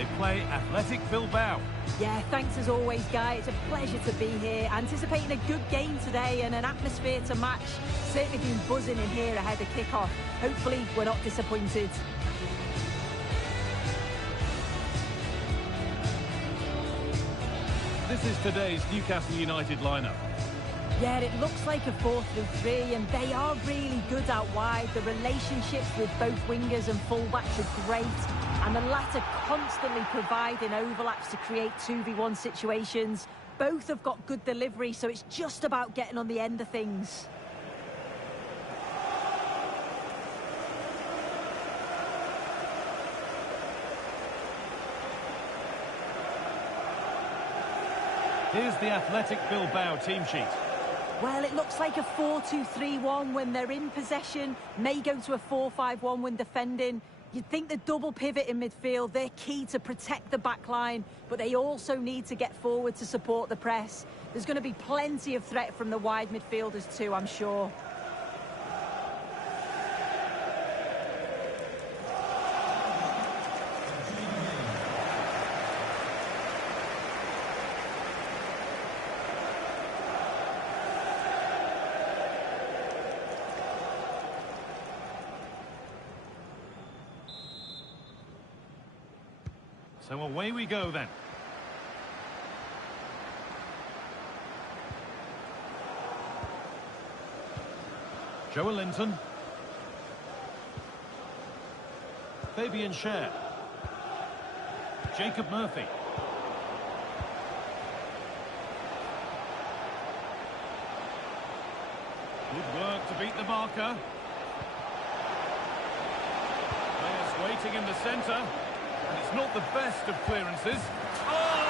they play Athletic Bilbao. Yeah, thanks as always, Guy. It's a pleasure to be here. Anticipating a good game today and an atmosphere to match. Certainly been buzzing in here ahead of kick-off. Hopefully, we're not disappointed. This is today's Newcastle United lineup. Yeah, it looks like a 4-3-3, and they are really good out wide. The relationships with both wingers and fullbacks are great, and the latter constantly providing overlaps to create 2v1 situations. Both have got good delivery, so it's just about getting on the end of things. Here's the Athletic Bilbao team sheet. Well, it looks like a 4-2-3-1 when they're in possession, may go to a 4-5-1 when defending. You'd think the double pivot in midfield, they're key to protect the back line, but they also need to get forward to support the press. There's going to be plenty of threat from the wide midfielders too, I'm sure. So away we go then. Joe Linton. Fabian Schär. Jacob Murphy. Good work to beat the marker. Players waiting in the centre. And it's not the best of clearances. Oh,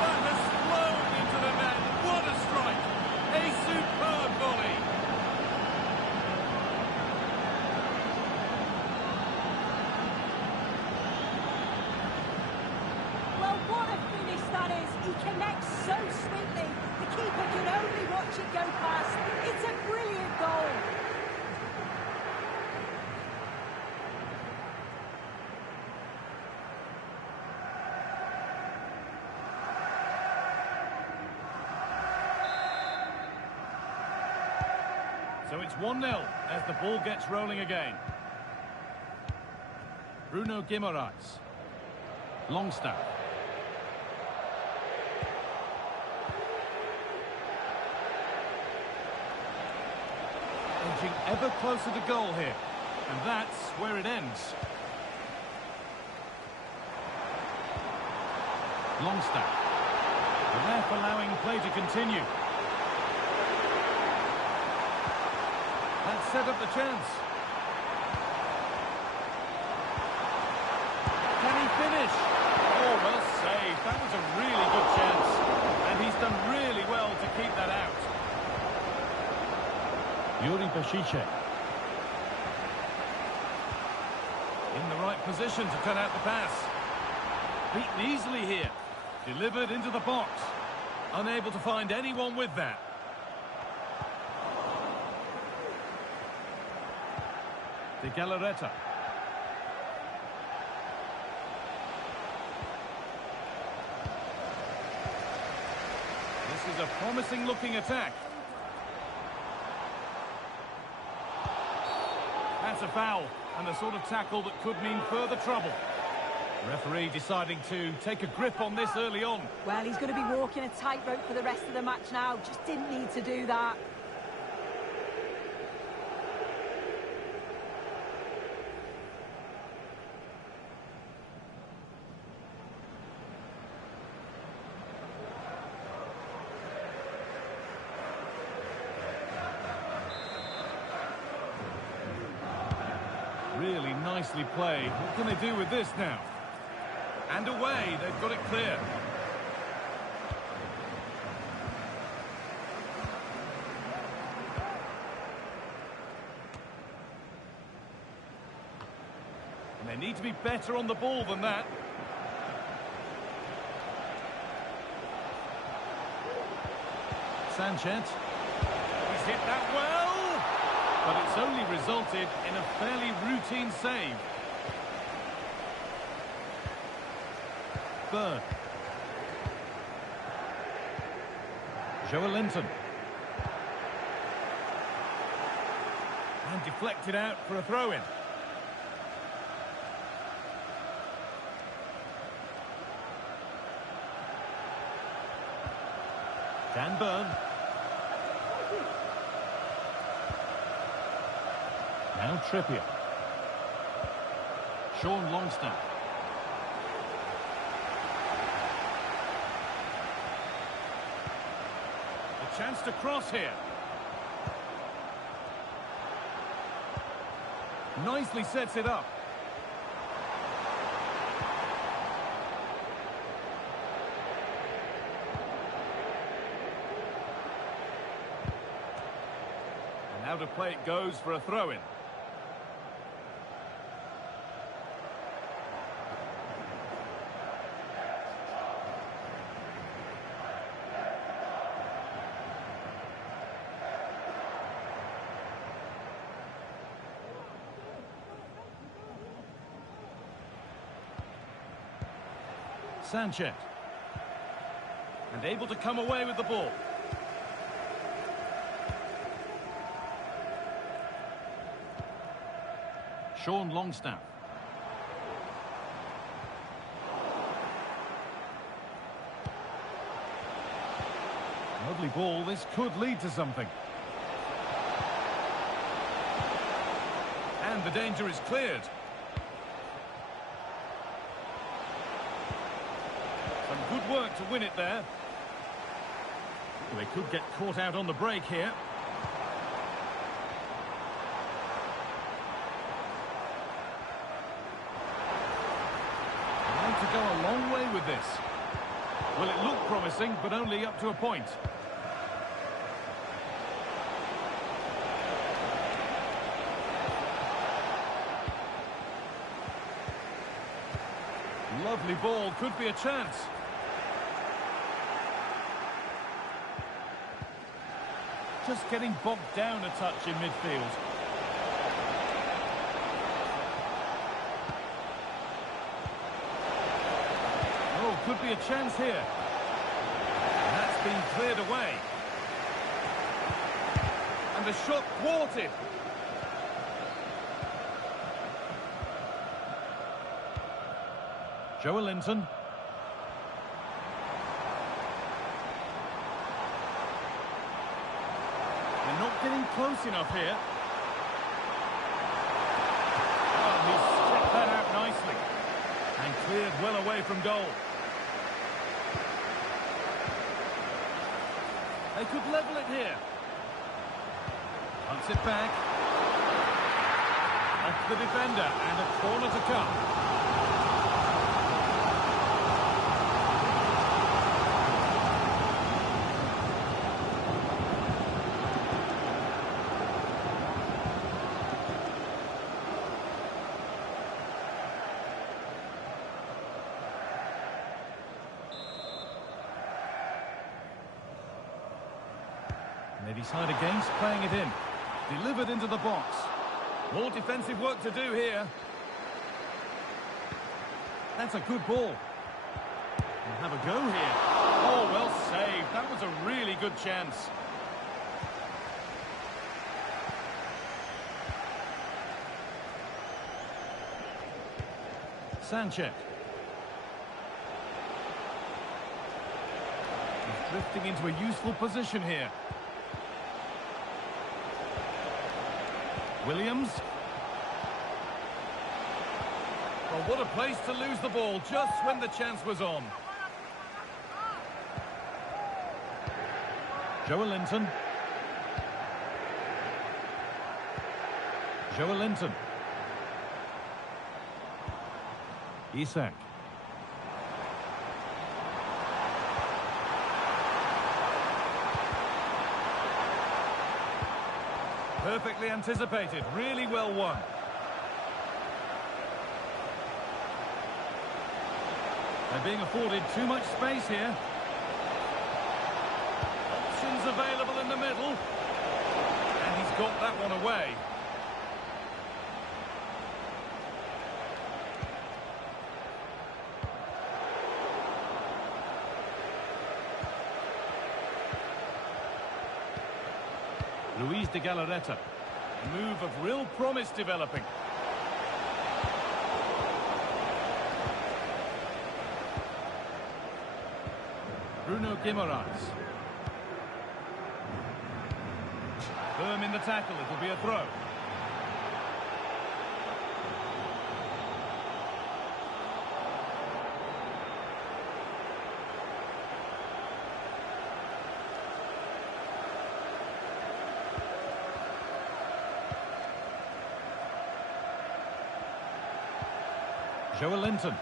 that has flown into the net. What a strike! A superb volley. Well, what a finish that is. He connects so sweetly. The keeper can only watch it go past. It's a brilliant goal. So it's 1-0 as the ball gets rolling again. Bruno Guimaraes. Longstaff. Edging ever closer to goal here. And that's where it ends. Longstaff. The ref allowing play to continue. That set up the chance. Can he finish? Oh, well saved. That was a really good chance. And he's done really well to keep that out. Yuri Bashice. In the right position to turn out the pass. Beaten easily here. Delivered into the box. Unable to find anyone with that. De Galarreta. This is a promising looking attack. That's a foul, and the sort of tackle that could mean further trouble. Referee deciding to take a grip on this early on. Well, he's going to be walking a tightrope for the rest of the match now. Just didn't need to do that. Really nicely played. What can they do with this now? And away, they've got it clear. And they need to be better on the ball than that. Sanchez. He's hit that well, but it's only resulted in a fairly routine save. Burn. Joelinton. And deflected out for a throw-in. Dan Burn. Now Trippier. Sean Longstaff. A chance to cross here. Nicely sets it up. And out of play it goes for a throw-in. Sanchez. And able to come away with the ball. Sean Longstaff. Lovely ball. This could lead to something. And the danger is cleared. Some good work to win it there. Well, they could get caught out on the break here. They want to go a long way with this. Well, it looked promising, but only up to a point. Lovely ball, could be a chance. Just getting bogged down a touch in midfield. Oh, could be a chance here. And that's been cleared away. And the shot thwarted. Joelinton. They're not getting close enough here. Oh, he struck that out nicely. And cleared well away from goal. They could level it here. Punts it back. Off the defender and a corner to come. They decide against playing it in. Delivered into the box. More defensive work to do here. That's a good ball. We'll have a go here. Oh, well saved. That was a really good chance. Sanchez. He's drifting into a useful position here. Williams. Well, what a place to lose the ball just when the chance was on. Joelinton. Joelinton. Isak. Perfectly anticipated, really well won. They're being afforded too much space here. Options available in the middle. And he's got that one away. Luis de Galarreta. A move of real promise developing. Bruno Guimaraes. Firm in the tackle, it'll be a throw. Joelinton.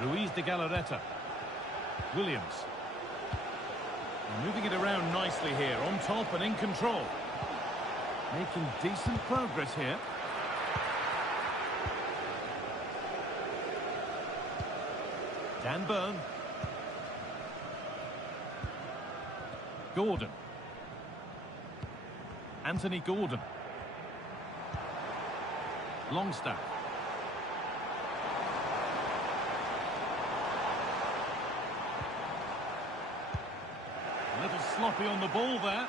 Luis de Galarreta. Williams. Moving it around nicely here, on top and in control. Making decent progress here. Dan Burn. Gordon. Anthony Gordon. Longstaff. A little sloppy on the ball there.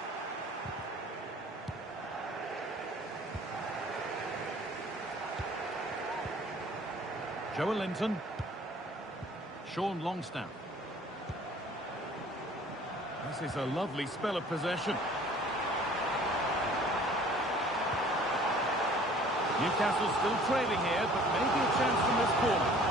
Joelinton. Sean Longstaff. This is a lovely spell of possession. Newcastle still trailing here, but maybe a chance from this corner.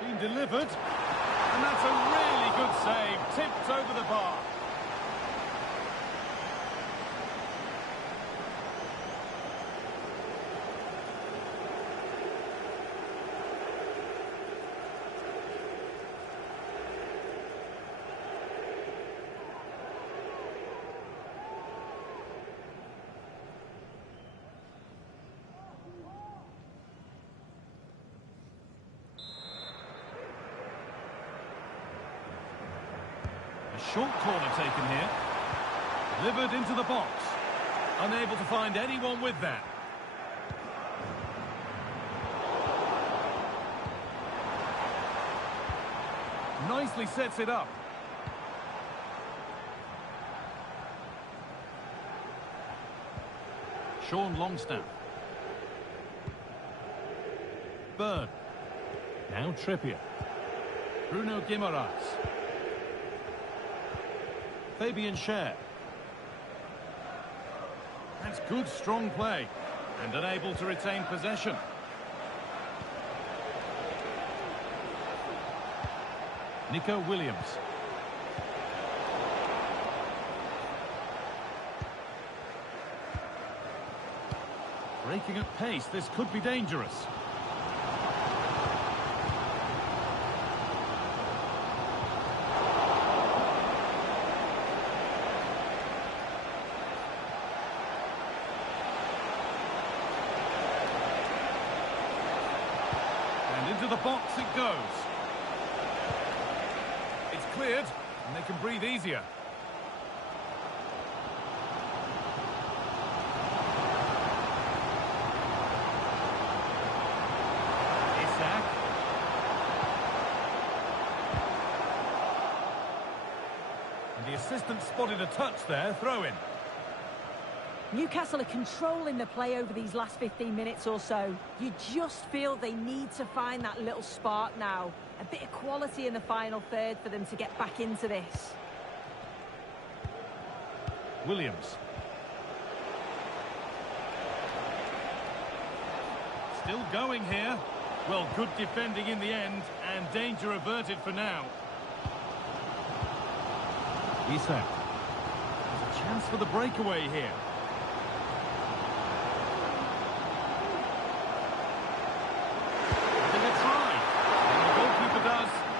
Been delivered, and that's a really good save, tipped over the bar. Short corner taken here. Delivered into the box. Unable to find anyone with that. Nicely sets it up. Sean Longstaff. Bird. Now Trippier. Bruno Guimaraes. Fabian Schär. That's good, strong play. And unable to retain possession. Nico Williams. Breaking at pace, this could be dangerous. Into the box it goes. It's cleared, and they can breathe easier. Isak. And the assistant spotted a touch there, throw in. Newcastle are controlling the play over these last 15 minutes or so. You just feel they need to find that little spark now. A bit of quality in the final third for them to get back into this. Williams. Still going here. Well, good defending in the end, and danger averted for now. Isak. There's a chance for the breakaway here.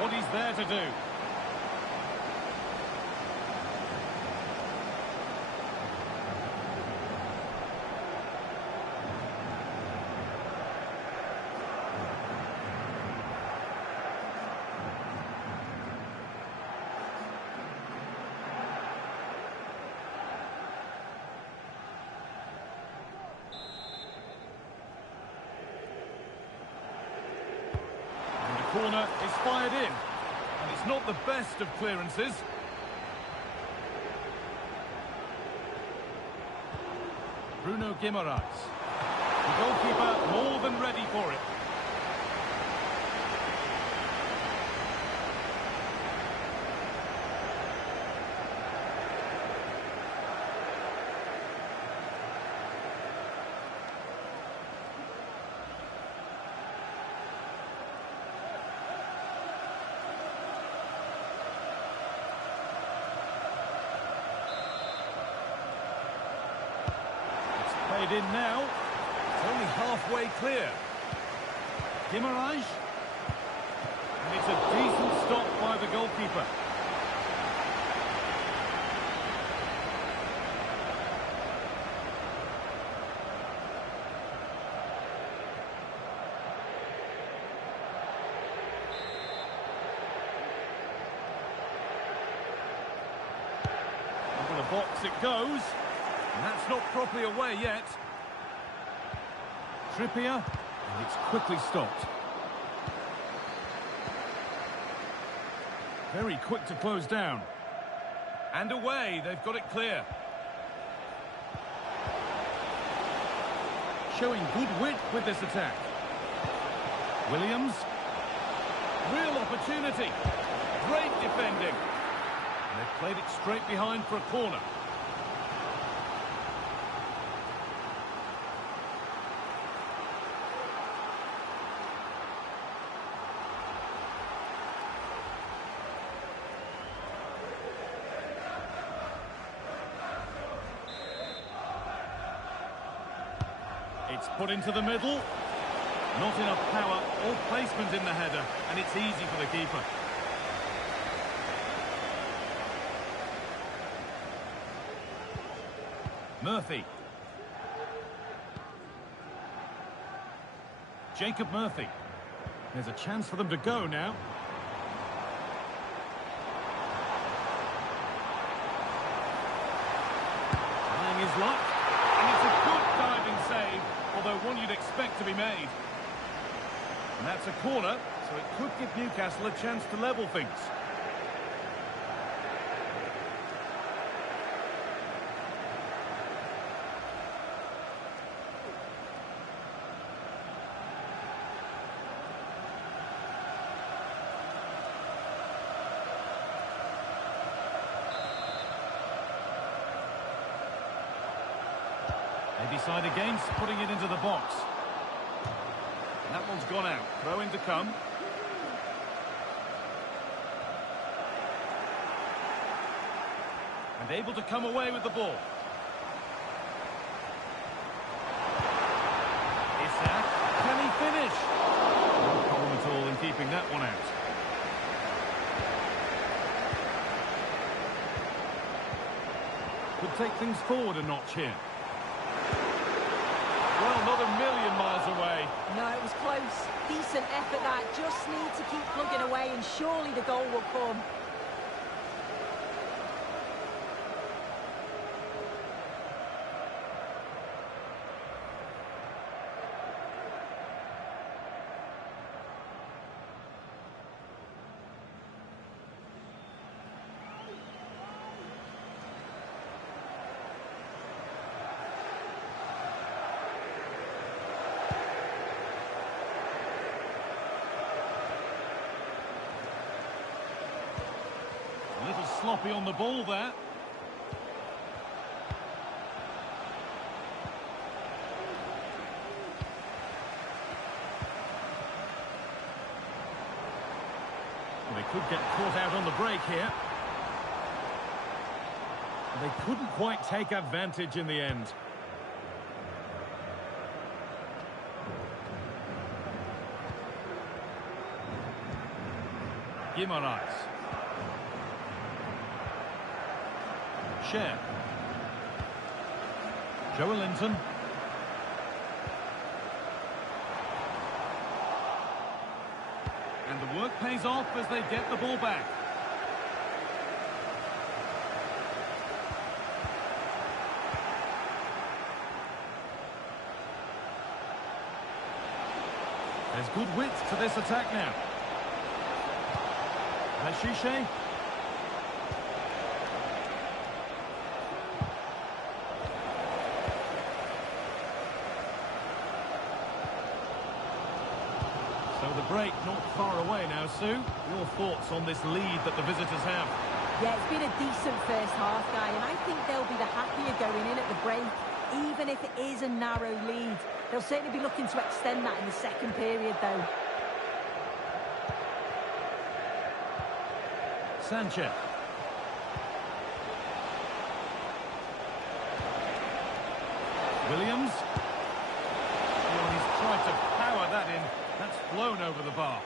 What he's there to do. corner is fired in. And it's not the best of clearances. Bruno Guimaraes. The goalkeeper more than ready for it. Played in now. It's only halfway clear. Guimaraes. And it's a decent stop by the goalkeeper. Into the box it goes. And that's not properly away yet. Trippier, and it's quickly stopped. Very quick to close down. And away, they've got it clear. Showing good wit with this attack. Williams. Real opportunity. Great defending. And they've played it straight behind for a corner. It's put into the middle. Not enough power or placement in the header, and it's easy for the keeper. Murphy. Jacob Murphy. There's a chance for them to go now. Trying his luck. And it's a good diving save, although one you'd expect to be made. And that's a corner, so it could give Newcastle a chance to level things. They decide against putting it into the box. And that one's gone out. Throw in to come. And able to come away with the ball. Isak, can he finish? No problem at all in keeping that one out. Could take things forward a notch here. Well, not a million miles away. No, it was close. Decent effort that. Just need to keep plugging away and surely the goal will come. A little sloppy on the ball there. Well, they could get caught out on the break here. They couldn't quite take advantage in the end. Guimaraes. Share. Joelinton. And the work pays off as they get the ball back. There's good width to this attack now. Ashishe. So the break not far away now, Sue. Your thoughts on this lead that the visitors have? Yeah, it's been a decent first half, Guy, and I think they'll be the happier going in at the break, even if it is a narrow lead. They'll certainly be looking to extend that in the second period, though. Sanchez. Williams. Oh, he's tried to power that in. That's flown over the bar.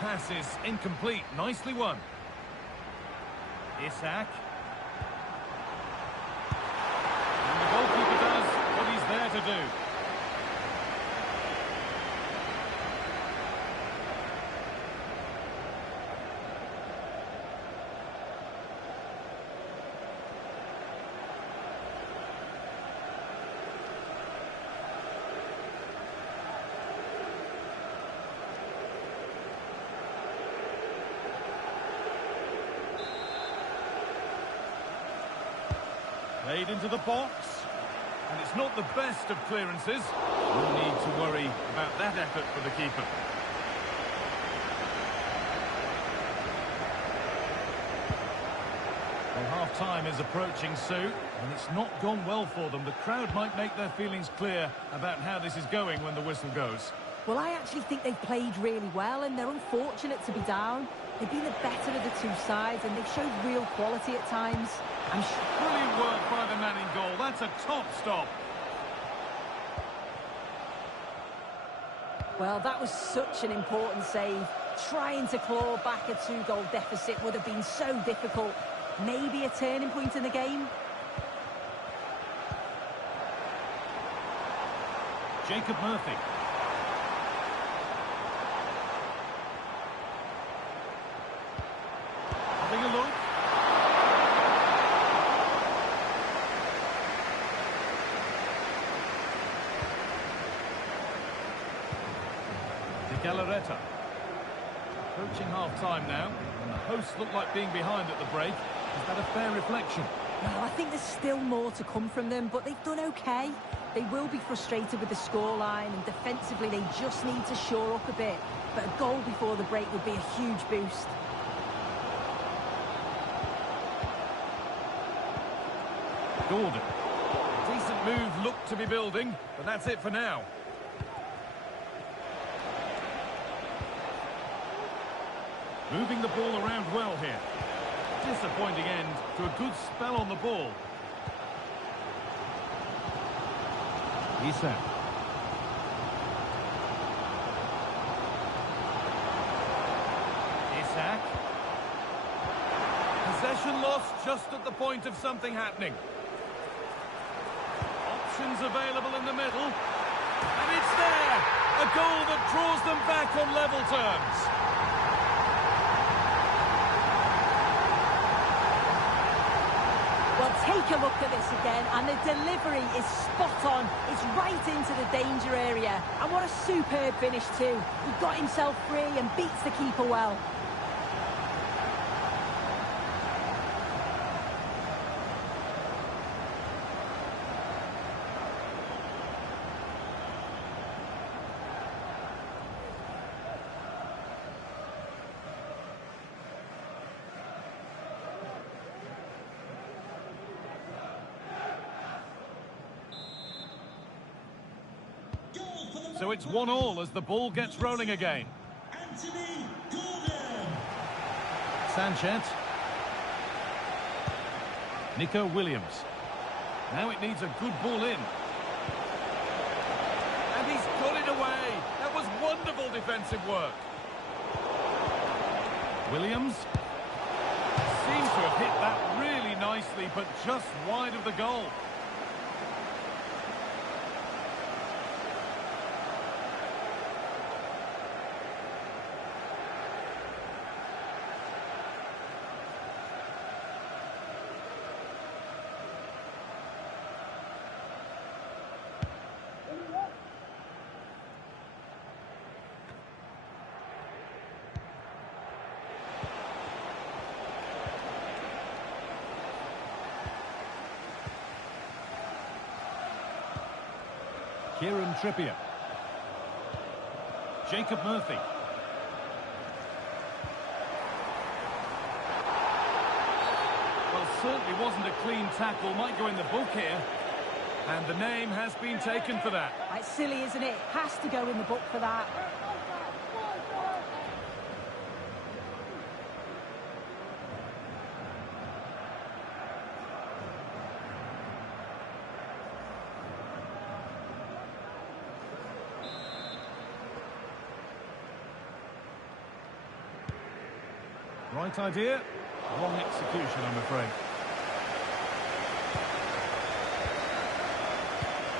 Pass is incomplete. Nicely won. Isak. And the goalkeeper does what he's there to do. Played into the box, and it's not the best of clearances. No need to worry about that effort for the keeper. Well, half-time is approaching, Sue, and it's not gone well for them. The crowd might make their feelings clear about how this is going when the whistle goes. Well, I actually think they've played really well, and they're unfortunate to be down. They've been the better of the two sides, and they've showed real quality at times. Brilliant work by the man in goal. That's a top stop. Well, that was such an important save. Trying to claw back a two-goal deficit would have been so difficult. Maybe a turning point in the game. Jacob Murphy. Having a look. Galarreta. Approaching half-time now, and the hosts look like being behind at the break. Is that a fair reflection? Well, I think there's still more to come from them, but they've done okay. They will be frustrated with the scoreline, and defensively they just need to shore up a bit. But a goal before the break would be a huge boost. Gordon. Decent move looked to be building, but that's it for now. Moving the ball around well here. Disappointing end to a good spell on the ball. Isak. Isak. Possession lost just at the point of something happening. Options available in the middle. And it's there! A goal that draws them back on level terms. Take a look at this again, and the delivery is spot on. It's right into the danger area. And what a superb finish too. He got himself free and beats the keeper well. So it's 1-1 as the ball gets rolling again. Sanchez. Nico Williams. Now it needs a good ball in. And he's got it away. That was wonderful defensive work. Williams. Seems to have hit that really nicely, but just wide of the goal. Kieran Trippier. Jacob Murphy. Well, certainly wasn't a clean tackle. Might go in the book here. And the name has been taken for that. It's silly, isn't it? Has to go in the book for that. Right idea, wrong execution, I'm afraid.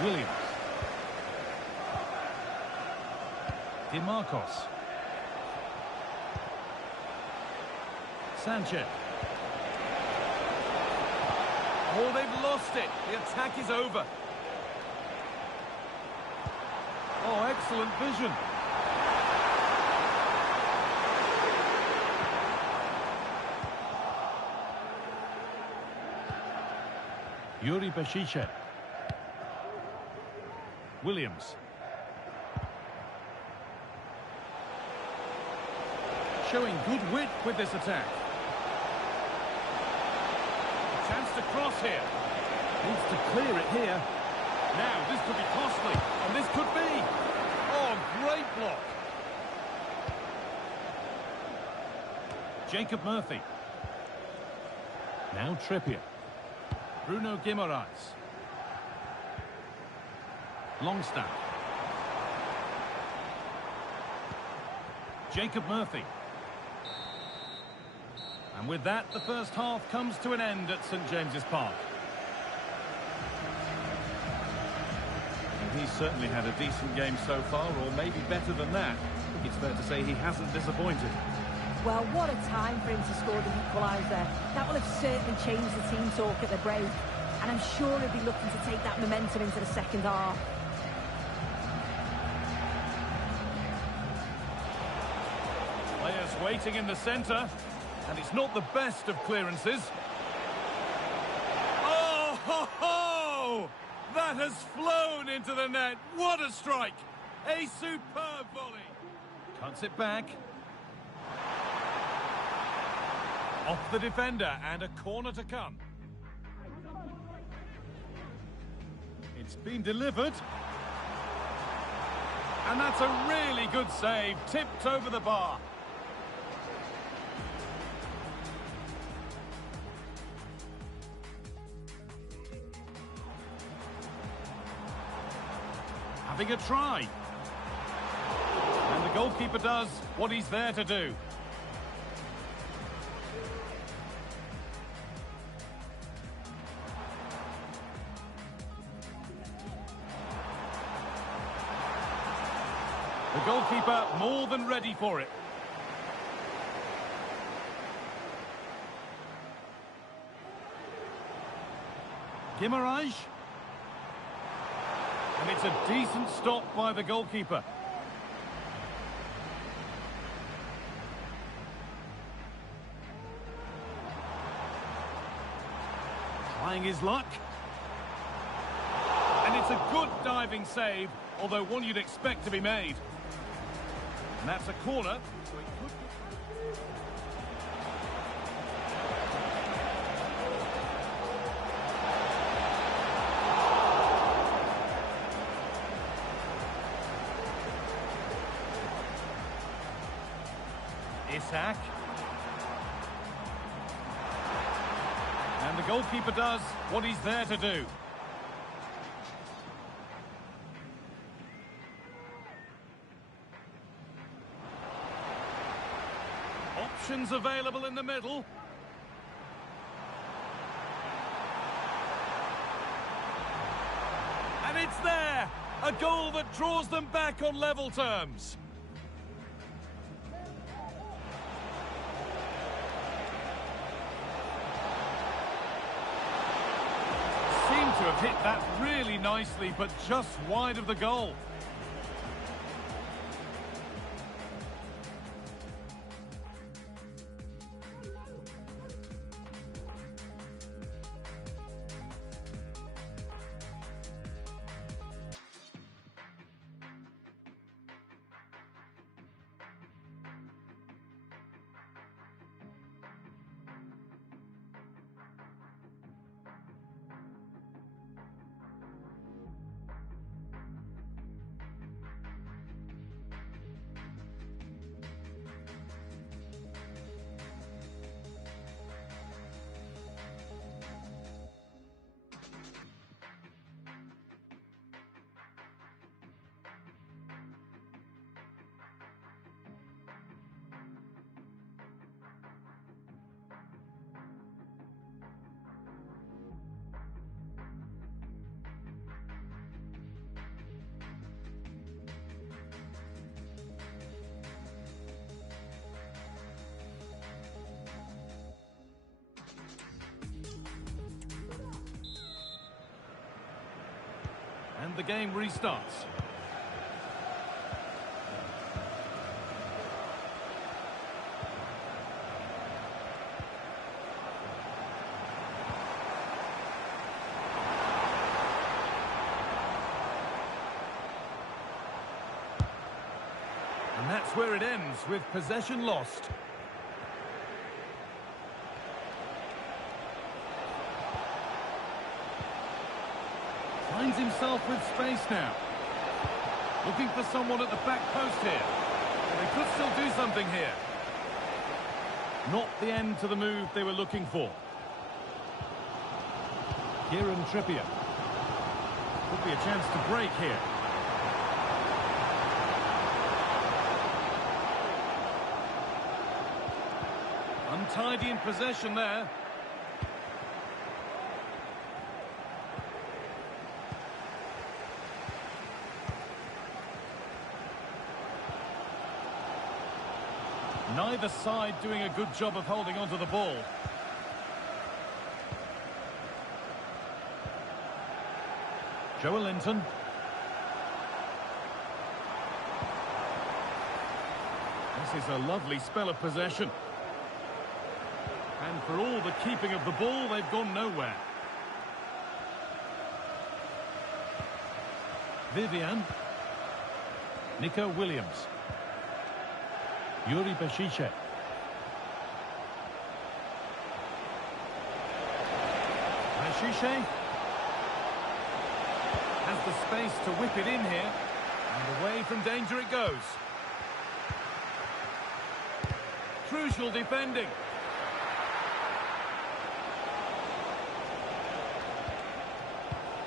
Williams. DeMarcos. Sanchez. Oh, they've lost it. The attack is over. Oh, excellent vision. Yuri Bashice. Williams. Showing good width with this attack. A chance to cross here. Needs to clear it here. Now, this could be costly, and this could be. Oh, great block. Jacob Murphy. Now Trippier. Bruno Guimaraes. Longstaff. Jacob Murphy. And with that, the first half comes to an end at St James's Park. And he's certainly had a decent game so far, or maybe better than that. It's fair to say he hasn't disappointed. Well, what a time for him to score the equaliser. That will have certainly changed the team talk at the break. And I'm sure he'll be looking to take that momentum into the second half. Players waiting in the centre. And it's not the best of clearances. Oh, ho, ho! That has flown into the net. What a strike! A superb volley. Cuts it back. Off the defender, and a corner to come. It's been delivered. And that's a really good save, tipped over the bar. Having a try. And the goalkeeper does what he's there to do. The goalkeeper more than ready for it. Guimaraes. And it's a decent stop by the goalkeeper. Trying his luck. And it's a good diving save, although one you'd expect to be made. And that's a corner. So it could be... Isak. And the goalkeeper does what he's there to do. Options available in the middle. A goal that draws them back on level terms. Seemed to have hit that really nicely, but just wide of the goal. And the game restarts. And that's where it ends, with possession lost. Finds himself with space now. Looking for someone at the back post here. They could still do something here. Not the end to the move they were looking for. Kieran Trippier. Could be a chance to break here. Untidy in possession there. Neither side doing a good job of holding onto the ball. Joe Linton. This is a lovely spell of possession. And for all the keeping of the ball, they've gone nowhere. Vivian. Nico Williams. Yuri Bashiche. Bashiche has the space to whip it in here, and away from danger it goes. Crucial defending.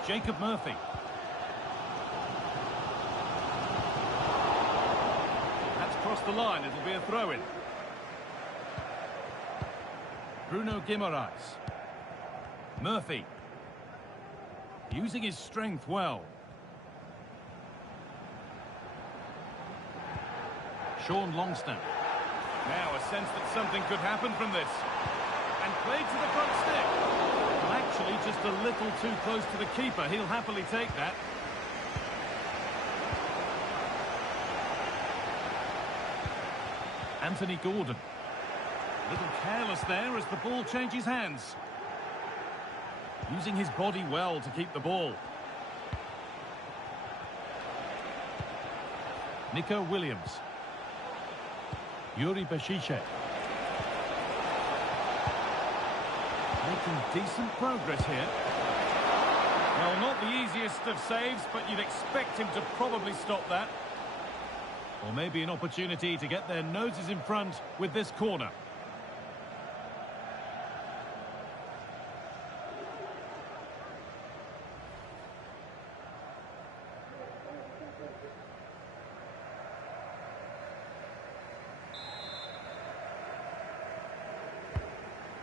Jacob Murphy. Across the line, it'll be a throw-in. Bruno Guimaraes. Murphy. Using his strength well. Sean Longstaff. Now a sense that something could happen from this. And played to the front stick. Well, actually, just a little too close to the keeper. He'll happily take that. Anthony Gordon. A little careless there as the ball changes hands. Using his body well to keep the ball. Nico Williams. Yuri Bashiche. Making decent progress here. Well, not the easiest of saves, but you'd expect him to probably stop that. Or maybe an opportunity to get their noses in front with this corner.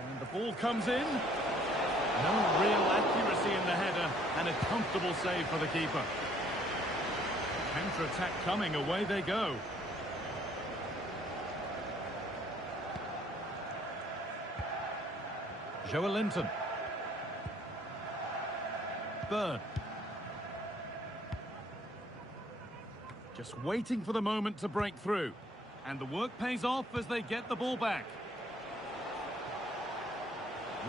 And the ball comes in. No real accuracy in the header, and a comfortable save for the keeper. Counter-attack coming, away they go. Joelinton. Burn. Just waiting for the moment to break through. And the work pays off as they get the ball back.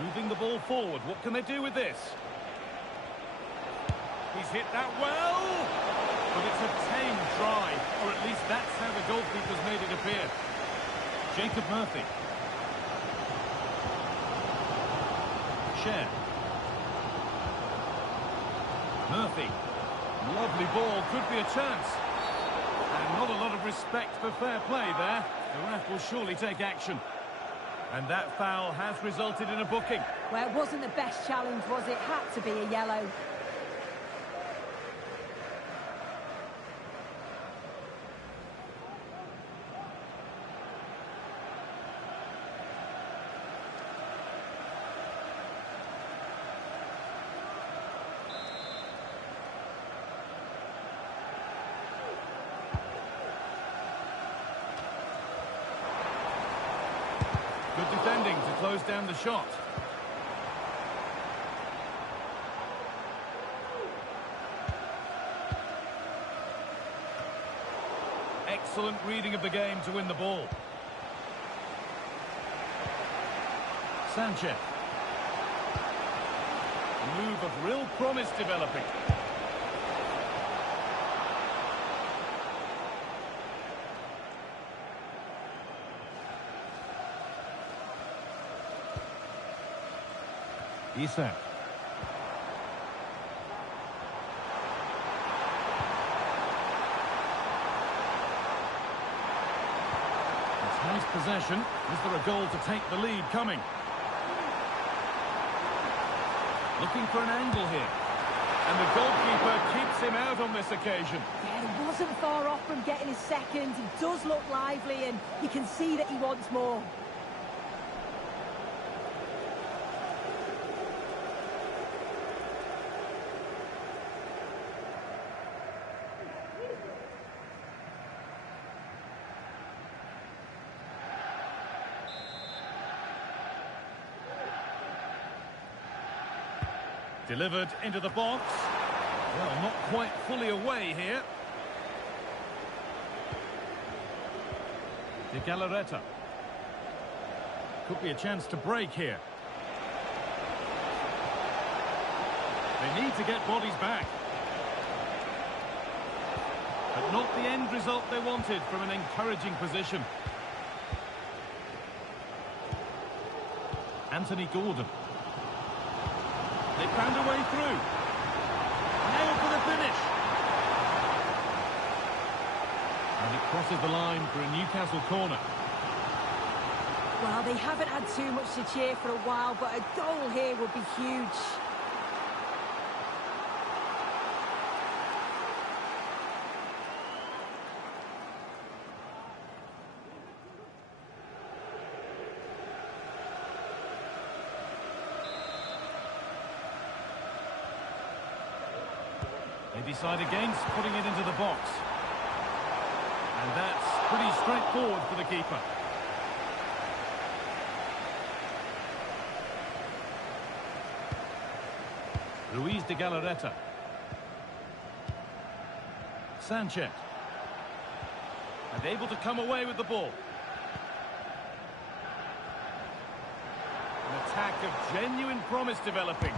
Moving the ball forward. What can they do with this? He's hit that well. But it's a tame try. Or at least that's how the goalkeeper's made it appear. Jacob Murphy. Share. Murphy. Lovely ball. Could be a chance. And not a lot of respect for fair play there. The ref will surely take action. And that foul has resulted in a booking. Well, it wasn't the best challenge, was it? Had to be a yellow. Good defending to close down the shot. Excellent reading of the game to win the ball. Sanchez. A move of real promise developing. Isak. It's nice possession. Is there a goal to take the lead coming? Looking for an angle here. And the goalkeeper keeps him out on this occasion. Yeah, he wasn't far off from getting his second. He does look lively and you can see that he wants more. Delivered into the box. Well, not quite fully away here. De Galarreta. Could be a chance to break here. They need to get bodies back. But not the end result they wanted from an encouraging position. Anthony Gordon. They found a way through. Nailed for the finish. And it crosses the line for a Newcastle corner. Well, they haven't had too much to cheer for a while, but a goal here would be huge. They decide against putting it into the box. And that's pretty straightforward for the keeper. Luis de Galarreta. Sanchez. And able to come away with the ball. An attack of genuine promise developing.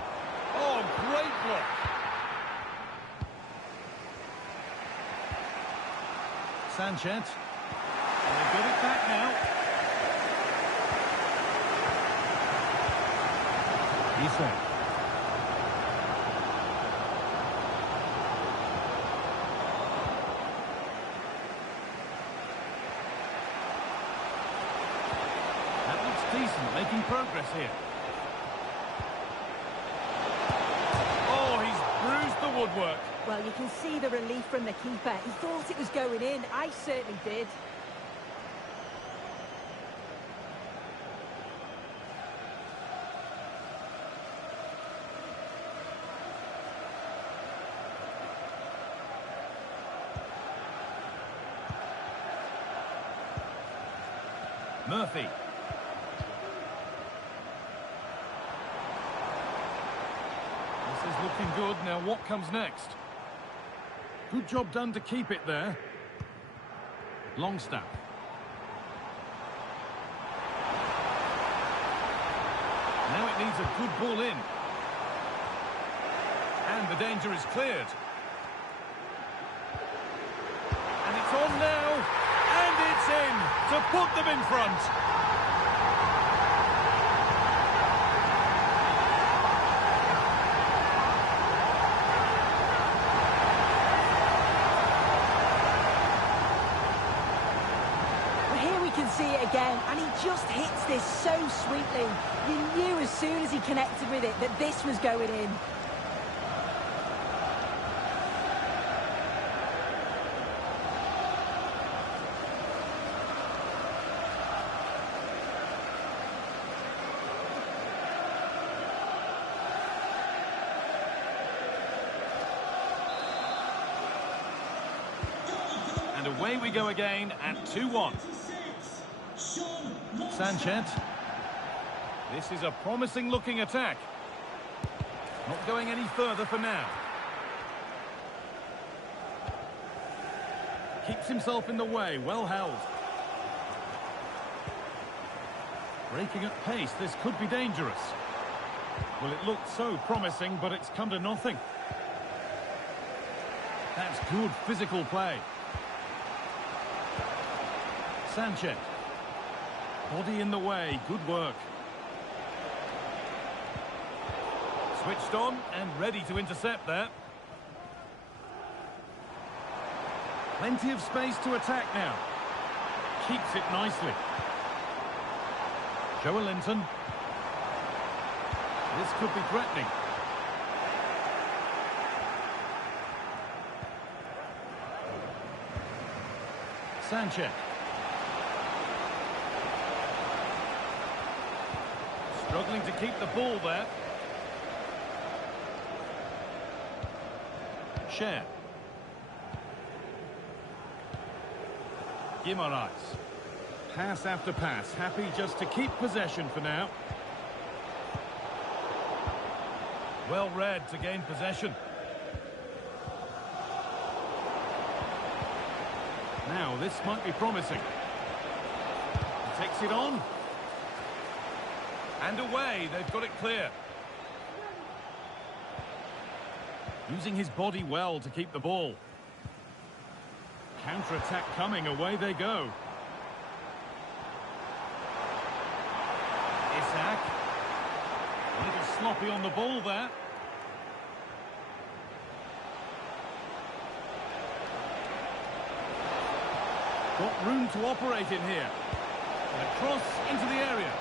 Oh, great block. Sanchez. And they've got it back now. Isak. That looks decent, making progress here. Oh, he's bruised the woodwork. Well, you can see the relief from the keeper. He thought it was going in. I certainly did. Murphy. This is looking good. Now what comes next? Good job done to keep it there. Longstaff. Now it needs a good ball in. And the danger is cleared. And it's on now. And it's in to put them in front. See it again, and he just hits this so sweetly. You knew as soon as he connected with it that this was going in. And away we go again at 2-1. Sanchez. This is a promising looking attack. Not going any further for now. Keeps himself in the way, well held. Breaking at pace, this could be dangerous. Well, it looked so promising, but it's come to nothing. That's good physical play. Sanchez. Body in the way, good work. Switched on and ready to intercept there. Plenty of space to attack now. Keeps it nicely. Joelinton. This could be threatening. Sanchez. Struggling to keep the ball there. Share. Guimaraes. Pass after pass. Happy just to keep possession for now. Well read to gain possession. Now this might be promising. He takes it on. And away, they've got it clear. Using his body well to keep the ball. Counter-attack coming, away they go. Isaac. A little sloppy on the ball there. Got room to operate in here. And a cross into the area.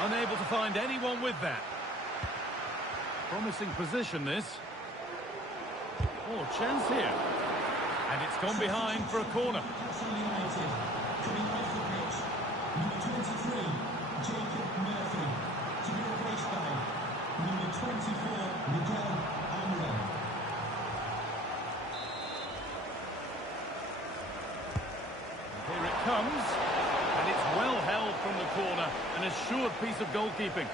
Unable to find anyone with that. Promising position, this. Oh, chance here. And it's gone behind for a corner. Here it comes. And it's well held from the corner. An assured piece of goalkeeping.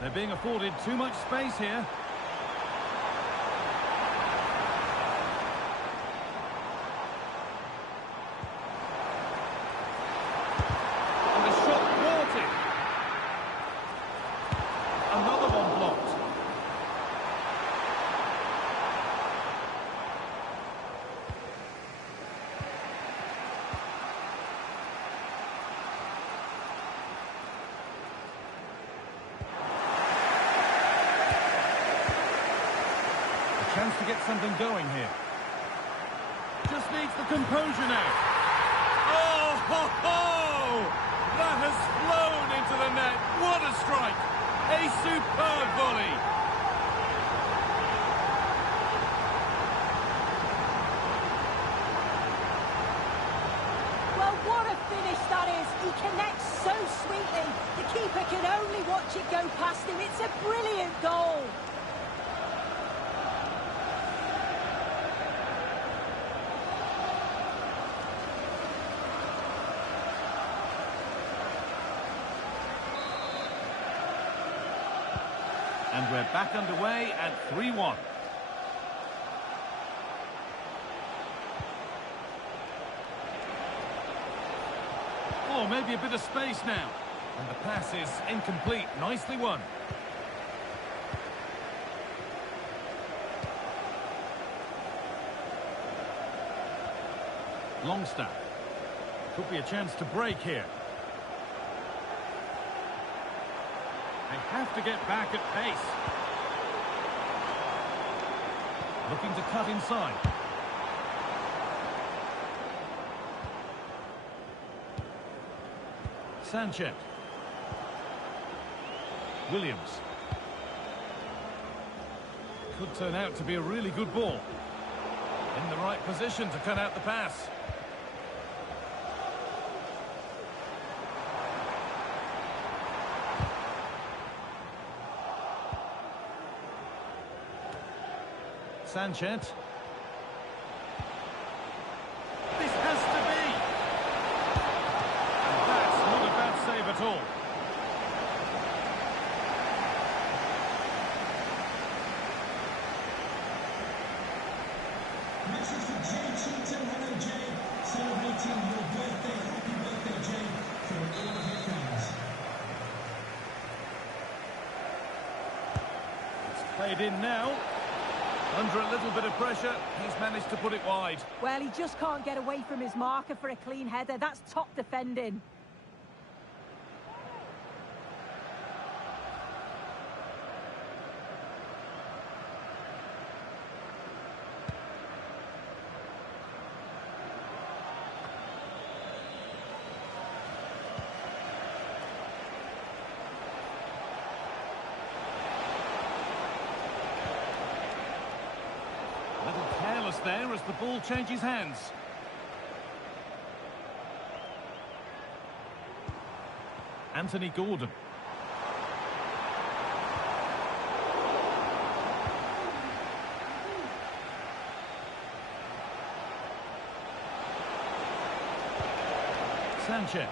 They're being afforded too much space here. And the shot thwarted. Another one blocked. Chance to get something going here. Just needs the composure now. Oh, ho, ho! That has flown into the net. What a strike! A superb volley. Well, what a finish that is. He connects so sweetly. The keeper can only watch it go past him. It's a brilliant goal. And we're back underway at 3-1. Oh, maybe a bit of space now. And the pass is incomplete. Nicely won. Longstaff. Could be a chance to break here. They have to get back at pace. Looking to cut inside. Sanchez. Williams. Could turn out to be a really good ball. In the right position to cut out the pass. Sanchez. This has to be. And that's not a bad save at all. Message for Jay Cheatham. Hello, Jay. Celebrating your birthday. Happy birthday, Jay, from all of your friends. It's played in now. Under a little bit of pressure, he's managed to put it wide. Well, he just can't get away from his marker for a clean header. That's top defending. Careless there as the ball changes hands. Anthony Gordon. Sanchez.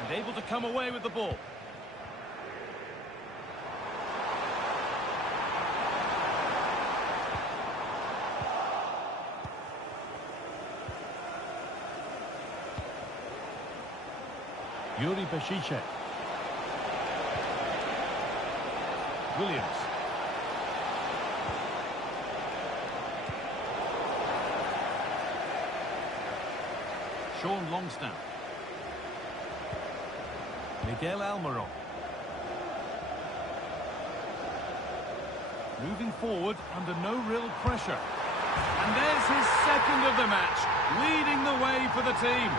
And able to come away with the ball. Yuri Bashicek. Williams. Sean Longstaff. Miguel Almiron. Moving forward under no real pressure. And there's his second of the match, leading the way for the team.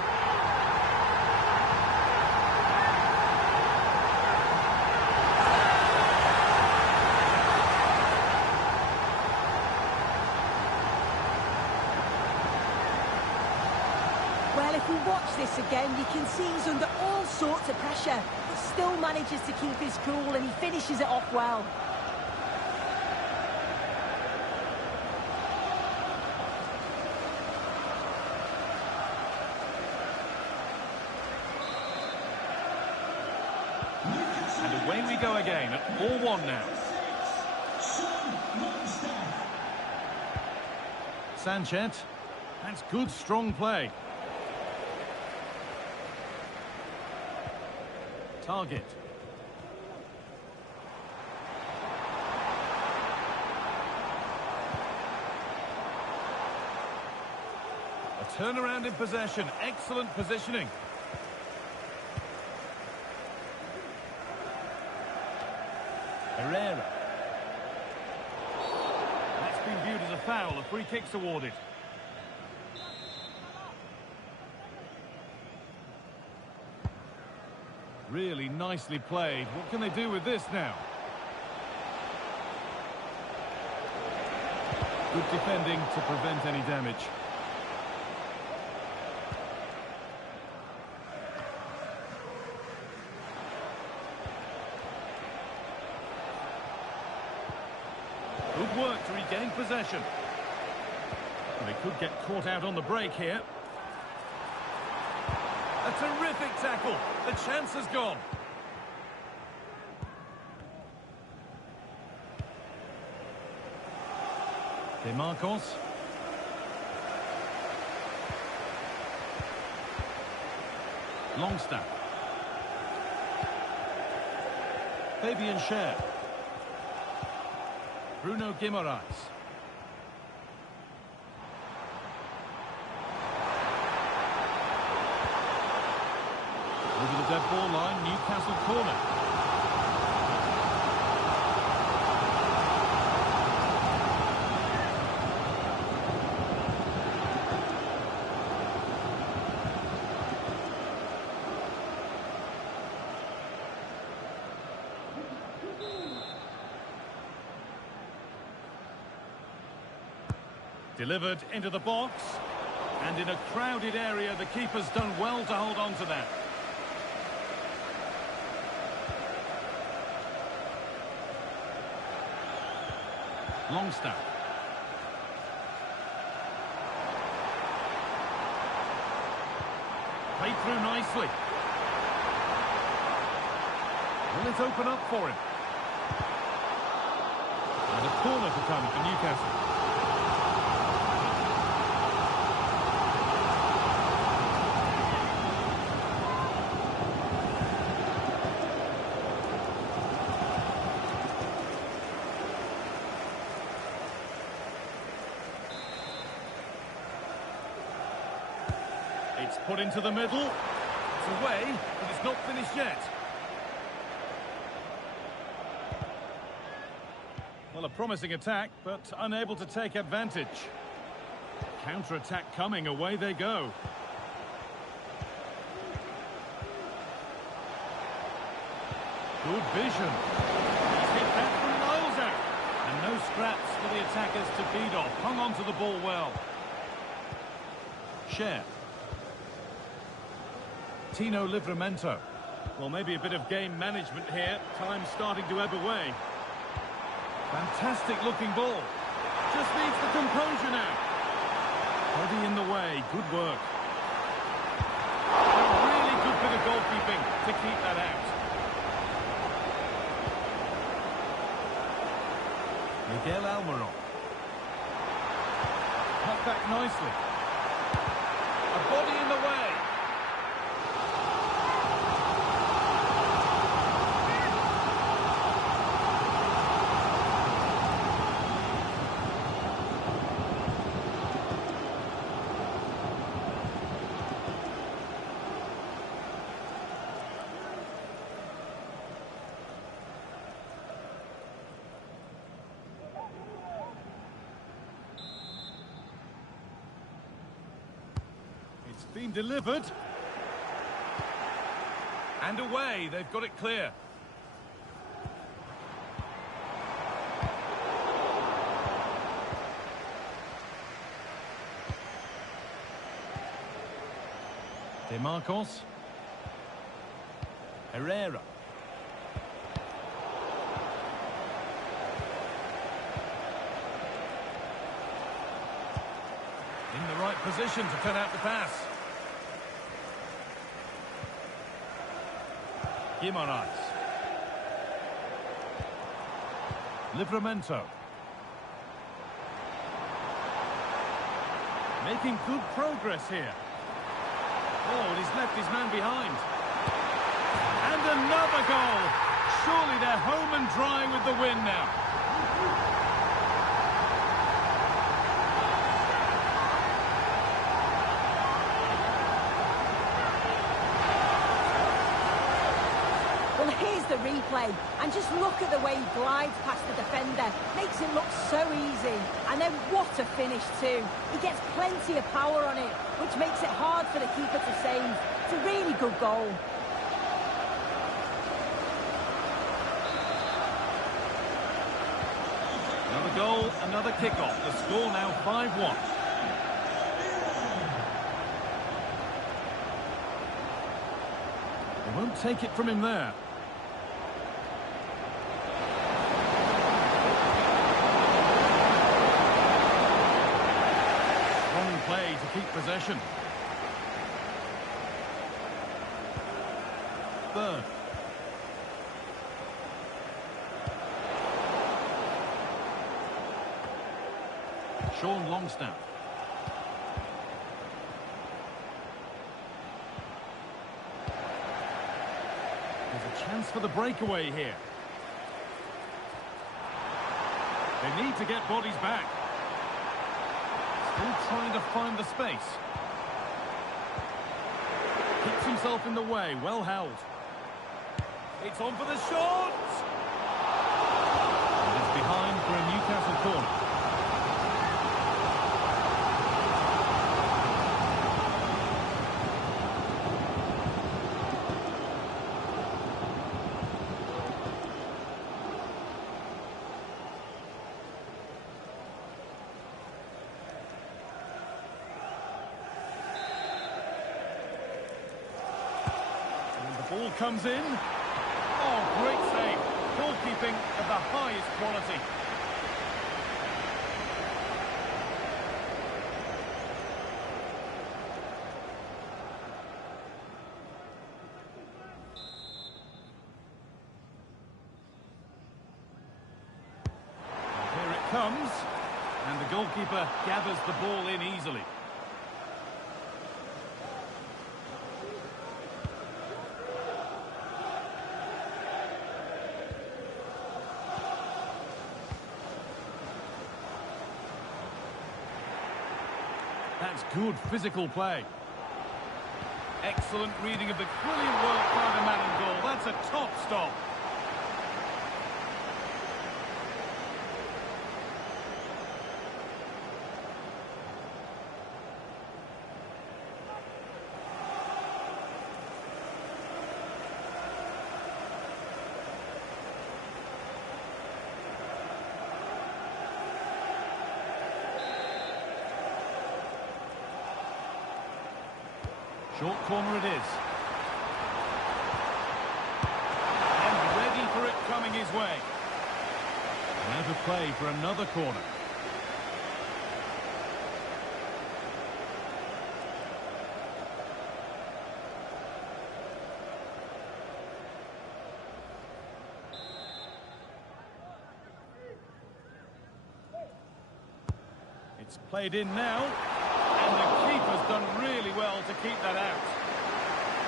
Well, if we watch this again, you can see he's under all sorts of pressure, but still manages to keep his cool and he finishes it off well. And away we go again at 4-1 now. Sanchez. That's good, strong play. Target. A turnaround in possession. Excellent positioning. Herrera. That's been viewed as a foul. A free kick's awarded. Really nicely played. What can they do with this now? Good defending to prevent any damage. Good work to regain possession. They could get caught out on the break here. A terrific tackle. The chance has gone. DeMarcos. Longstaff. Fabian Schär. Bruno Guimaraes. Over the dead ball line, Newcastle corner. Delivered into the box, and in a crowded area, the keeper's done well to hold on to that. Longstaff. Played through nicely. Will it open up for him? And a corner to come for Newcastle. It's put into the middle. It's away, but it's not finished yet. Well, a promising attack, but unable to take advantage. Counter-attack coming, away they go. Good vision. He's hit that from miles out. And no scraps for the attackers to beat off. Hung on to the ball well. Schär. Tino Livramento. Well, maybe a bit of game management here. Time starting to ebb away. Fantastic looking ball. Just needs the composure now. Body in the way. Good work. A really good bit of goalkeeping to keep that out. Miguel Almiron. Cut back nicely. A body in the way. It's been delivered. And away, they've got it clear. DeMarcos. Herrera. In the right position to turn out the pass. Guimaraes. Livramento. Making good progress here. Oh, and he's left his man behind. And another goal. Surely they're home and dry with the win now. Well, here's the replay, and just look at the way he glides past the defender. Makes it look so easy. And then what a finish too. He gets plenty of power on it, which makes it hard for the keeper to save. It's a really good goal. Another goal, another kick-off. The score now 5-1. They won't take it from him there. Strong play to keep possession. Third. Sean Longstaff. There's a chance for the breakaway here. They need to get bodies back. Still trying to find the space. Keeps himself in the way, well held. It's on for the shot! And it's behind for a Newcastle corner. Ball comes in. Oh, great save. Goalkeeping of the highest quality. Here it comes. And the goalkeeper gathers the ball in easily. That's good physical play. Excellent reading of the brilliant work by the man in goal. That's a top stop. Short corner it is. And ready for it coming his way. Now to play for another corner. It's played in now. And the keeper's done really well to keep that out.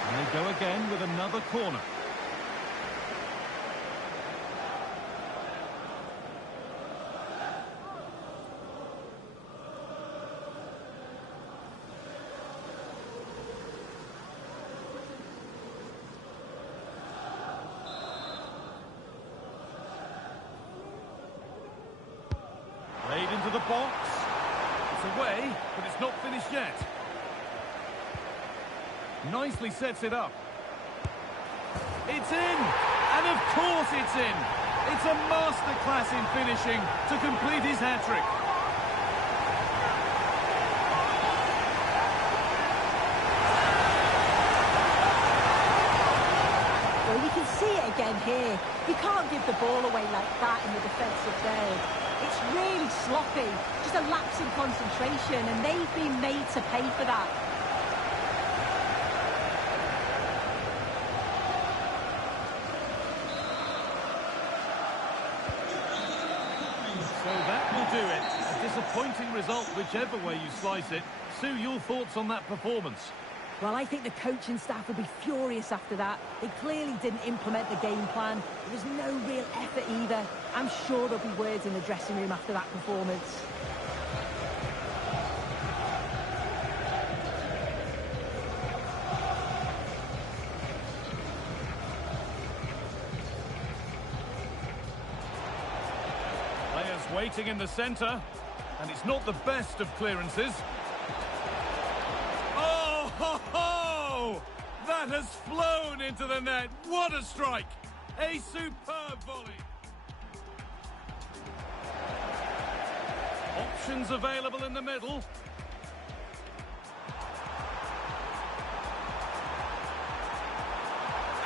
And they go again with another corner. Played into the box. It's away, but it's not finished yet. Nicely sets it up. It's in! And of course it's in! It's a masterclass in finishing to complete his hat-trick. Well, you can see it again here. You can't give the ball away like that in the defensive third. It's really sloppy, just a lapse in concentration, and they've been made to pay for that. So that will do it. A disappointing result, whichever way you slice it. Sue, your thoughts on that performance? Well, I think the coaching staff would be furious after that. They clearly didn't implement the game plan. There was no real effort either. I'm sure there'll be words in the dressing room after that performance. Players waiting in the centre, and it's not the best of clearances. Oh, ho, ho! That has flown into the net. What a strike! A superb volley. Options available in the middle.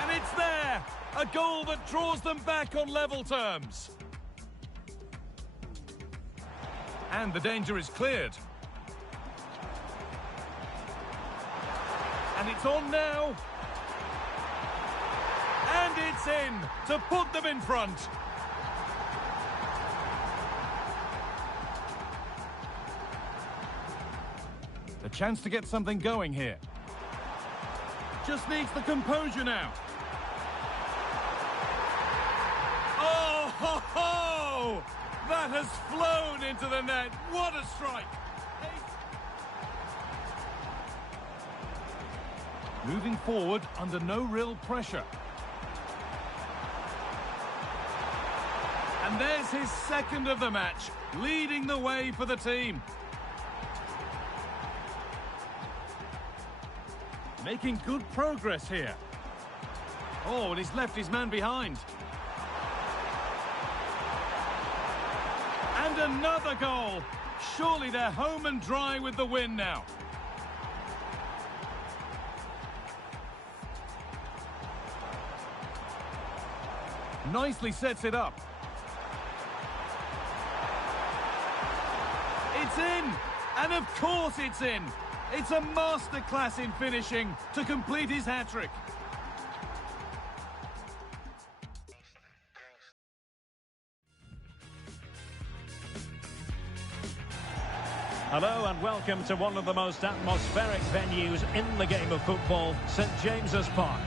And it's there! A goal that draws them back on level terms. And the danger is cleared. And it's on now. And it's in to put them in front. A chance to get something going here. Just needs the composure now. Oh, ho, ho! That has flown into the net. What a strike! Moving forward under no real pressure. And there's his second of the match, leading the way for the team. Making good progress here. Oh, and he's left his man behind. And another goal. Surely they're home and dry with the win now. Nicely sets it up. It's in! And of course it's in! It's a masterclass in finishing to complete his hat-trick. Hello and welcome to one of the most atmospheric venues in the game of football, St James's Park.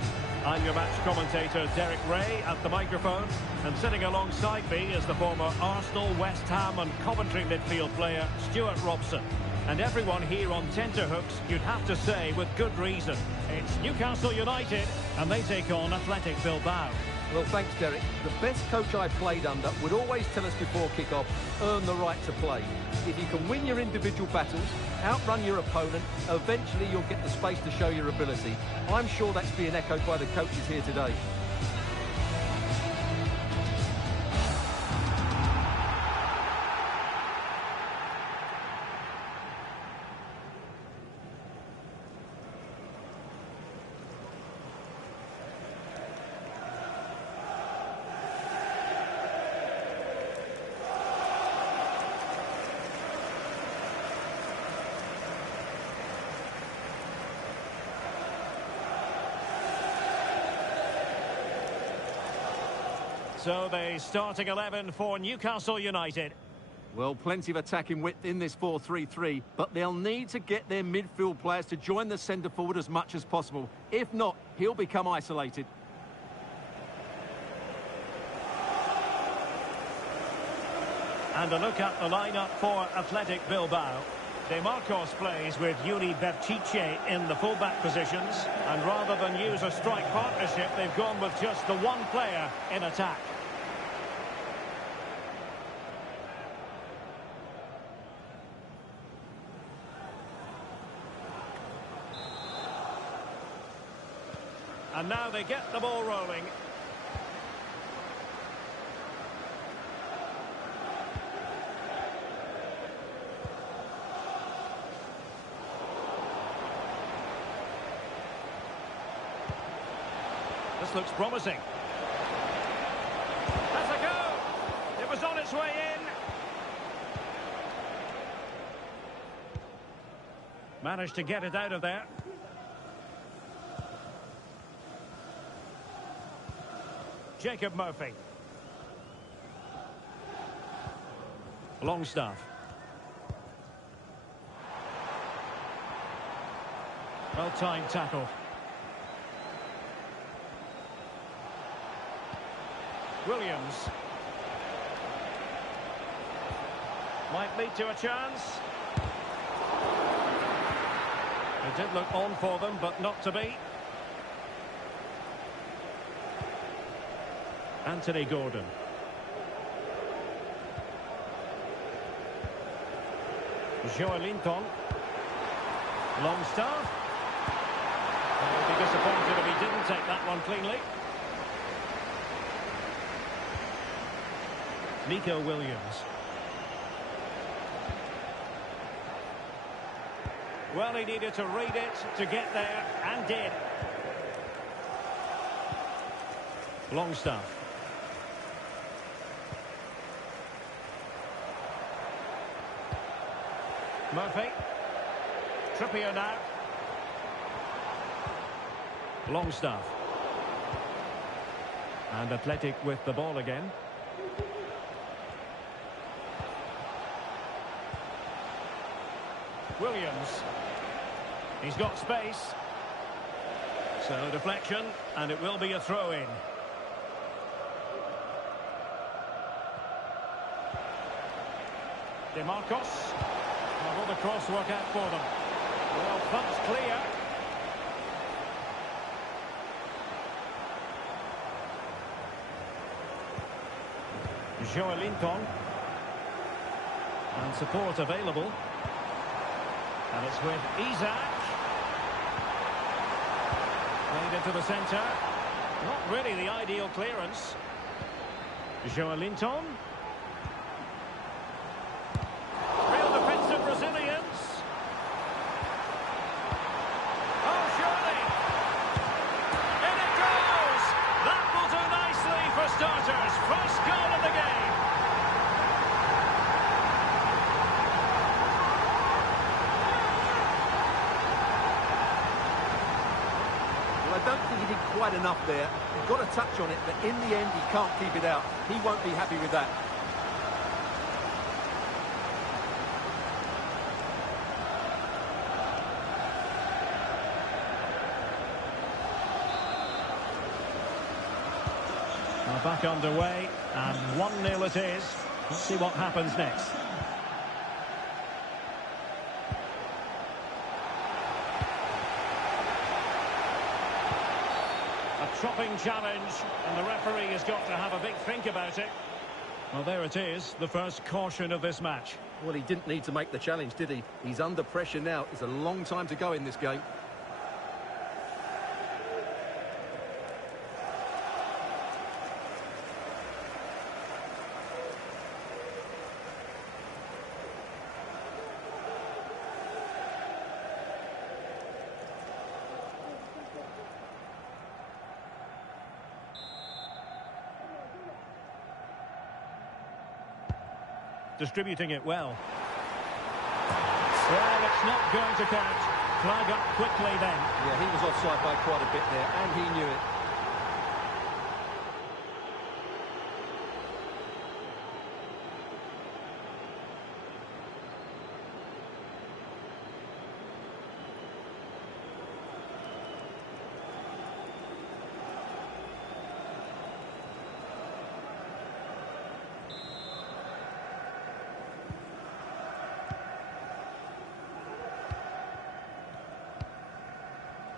I'm your match commentator, Derek Ray, at the microphone, and sitting alongside me is the former Arsenal, West Ham and Coventry midfield player, Stuart Robson. And everyone here on tenterhooks, you'd have to say with good reason. It's Newcastle United, and they take on Athletic Bilbao. Well, thanks, Derek. The best coach I played under would always tell us before kick-off, earn the right to play. If you can win your individual battles, outrun your opponent, eventually you'll get the space to show your ability. I'm sure that's being echoed by the coaches here today. So the starting 11 for Newcastle United. Well, plenty of attacking width in this 4-3-3, but they'll need to get their midfield players to join the centre forward as much as possible. If not, he'll become isolated. And a look at the lineup for Athletic Bilbao. De Marcos plays with Yuri Berchiche in the fullback positions, and rather than use a strike partnership, they've gone with just the one player in attack. And now they get the ball rolling. This looks promising. That's a go! It was on its way in. Managed to get it out of there. Jacob Murphy. Longstaff. Well-timed tackle. Williams. Might lead to a chance. It did look on for them, but not to be. Anthony Gordon. Joelinton. Longstaff. He'll be disappointed if he didn't take that one cleanly. Nico Williams. Well, he needed to read it to get there, and did. Longstaff. Murphy. Trippier now. Longstaff. And Athletic with the ball again. Williams. He's got space. So deflection, and it will be a throw-in. DeMarcos. How will the cross work out for them? Well, that's clear. Joelinton. And support available. And it's with Isaac. Played into the centre. Not really the ideal clearance. Joelinton. Real defensive Brazilians. Oh, surely. In it goes. That will do nicely for starters. First goal of the game. I don't think he did quite enough there. He got a touch on it, but in the end, he can't keep it out. He won't be happy with that. Well, back underway, and 1-0 it is. Let's see what happens next. Chopping challenge, and the referee has got to have a big think about it. Well, there it is, the first caution of this match. Well, he didn't need to make the challenge, did he? He's under pressure now. It's a long time to go in this game. Distributing it well. Well, it's not going to count. Flag up quickly then. Yeah, he was offside by quite a bit there, and he knew it.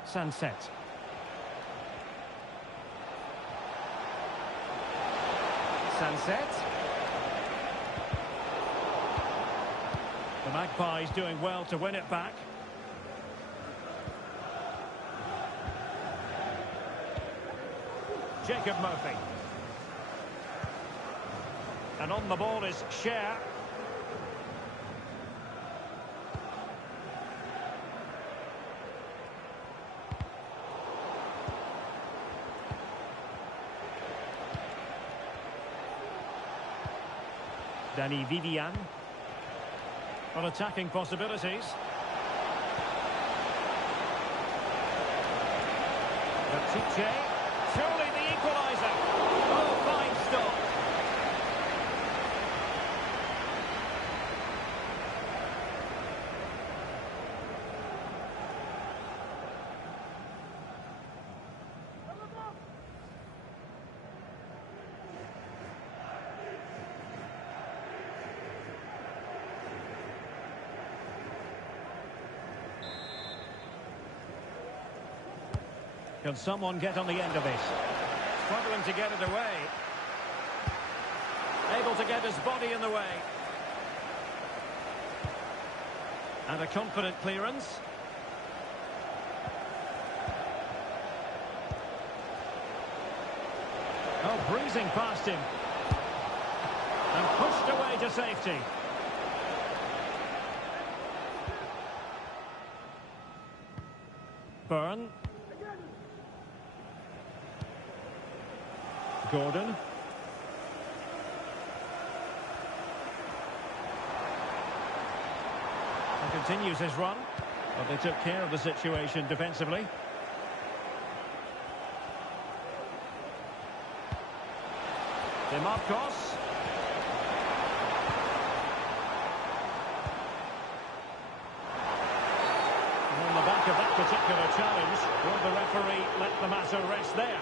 Sunset. Sunset. The Magpies doing well to win it back. Jacob Murphy. And on the ball is Cher. Danny Vivian. On attacking possibilities. Baptiste. Surely the equaliser. Oh, fine stop. Can someone get on the end of this? Struggling to get it away. Able to get his body in the way. And a confident clearance. Oh, breezing past him. And pushed away to safety. Byrne. Gordon. And continues his run. But they took care of the situation defensively. DeMarcos. On the back make of that particular challenge? Will the referee let the matter rest there?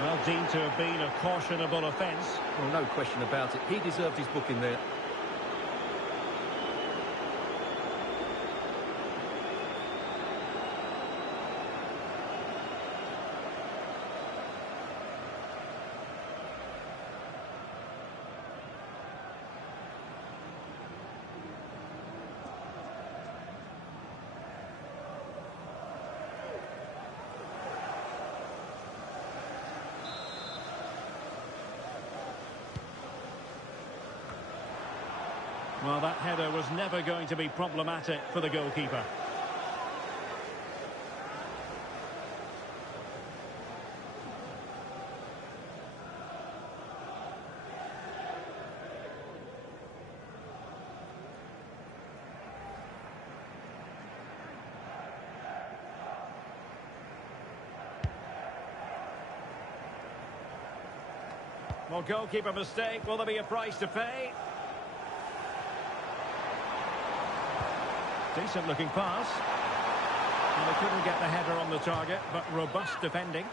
Well, deemed to have been a cautionable offence. Well, no question about it. He deserved his booking there. Well, that header was never going to be problematic for the goalkeeper. Well, goalkeeper mistake. Will there be a price to pay? Decent looking pass. Well, they couldn't get the header on the target, but robust defending.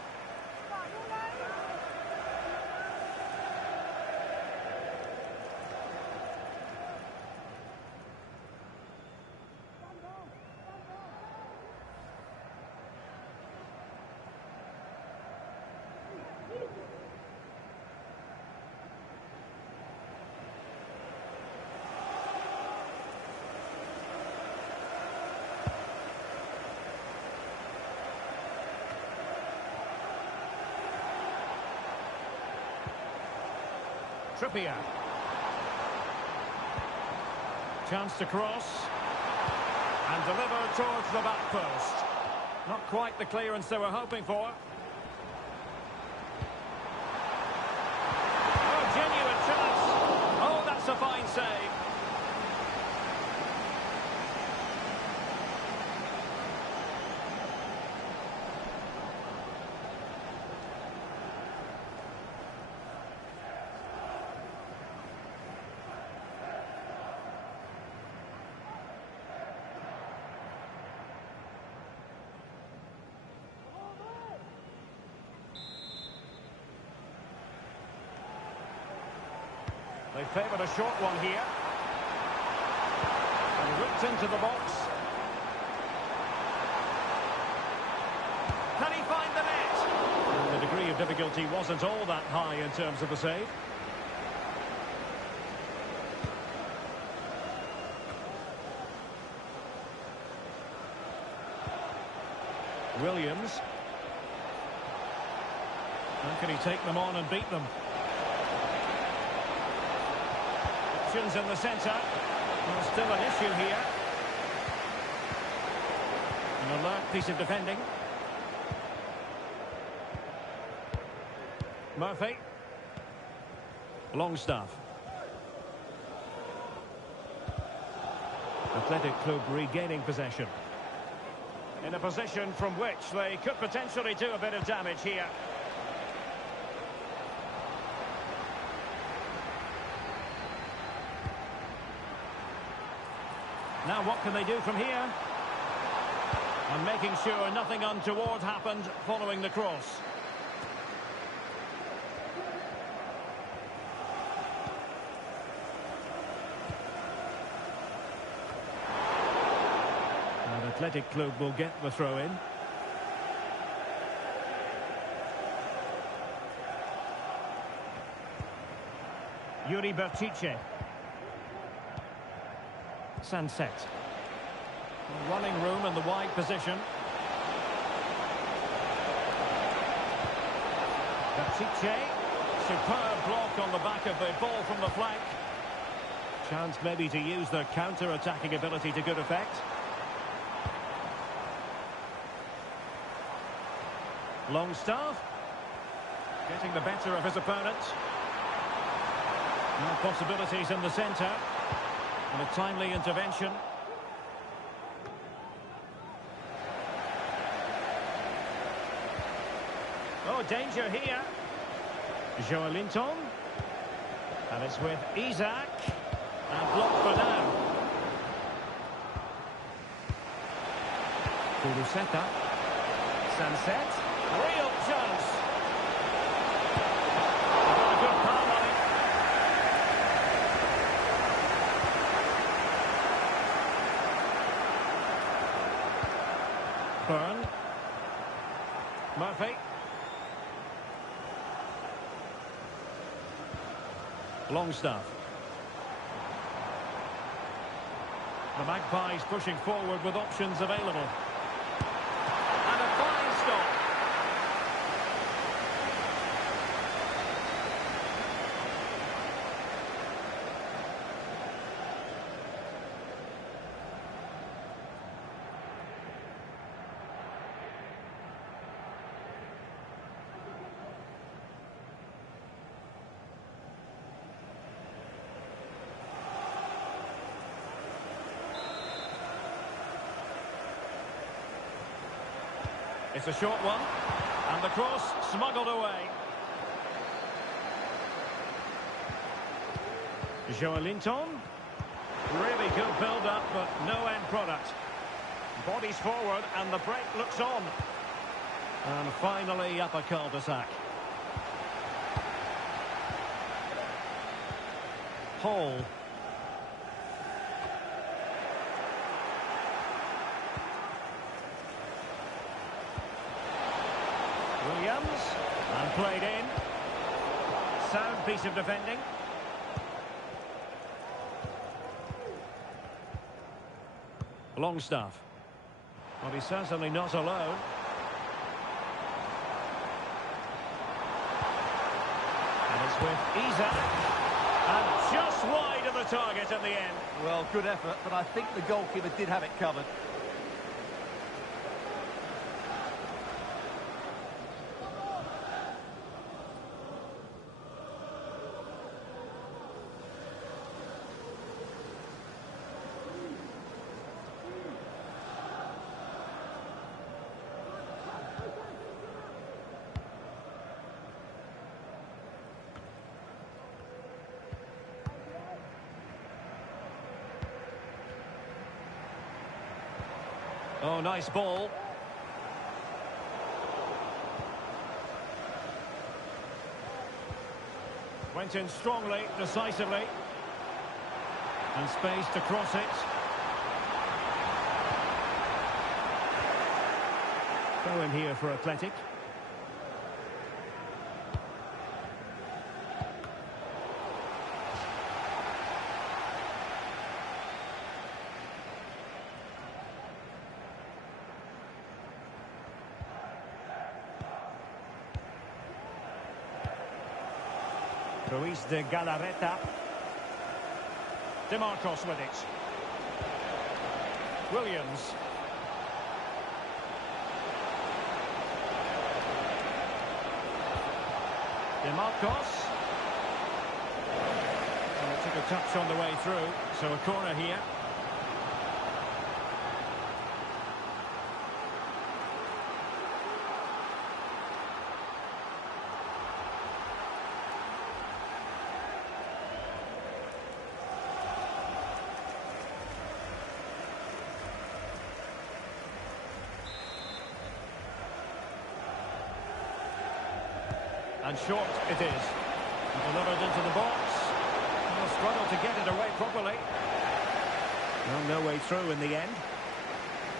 Trippier. Chance to cross. And deliver towards the back post. Not quite the clearance they were hoping for. Oh, genuine chance. Oh, that's a fine save. They favoured a short one here. And whipped into the box. Can he find the net? And the degree of difficulty wasn't all that high in terms of the save. Williams. How can he take them on and beat them? In the centre. Well, still an issue here. An alert piece of defending. Murphy. Longstaff. Athletic Club regaining possession. In a position from which they could potentially do a bit of damage here. Now what can they do from here? And making sure nothing untoward happened following the cross. And Athletic Club will get the throw in. Yuri Bertice. Sunset. Running room in the wide position. Bertice. Superb block on the back of the ball from the flank. Chance maybe to use their counter-attacking ability to good effect. Longstaff. Getting the better of his opponent. Now possibilities in the centre. And a timely intervention. Oh, danger here. Joelinton. And it's with Isaac. And blocked for now. Kuruseta. Sunset. Real chance. They've got a good palm on it. Byrne. Murphy. Longstaff. The Magpies pushing forward with options available. And a fine stop. It's a short one, and the cross smuggled away. Joelinton. Really good build-up, but no end product. Bodies forward, and the break looks on. And finally up a cul-de-sac. Howe. Williams, and played in. Sound piece of defending. Longstaff. Well, he's certainly not alone. And it's with Isa. And just wide of the target in the end. Well, good effort, but I think the goalkeeper did have it covered. Oh, nice ball. Went in strongly, decisively. And space to cross it. Go in here for Athletic. Ruiz de Galarreta. DeMarcos with it. Williams. DeMarcos. And it took a touch on the way through, so a corner here. And short it is. Delivered into the box. He'll struggle to get it away properly. Well, no way through in the end.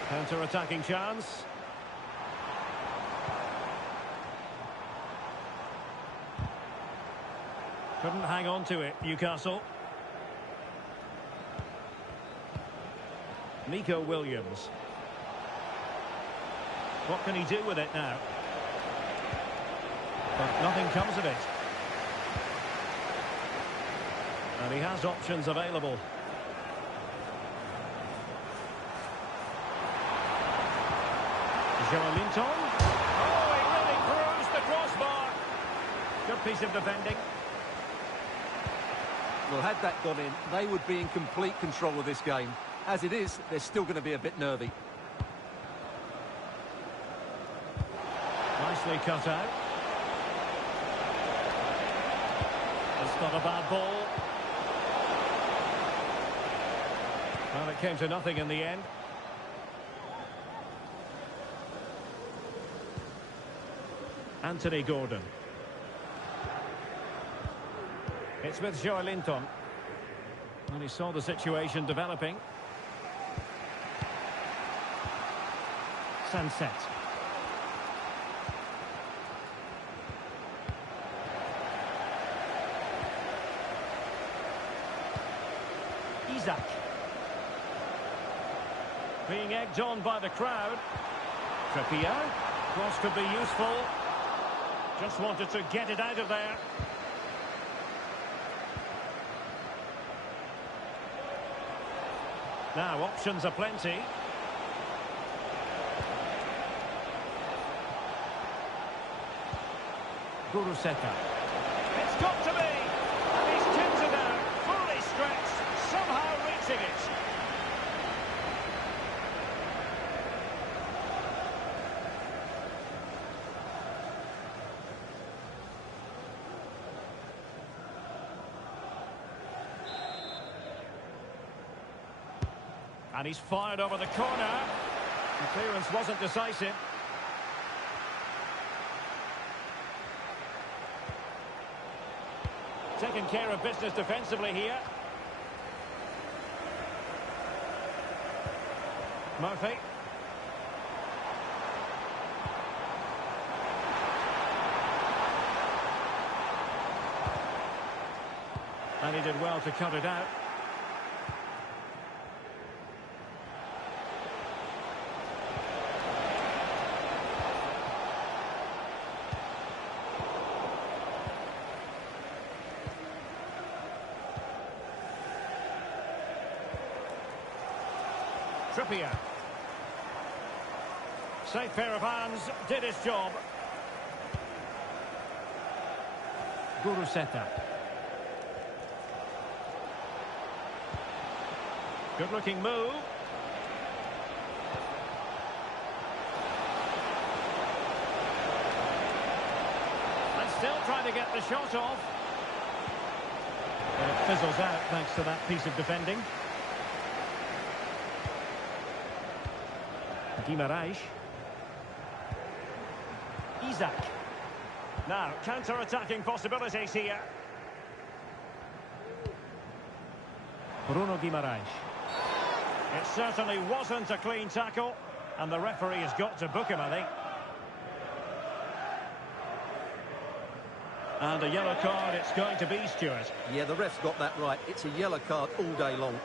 Counter-attacking chance. Couldn't hang on to it, Newcastle. Nico Williams. What can he do with it now? But nothing comes of it. And he has options available. Joelinton. Oh, he really bruised the crossbar. Good piece of defending. Well, had that gone in, they would be in complete control of this game. As it is, they're still going to be a bit nervy. Nicely cut out. It's not a bad ball. Well, it came to nothing in the end. Anthony Gordon. It's with Joelinton. And he saw the situation developing. Sunset. Isaac. Being egged on by the crowd. Trippier. Cross could be useful. Just wanted to get it out of there. Now, options are plenty. Guruseta. It's got to be! And he's tipped it out, fully stretched, somehow reaching it. And he's fired over the corner. The clearance wasn't decisive. Taking care of business defensively here. Murphy. And he did well to cut it out. Trippier. Safe pair of hands, did his job. Guruseta. Good looking move. And still trying to get the shot off. But it fizzles out thanks to that piece of defending. Guimaraes. Isaac. Now, counter-attacking possibilities here. Bruno Guimaraes. It certainly wasn't a clean tackle, and the referee has got to book him, I think. And a yellow card it's going to be, Stuart. Yeah, the ref's got that right. It's a yellow card all day long.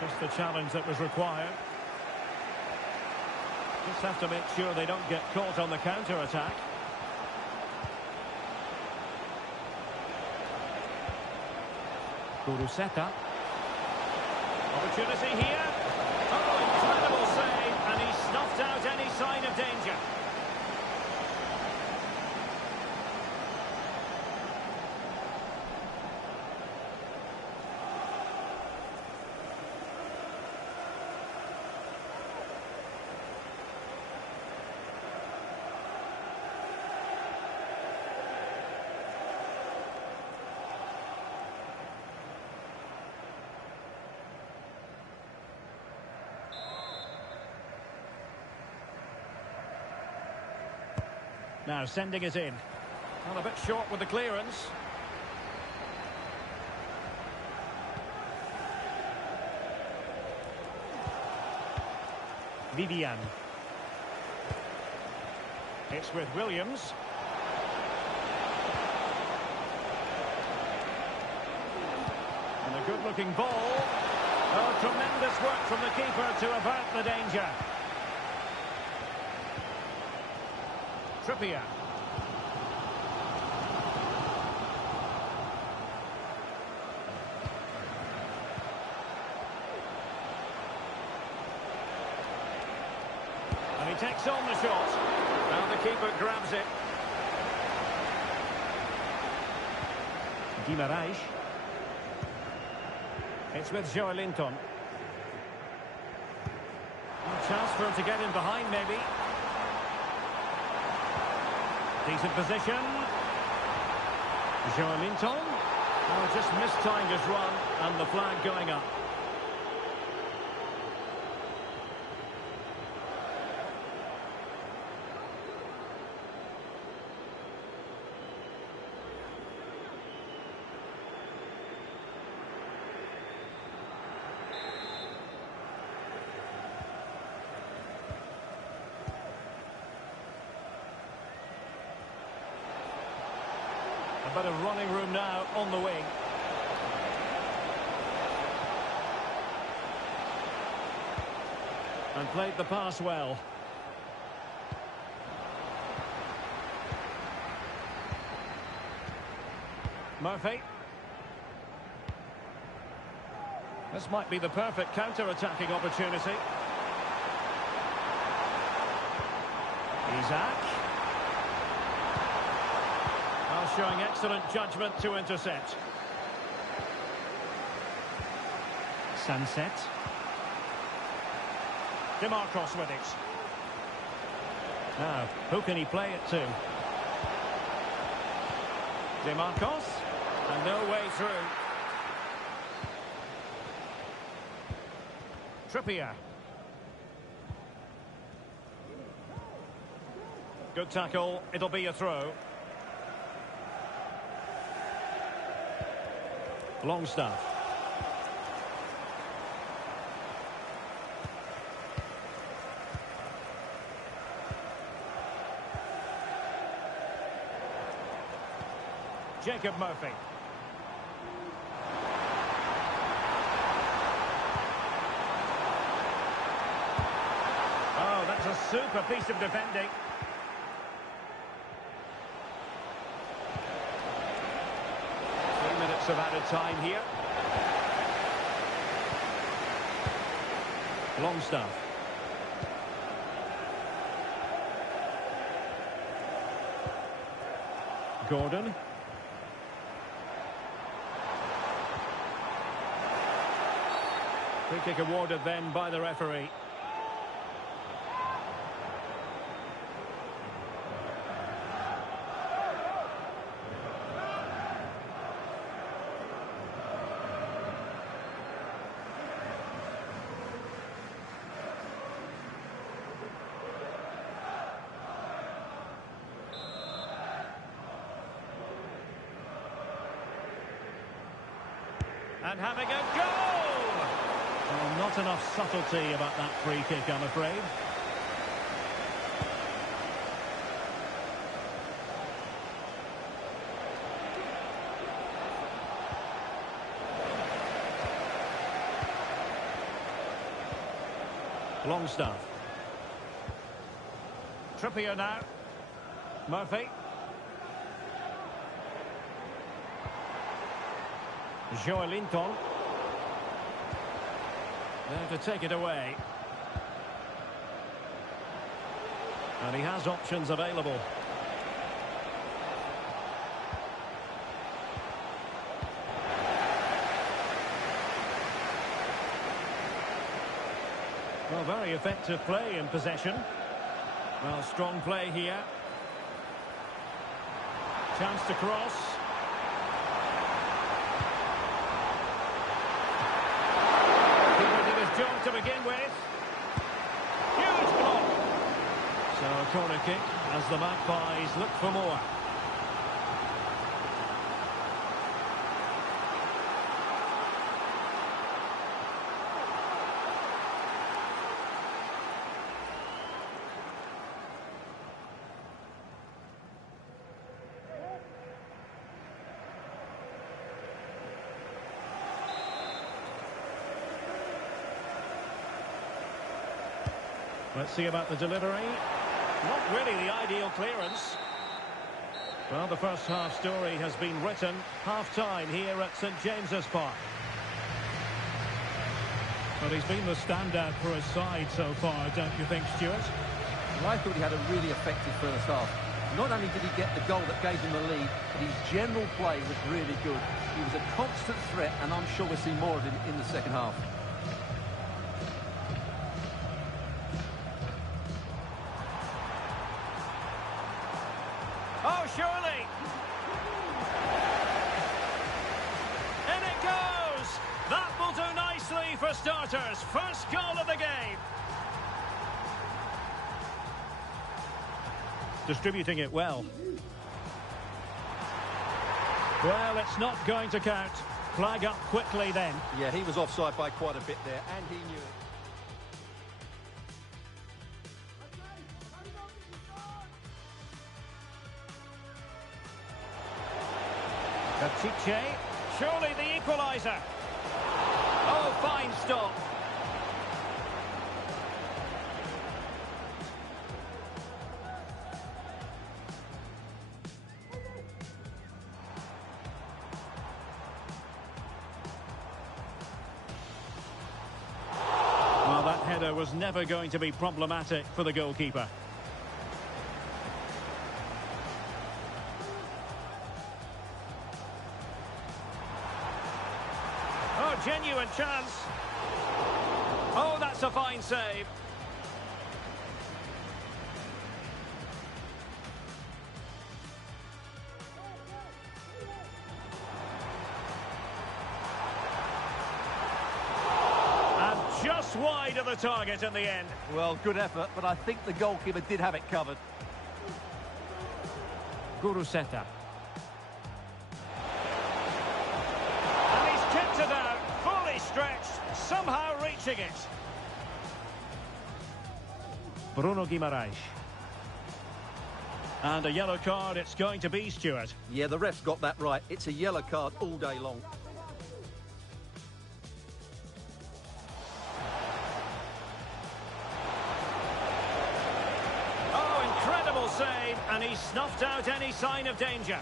Just the challenge that was required. Just have to make sure they don't get caught on the counter-attack. Guruseta. Opportunity here. Oh, incredible save, and he snuffed out any sign of danger. Now sending it in. Well, a bit short with the clearance. Vivian. It's with Williams. And a good-looking ball. Oh, tremendous work from the keeper to avert the danger. Trippier. And he takes on the shot. Now the keeper grabs it. Guimaraes. It's with Joelinton. for him to get in behind, maybe. Decent position. Joelinton. Oh, just mistimed his run, and the flag going up. A bit of running room now on the wing. And played the pass well. Murphy. This might be the perfect counter-attacking opportunity. Isaac. Showing excellent judgment to intercept. Sunset. DeMarcos with it. Now, who can he play it to? DeMarcos. And no way through. Trippier. Good tackle. It'll be a throw. Longstaff. Jacob Murphy. Oh, that's a super piece of defending. Of added time here. Longstaff. Gordon. Free kick awarded then by the referee. And having a goal! Well, not enough subtlety about that free kick, I'm afraid. Longstaff. Trippier now. Murphy. Joelinton. There to take it away. And he has options available. Well, very effective play in possession. Well, strong play here. Chance to cross. Job to begin with. Huge block. So a corner kick as the Magpies look for more. Let's see about the delivery. Not really the ideal clearance. Well, the first half story has been written. Half-time here at St James's Park. Well, he's been the standout for his side so far, don't you think, Stuart? Well, I thought he had a really effective first half. Not only did he get the goal that gave him the lead, but his general play was really good. He was a constant threat, and I'm sure we'll see more of him in the second half. surely. In it goes. That will do nicely for starters. First goal of the game. Distributing it well. Well, it's not going to count. Flag up quickly then. Yeah, he was offside by quite a bit there, and he knew it. Chiche, surely the equaliser. Oh, fine stop. Well, that header was never going to be problematic for the goalkeeper. Genuine chance. Oh, that's a fine save. And just wide of the target in the end. Well, good effort, but I think the goalkeeper did have it covered. Guruseta. It out, fully stretched, somehow reaching it. Bruno Guimaraes. And a yellow card it's going to be, Stuart. Yeah, the ref's got that right. It's a yellow card all day long. Oh, incredible save, and he snuffed out any sign of danger.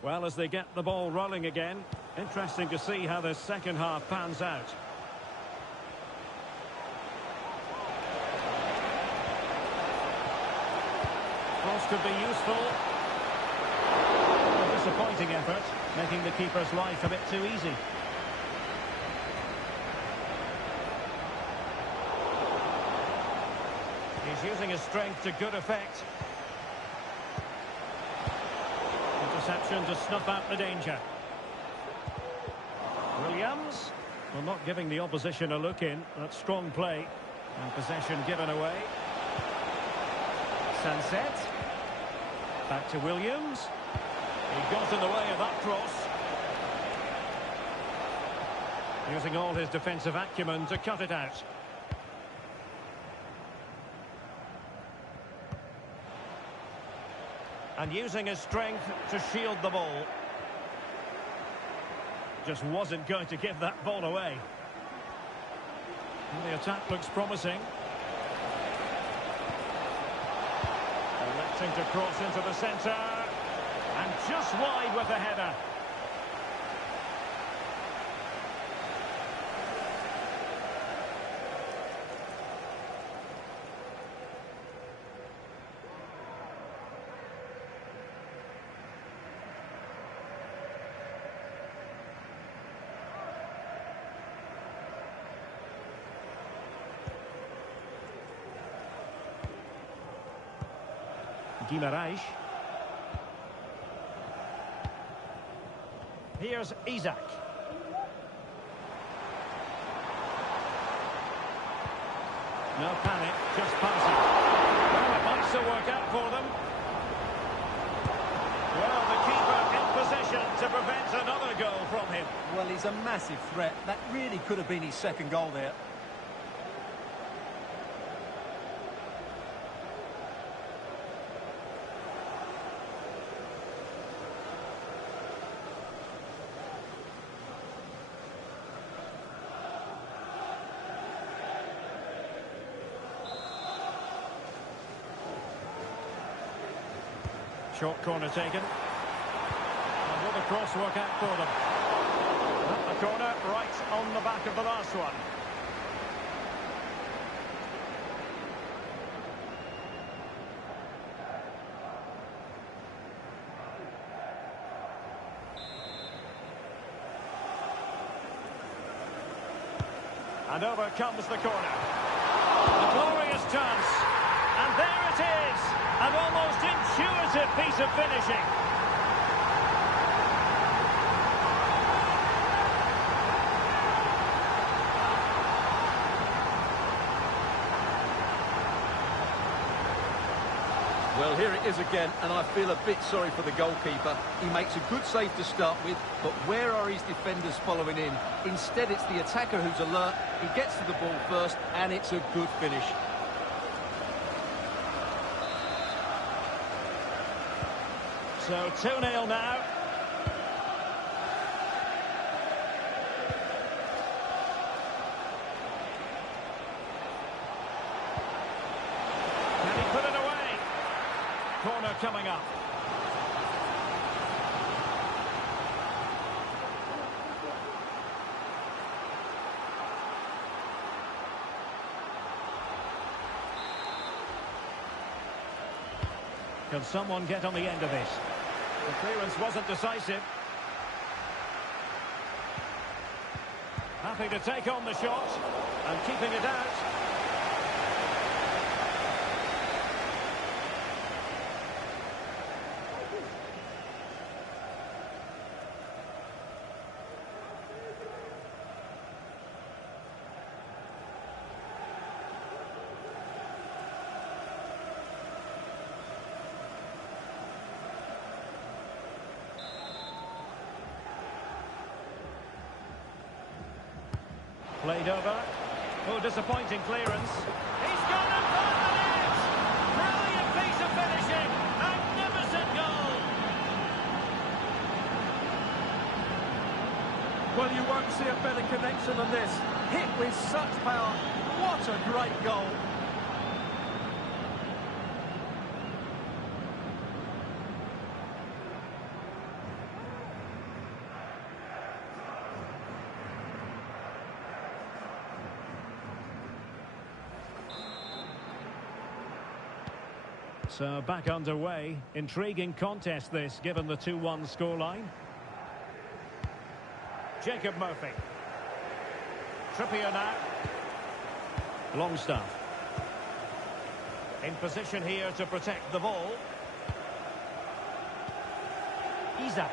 Well, as they get the ball rolling again, interesting to see how the second half pans out. Cross could be useful. A disappointing effort, making the keeper's life a bit too easy. He's using his strength to good effect. Interception to snuff out the danger. Williams, well, not giving the opposition a look in. That's strong play. And possession given away. Sunset. Back to Williams. He got in the way of that cross. Using all his defensive acumen to cut it out. And using his strength to shield the ball. Just wasn't going to give that ball away. And the attack looks promising. Electing to cross into the centre. And just wide with the header. Guimaraes. Here's Isaac. No panic, just passing. Well, it might still work out for them. Well, the keeper in possession to prevent another goal from him. Well, he's a massive threat. That really could have been his second goal there. Short corner taken. And will the cross work out for them? At the corner, right on the back of the last one. And over comes the corner. A glorious chance. And there it is. An almost intuitive piece of finishing. Well, here it is again, and I feel a bit sorry for the goalkeeper. He makes a good save to start with, but where are his defenders following in? Instead, it's the attacker who's alert. He gets to the ball first, and it's a good finish. So 2-0 now. Can he put it away? Corner coming up. Can someone get on the end of this? The clearance wasn't decisive. Happy to take on the shot and keeping it out. Played over. Oh, disappointing clearance. He's gone and found the net! Brilliant piece of finishing! Magnificent goal! Well, you won't see a better connection than this. Hit with such power. What a great goal. So back underway. Intriguing contest this, given the 2-1 scoreline. Jacob Murphy. Trippier now. Longstaff. In position here to protect the ball. Isaac.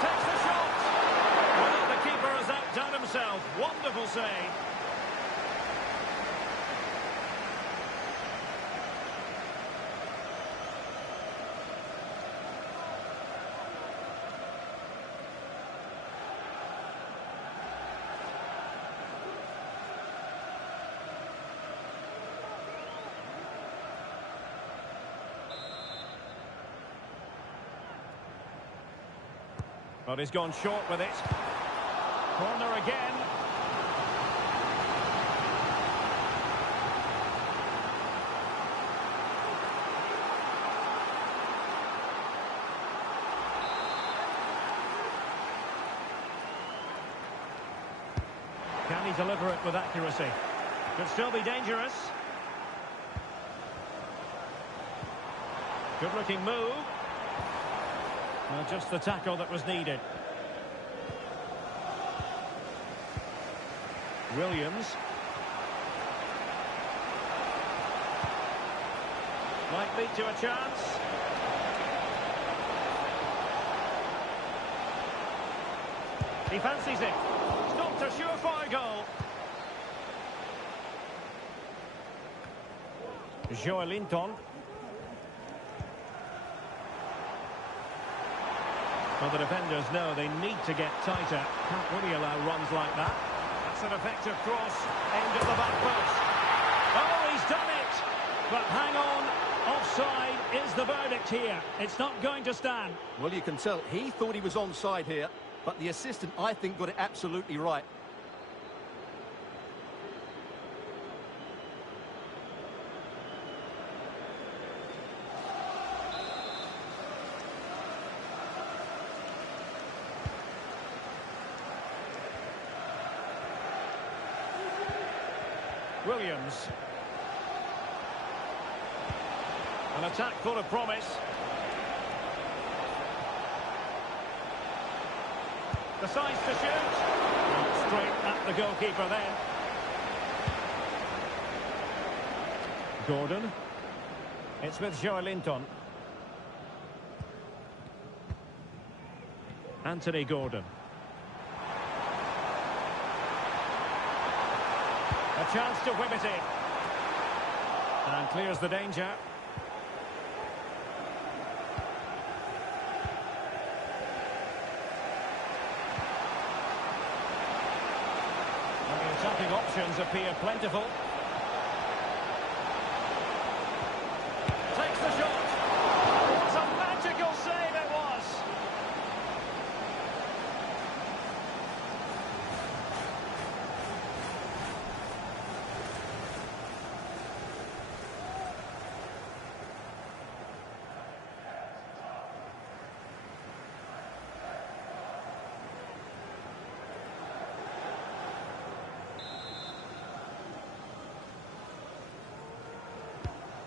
Takes the shot. Well, the keeper has outdone himself. Wonderful save. But he's gone short with it. Corner again. Can he deliver it with accuracy? Could still be dangerous. Good looking move. Just the tackle that was needed. Williams. Might lead to a chance. He fancies it. It's not a surefire goal. Joelinton. Well, the defenders know they need to get tighter. Can't really allow runs like that. That's an effective cross aimed at the back post. Oh, he's done it! But hang on, offside is the verdict here. It's not going to stand. Well, you can tell he thought he was onside here, but the assistant, I think, got it absolutely right. Williams. An attack full of promise. Decides to shoot. Straight at the goalkeeper then. Gordon. It's with Joelinton. Anthony Gordon. A chance to whip it in. And clears the danger. And the attacking options appear plentiful. Takes the shot. What a magical save it was.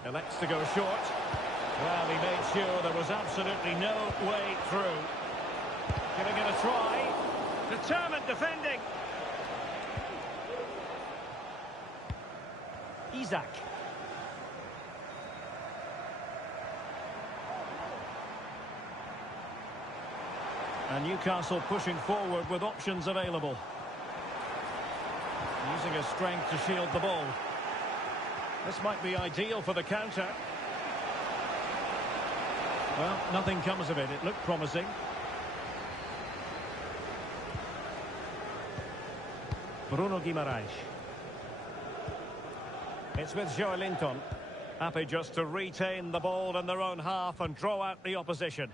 Elects to go short. Well, he made sure there was absolutely no way through. Giving it a try. Determined defending. Isaac. And Newcastle pushing forward with options available. Using his strength to shield the ball. This might be ideal for the counter. Well, nothing comes of it. It looked promising. Bruno Guimaraes. It's with Joelinton. Happy just to retain the ball in their own half and draw out the opposition.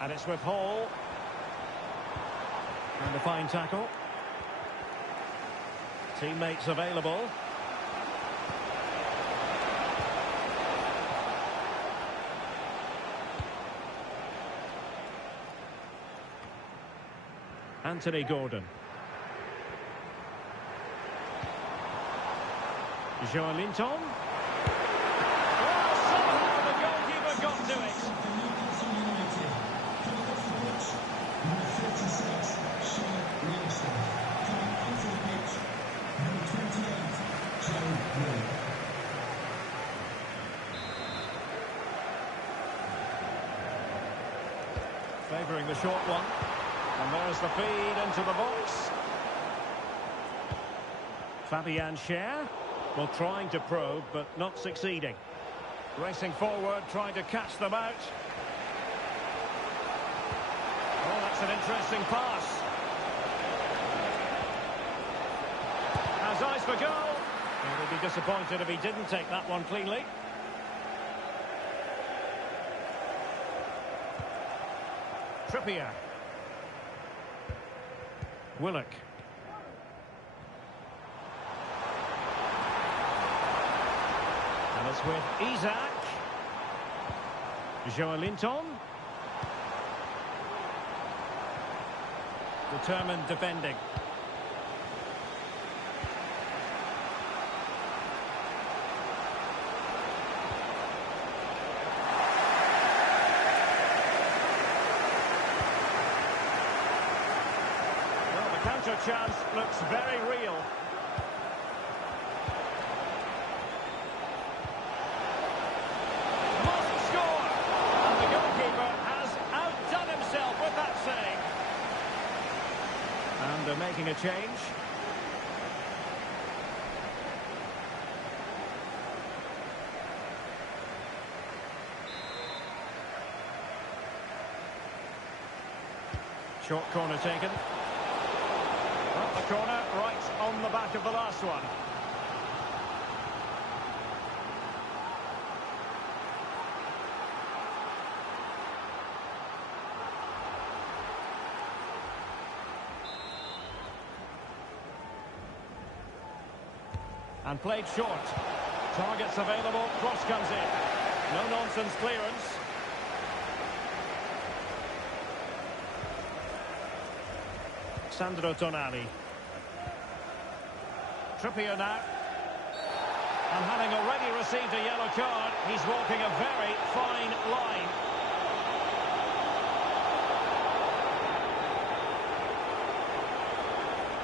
And it's with Howe. And a fine tackle. Teammates available. Anthony Gordon. Joelinton. Oh, somehow the goalkeeper got to it. Favouring the short one. And there's the feed into the box. Fabian Schär. Well, trying to probe, but not succeeding. Racing forward, trying to catch them out. Oh, that's an interesting pass. Has eyes for goal. He would be disappointed if he didn't take that one cleanly. Trippier. Willock. And it's with Isaac. Joelinton. Determined defending. Counter chance looks very real. Must score! And the goalkeeper has outdone himself with that save. And they're making a change. Short corner taken. The corner right on the back of the last one. And played short. Targets available, cross comes in. No nonsense clearance. Sandro Tonali. Trippier now. And having already received a yellow card, he's walking a very fine line.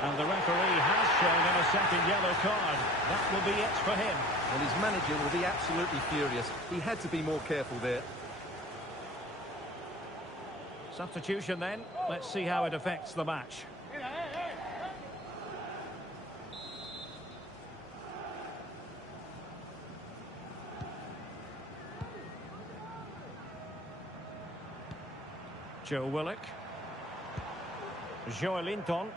And the referee has shown him a second yellow card. That will be it for him. And his manager will be absolutely furious. He had to be more careful there. Substitution then. Let's see how it affects the match. Joe Willock. Joelinton.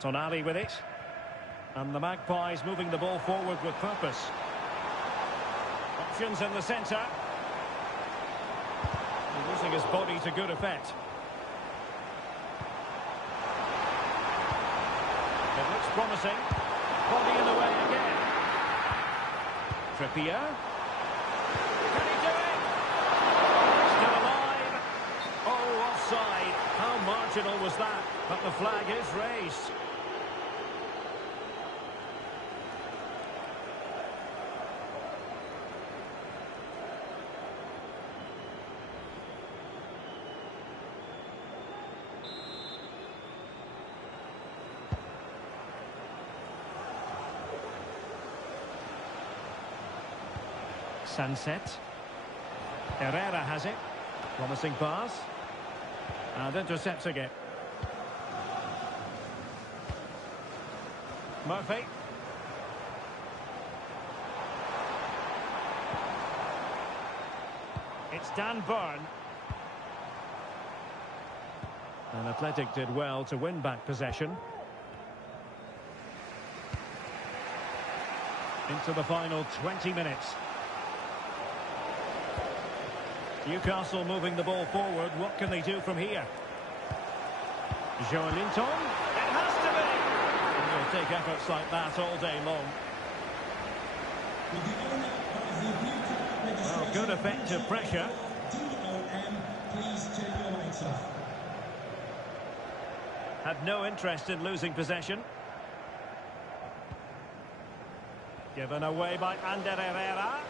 Tonali with it. And the Magpies moving the ball forward with purpose. Options in the centre. Using his body to good effect. It looks promising. Body in the way again. Trippier. Can he do it? Still alive. Oh, offside. How marginal was that? But the flag is raised. Sunset. Herrera has it. Promising pass. And intercepting it. Murphy. It's Dan Burn. And Athletic did well to win back possession. Into the final 20 minutes. Newcastle moving the ball forward. What can they do from here? Joelinton. It has to be. And they'll take efforts like that all day long. Well, good effective pressure. Had no interest in losing possession. Given away by Ander Herrera.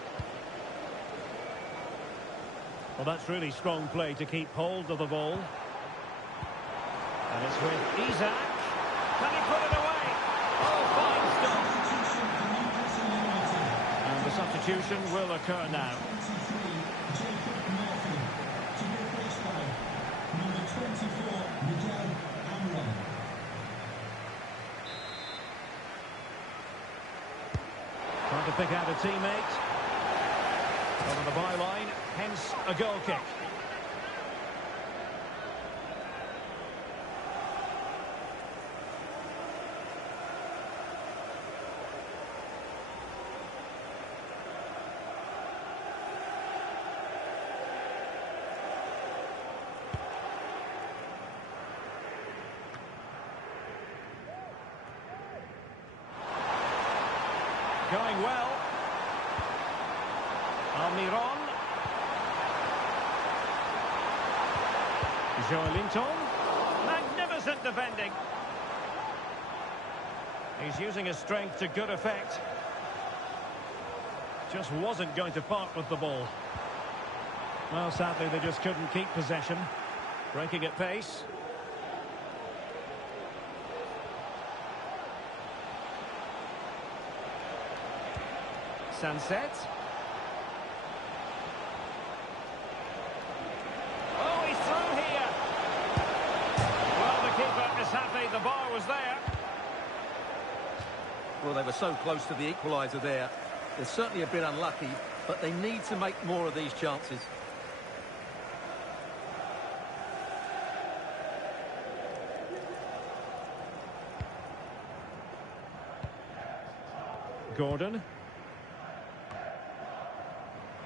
Well, that's really strong play to keep hold of the ball. And it's with Isak. Can he put it away? Oh, fine stop. And the substitution will occur now. Trying to pick out a teammate. Over the byline, hence a goal kick. Going well. Almiron. Joelinton. Magnificent defending. He's using his strength to good effect. Just wasn't going to part with the ball. Well, sadly, they just couldn't keep possession. Breaking at pace. Sunset. Oh, he's through here. Well, the keeper is happy the bar was there. Well, they were so close to the equaliser there. They're certainly a bit unlucky, but they need to make more of these chances. Gordon.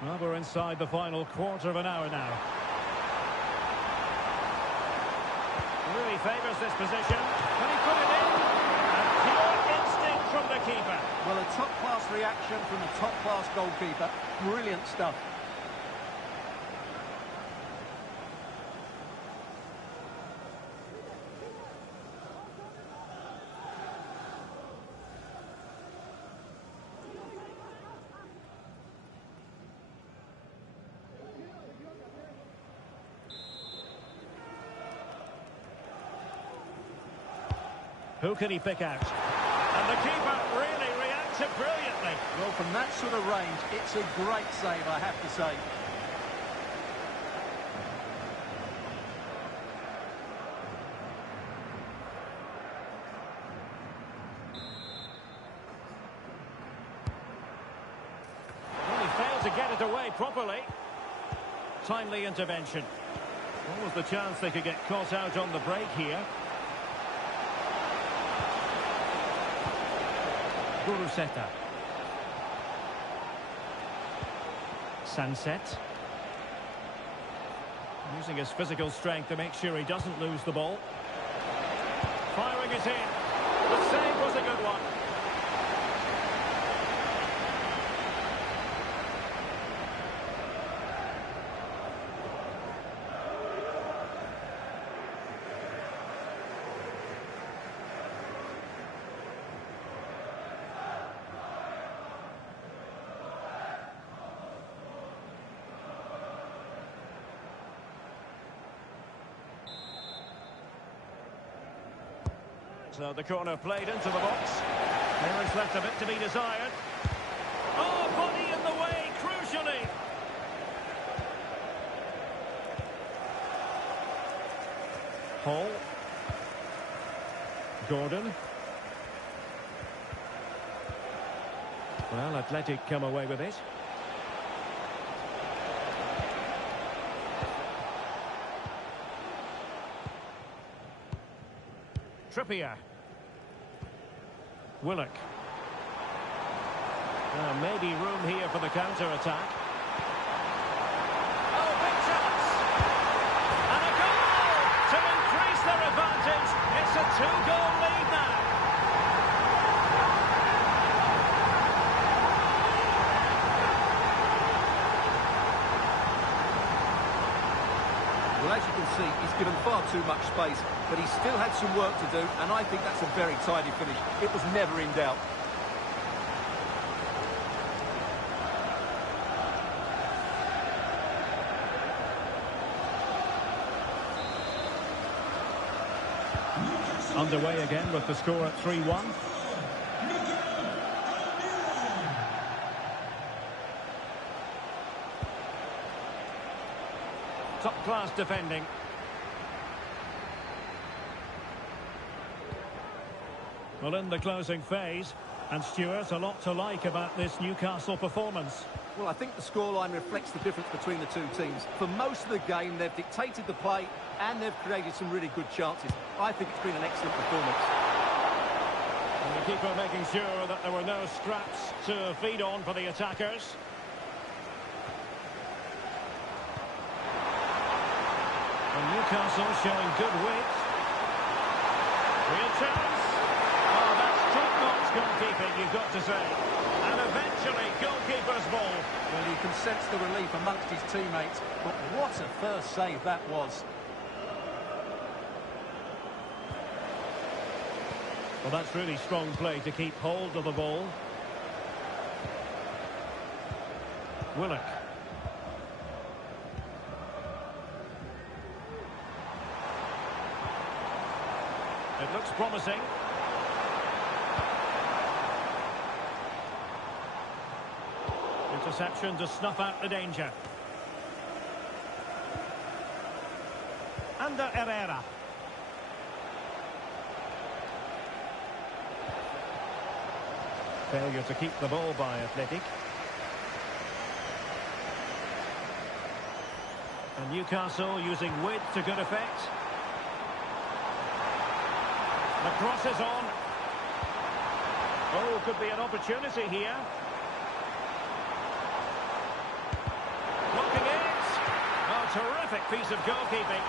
Well, we're inside the final quarter of an hour now. Really favours this position. Can he put it in? A pure instinct from the keeper. Well, a top-class reaction from a top-class goalkeeper. Brilliant stuff. Who can he pick out? And the keeper really reacted brilliantly. Well, from that sort of range, it's a great save, I have to say. Well, he failed to get it away properly. Timely intervention. What was the chance they could get caught out on the break here? Guruseta. Sunset. Using his physical strength to make sure he doesn't lose the ball. Firing it in. The save was a good one. So the corner played into the box. There is left a bit to be desired. Oh, body in the way, crucially. Howe. Gordon. Well, Athletic come away with it. Trippier. Willock. Maybe room here for the counter-attack. Oh, big chance! And a goal to increase their advantage. It's a two-goal lead now. Well, as you can see, he's given far too much space, but he still had some work to do, and I think that's a very tidy finish. It was never in doubt. Underway again with the score at 3-1. Top-class defending. Well, in the closing phase, and Stuart, a lot to like about this Newcastle performance. Well, I think the scoreline reflects the difference between the two teams. For most of the game, they've dictated the play, and they've created some really good chances. I think it's been an excellent performance. And the keeper making sure that there were no scraps to feed on for the attackers. And Newcastle showing good width. Real chance. Oh, that's top-notch goalkeeping, you've got to say. And eventually, goalkeeper's ball. Well, you can sense the relief amongst his teammates, but what a first save that was. Well, that's really strong play to keep hold of the ball. Willock. It looks promising. Interception to snuff out the danger. Under Herrera. Failure to keep the ball by Athletic. And Newcastle using width to good effect. The cross is on. Oh, could be an opportunity here. Blocking it. Oh, terrific piece of goalkeeping.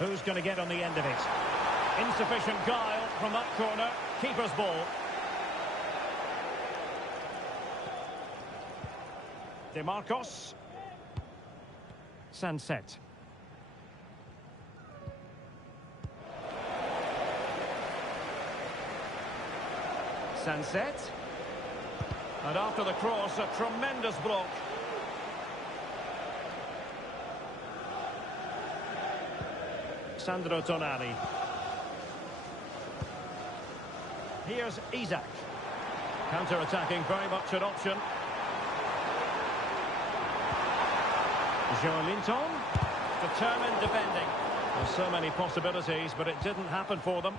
Who's going to get on the end of it? Insufficient guile from that corner. Keeper's ball. DeMarcos. Sunset. Sunset. And after the cross, a tremendous block. Sandro Tonali. Here's Isaac. Counter-attacking, very much an option. Joelinton. Determined defending. There's so many possibilities, but it didn't happen for them.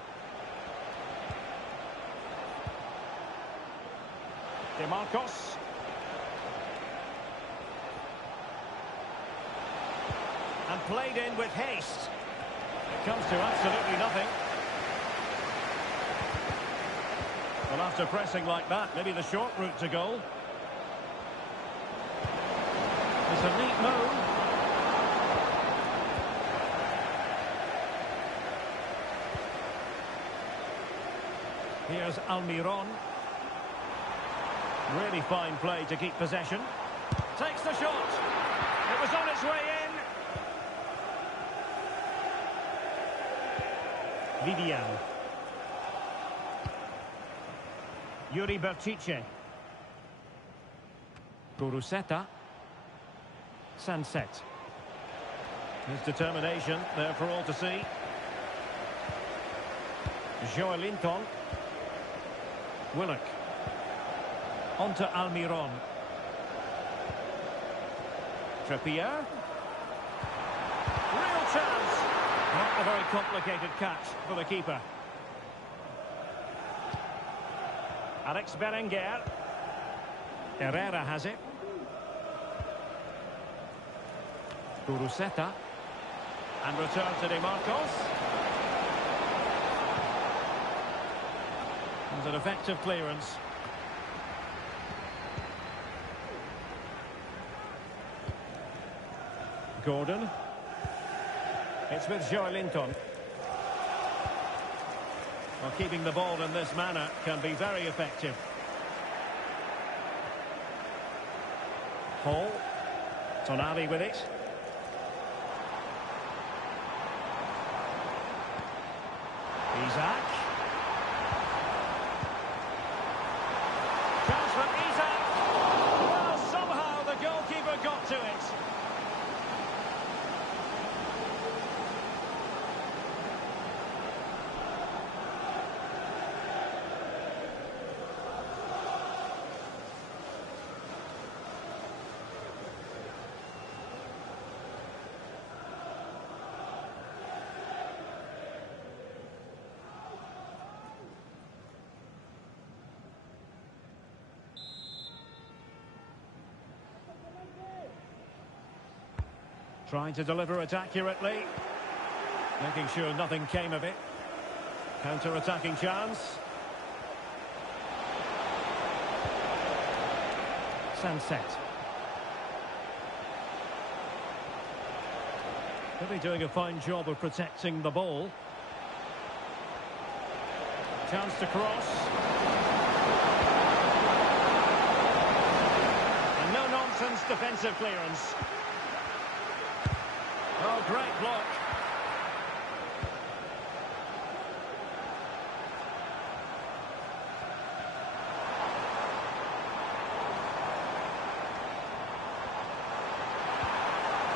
DeMarcos. And played in with haste. It comes to absolutely nothing. Well, after pressing like that, maybe the short route to goal. It's a neat move. Here's Almiron. Really fine play to keep possession. Takes the shot. It was on its way in. Vivian. Yuri Berchiche. Guruseta. Sunset. His determination there for all to see. Joelinton. Willock. On to Almiron. Trippier. Real chance. Not a very complicated catch for the keeper. Alex Berenguer. Herrera has it. Guruseta. And return to DeMarcos. It's an effective clearance. Gordon. It's with Joelinton. Well, keeping the ball in this manner can be very effective. Howe. Tonali with it. Isaac. Chance for Isaac. Well, somehow the goalkeeper got to it. Trying to deliver it accurately. Making sure nothing came of it. Counter-attacking chance. Sunset. Really doing a fine job of protecting the ball. Chance to cross. And no-nonsense defensive clearance. Oh, great block.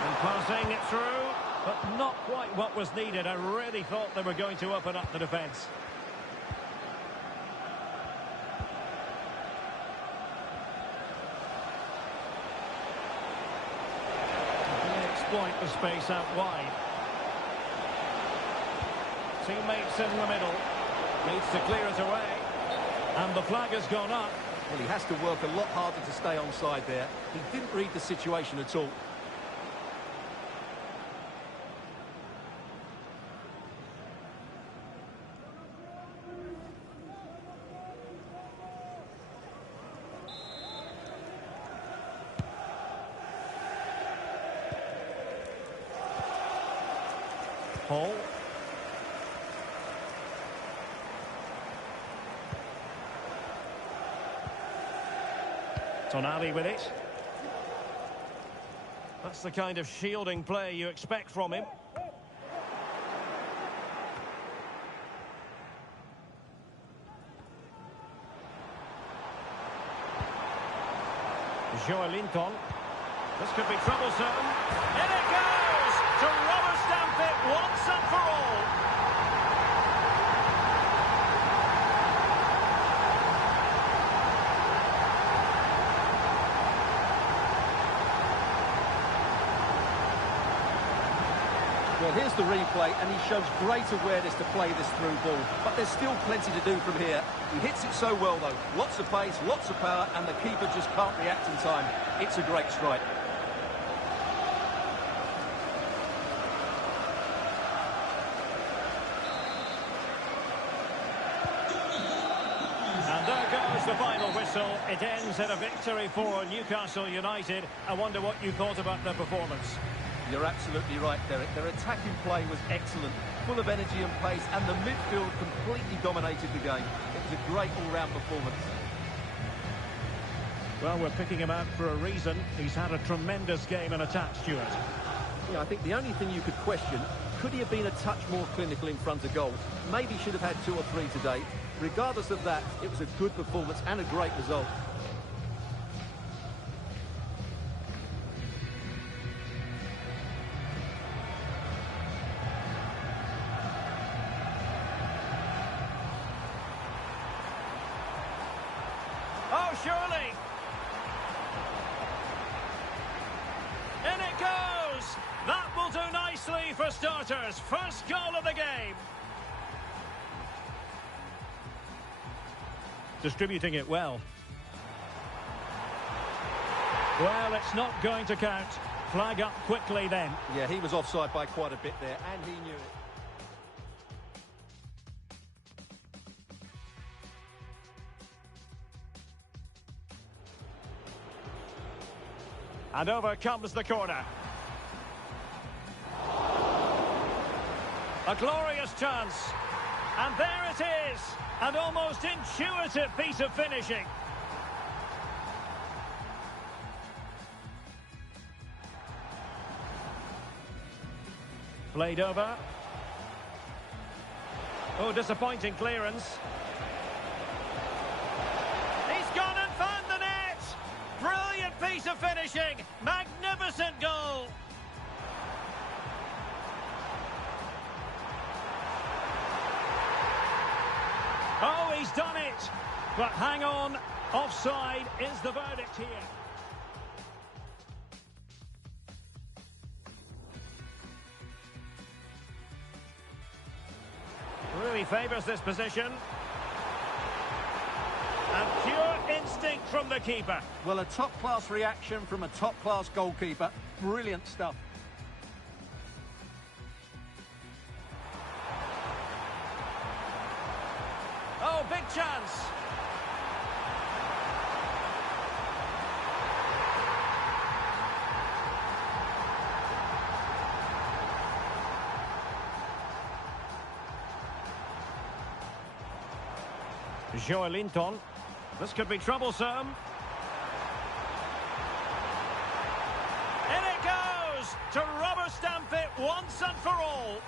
And passing it through, but not quite what was needed. I really thought they were going to open up the defence. Exploit the space out wide. Teammates in the middle. Needs to clear it away. And the flag has gone up. Well, he has to work a lot harder to stay onside there. He didn't read the situation at all. Howe. Tonali with it. That's the kind of shielding play you expect from him. Joelinton. This could be troublesome. In it goes! To rubber stamp it once and for all. Well, here's the replay, and he shows great awareness to play this through ball. But there's still plenty to do from here. He hits it so well, though. Lots of pace, lots of power, and the keeper just can't react in time. It's a great strike. And there goes the final whistle. It ends in a victory for Newcastle United. I wonder what you thought about their performance. You're absolutely right, Derek. Their attacking play was excellent, full of energy and pace, and the midfield completely dominated the game. It was a great all-round performance. Well, we're picking him out for a reason. He's had a tremendous game in attack, Stuart. Yeah, I think the only thing you could question, could he have been a touch more clinical in front of goal? Maybe should have had 2 or 3 today. Regardless of that, it was a good performance and a great result. Oh, surely! In it goes! That will do nicely for starters. First goal of the game. Distributing it well. Well, it's not going to count. Flag up quickly then. Yeah, he was offside by quite a bit there, and he knew it. And over comes the corner. A glorious chance. And there it is. An almost intuitive piece of finishing. Played over. Oh, disappointing clearance. He's gone and found the net. Brilliant piece of finishing. Magnificent goal. Oh, he's done it. But hang on. Offside is the verdict here. Really favours this position. And pure instinct from the keeper. Well, a top-class reaction from a top-class goalkeeper. Brilliant stuff. Oh, big chance. Joelinton. This could be troublesome. In it goes! To rubber stamp it once and for all.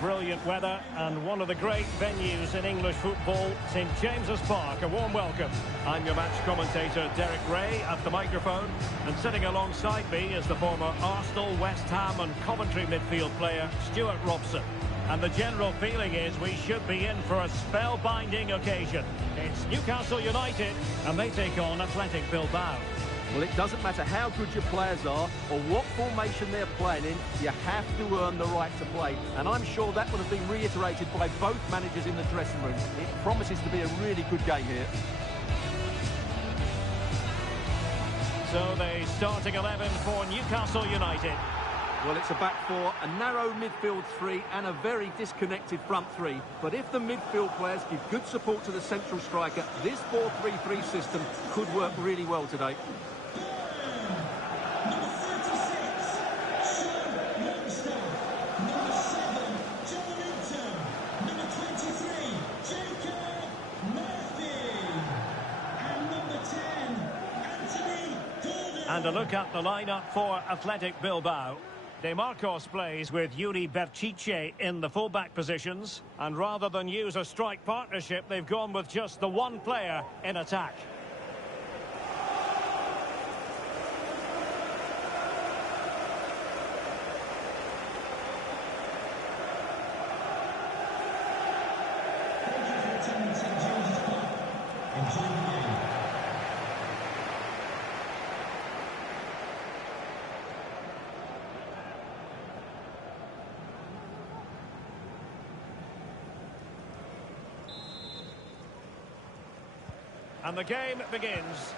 Brilliant weather and one of the great venues in English football, St James's Park. A warm welcome. I'm your match commentator Derek Ray at the microphone, and sitting alongside me is the former Arsenal, West Ham and Coventry midfield player Stuart Robson. And the general feeling is we should be in for a spellbinding occasion. It's Newcastle United and they take on Athletic Bilbao. Well, it doesn't matter how good your players are or what formation they're playing in, you have to earn the right to play. And I'm sure that would have been reiterated by both managers in the dressing room. It promises to be a really good game here. So the starting 11 for Newcastle United. Well, it's a back four, a narrow midfield three and a very disconnected front three. But if the midfield players give good support to the central striker, this 4-3-3 system could work really well today. And a look at the lineup for Athletic Bilbao. De Marcos plays with Yuri Berchiche in the fullback positions. And rather than use a strike partnership, they've gone with just the one player in attack. And the game begins.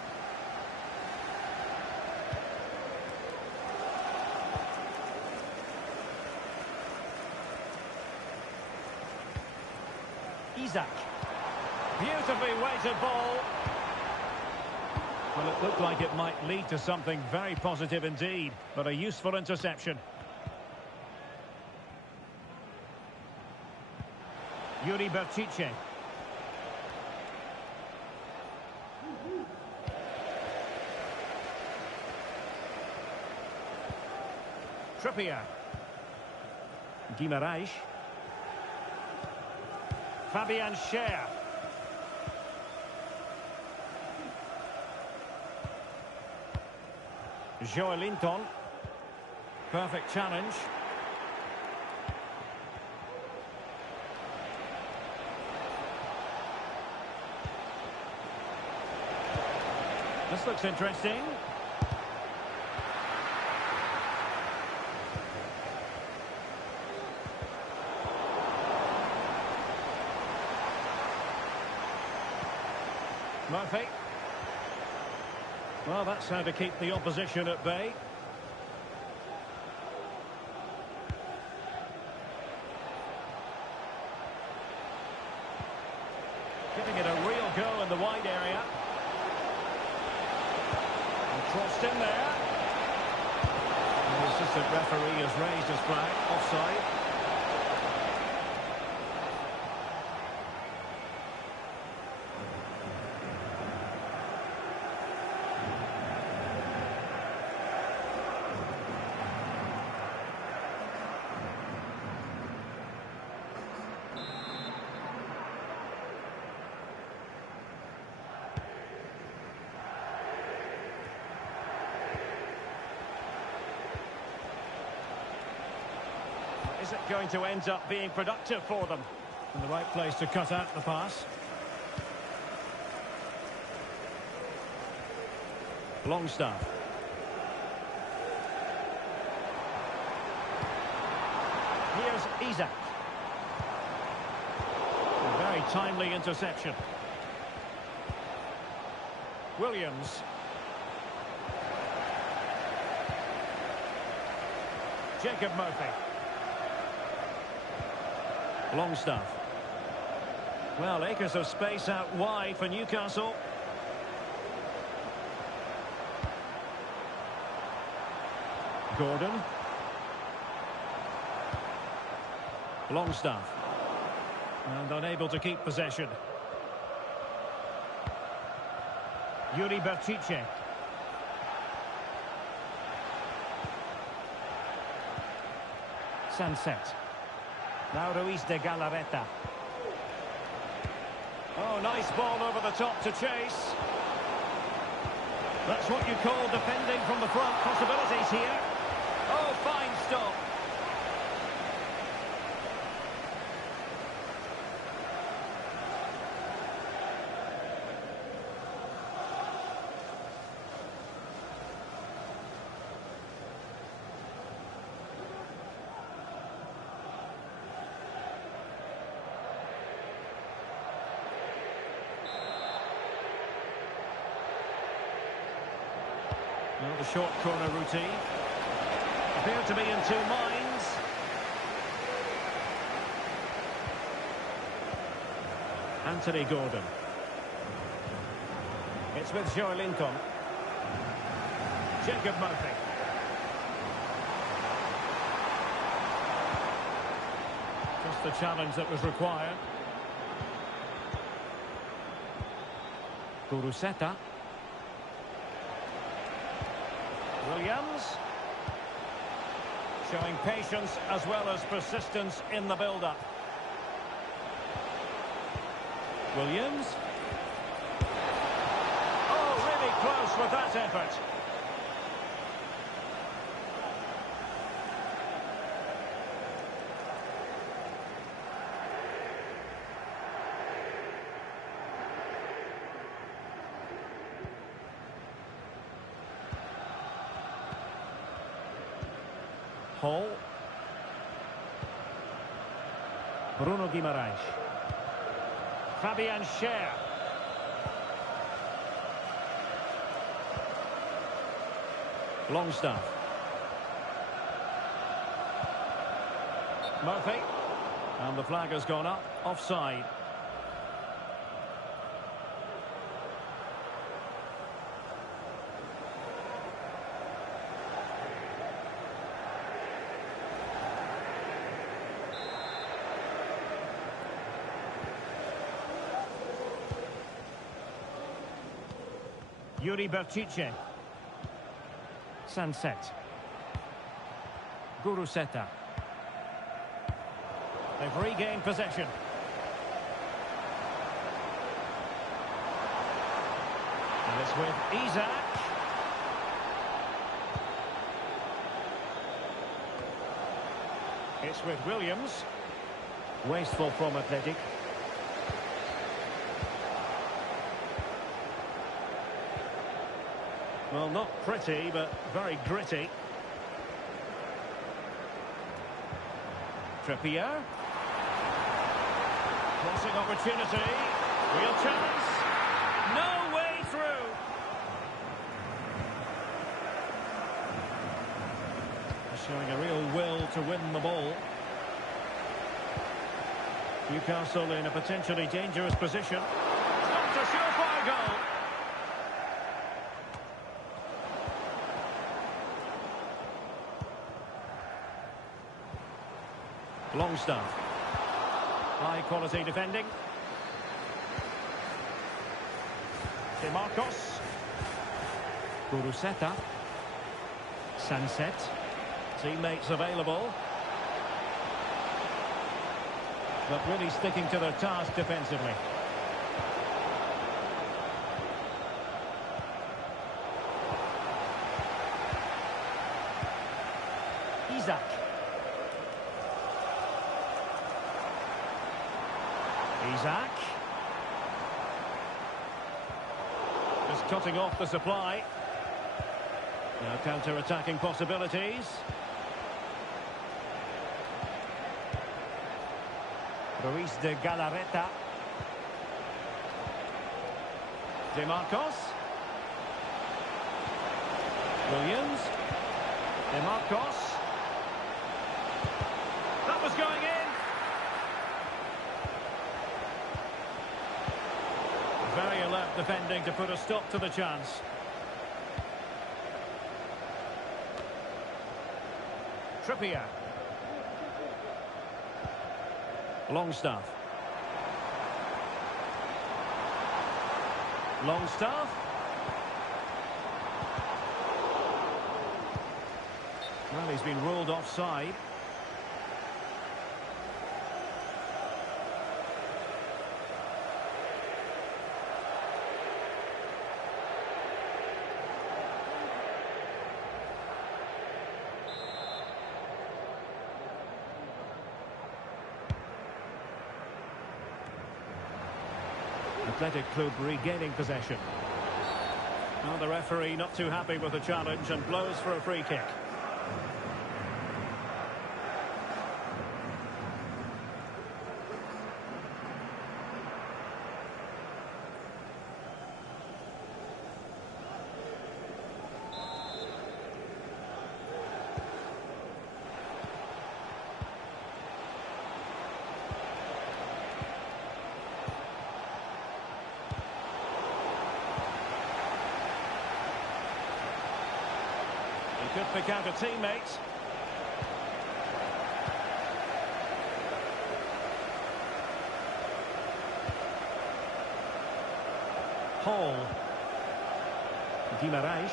Isak. Beautifully weighted ball. Well, it looked like it might lead to something very positive indeed, but a useful interception. Yuri Berchiche. Trippier. Guimaraes. Fabian Schär. Joelinton. Perfect challenge. This looks interesting. Murphy. Well, that's how to keep the opposition at bay. Giving it a real go in the wide area. And crossed in there. And the assistant referee has raised his flag. Offside. Is it going to end up being productive for them? In the right place to cut out the pass. Longstaff. Here's Isak. A very timely interception. Williams. Jacob Murphy. Longstaff. Well, acres of space out wide for Newcastle. Gordon. Longstaff. And unable to keep possession. Yuri Berchiche. Sunset. Now Ruiz de Galarreta. Oh, nice ball over the top to chase. That's what you call defending from the front. Possibilities here. Oh, fine stop. Well, the short corner routine appeared to be in two minds. Anthony Gordon. It's with Joe Linton. Jacob Murphy. Just the challenge that was required. Kuruseta. Williams, showing patience as well as persistence in the build-up. Williams. Oh, really close with that effort. Howe. Bruno Guimaraes. Fabian Schär. Longstaff. Murphy. And the flag has gone up. Offside. Yuri Berchiche. Sunset. Guruseta. They've regained possession. And it's with Isaac. It's with Williams. Wasteful from Athletic. Well, not pretty, but very gritty. Trippier. Crossing opportunity. Real chance. No way through. Showing a real will to win the ball. Newcastle in a potentially dangerous position. Not a surefire goal. Longstaff. High quality defending. DeMarcos. Kuruseta. Sunset. Teammates available. But really sticking to their task defensively. Isaac. Isaac. Just cutting off the supply. Now counter-attacking possibilities. Ruiz de Galarreta. DeMarcos. Williams. DeMarcos. That was going in. Very alert defending to put a stop to the chance. Trippier. Longstaff. Longstaff. Well, he's been ruled offside. Athletic Club regaining possession. Well, the referee not too happy with the challenge and blows for a free kick. He could pick out a teammate. Howe. Guimarães.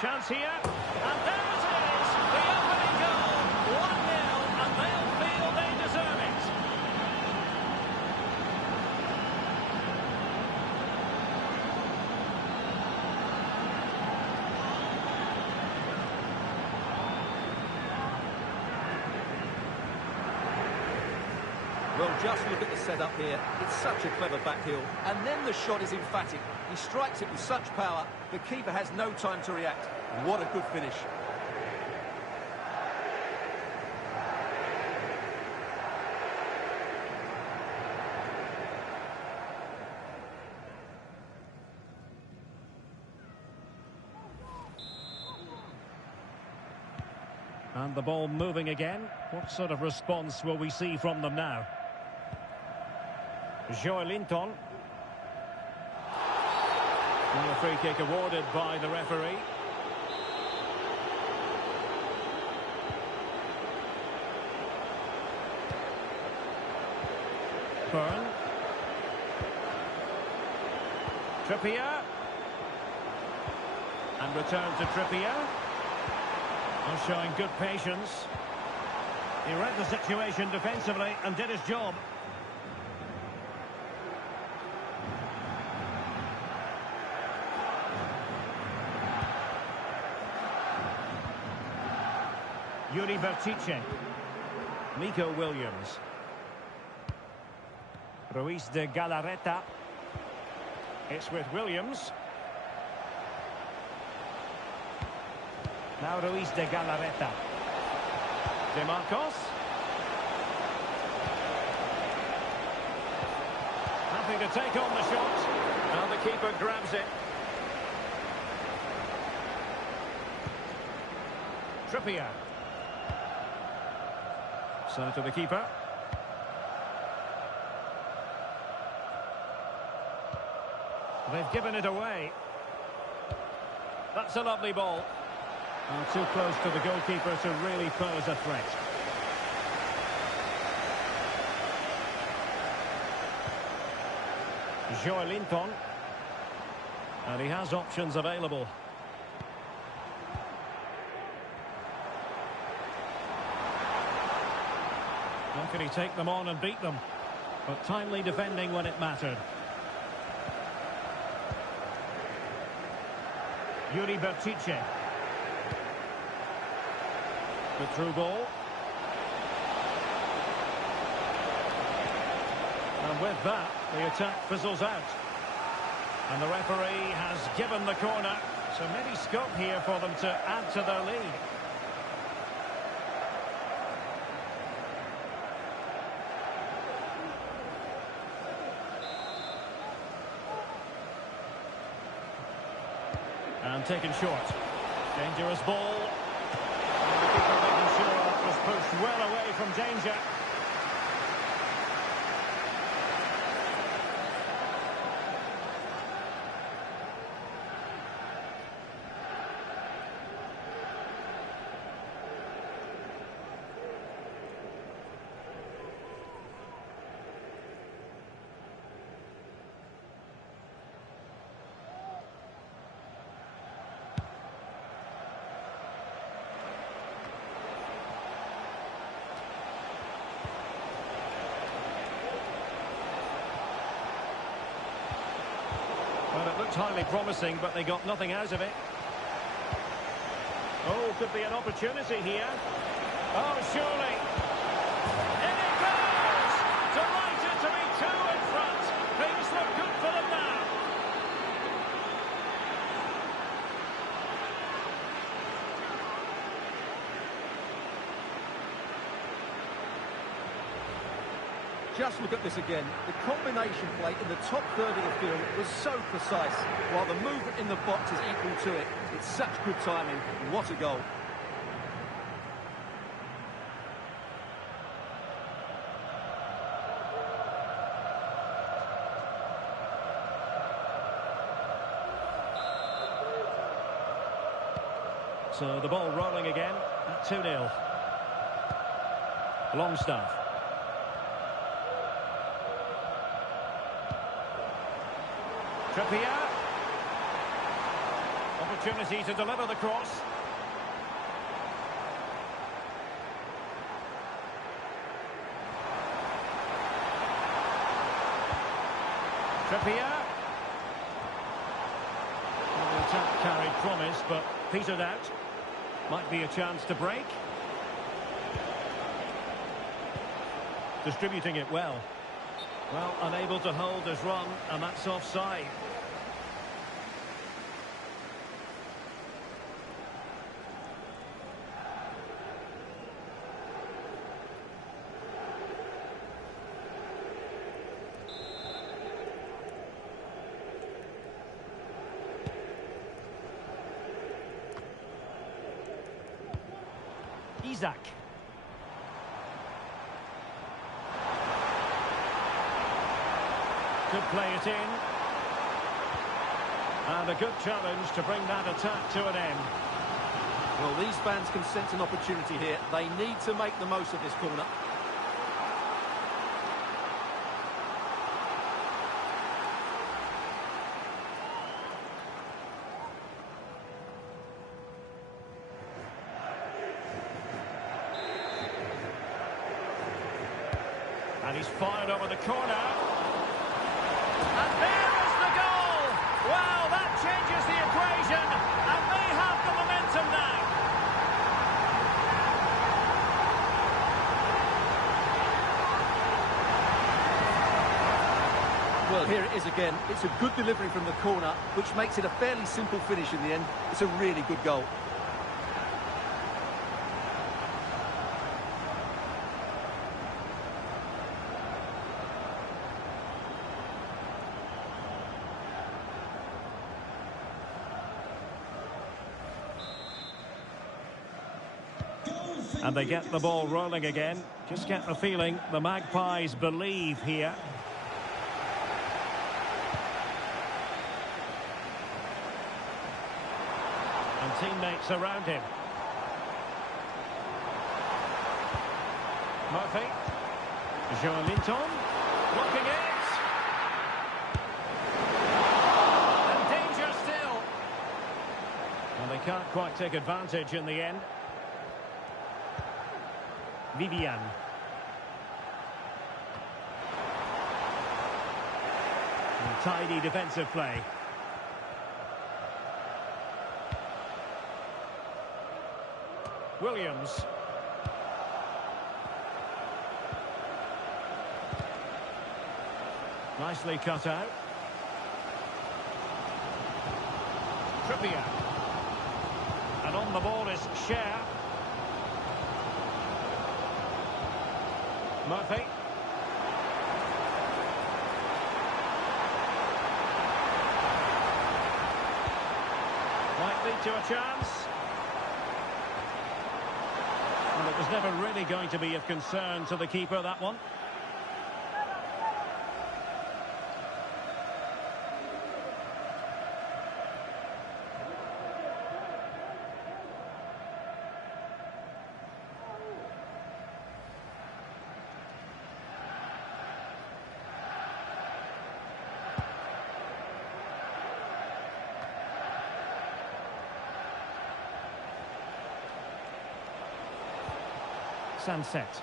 Chance here, and there it is! The opening goal! 1-0, and they'll feel they deserve it. Well, just look at the setup here. It's such a clever back heel. And then the shot is emphatic. He strikes it with such power, the keeper has no time to react. What a good finish. And the ball moving again. What sort of response will we see from them now? Joelinton. And a free kick awarded by the referee. Byrne. Trippier. And return to Trippier. And showing good patience. He read the situation defensively and did his job. Yuri Bertice. Nico Williams. Ruiz de Galarreta. It's with Williams. Now Ruiz de Galarreta. De Marcos. Happy to take on the shot. Now the keeper grabs it. Trippier. So to the keeper. They've given it away. That's a lovely ball. And too close to the goalkeeper to really pose a threat. Joelinton. And he has options available. How can he take them on and beat them? But timely defending when it mattered. Yuri Bertice. The through ball. And with that, the attack fizzles out. And the referee has given the corner. So maybe scope here for them to add to their lead. And taken short. Dangerous ball. And the keeper making sure it was pushed well away from danger. Well, it looked highly promising, but they got nothing out of it. Oh, could be an opportunity here. Oh, surely. In it goes! Delighted to be two in front. Things look good for them now. Just look at this again. The combination play in the top third of the field was so precise, while the movement in the box is equal to it. It's such good timing. What a goal. So the ball rolling again at 2-0. Longstaff. Trippier. Opportunity to deliver the cross. Trippier. Well, the attack carried promise, but petered out. Might be a chance to break. Distributing it well. Well, unable to hold his run, and that's offside. Isaac. Could play it in. And a good challenge to bring that attack to an end. Well, these fans can sense an opportunity here. They need to make the most of this corner. And he's fired over the corner. And there is the goal! Wow, that changes the equation, and they have the momentum now. Well, here it is again. It's a good delivery from the corner, which makes it a fairly simple finish in the end. It's a really good goal. And they get the ball rolling again. Just get the feeling the Magpies believe here. And teammates around him. Murphy. Joelinton. Blocking it. And danger still. And they can't quite take advantage in the end. Vivian. And tidy defensive play. Williams. Nicely cut out. Trippier. And on the ball is Cher. Murphy. Might lead to a chance. Well, it was never really going to be of concern to the keeper, that one. Sunset.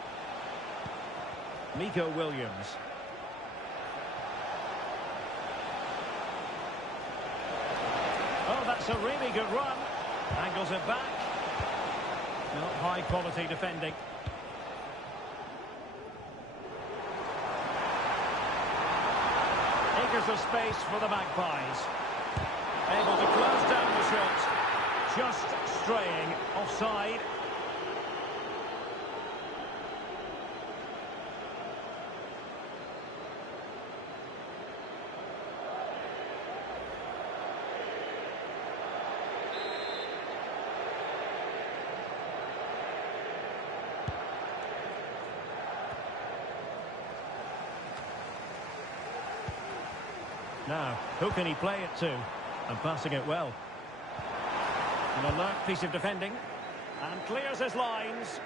Nico Williams. Oh, that's a really good run. Angles it back. Not high quality defending. Acres of space for the Magpies. Able to close down the shot. Just straying offside. Now, who can he play it to? And passing it well. An alert piece of defending. And clears his lines.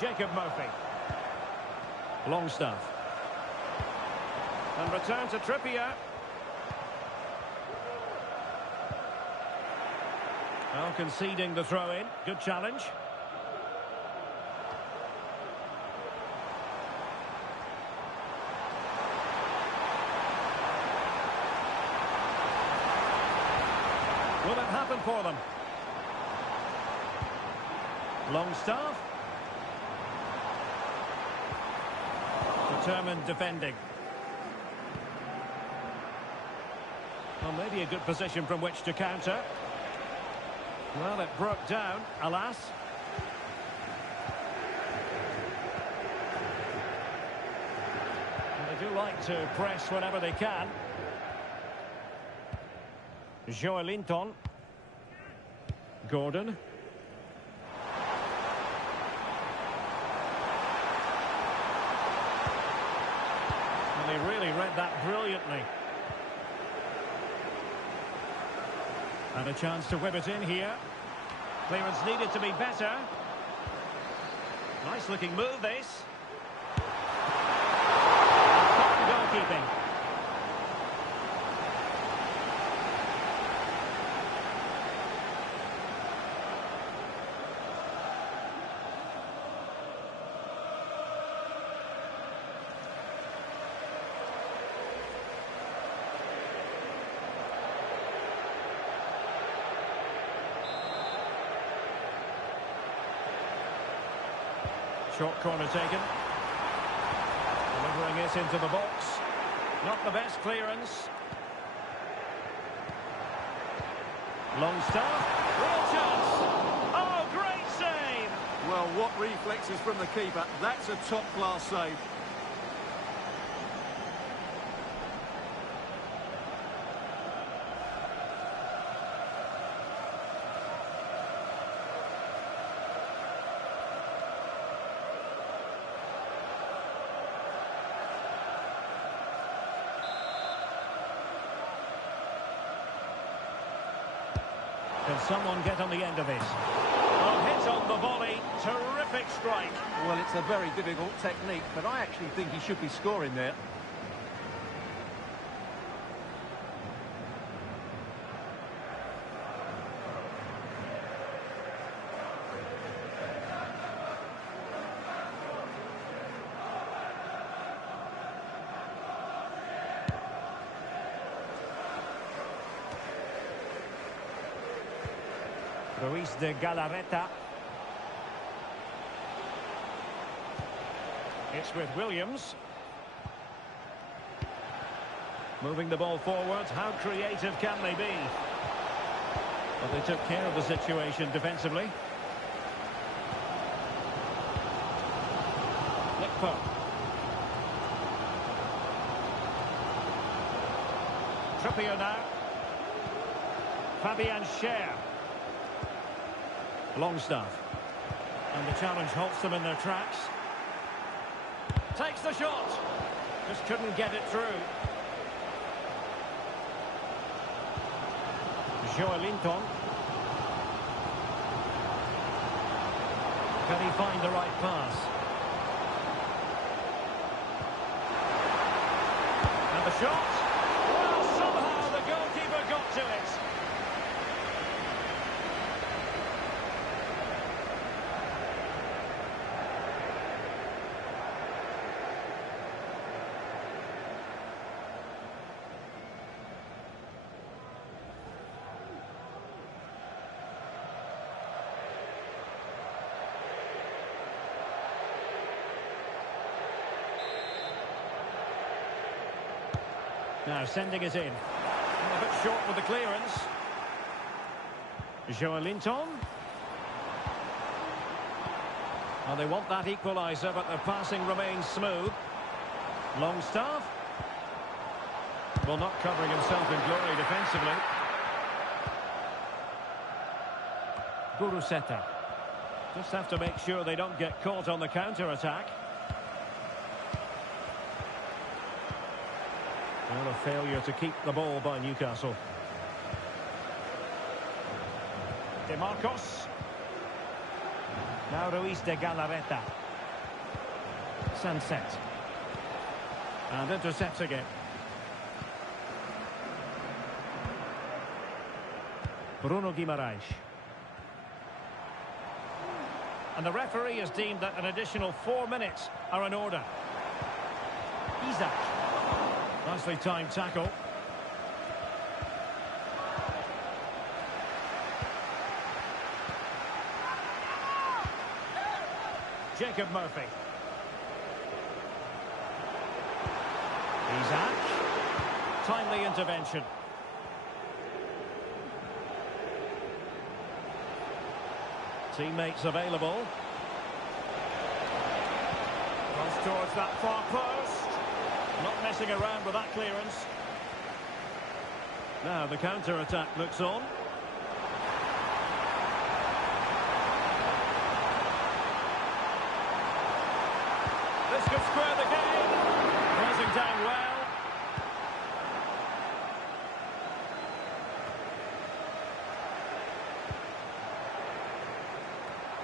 Jacob Murphy. Longstaff. And return to Trippier. Well, conceding the throw-in. Good challenge. Will it happen for them? Longstaff. Determined defending. Well, maybe a good position from which to counter. Well, it broke down, alas. And they do like to press whenever they can. Joelinton. Gordon. And they really read that brilliantly. And a chance to whip it in here. Clearance needed to be better. Nice looking move, this. Fine goalkeeping. Short corner taken. Delivering it into the box. Not the best clearance. Longstaff. Real chance. Oh, great save! Well, what reflexes from the keeper. That's a top-class save. Can someone get on the end of this? Oh, hit on the volley. Terrific strike. Well, it's a very difficult technique, but I actually think he should be scoring there. Ruiz de Galarreta. It's with Williams. Moving the ball forwards. How creative can they be? But they took care of the situation defensively. Lickpo. Trippier now. Fabian Schär. Longstaff. And the challenge halts them in their tracks. Takes the shot. Just couldn't get it through. Joelinton. Can he find the right pass? And the shot. Well, somehow the goalkeeper got to it. Now sending it in. A bit short with the clearance. Joelinton. Well, they want that equaliser, but the passing remains smooth. Longstaff. Well, not covering himself in glory defensively. Guruseta. Just have to make sure they don't get caught on the counter-attack. Well, a failure to keep the ball by Newcastle. De Marcos. Now Ruiz de Galarreta. Sunset. And intercepts again. Bruno Guimaraes. And the referee has deemed that an additional 4 minutes are in order. Isaac. Nicely timed tackle. Jacob Murphy. Isaac. Timely intervention. Teammates available. Cross towards that far post. Not messing around with that clearance. Now the counter-attack looks on. This could square the game. Closing down well.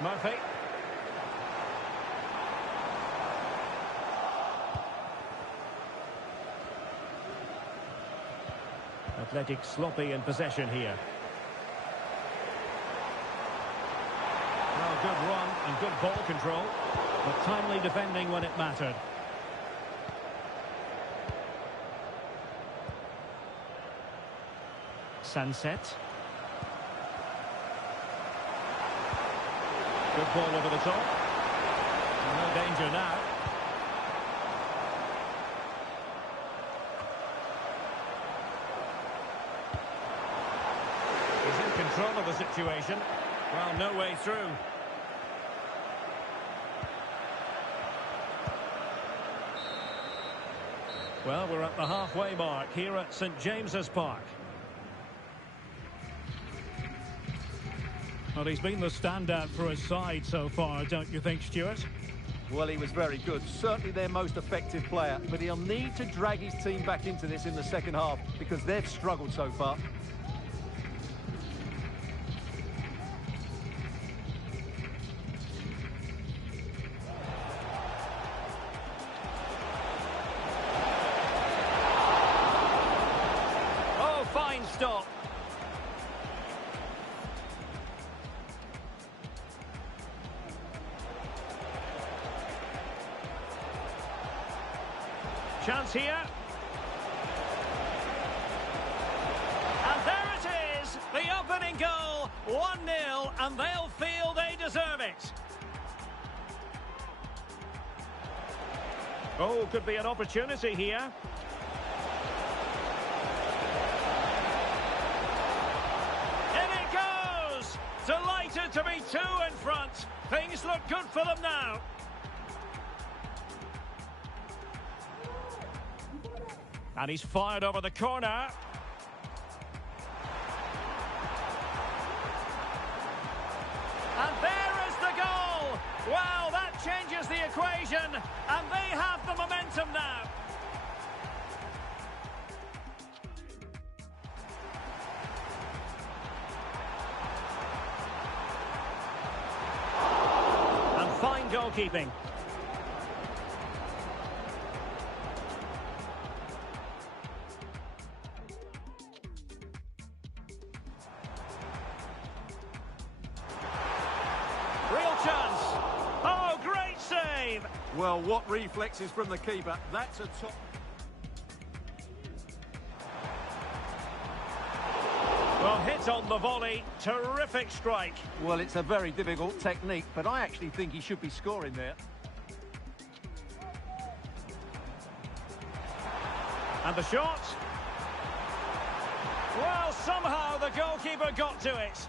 Murphy. Athletic sloppy in possession here. Well, good run and good ball control, but timely defending when it mattered. Sunset. Good ball over the top. No danger now. He's in control of the situation. Well, no way through. Well, we're at the halfway mark here at St James's Park. Well, he's been the standout for his side so far, don't you think, Stuart? Well, he was very good. Certainly their most effective player. But he'll need to drag his team back into this in the second half because they've struggled so far. Oh, fine stop. Chance here. And there it is, the opening goal, 1-0, and they'll feel they deserve it. Oh, could be an opportunity here. In it goes! Delighted to be 2 in front. Things look good for them now. And he's fired over the corner. And there is the goal! Wow, that changes the equation, and they have the momentum now. And fine goalkeeping. Real chance. Oh, great save. Well, what reflexes from the keeper. That's a top... Well, hit on the volley. Terrific strike. Well, it's a very difficult technique, but I actually think he should be scoring there. And the shot. Well, somehow the goalkeeper got to it.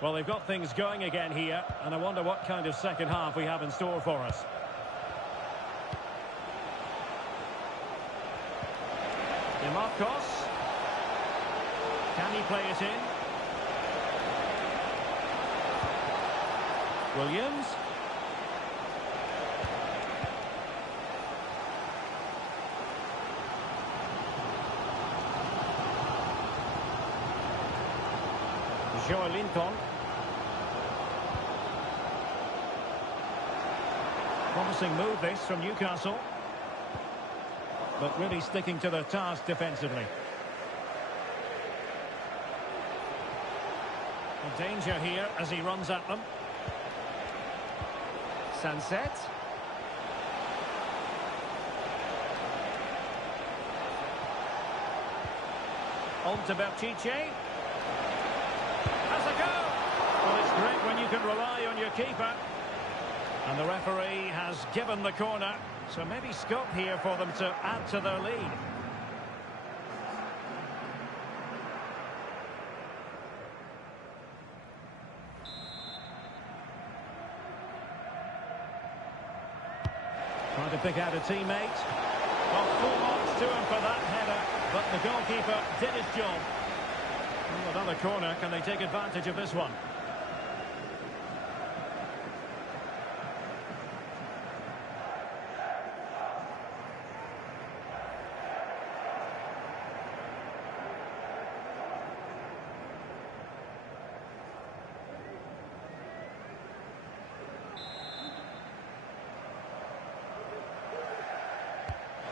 Well, they've got things going again here, and I wonder what kind of second half we have in store for us. Marcos. Can he play it in? Williams. Joelinton. Promising move this from Newcastle. But really sticking to the task defensively. A danger here as he runs at them. Sunset. On to Berchiche. Has a go! Well, it's great when you can rely on your keeper. And the referee has given the corner. So maybe scope here for them to add to their lead. Trying to pick out a teammate. Well, full marks to him for that header, but the goalkeeper did his job. Well, another corner. Can they take advantage of this one?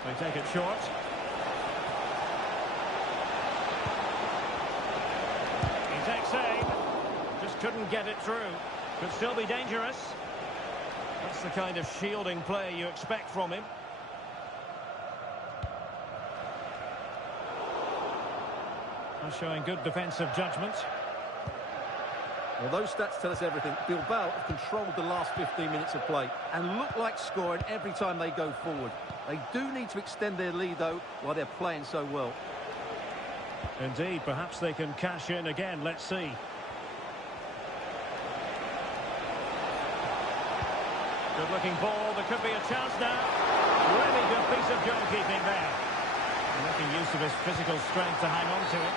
They take it short. He takes aim. Just couldn't get it through. Could still be dangerous. That's the kind of shielding play you expect from him. Showing good defensive judgment. Well, those stats tell us everything. Bilbao have controlled the last 15 minutes of play and look like scoring every time they go forward. They do need to extend their lead, though, while they're playing so well. Indeed, perhaps they can cash in again. Let's see. Good-looking ball. There could be a chance now. Really good piece of goalkeeping there. Making use of his physical strength to hang on to it.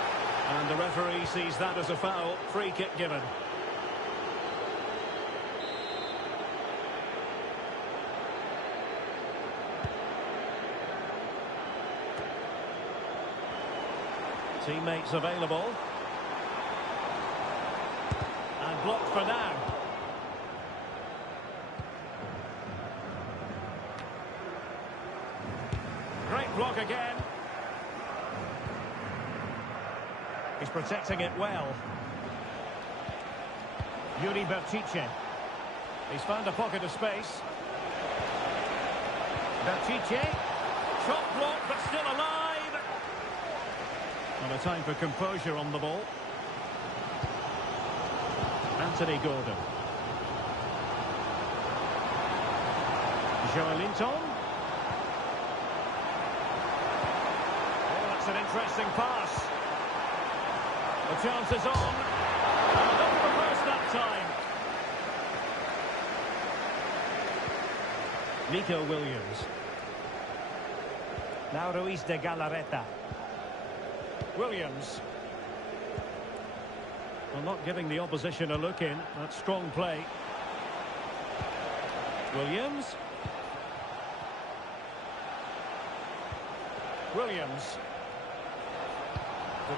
And the referee sees that as a foul. Free kick given. Teammates available. And blocked for now. Great block again. He's protecting it well. Yuri Berchiche. He's found a pocket of space. Berchiche. Shot blocked, but still alive. And a time for composure on the ball. Anthony Gordon. Joelinton. Oh, that's an interesting pass. The chance is on. And not reversed that time. Nico Williams. Now Ruiz de Galarreta. Williams. Well, not giving the opposition a look in. That's strong play. Williams. Williams.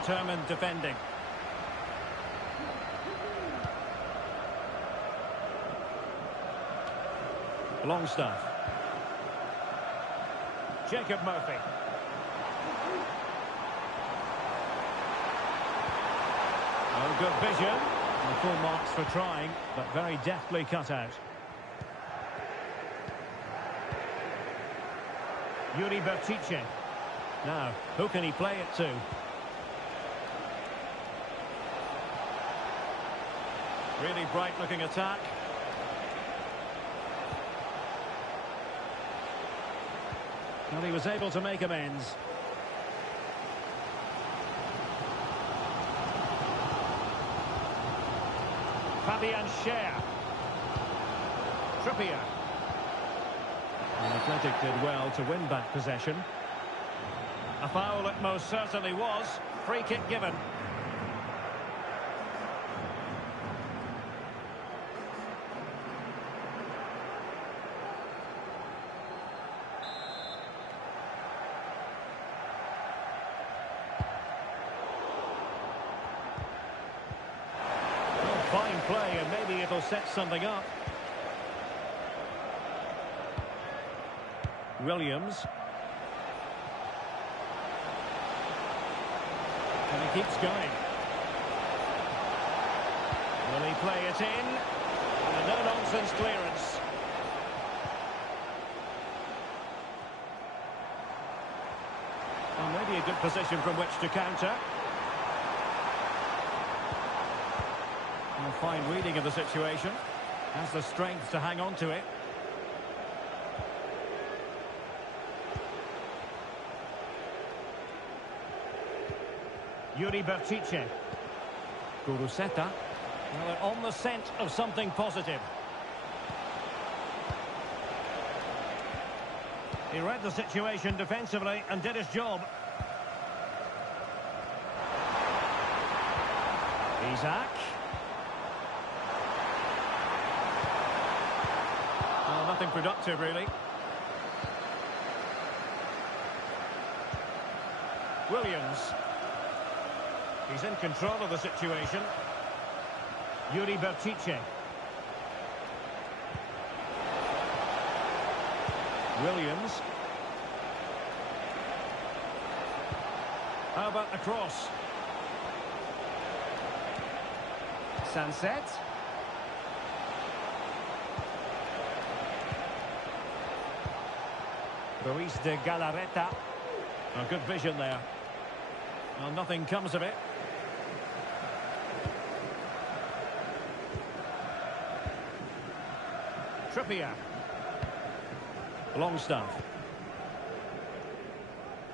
Determined defending. Longstaff. Jacob Murphy. Oh, good vision. And full marks for trying, but very deftly cut out. Yuri Berchiche. Now, who can he play it to? Really bright-looking attack. Well, he was able to make amends. Fabian Schär. Trippier. The Athletic did well to win back possession. A foul it most certainly was. Free kick given. Fine play, and maybe it'll set something up. Williams. And he keeps going. Will he play it in? And a no-nonsense clearance. Well, maybe a good position from which to counter. A fine reading of the situation. Has the strength to hang on to it. Yuri Berchiche. Guruseta. Well, they're on the scent of something positive. He read the situation defensively and did his job. Isaac. Well, nothing productive, really. Williams. He's in control of the situation. Yuri Berchiche. Williams. How about the cross? Sunset. Ruiz de Galarreta. Oh, good vision there. Well, nothing comes of it. Trippier. Longstaff.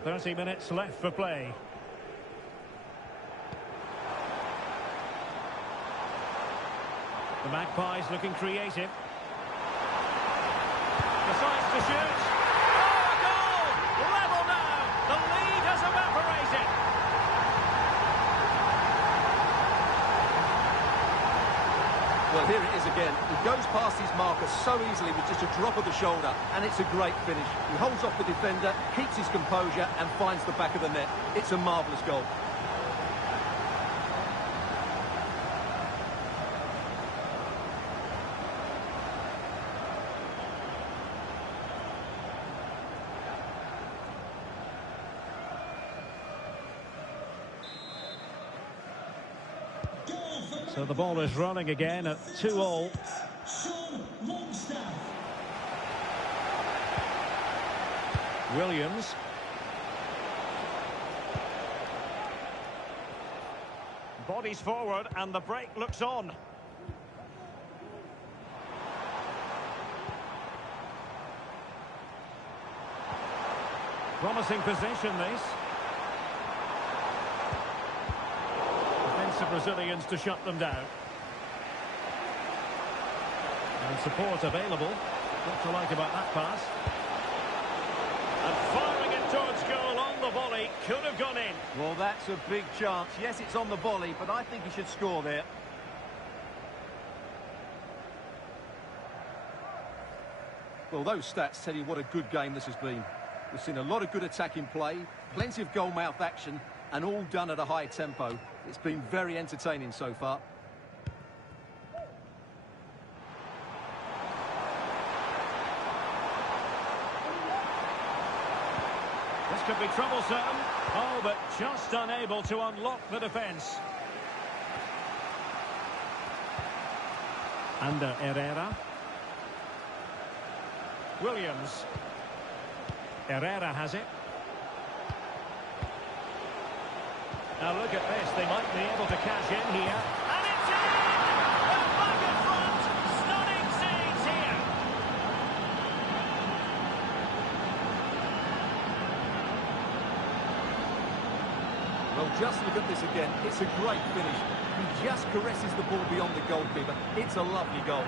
30 minutes left for play. The Magpies looking creative. Decides to shoot. Oh, a goal! Level now! The lead has evaporated. Well, here it is again. He goes past his marker so easily with just a drop of the shoulder, and it's a great finish. He holds off the defender, keeps his composure, and finds the back of the net. It's a marvellous goal. So the ball is running again at 2-2. Williams. Bodies forward and the break looks on. Promising position, this. Of Brazilians to shut them down. And support available. What to like about that pass. And firing it towards goal on the volley. Could have gone in. Well, that's a big chance. Yes, it's on the volley, but I think he should score there. Well, those stats tell you what a good game this has been. We've seen a lot of good attacking play, plenty of goal-mouth action, and all done at a high tempo. It's been very entertaining so far. This could be troublesome. Oh, but just unable to unlock the defence. Under Herrera. Williams. Herrera has it. Now look at this, they might be able to cash in here. And it's in! They're back in front! Stunning scenes here! Well, just look at this again. It's a great finish. He just caresses the ball beyond the goalkeeper. It's a lovely goal.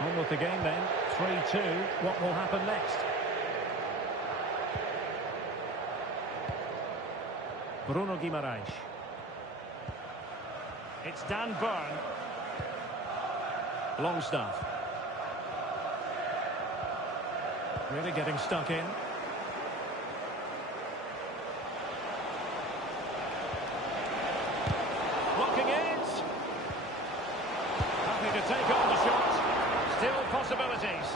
On with the game then, 3-2. What will happen next? Bruno Guimaraes. It's Dan Burn. Longstaff. Really getting stuck in. Blocking it. Happy to take on the shot. Still possibilities.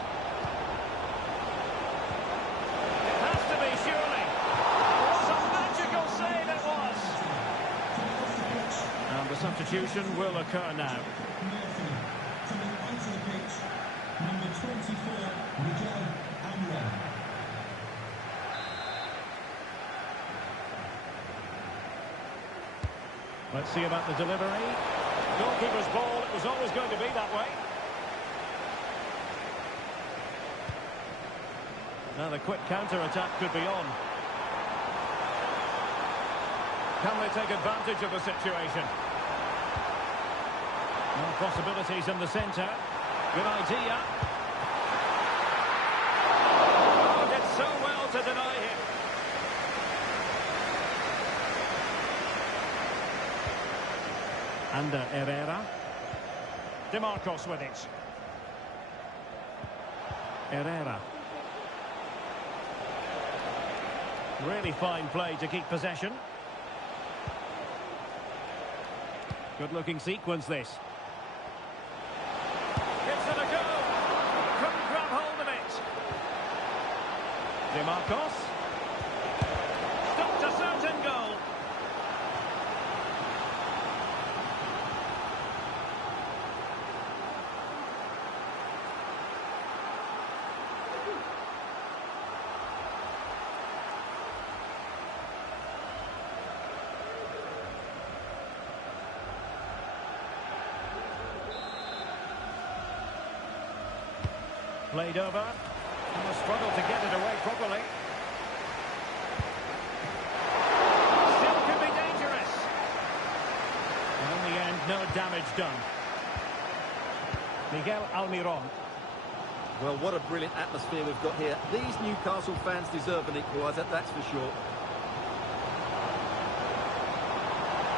It has to be, surely. What a magical save it was. And the substitution will occur now. Coming onto the pitch, number 24, Miguel Amra. Let's see about the delivery. Goalkeeper's ball, it was always going to be that way. Now the quick counter-attack could be on. Can they take advantage of the situation? More possibilities in the centre. Good idea. Oh, did so well to deny him. Ander Herrera. DeMarcos with it. Herrera. Really fine play to keep possession. Good-looking sequence, this. Gives it a go. Couldn't grab hold of it. DeMarcos. Stopped a certain goal. Played over. And a struggle to get it away properly. Still could be dangerous. And in the end, no damage done. Miguel Almiron. Well, what a brilliant atmosphere we've got here. These Newcastle fans deserve an equaliser, that's for sure.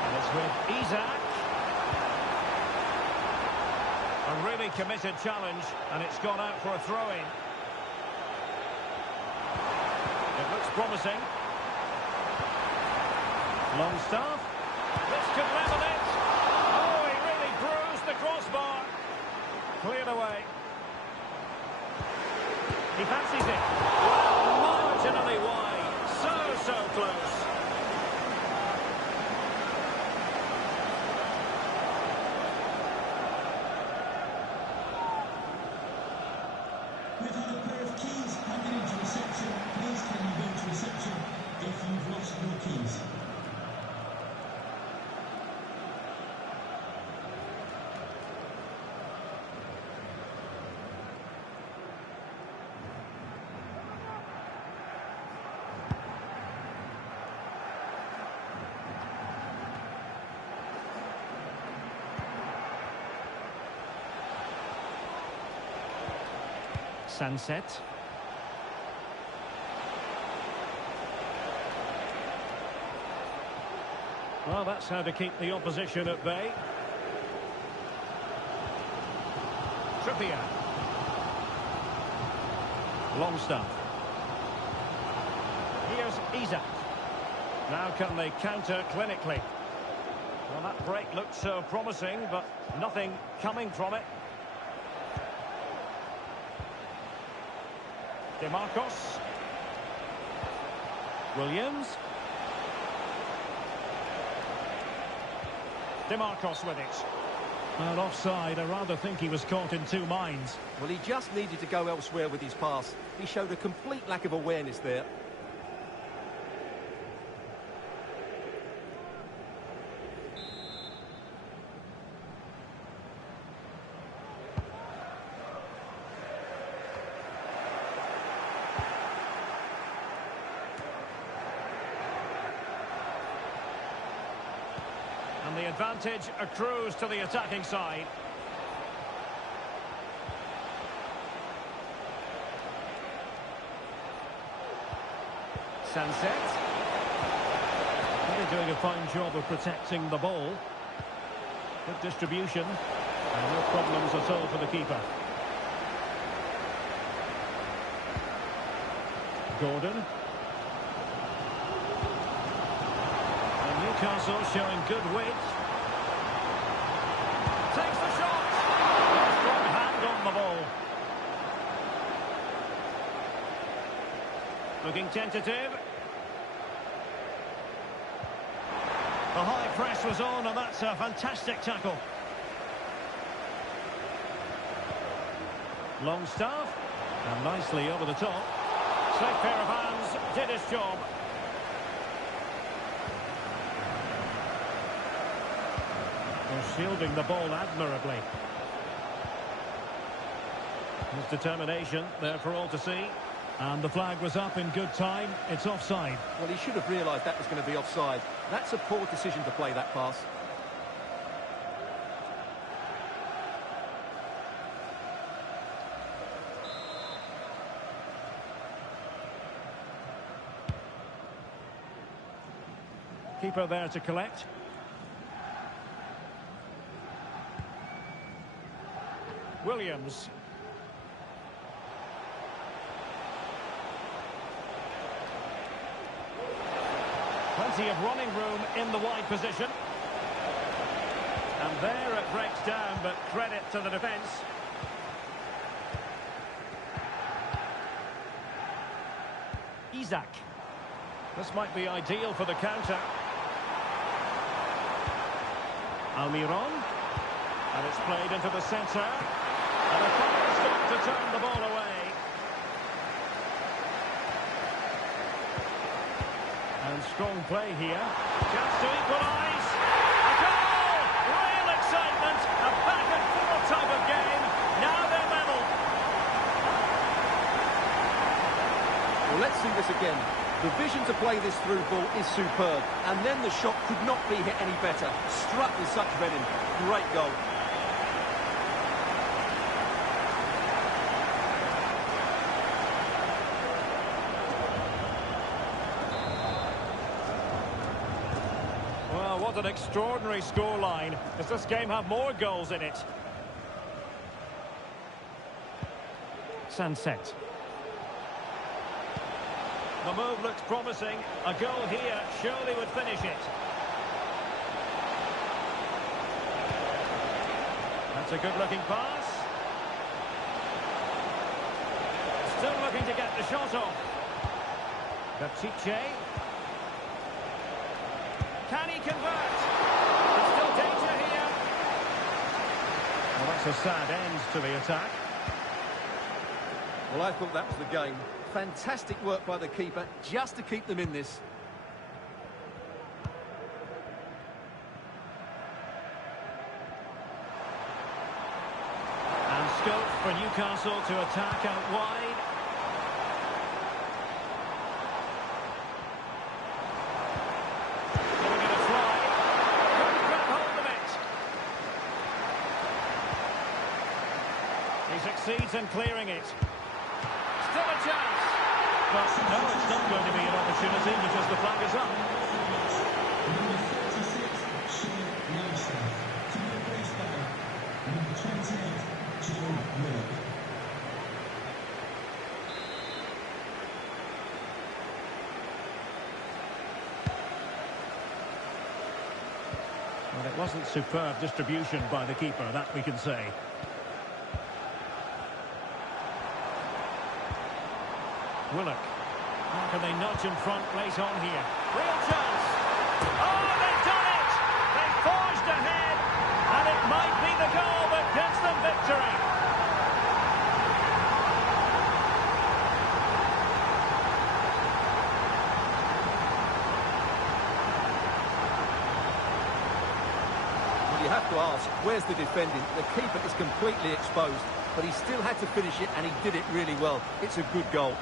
And it's with Isaac. A really committed challenge, and it's gone out for a throw-in. It looks promising. Longstaff. This could level it. Oh, he really bruised the crossbar. Cleared away. He fancies it. Well, marginally wide. So close. We've had a pair of keys handed into reception. Please can you go to reception if you've lost your keys? Sunset. Well, that's how to keep the opposition at bay. Trippier. Longstaff. Here's Isaac. Now can they counter clinically? Well, that break looked so promising, but nothing coming from it. DeMarcos. Williams. DeMarcos with it. Well, offside. I rather think he was caught in two minds. Well, he just needed to go elsewhere with his pass. He showed a complete lack of awareness there. the advantage accrues to the attacking side. Sunset. Really doing a fine job of protecting the ball. Good distribution. And no problems at all for the keeper. Gordon. And Newcastle showing good width. Takes the shot. Strong hand on the ball. Looking tentative. The high press was on, and that's a fantastic tackle. Longstaff. And nicely over the top. Slick pair of hands, did his job. They're shielding the ball admirably. His determination there for all to see. And the flag was up in good time. It's offside. Well, he should have realised that was going to be offside. That's a poor decision to play that pass. Keeper there to collect. Williams. Plenty of running room in the wide position. And there it breaks down, but credit to the defence. Isak. This might be ideal for the counter. Almiron. And it's played into the centre. And a fine stop to turn the ball away. And strong play here. Chance to equalise. A goal! Real excitement. A back and forth type of game. Now they're level. Well, let's see this again. The vision to play this through ball is superb, and then the shot could not be hit any better. Struck with such venom. Great goal. Well, what an extraordinary scoreline. Does this game have more goals in it? Sunset. The move looks promising. A goal here surely would finish it. That's a good-looking pass. Still looking to get the shot off. Baptiche. Can he convert? There's still danger here. Well, that's a sad end to the attack. Well, I thought that was the game. Fantastic work by the keeper just to keep them in this. And scope for Newcastle to attack out wide. Giving it a try. Couldn't grab hold of it. He succeeds in clearing it. Still a chance. But no, it's not going to be an opportunity because the flag is up. Number 36, to the brace back. Number 28, Joe Willock. Well, it wasn't superb distribution by the keeper, that we can say. Willock. How can they nudge in front late on here? Real chance! Oh, they've done it! They've forged ahead! And it might be the goal that gives them victory! Well, you have to ask, where's the defending? The keeper is completely exposed, but he still had to finish it, and he did it really well. It's a good goal.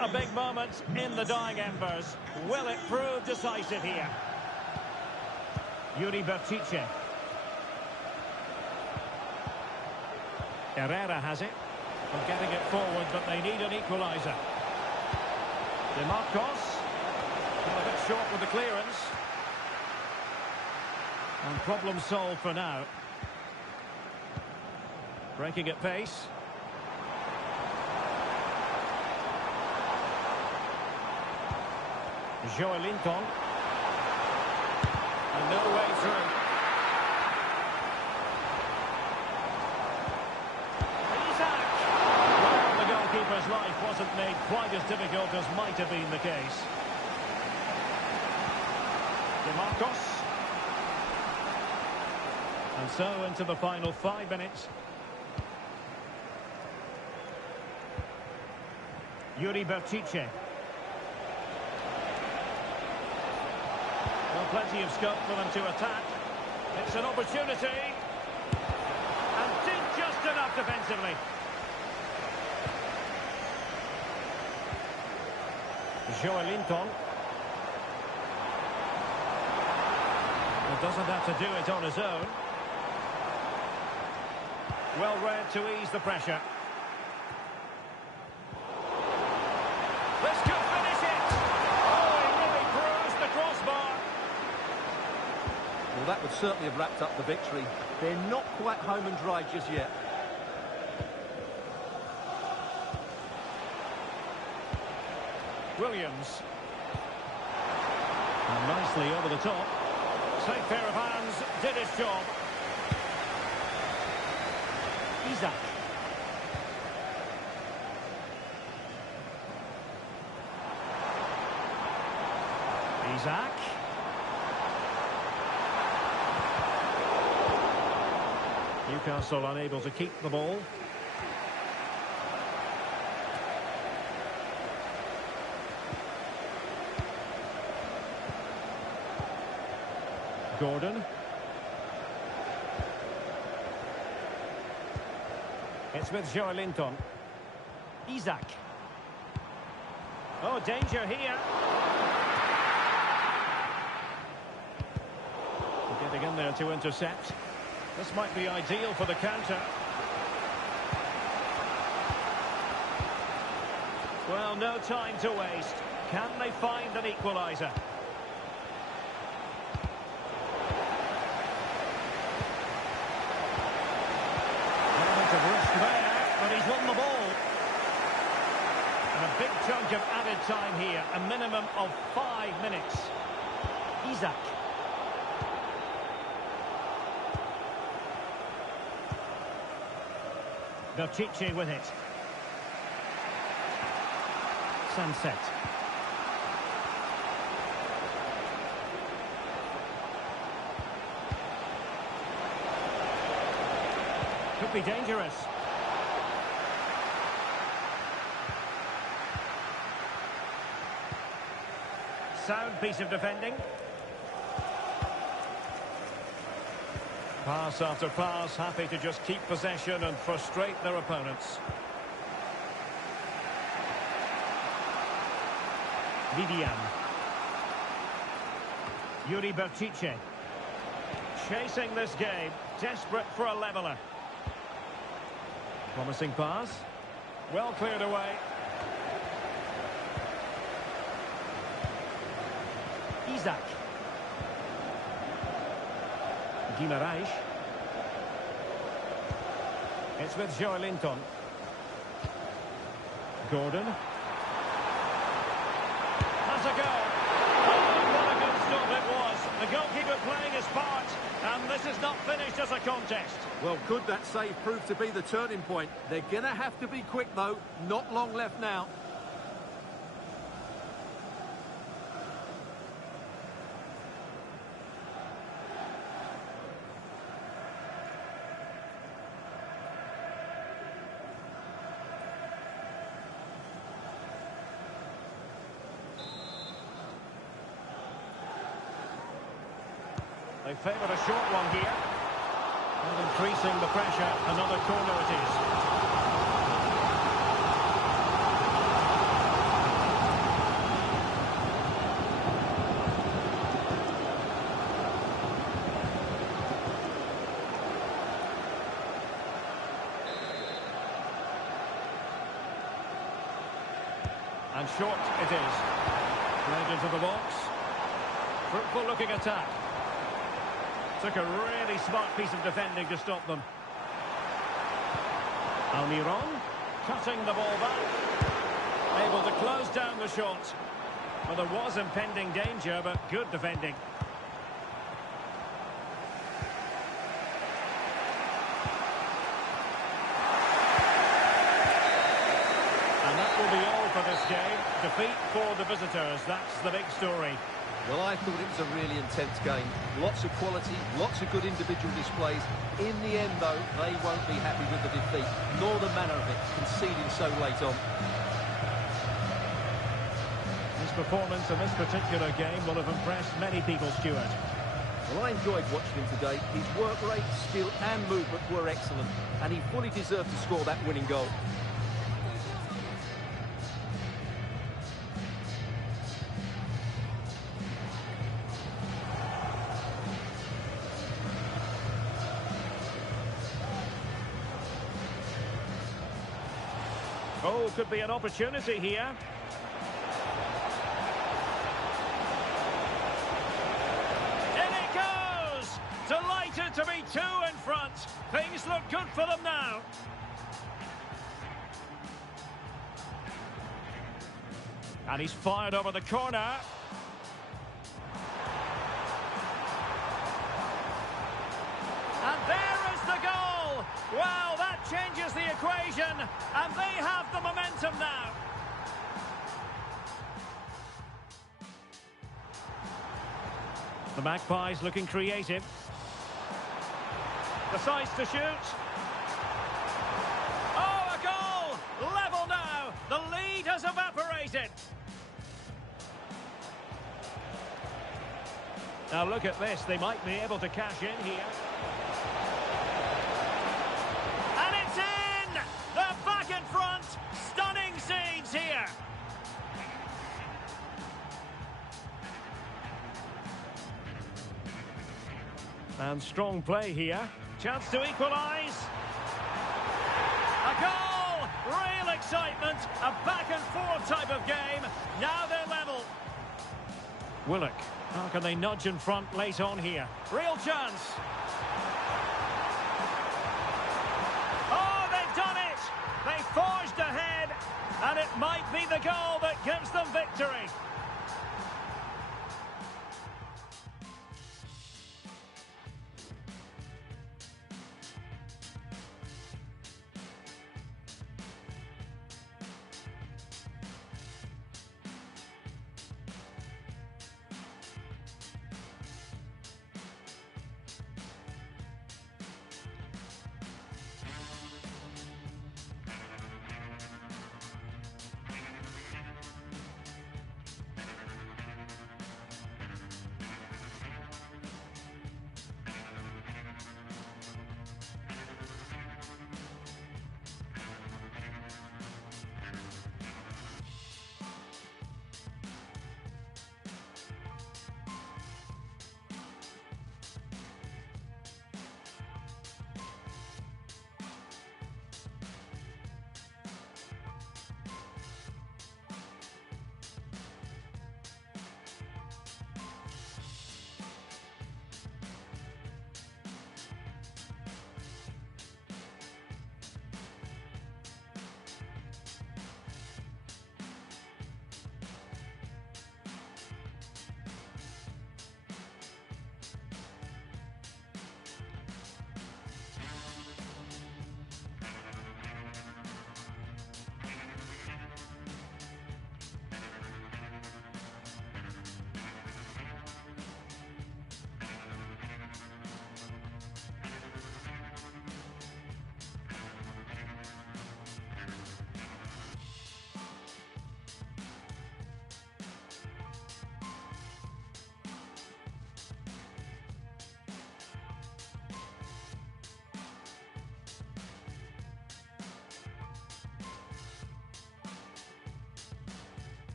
A big moment in the dying embers. Will it prove decisive here? Yuri Bertice. Herrera has it. They're getting it forward, but they need an equaliser. De Marcos. A bit short with the clearance. And problem solved for now. Breaking at pace. Joelinton. And no way through. Isaac. Well, the goalkeeper's life wasn't made quite as difficult as might have been the case. De Marcos. And so into the final 5 minutes. Yuri Bertice. Well, plenty of scope for them to attack. It's an opportunity. And did just enough defensively. Joelinton. Well, doesn't have to do it on his own. Well read to ease the pressure. This could finish it! Oh, he really bruised the crossbar. Well, that would certainly have wrapped up the victory. They're not quite home and dry just yet. Williams. And nicely over the top. Safe pair of hands, did his job. Isaac. Isaac. Newcastle unable to keep the ball. Gordon. It's with Joelinton. Isaac. Oh, danger here. Getting in there to intercept. This might be ideal for the counter. Well, no time to waste. Can they find an equaliser? But he's won the ball. And a big chunk of added time here. A minimum of 5 minutes. Isaac. Bertice with it. Sunset. Could be dangerous. Sound piece of defending. Pass after pass, happy to just keep possession and frustrate their opponents. Vivian. Yuri Bertice. Chasing this game, desperate for a leveller. Promising pass. Well cleared away. Isaac. Guimaraes. It's with Joelinton. Gordon. Has a go. Oh, what a good stop it was. The goalkeeper playing his part. And this is not finished as a contest. Well, could that save prove to be the turning point? They're going to have to be quick, though. Not long left now. They favoured a short one here. And increasing the pressure, another corner it is. And short it is. Played into the box. Fruitful looking attack. Took a really smart piece of defending to stop them. Almiron cutting the ball back. Able to close down the shot. Well, there was impending danger, but good defending. And that will be all for this game. Defeat for the visitors. That's the big story. Well, I thought it was a really intense game. Lots of quality, lots of good individual displays. In the end, though, they won't be happy with the defeat, nor the manner of it, conceding so late on. His performance in this particular game will have impressed many people, Stuart. Well, I enjoyed watching him today. His work rate, skill and movement were excellent, and he fully deserved to score that winning goal. Oh, could be an opportunity here. In it goes! Delighted to be two in front. Things look good for them now. And he's fired over the corner. And there is the goal! Wow, that changes the equation, and they have the momentum now. The Magpies looking creative. Decides to shoot. Oh, a goal! Level now. The lead has evaporated. Now look at this. They might be able to cash in here. And it's in! They're back in front. Stunning scenes here. And strong play here. Chance to equalise. A goal! Real excitement. A back-and-forth type of game. Now they're level. Willock. How can they nudge in front late on here? Real chance. Oh, they've done it! They forged ahead, and it might be the goal that gives them victory.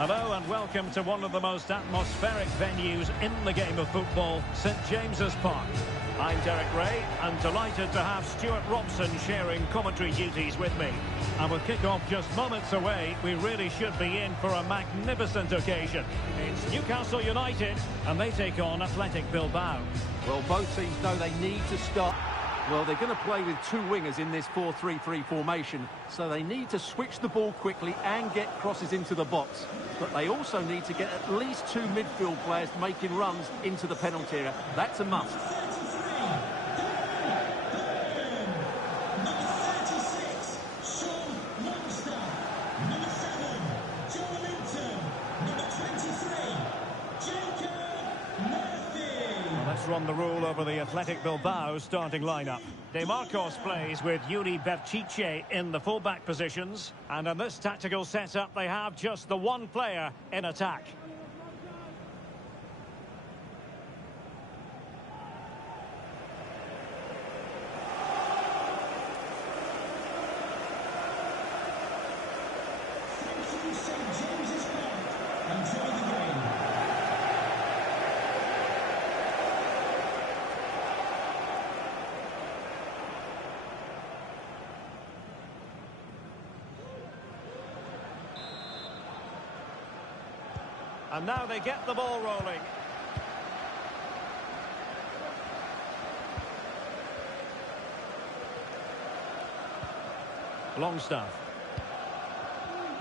Hello and welcome to one of the most atmospheric venues in the game of football, St James's Park. I'm Derek Ray and delighted to have Stuart Robson sharing commentary duties with me. And with kick-off just moments away, we really should be in for a magnificent occasion. It's Newcastle United and they take on Athletic Bilbao. Well, both teams know they need to start. Well, they're going to play with two wingers in this 4-3-3 formation, so they need to switch the ball quickly and get crosses into the box. But they also need to get at least two midfield players making runs into the penalty area. That's a must. Let's run the rule over the Athletic Bilbao starting lineup. De Marcos plays with Yuri Berchiche in the fullback positions. And in this tactical setup, they have just the one player in attack. Thank you, St James's Park. Enjoy the game. And now they get the ball rolling. Longstaff.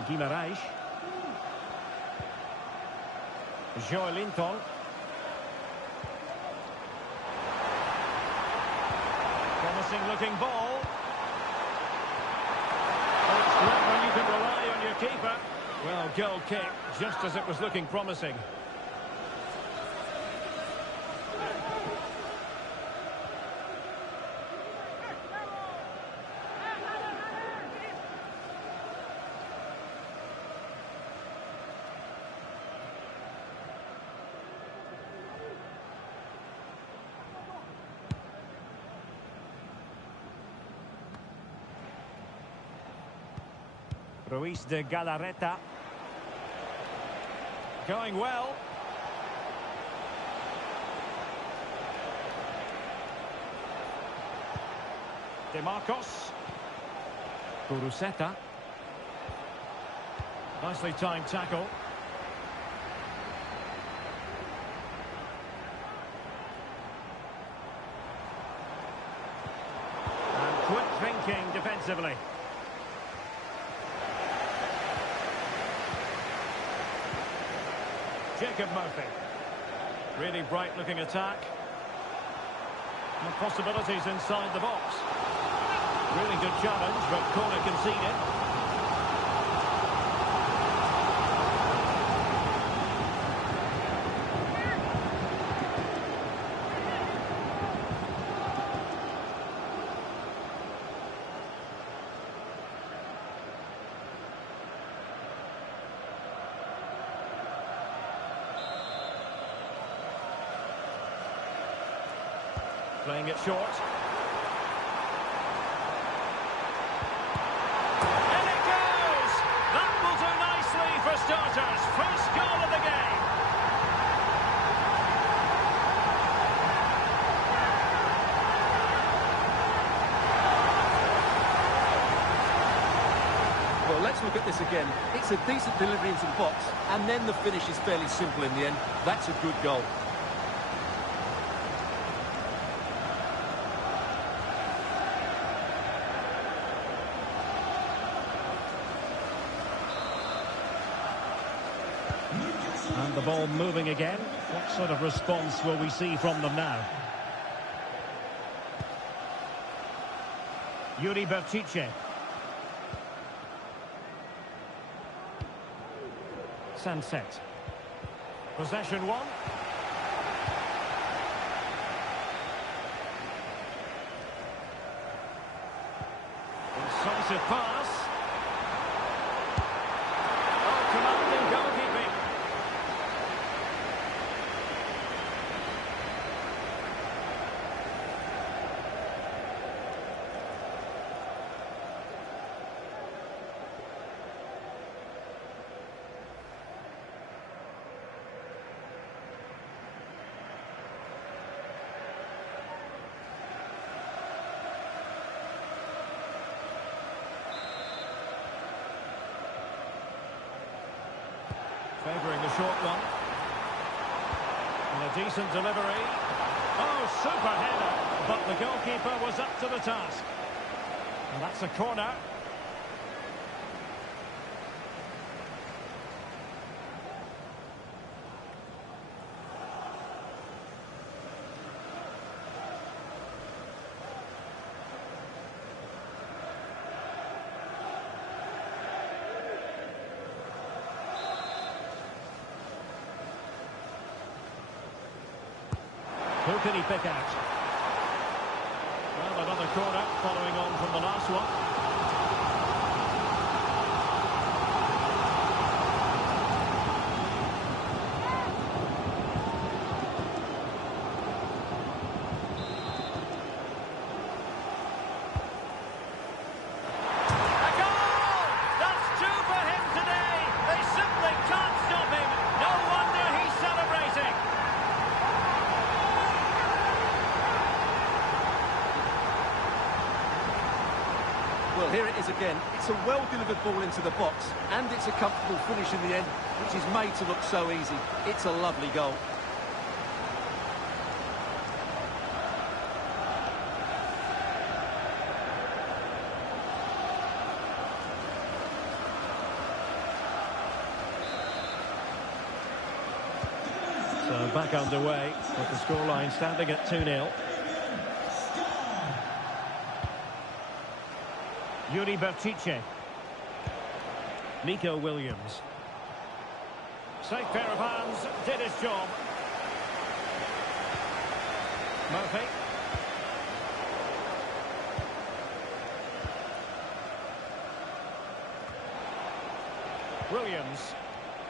Guimaraes. Joelinton. Promising looking ball. Oh, it's great when you can rely on your keeper. Well, goal kick, just as it was looking promising. Ruiz de Galarreta. Going well. De Marcos. Kuruseta. Nicely timed tackle. And quick thinking defensively. Jacob Murphy. Really bright looking attack. And possibilities inside the box. Really good challenge, but corner conceded. Playing it short. And it goes! That will do nicely for starters. First goal of the game. Well, let's look at this again. It's a decent delivery into the box, and then the finish is fairly simple in the end. That's a good goal. And the ball moving again. What sort of response will we see from them now? Yuri Berchiche. Sunset. Possession one. Incisive pass. Oh, commanding goalkeeping. Favouring the short one. And a decent delivery. Oh, super header. But the goalkeeper was up to the task. And that's a corner. Who can he pick out? Well, another corner following on from the last one. A goal! That's two for him today. They simply can't stop him. No wonder he's celebrating. Well, here it is again. It's a well-delivered ball into the box, and it's a comfortable finish in the end, which is made to look so easy. It's a lovely goal. So back underway, with the scoreline standing at 2-0. Yuri Bertice. Nico Williams. Safe pair of hands, did his job. Murphy. Williams.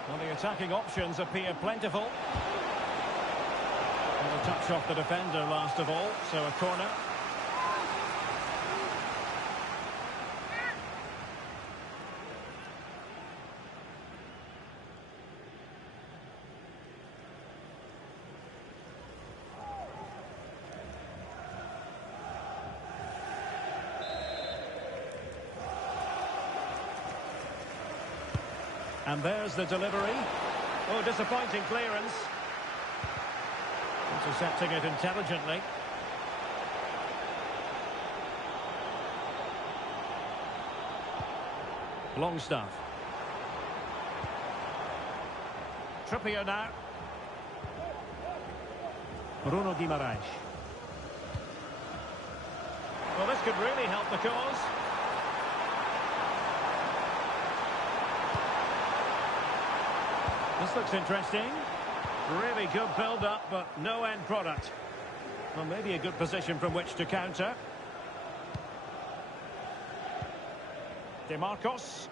Well, the attacking options appear plentiful. And a touch off the defender last of all, so a corner. And there's the delivery. Oh, disappointing clearance. Intercepting it intelligently. Longstaff. Trippier now. Bruno Guimaraes. Well, this could really help the cause. This looks interesting. Really good build-up, but no end product. Well, maybe a good position from which to counter. De Marcos.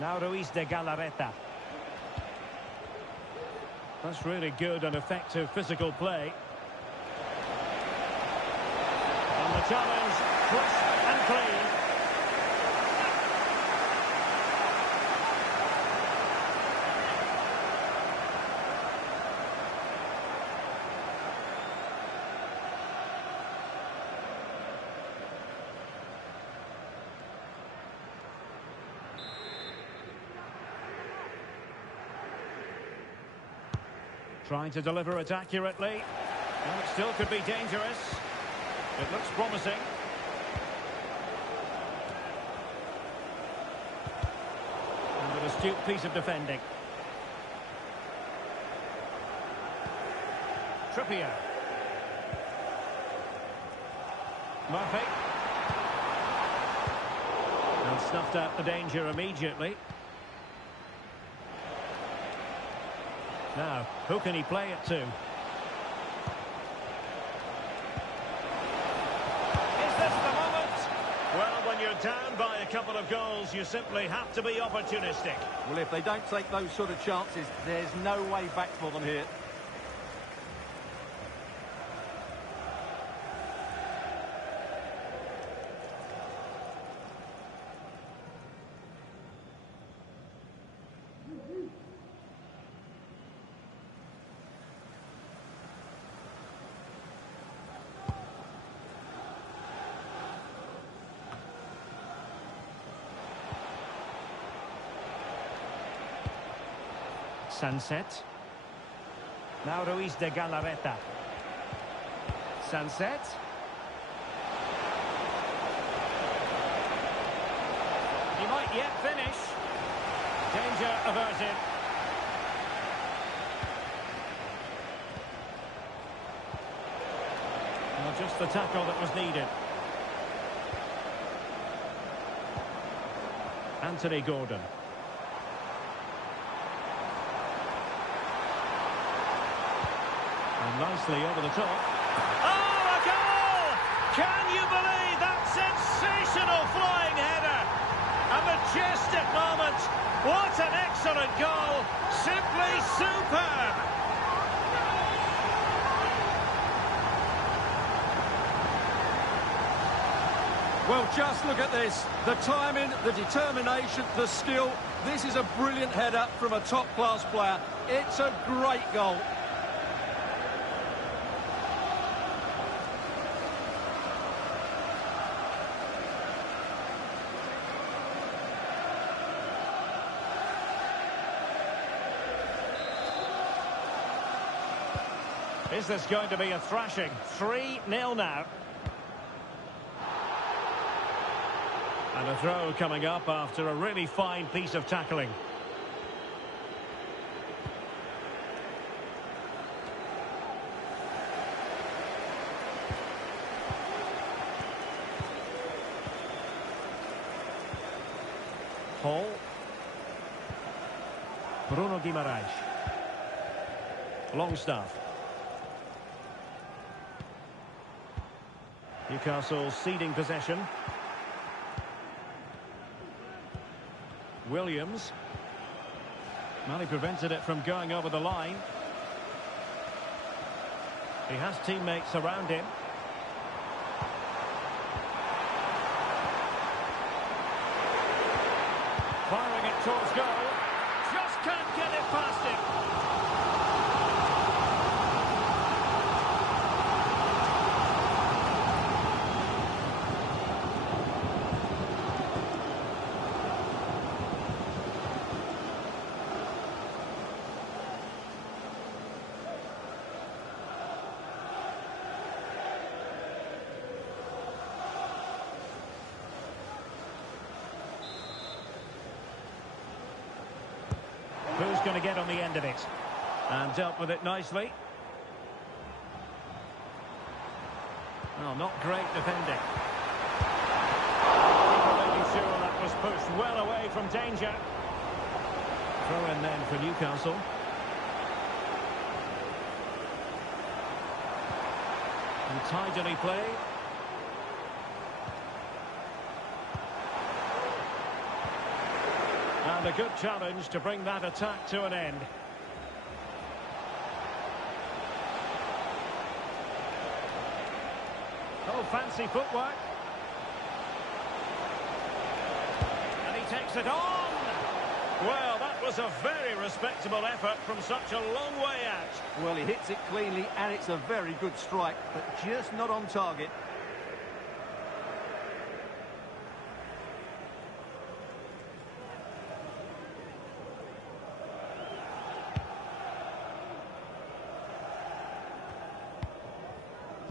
Now Ruiz de Galarreta. That's really good and effective physical play. And the challenge, crisp and clean. Trying to deliver it accurately. And it still could be dangerous. It looks promising. And an astute piece of defending. Trippier. Murphy. And snuffed out the danger immediately. Now, who can he play it to? Is this the moment? Well, when you're down by a couple of goals, you simply have to be opportunistic. Well, if they don't take those sort of chances, there's no way back for them here. Sunset. Now Ruiz de Galarreta. Sunset. He might yet finish. Danger averted. Well, just the tackle that was needed. Anthony Gordon. And nicely over the top. Oh, a goal! Can you believe that sensational flying header? A majestic moment. What an excellent goal. Simply superb. Well, just look at this. The timing, the determination, the skill. This is a brilliant header from a top-class player. It's a great goal. Is this going to be a thrashing? 3-0 now. And a throw coming up after a really fine piece of tackling. Howe. Bruno Guimaraes. Longstaff. Newcastle ceding possession. Williams. Well, he prevented it from going over the line. He has teammates around him. Firing it towards goal. Just can't get it past him. Who's going to get on the end of it? And dealt with it nicely. Well, not great defending. Making sure that was pushed well away from danger. Throw in then for Newcastle. And tidily played. And a good challenge to bring that attack to an end. Oh, fancy footwork. And he takes it on. Well, that was a very respectable effort from such a long way out. Well, he hits it cleanly, and it's a very good strike, but just not on target.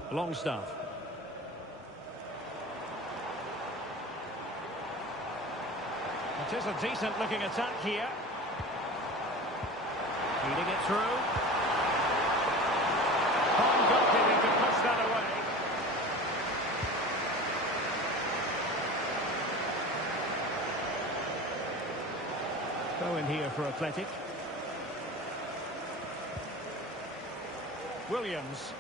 Longstaff. It is a decent-looking attack here. Feeding it through. Fine goalkeeping to push that away. Go in here for Athletic. Williams.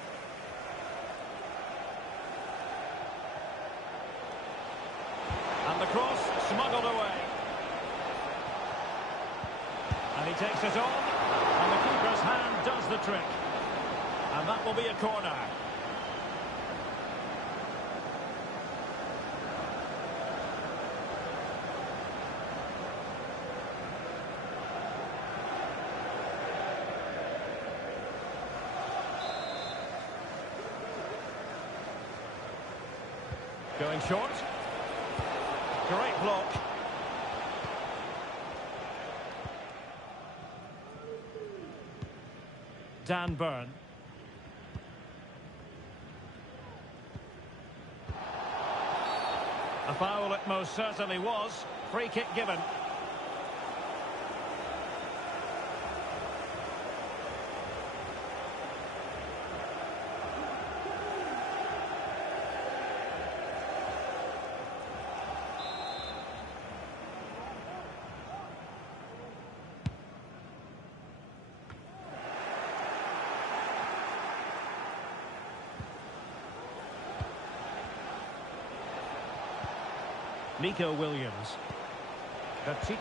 And the cross smuggled away. And he takes it on. And the keeper's hand does the trick. And that will be a corner. Going short. Great block. Dan Burn. A foul it most certainly was. Free kick given. Nico Williams. Bertice.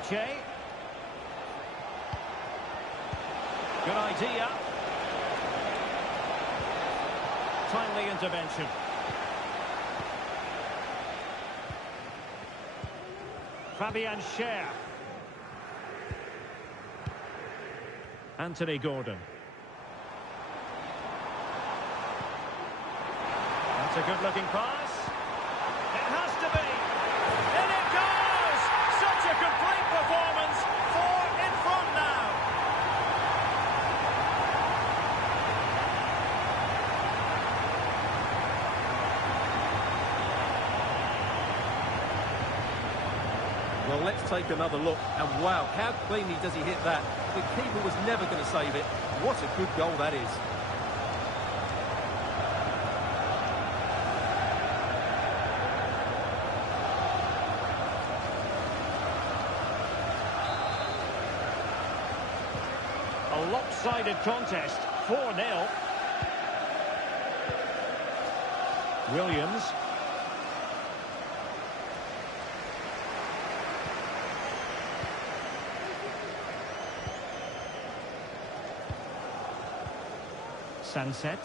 Good idea. Timely intervention. Fabian Schär. Anthony Gordon. That's a good-looking pass. It has to be. In it goes! Such a complete performance. 4 in front now. Well, let's take another look. And wow, how cleanly does he hit that? The keeper was never going to save it. What a good goal that is. A lopsided contest, 4-0. Williams. Sunset.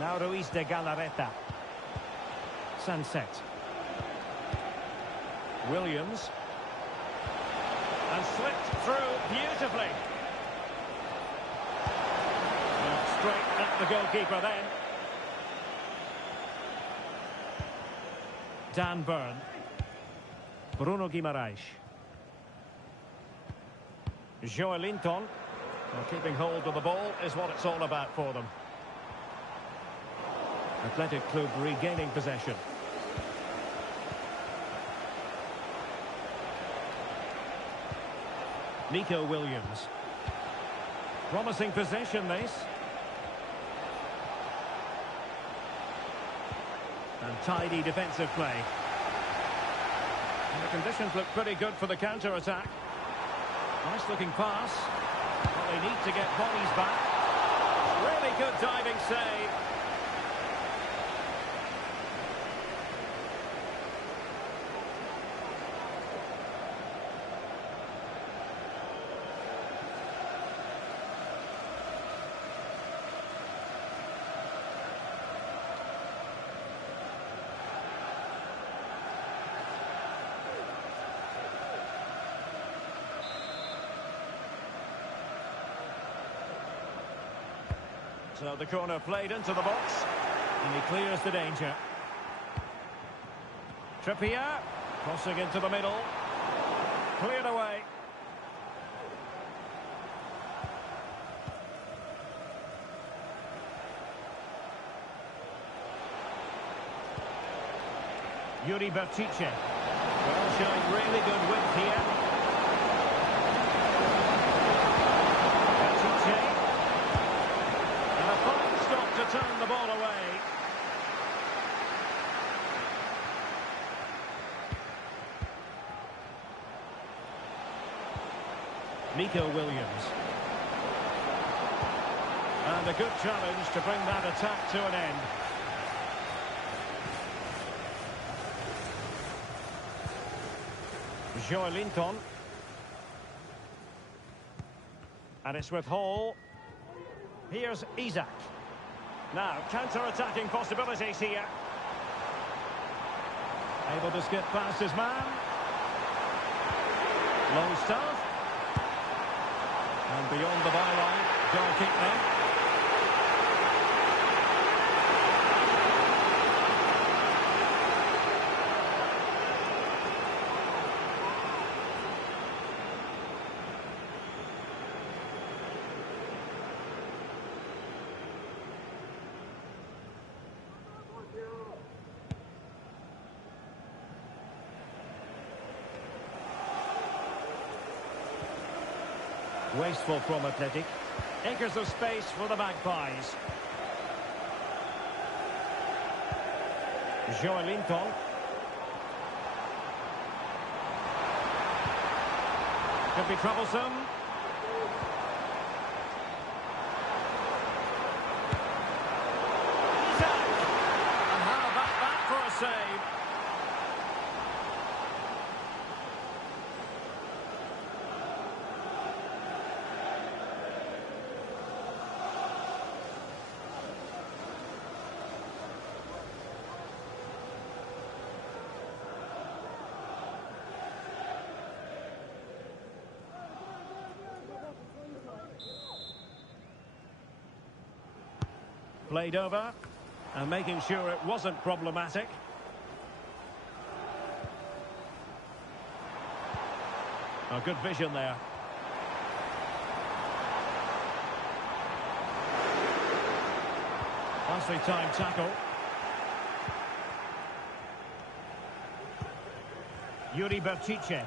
Now Ruiz de Galarreta. Sunset. Williams. And slipped through beautifully. Straight at the goalkeeper then. Dan Burn. Bruno Guimaraes. Joelinton. Well, keeping hold of the ball is what it's all about for them. Athletic Club regaining possession. Nico Williams. Promising possession, this. And tidy defensive play. And the conditions look pretty good for the counter-attack. Nice looking pass. Well, they need to get bodies back. Really good diving save. So the corner played into the box, and he clears the danger. Trippier, crossing into the middle. Cleared away. Yuri Bertice. Well, showing really good width here. Bertice. And a fine stop to turn the ball away. Nico Williams. And a good challenge to bring that attack to an end. Joelinton. And it's with Howe. Here's Isaac. Now, counter-attacking possibilities here. Able to skip past his man. Long stuff. And beyond the byline, goal kick there. Wasteful from Athletic. Acres of space for the Magpies. Joelinton. Could be troublesome. Isaac! And how about that for a save? Played over, and making sure it wasn't problematic. A good vision there. Nicely timed tackle. Yuri Berchiche.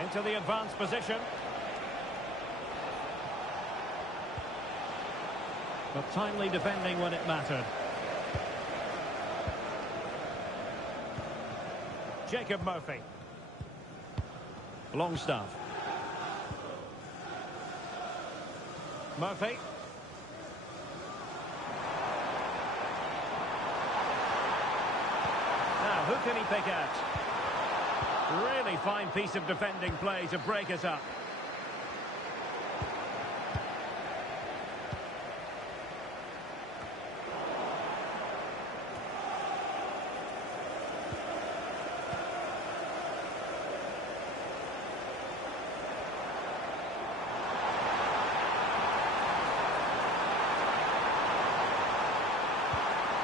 Into the advanced position. But timely defending when it mattered. Jacob Murphy. Longstaff. Murphy. Now, who can he pick out? Really fine piece of defending play to break it up.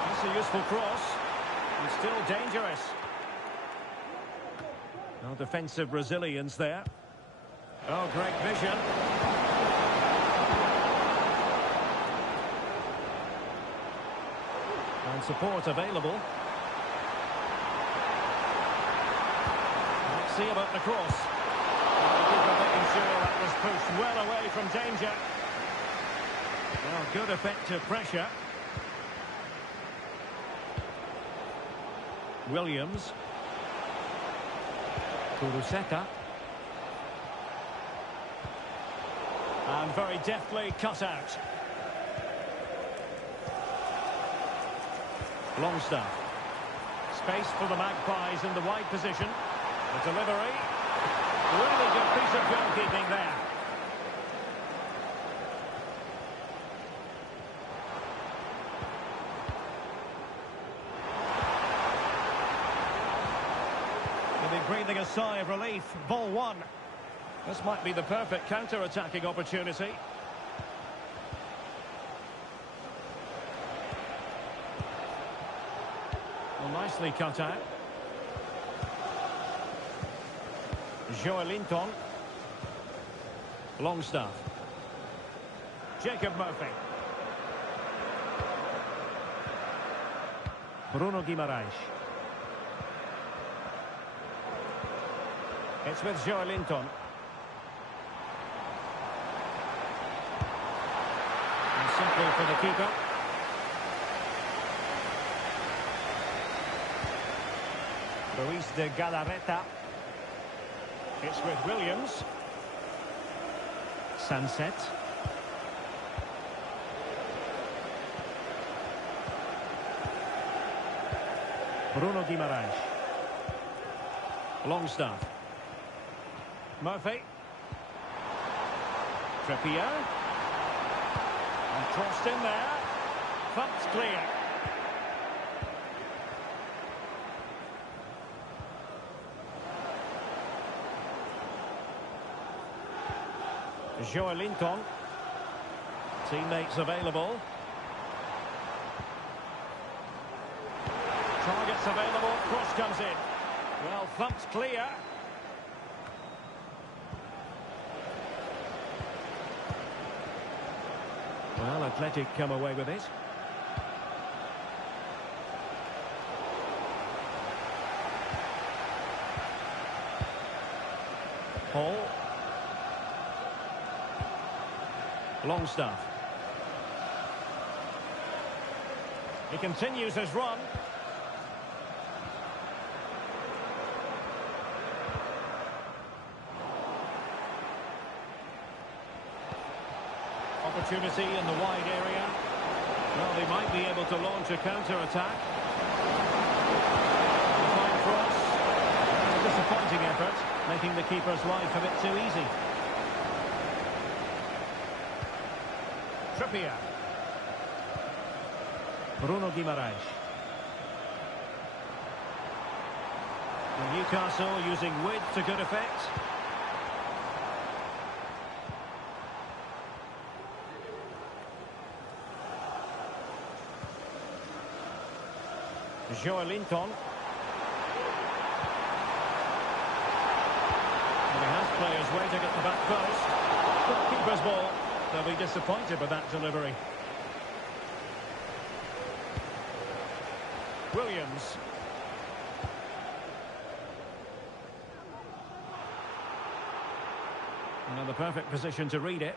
That's a useful cross. He's still dangerous. No defensive resilience there. Oh, great vision. And support available. Let's see about the cross. Keeper making sure that was pushed well away from danger. Well, good effective pressure. Williams. Kuruseta. And very deftly cut out. Longstaff. Space for the Magpies in the wide position. The delivery. Really good piece of goalkeeping there. Breathing a sigh of relief. Ball one. This might be the perfect counter-attacking opportunity. Well, nicely cut out. Joelinton. Longstaff. Jacob Murphy. Bruno Guimaraes. It's with Joelinton. And simply for the keeper. Luis de Galarreta. It's with Williams. Sunset. Bruno Guimaraes. Longstaff. Murphy. Trippier. And crossed in there. Thumped clear. Joelinton. Teammates available. Targets available. Cross comes in. Well, thumped clear. Well, Athletic come away with it. Longstaff. He continues his run. Opportunity in the wide area. Well, they might be able to launch a counter-attack. Fine cross. A disappointing effort, making the keeper's life a bit too easy. Trippier. Bruno Guimaraes. Newcastle using width to good effect. Joelinton. And he has players waiting at the back post. Keeper's ball. They'll be disappointed with that delivery. Williams. And the perfect position to read it.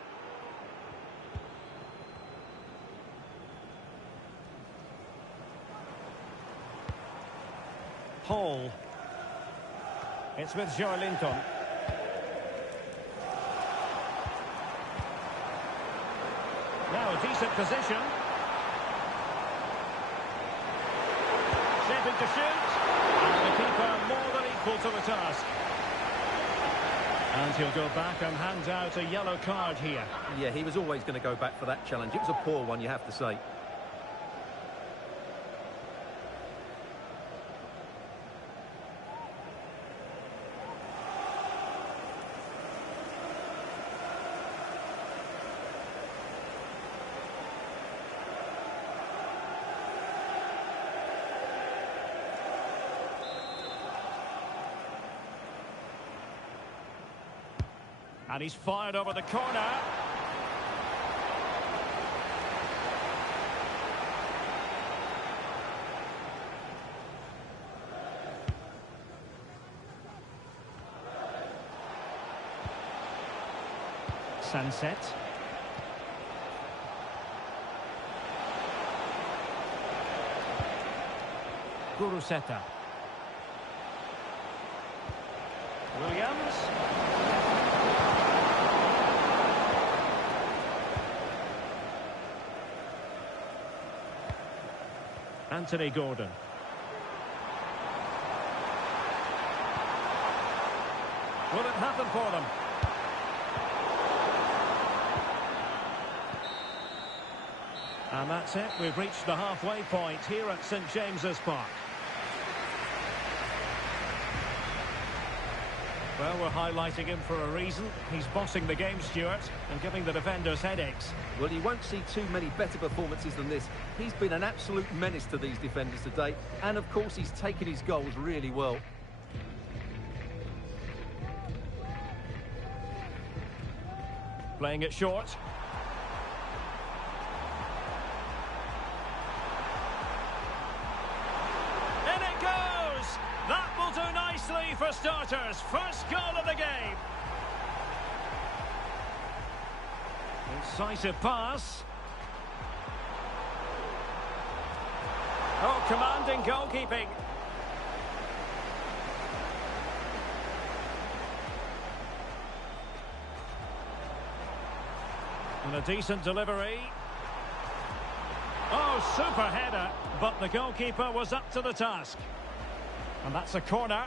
Howe. It's with Joelinton. Now a decent position. Shaping to shoot. And the keeper more than equal to the task. And he'll go back and hand out a yellow card here. Yeah, he was always going to go back for that challenge. It was a poor one, you have to say. And he's fired over the corner. Sunset. Guruseta. Williams. Anthony Gordon. Will it happen for them? And that's it. We've reached the halfway point here at St James's Park. Well, we're highlighting him for a reason. He's bossing the game, Stuart, and giving the defenders headaches. Well, you won't see too many better performances than this. He's been an absolute menace to these defenders today. And, of course, he's taken his goals really well. Playing it short. In it goes! That will do nicely for starters. First goal of the game. Incisive pass. Oh, commanding goalkeeping. And a decent delivery. Oh, super header. But the goalkeeper was up to the task. And that's a corner.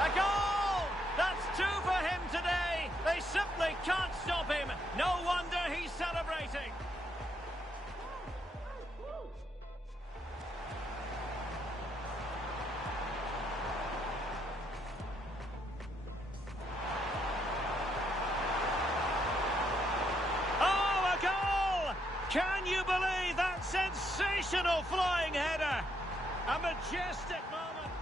A goal! That's two for him today. They simply can't stop him. No wonder he's celebrating. Can you believe that sensational flying header? A majestic moment.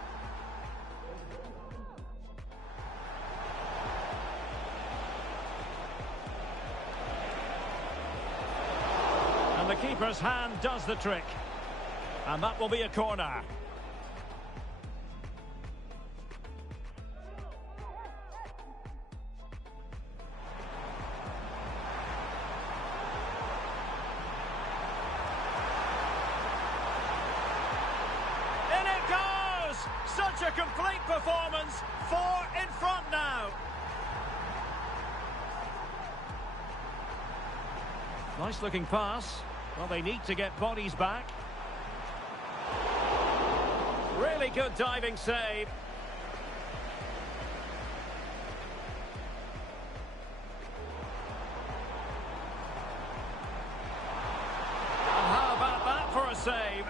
And the keeper's hand does the trick. And that will be a corner. In it goes! Such a complete performance. 4 in front now. Nice looking pass. Well, they need to get bodies back. Really good diving save. And how about that for a save?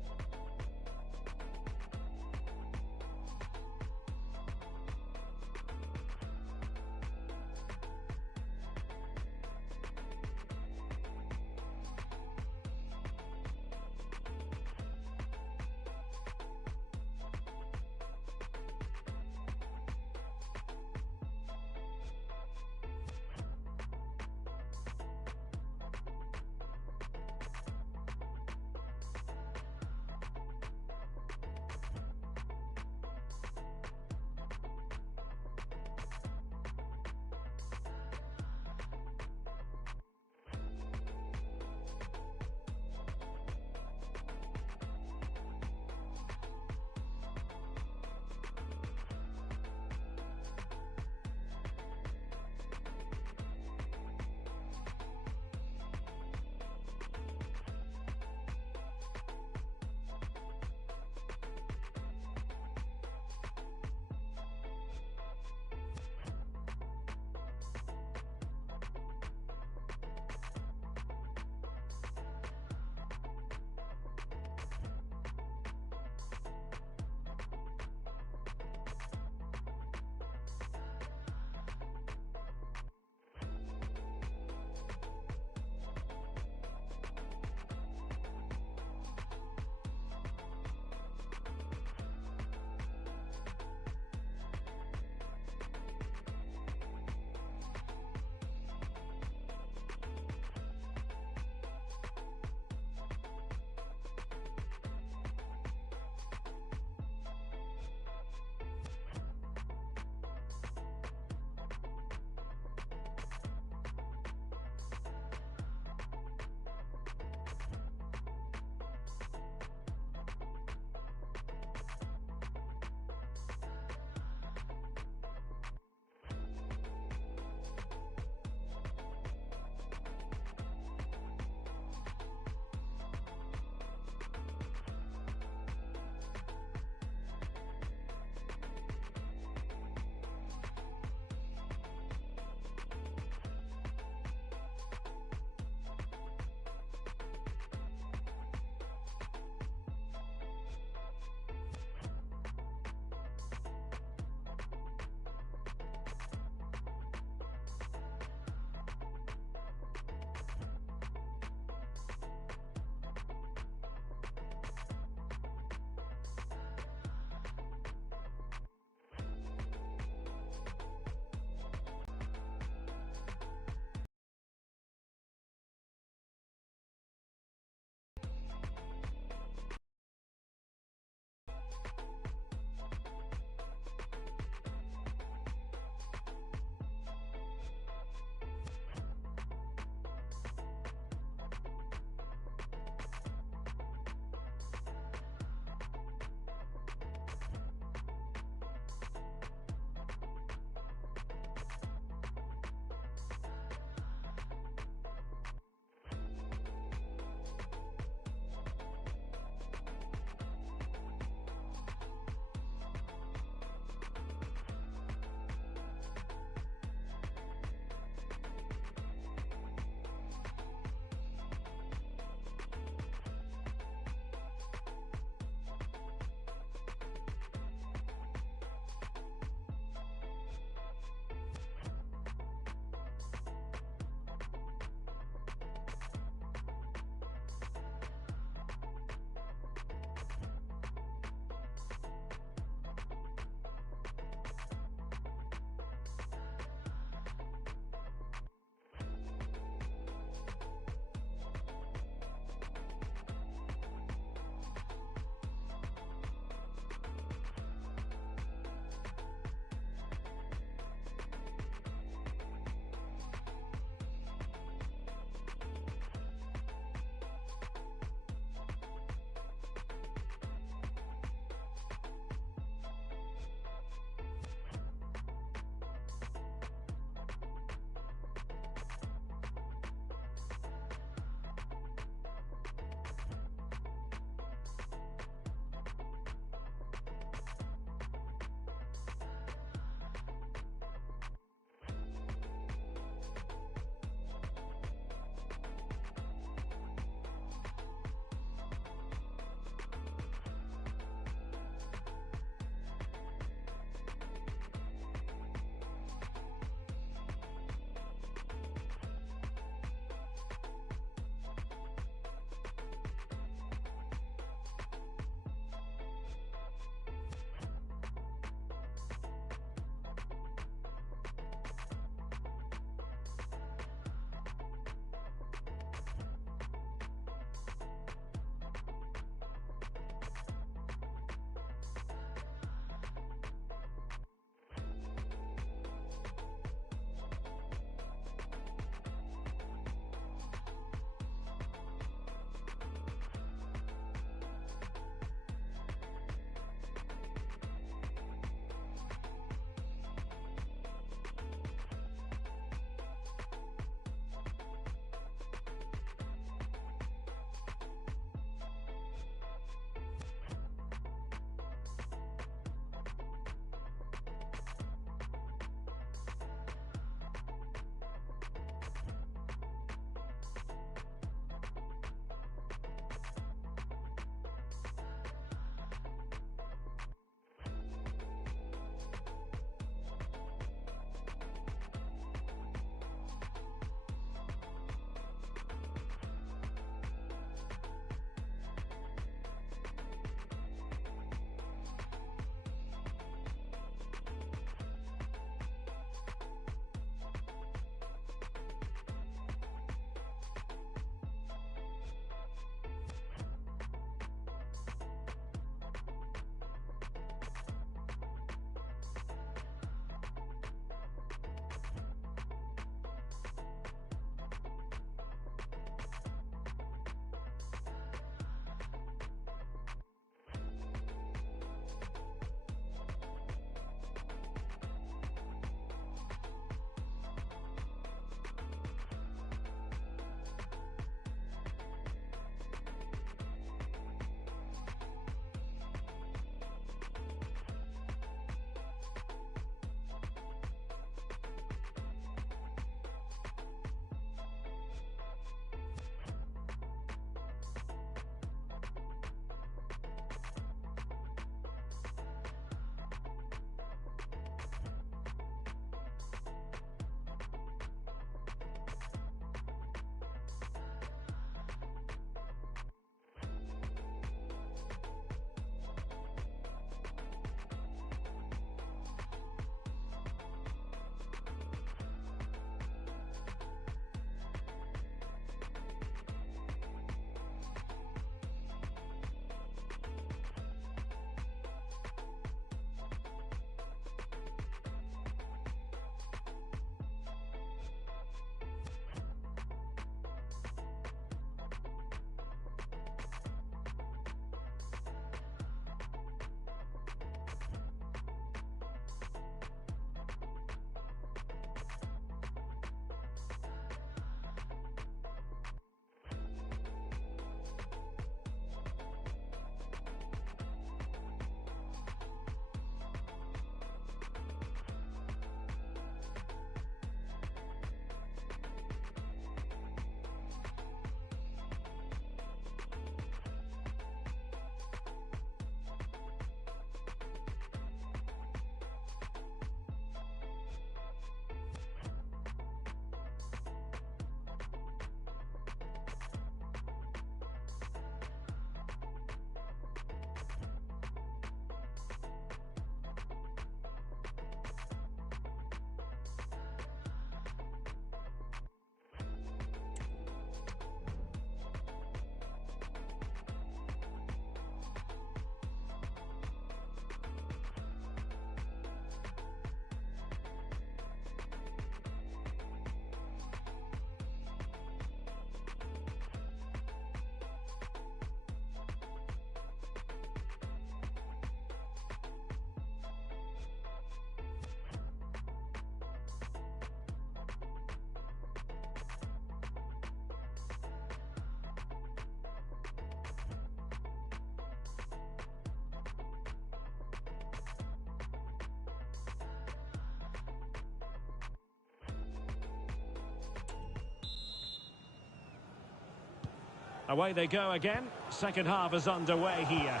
Away they go again. Second half is underway here.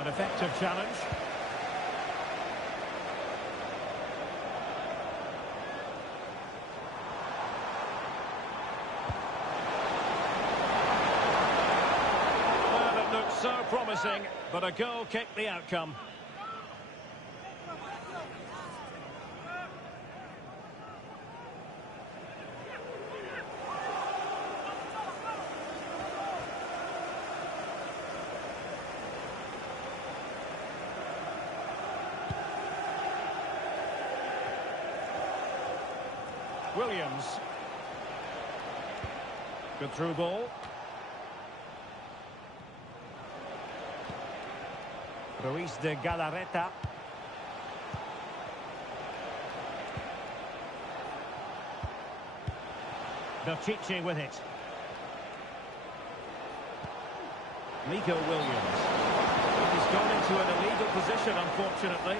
An effective challenge. Well, it looked so promising, but a goal kicked the outcome. Williams. Good through ball. Ruiz de Galarreta. Belchiche with it. Nico Williams. He's gone into an illegal position, unfortunately.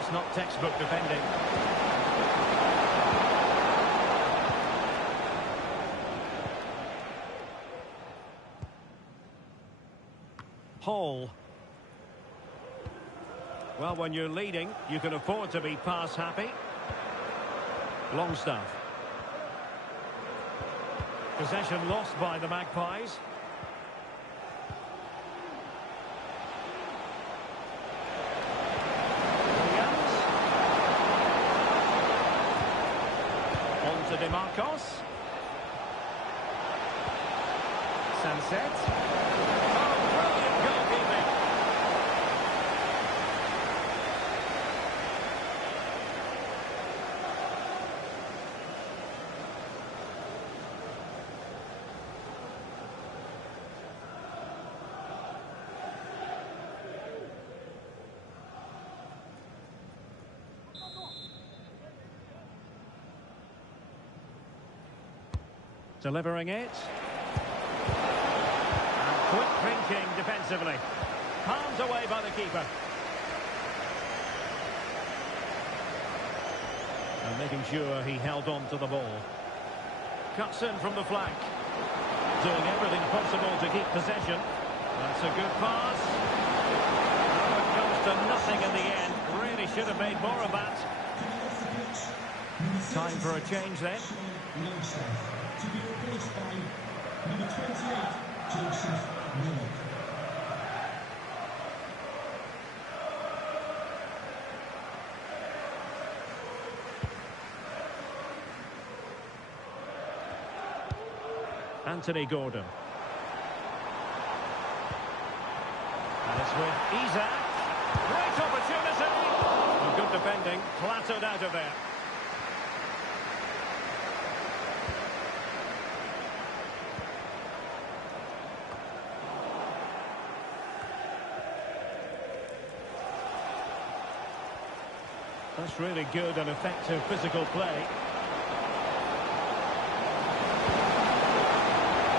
It's not textbook defending. Howe. Well, when you're leading, you can afford to be pass happy. Longstaff. Possession lost by the Magpies. To DeMarcos. Sunset. Oh, brilliant goalkeeping. Delivering it. And quick thinking defensively. Palmed away by the keeper. And making sure he held on to the ball. Cuts in from the flank. Doing everything possible to keep possession. That's a good pass. Oh, it comes to nothing in the end. Really should have made more of that. Time for a change then. To be replaced by number 28, Joseph Miller. Anthony Gordon. And it's with Isaac. Great opportunity. And good defending, clattered out of there. That's really good and effective physical play.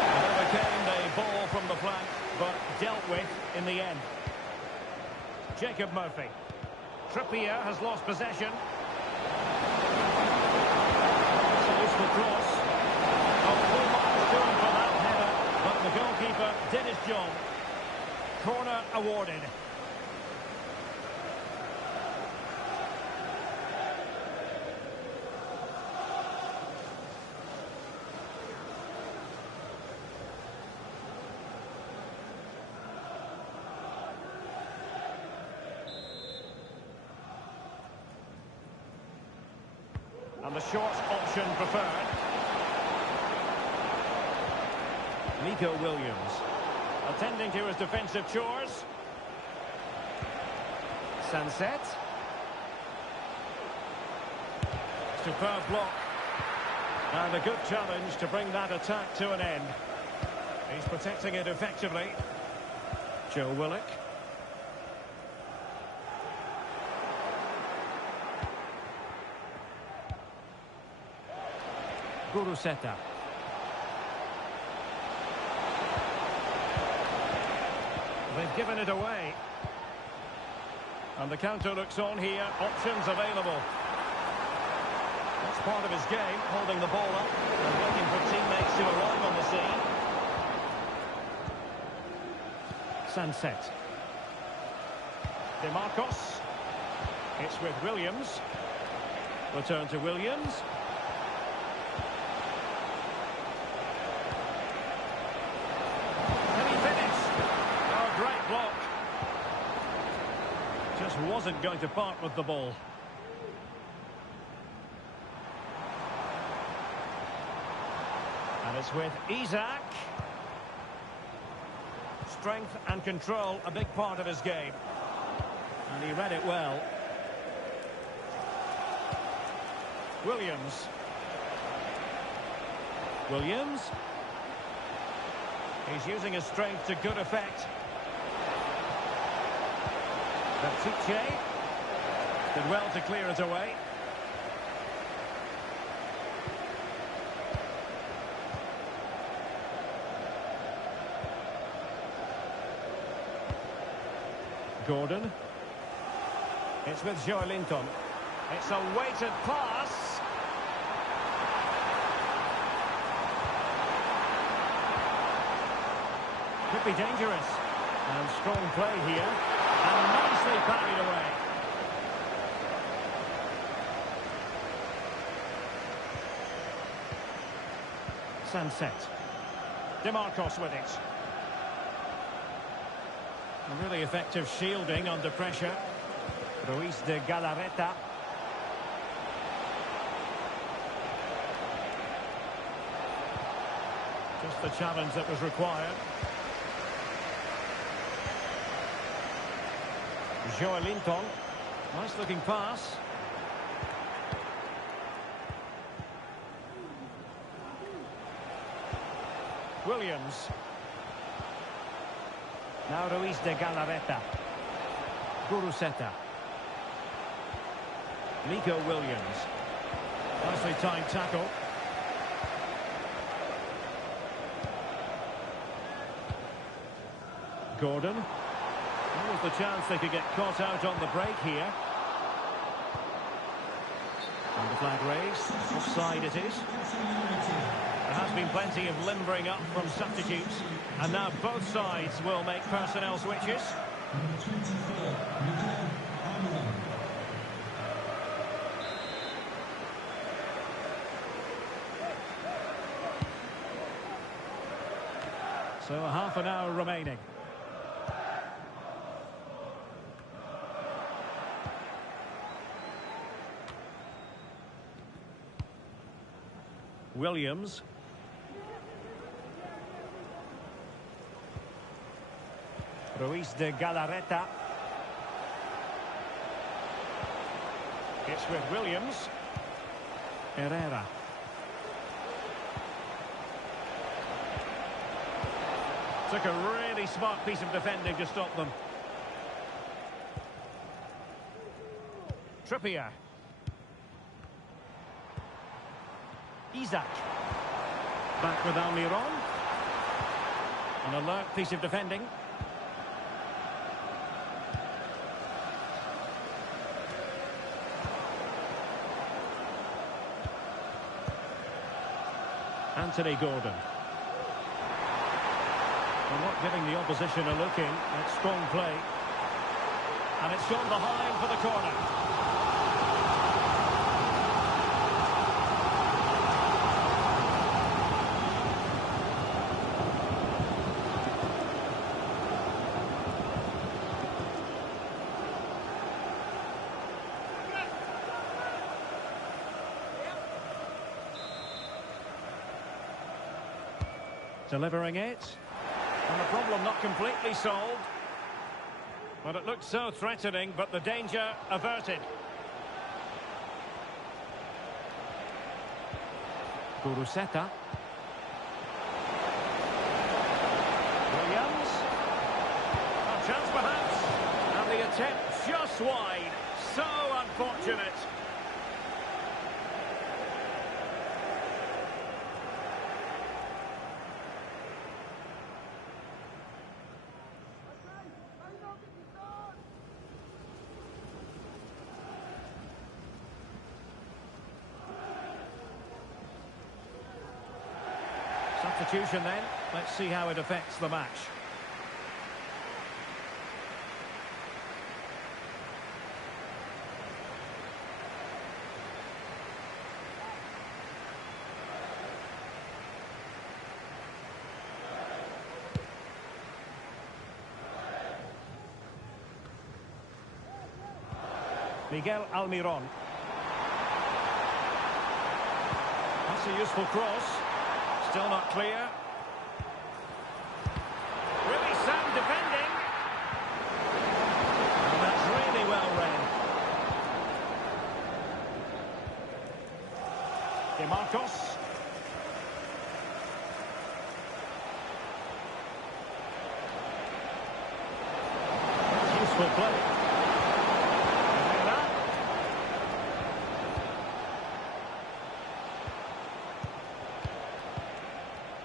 And overcame the ball from the flank, but dealt with in the end. Jacob Murphy. Trippier has lost possession. It's a useful cross. Full marks to him for that header, but the goalkeeper did his job. Corner awarded. And the short option preferred. Nico Williams. Attending to his defensive chores. Sunset. Superb block. And a good challenge to bring that attack to an end. He's protecting it effectively. Joe Willock. Guruseta. They've given it away. And the counter looks on here. Options available. That's part of his game, holding the ball up and waiting for teammates to arrive on the scene. Sunset. DeMarcos. It's with Williams. Return to Williams. Can he finish? Oh, great block. Just wasn't going to part with the ball. And it's with Isaac. Strength and control, a big part of his game. And he read it well. Williams. Williams. He's using his strength to good effect. Baptiste did well to clear it away. Gordon. It's with Joelinton. It's a weighted pass. Could be dangerous. And strong play here. And nicely parried away. Sunset. DeMarcos with it. A really effective shielding under pressure. Ruiz de Galarreta. Just the challenge that was required. Joelinton. Nice looking pass. Williams. Now Ruiz de Galarreta. Guruseta. Nico Williams. Nicely timed tackle. Gordon. There was the chance they could get caught out on the break here. And the flag raised. Offside it is. There has been plenty of limbering up from substitutes. And now both sides will make personnel switches. Number 24, So a half an hour remaining. Williams. Ruiz de Galarreta. It's with Williams. Herrera. Took a really smart piece of defending to stop them. Trippier. Isaac. Back with Almiron. An alert piece of defending. Anthony Gordon. Well, not giving the opposition a look in. It's strong play. And it's gone behind for the corner. Delivering it. And the problem not completely solved. But it looked so threatening, but the danger averted. Kuruseta. Williams. A chance perhaps. And the attempt just wide. So unfortunate. Substitution then. Let's see how it affects the match. Miguel Almiron. That's a useful cross. Still not clear. Really sound defending. And that's really well read. DeMarcos. Useful play.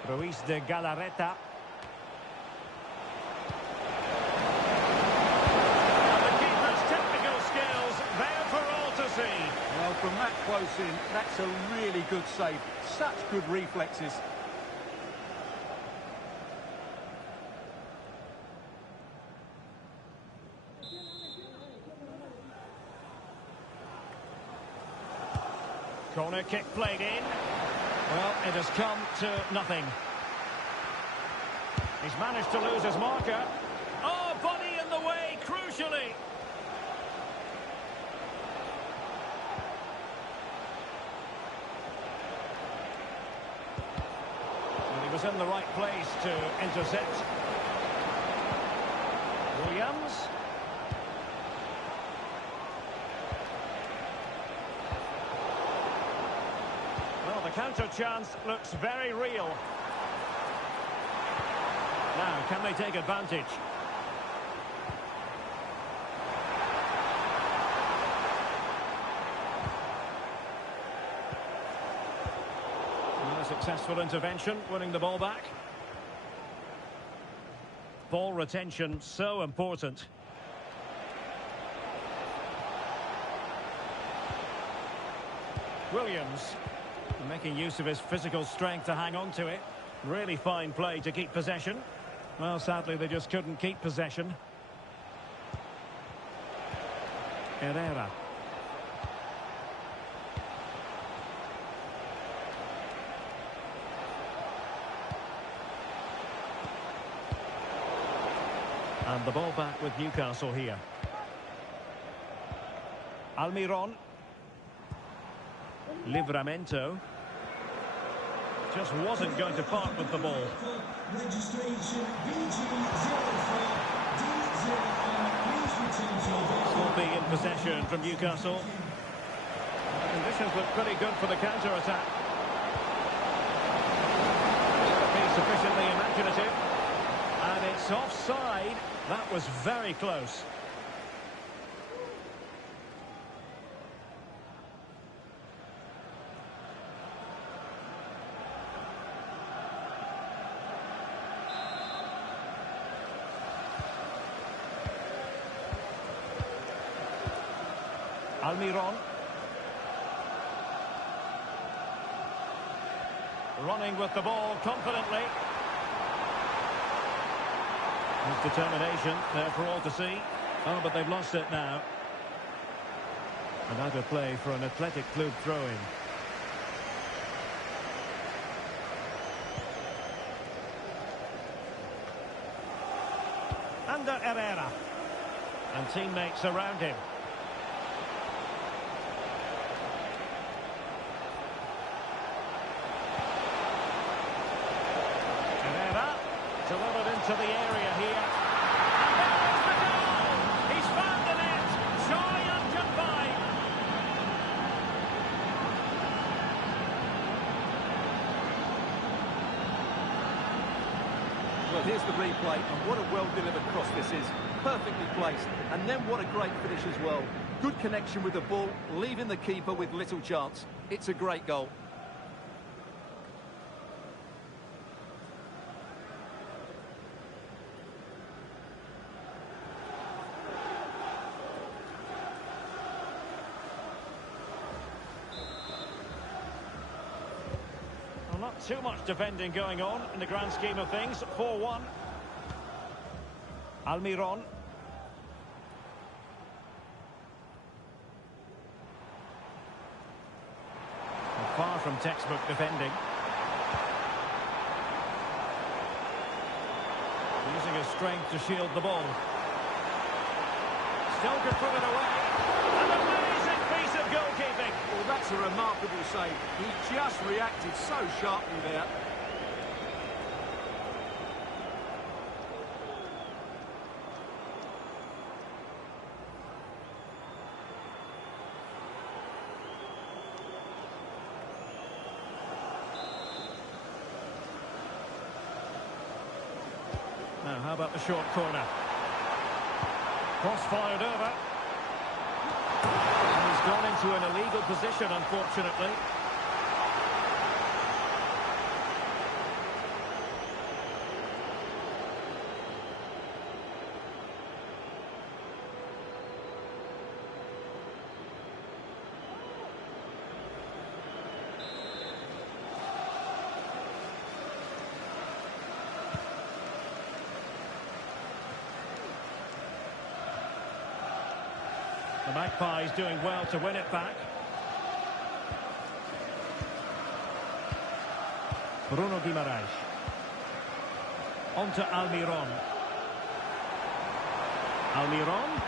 Ruiz de Galarreta. And the keeper's technical skills there for all to see. Well, from that close in, that's a really good save. Such good reflexes. Corner kick played in. Well, it has come to nothing. He's managed to lose his marker. Oh, body in the way, crucially. And he was in the right place to intercept. Williams. Well, the counter chance looks very real. Now, can they take advantage? A successful intervention, winning the ball back. Ball retention, so important. Williams, making use of his physical strength to hang on to it. Really fine play to keep possession. Well, sadly, they just couldn't keep possession. Herrera. And the ball back with Newcastle here. Almiron. Livramento. Just wasn't going to part with the ball. Registration BG04D04. Sloppy in possession from Newcastle. The conditions look pretty good for the counter-attack. Be sufficiently imaginative. And it's offside. That was very close. Almiron. Running with the ball confidently. His determination there for all to see. Oh, but they've lost it now. And out of play for an Athletic Club throw-in. Under Herrera. And teammates around him. Delivered into the area here. And there is the goal! He's found the net! Joy unconfined! Here's the replay, and what a well-delivered cross this is. Perfectly placed, and then what a great finish as well. Good connection with the ball, leaving the keeper with little chance. It's a great goal. Well, not too much defending going on in the grand scheme of things. 4-1. Almiron. Far from textbook defending. Using his strength to shield the ball. Still could put it away. An amazing piece of goalkeeping. Well, that's a remarkable save. He just reacted so sharply there. Now, how about the short corner? Cross fired over. And he's gone into an illegal position, unfortunately. The Magpies doing well to win it back. Bruno Guimaraes. On to Almiron. Almiron.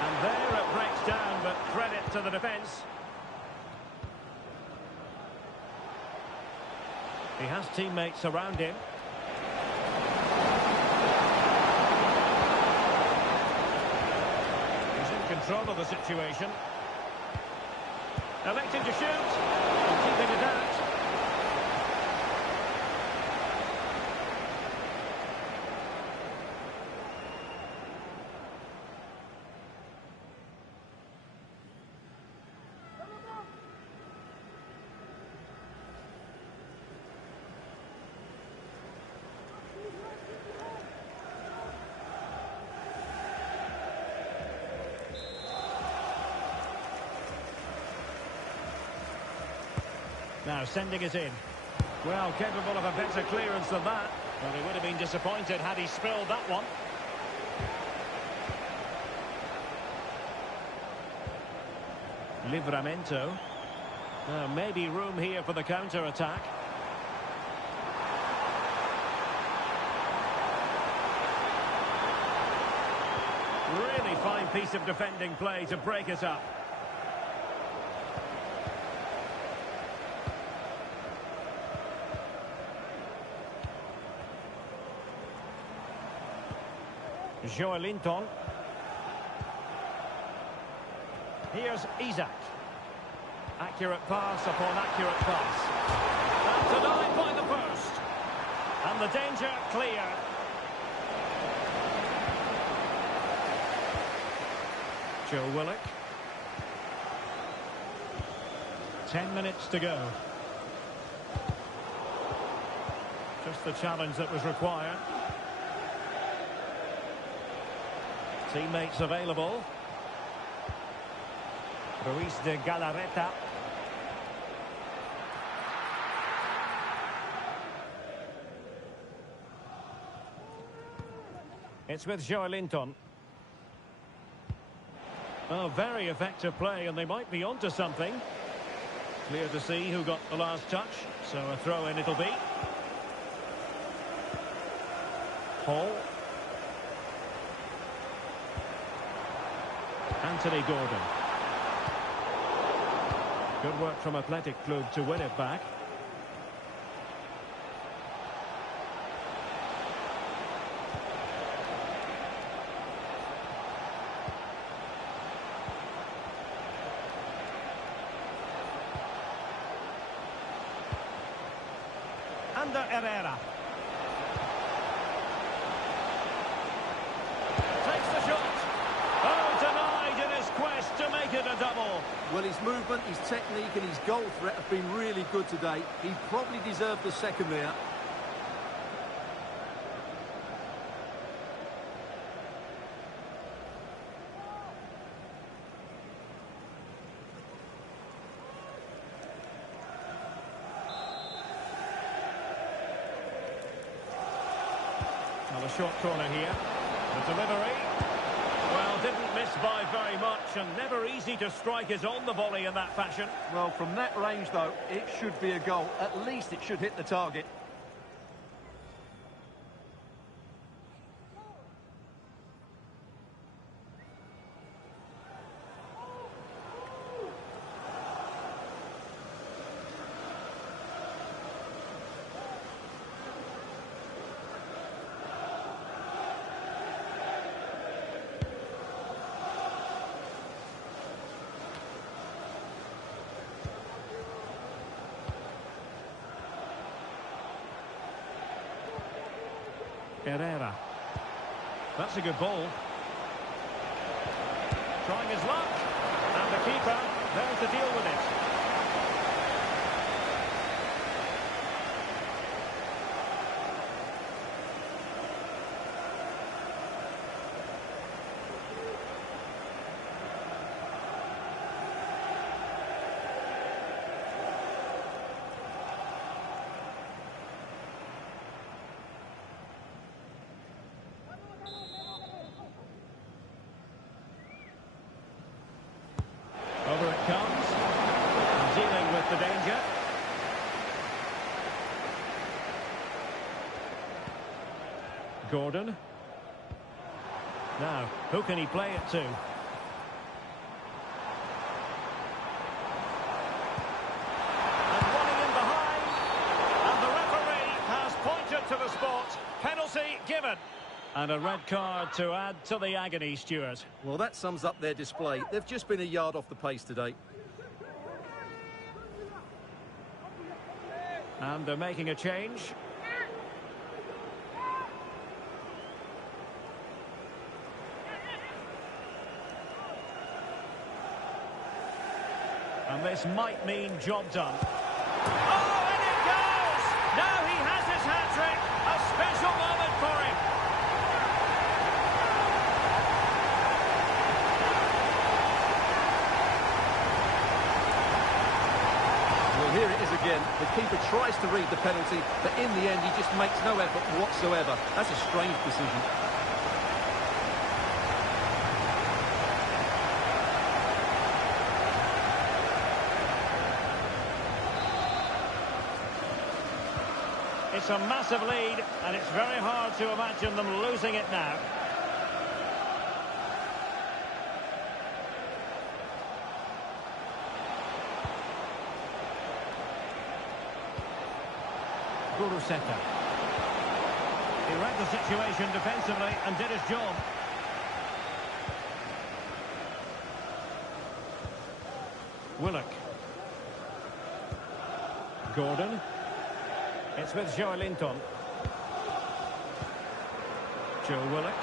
And there it breaks down, but credit to the defence. He has teammates around him. Control of the situation. Electing to shoot. And keeping it out. Now sending it in. Well, capable of a better clearance than that. Well, he would have been disappointed had he spilled that one. Livramento. Now maybe room here for the counter-attack. Really fine piece of defending play to break it up. Joelinton. Here's Isaac. Accurate pass upon accurate pass. And denied by the post. And the danger clear. Joe Willock. 10 minutes to go. Just the challenge that was required. Teammates available. Ruiz de Galarreta. It's with Joelinton. Oh, very effective play, and they might be onto something. Clear to see who got the last touch, so a throw-in it'll be. Howe. Anthony Gordon. Good work from Athletic Club to win it back. Herrera. Takes the shot. Oh, denied in his quest to make it a double. Well, his movement, his technique and his goal threat have been really good today. He probably deserved the second there. Well, a short corner here. The delivery. Well, didn't miss by very much, and never easy to strike his on the volley in that fashion. Well, from that range, though, it should be a goal. At least it should hit the target. Herrera. That's a good ball. Trying his luck. And the keeper there to deal with it. Over it comes. Dealing with the danger. Gordon. Now, who can he play it to? And running in behind. And the referee has pointed to the spot. Penalty given. And a red card to add to the agony, Stuart. Well, that sums up their display. They've just been a yard off the pace today. And they're making a change. And this might mean job done. Oh, and it goes! Now he has his hat-trick. A special moment for him. Here it is again. The keeper tries to read the penalty, but in the end he just makes no effort whatsoever. That's a strange decision. It's a massive lead, and it's very hard to imagine them losing it now. Guruseta. He read the situation defensively and did his job. Willock. Gordon. It's with Joe Linton. Joe Willock.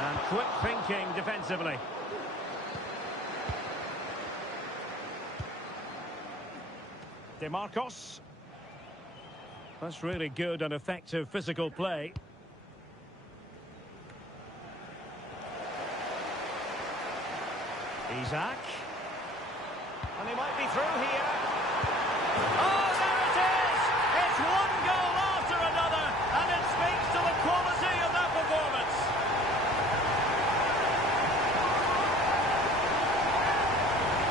And quick thinking defensively. DeMarcos. That's really good and effective physical play. Isaac. And he might be through here. Oh, there it is! It's one goal after another, and it speaks to the quality of that performance.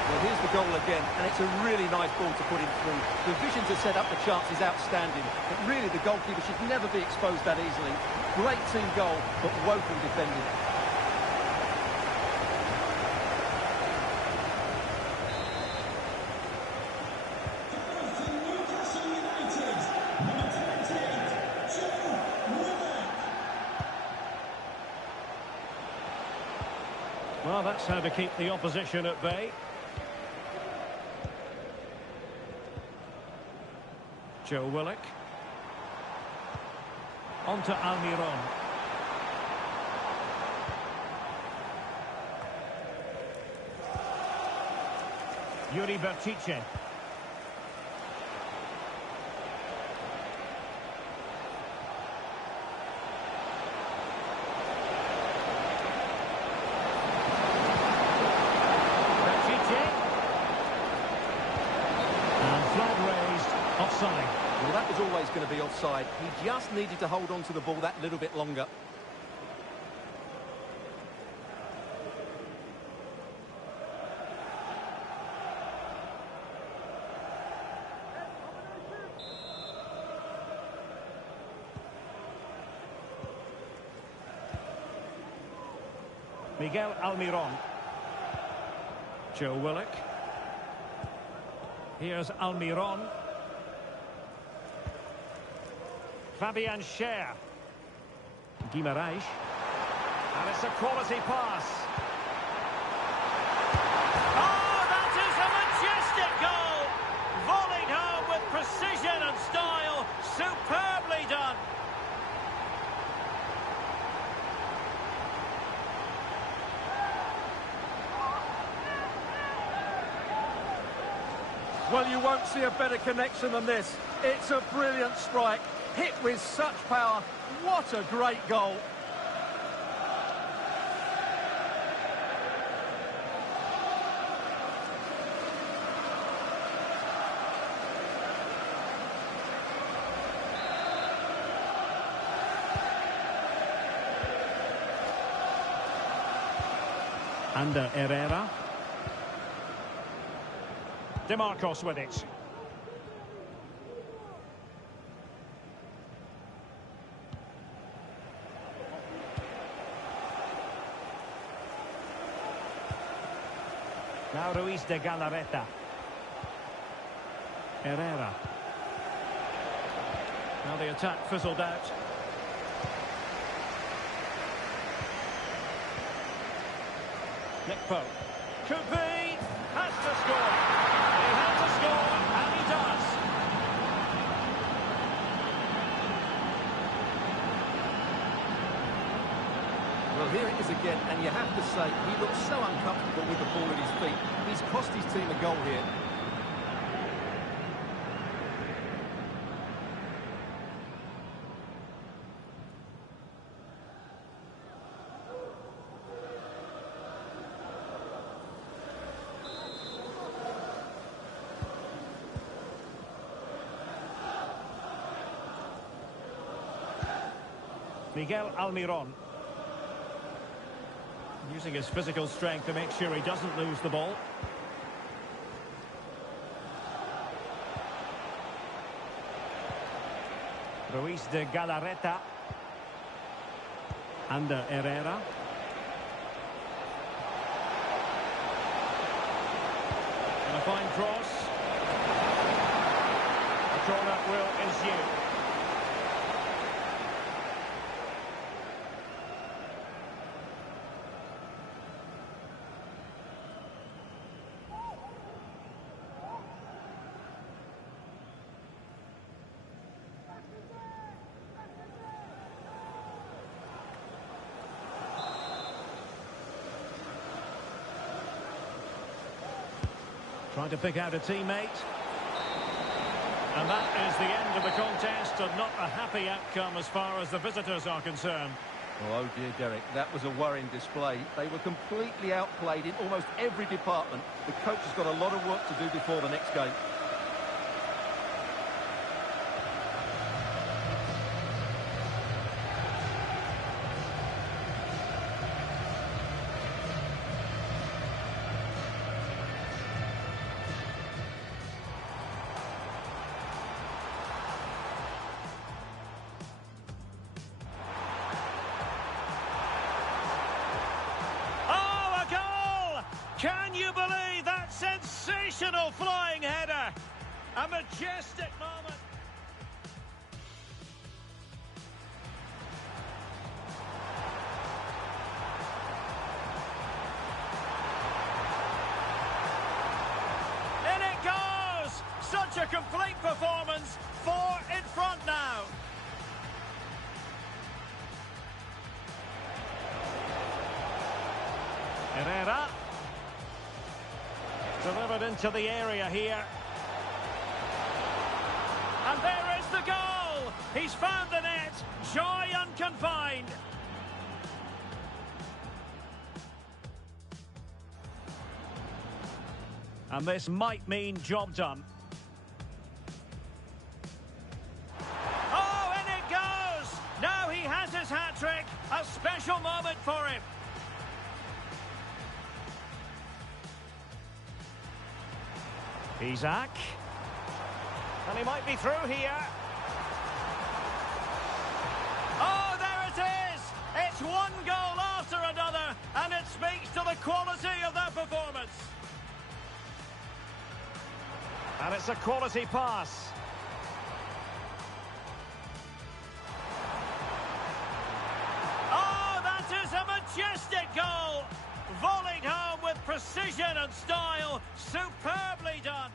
Well, here's the goal again, and it's a really nice ball to put him through. The vision to set up the chance is outstanding, but really the goalkeeper should never be exposed that easily. Great team goal, but woeful defending. Newcastle United, number 28, Joe Willock. Well, that's how to keep the opposition at bay. Joe Willock. On to Almiron. Yuri Berchiche. Offside. Well, that was always going to be offside. He just needed to hold on to the ball that little bit longer. Miguel Almiron. Joe Willock. Here's Almiron. Fabian Schär. Guimaraes. And it's a quality pass. Oh, that is a majestic goal! Volleyed home with precision and style. Superbly done. Well, you won't see a better connection than this. It's a brilliant strike. Hit with such power. What a great goal. Ander Herrera. DeMarcos with it. Now Ruiz de Galarreta. Herrera. Now the attack fizzled out. Nick Pope. Could be. Has to score. He has to score, and he does. Well, here it is again, and you have to say, he looks so uncomfortable with the ball at his feet. He's cost his team a goal here. Miguel Almiron. Using his physical strength to make sure he doesn't lose the ball. Ruiz de Galarreta. Ander Herrera. And a fine cross. The corner will ensue. Trying to pick out a teammate. And that is the end of the contest, and not a happy outcome as far as the visitors are concerned. Oh dear, Derek, that was a worrying display. They were completely outplayed in almost every department. The coach has got a lot of work to do before the next game. Can you believe that sensational flying header? A majestic moment. In it goes! Such a complete performance. 4 Herrera. Delivered into the area here. And there is the goal! He's found the net. Joy unconfined. And this might mean job done. Oh, and it goes! Now he has his hat-trick. A special moment for him. Isaac. And he might be through here. Oh, there it is! It's one goal after another, and it speaks to the quality of their performance. And it's a quality pass. Oh, that is a majestic goal! Volleyed home with precision and style. Superbly done.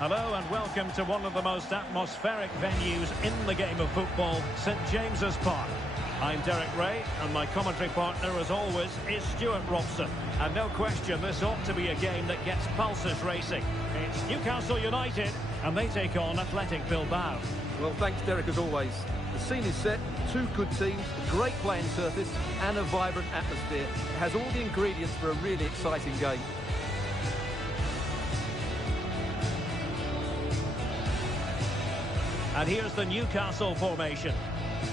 Hello and welcome to one of the most atmospheric venues in the game of football, St James's Park. I'm Derek Ray, and my commentary partner, as always, is Stuart Robson. And no question, this ought to be a game that gets pulses racing. It's Newcastle United, and they take on Athletic Bilbao. Well, thanks, Derek, as always. The scene is set, two good teams, a great playing surface, and a vibrant atmosphere. It has all the ingredients for a really exciting game. And here's the Newcastle formation.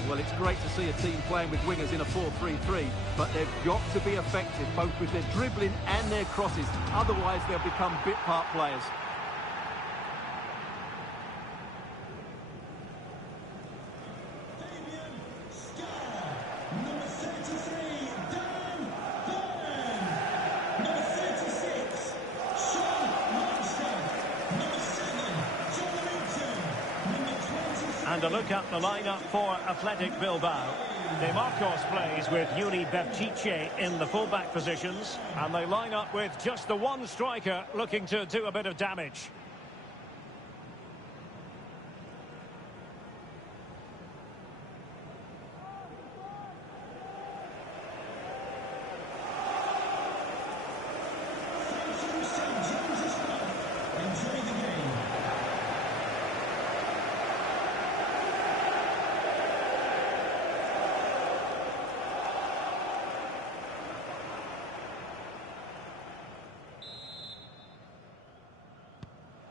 Well, it's great to see a team playing with wingers in a 4-3-3, but they've got to be effective, both with their dribbling and their crosses. Otherwise, they'll become bit-part players. Debut a look at the lineup for Athletic Bilbao. De Marcos plays with Yuri Berchiche in the fullback positions, and they line up with just the one striker looking to do a bit of damage.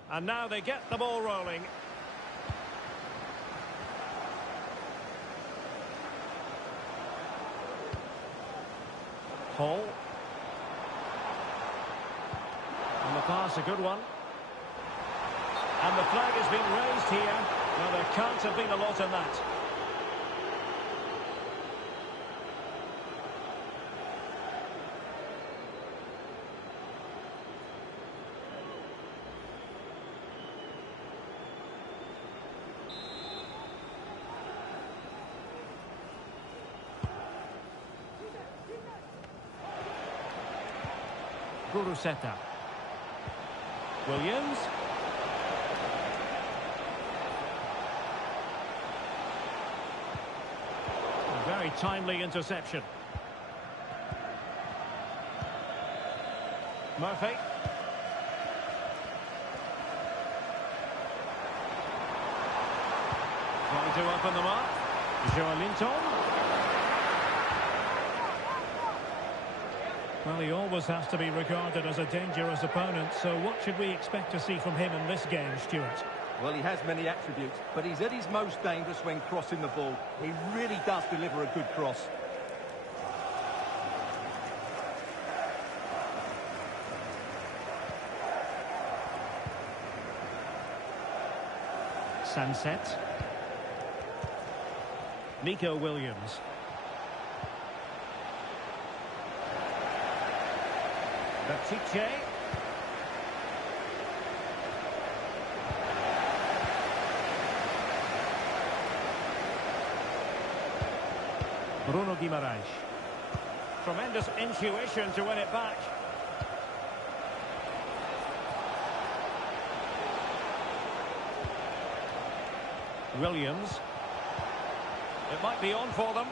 And now they get the ball rolling. Howe. And the pass, a good one. And the flag has been raised here. Now there can't have been a lot in that. Guruseta. Williams. A very timely interception. Murphy. Trying to open them up. Joelinton. Well, he always has to be regarded as a dangerous opponent, so what should we expect to see from him in this game, Stuart? Well, he has many attributes, but he's at his most dangerous when crossing the ball. He really does deliver a good cross. Sunset. Nico Williams. Berchiche. Bruno Guimaraes. Tremendous intuition to win it back. Williams. It might be on for them.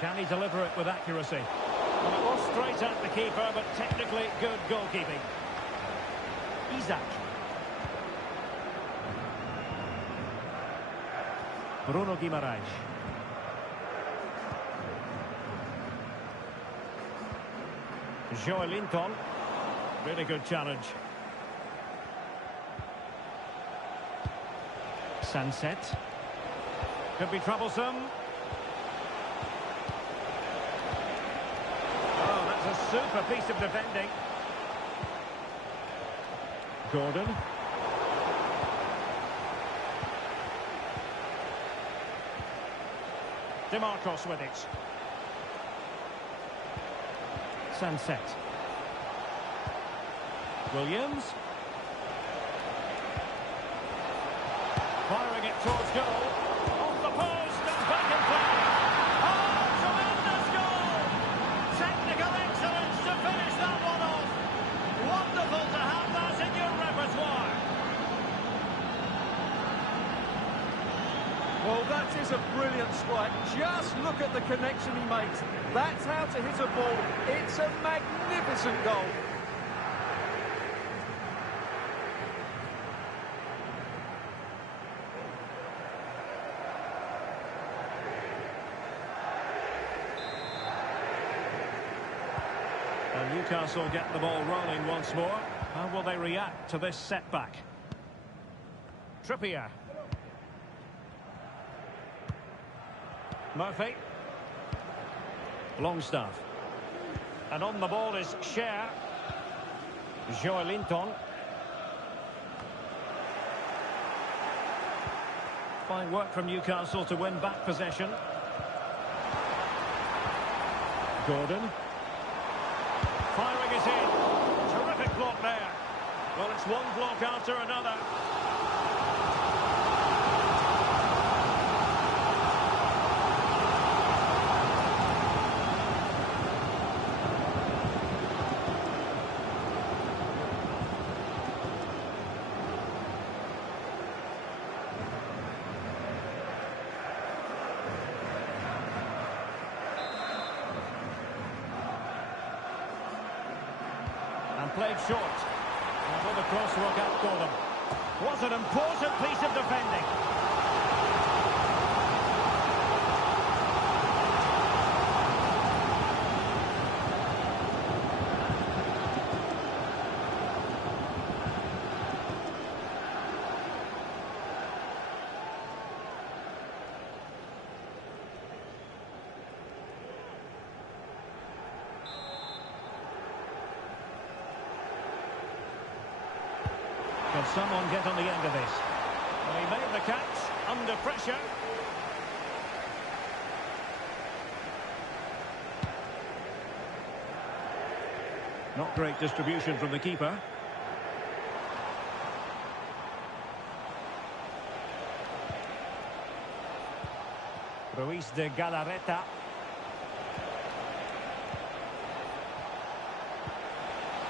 Can he deliver it with accuracy? Well, it was straight at the keeper, but technically good goalkeeping. Isaac. Bruno Guimaraes. Joelinton. Really good challenge. Sunset. Could be troublesome. A super piece of defending. Gordon. De Marcos with it. Sunset. Williams. Firing it towards goal. Off the post and back in play. Finish that one off. Wonderful to have that in your repertoire. Well, that is a brilliant strike. Just look at the connection he makes. That's how to hit a ball. It's a magnificent goal. Newcastle get the ball rolling once more. How will they react to this setback? Trippier. Murphy. Longstaff. And on the ball is Cher. Joelinton. Fine work from Newcastle to win back possession. Gordon. Firing it in. Terrific block there. Well, it's one block after another. And played short. And will the cross work out for them? Was an important piece of defending. Can someone get on the end of this? Well, he made the catch under pressure. Not great distribution from the keeper. Ruiz de Galarreta.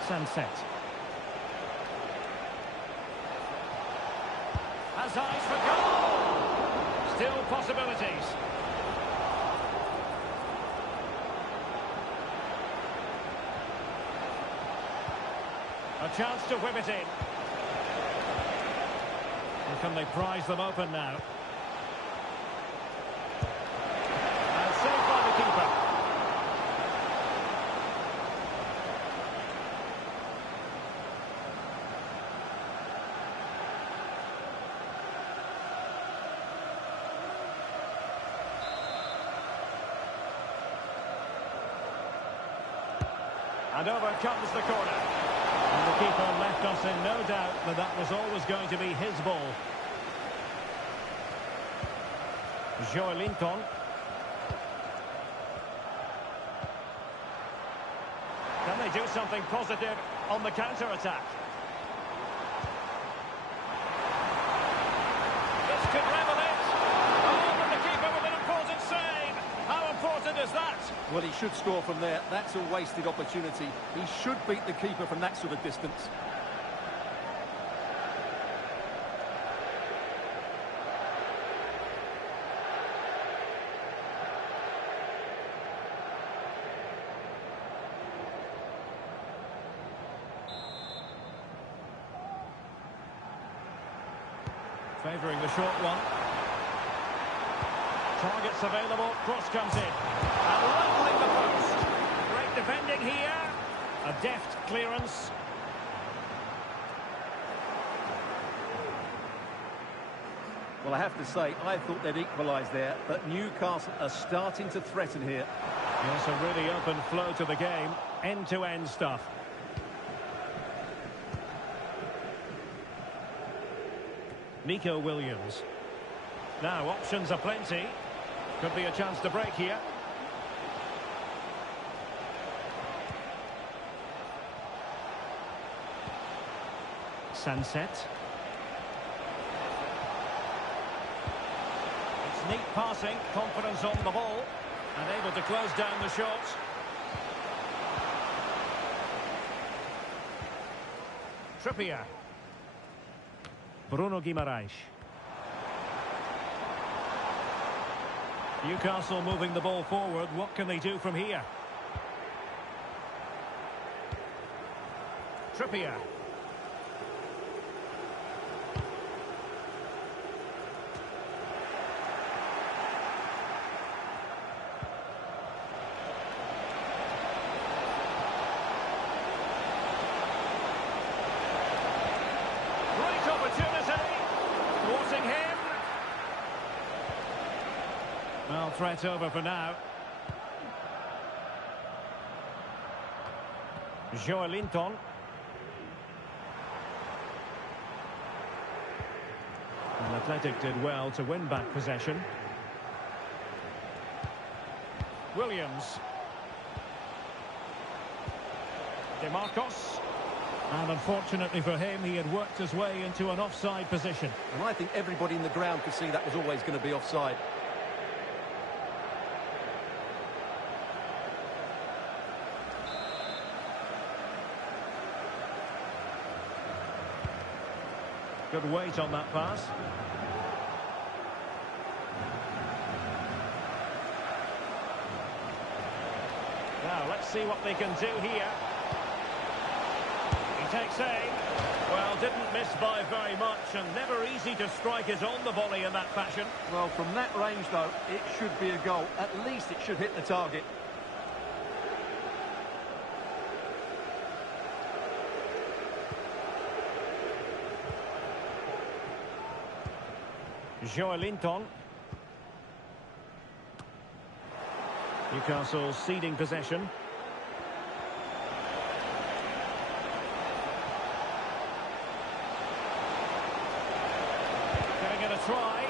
Sunset. Has eyes for goal. Still possibilities. A chance to whip it in. And can they prise them open now? And saved by the keeper. And over comes the corner. And the keeper left us in no doubt that that was always going to be his ball. Joelinton. Can they do something positive on the counter-attack? This could level it. Oh, but the keeper with an important save. How important is that? Well, he should score from there. That's a wasted opportunity. He should beat the keeper from that sort of distance. Favouring the short one. Targets available, cross comes in. And levelling the post. Great defending here. A deft clearance. Well, I have to say, I thought they'd equalise there, but Newcastle are starting to threaten here. Yes, a really open flow to the game. End-to-end stuff. Nico Williams. Now, options are plenty. Could be a chance to break here. Sunset. It's neat passing, confidence on the ball, and able to close down the shot. Trippier. Bruno Guimaraes. Newcastle moving the ball forward. What can they do from here? Trippier. Great opportunity. Thwarting him. Well, threat over for now. Joelinton. And Athletic did well to win back possession. Williams. DeMarcos. And unfortunately for him, he had worked his way into an offside position. And I think everybody in the ground could see that was always going to be offside. Good weight on that pass. Now, let's see what they can do here. He takes aim. Well, didn't miss by very much, and never easy to strike his on the volley in that fashion. Well, from that range, though, it should be a goal. At least it should hit the target. Joelinton. Newcastle ceding possession. Giving it a try.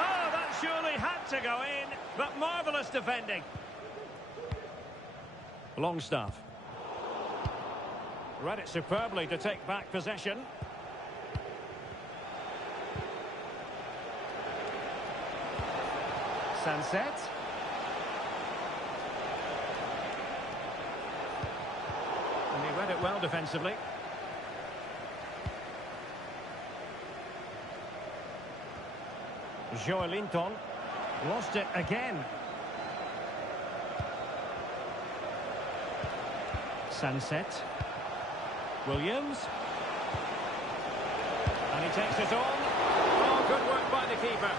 Oh, that surely had to go in, but marvellous defending. Longstaff. Read it superbly to take back possession. Sunset. And he read it well defensively. Joelinton lost it again. Sunset. Williams. And he takes it on. Oh, good work by the keeper.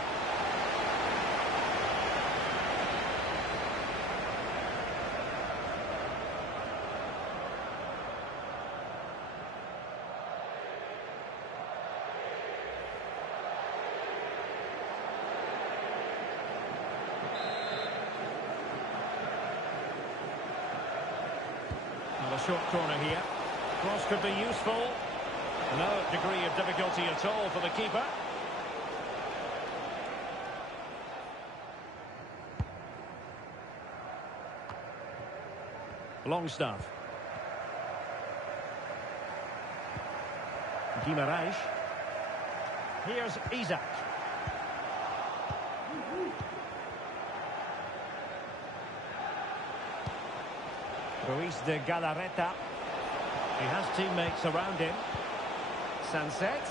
A short corner here. Cross could be useful. No degree of difficulty at all for the keeper. Longstaff. Guimaraes. Here's Isaac. Ruiz de Galarreta. He has teammates around him. Sunset.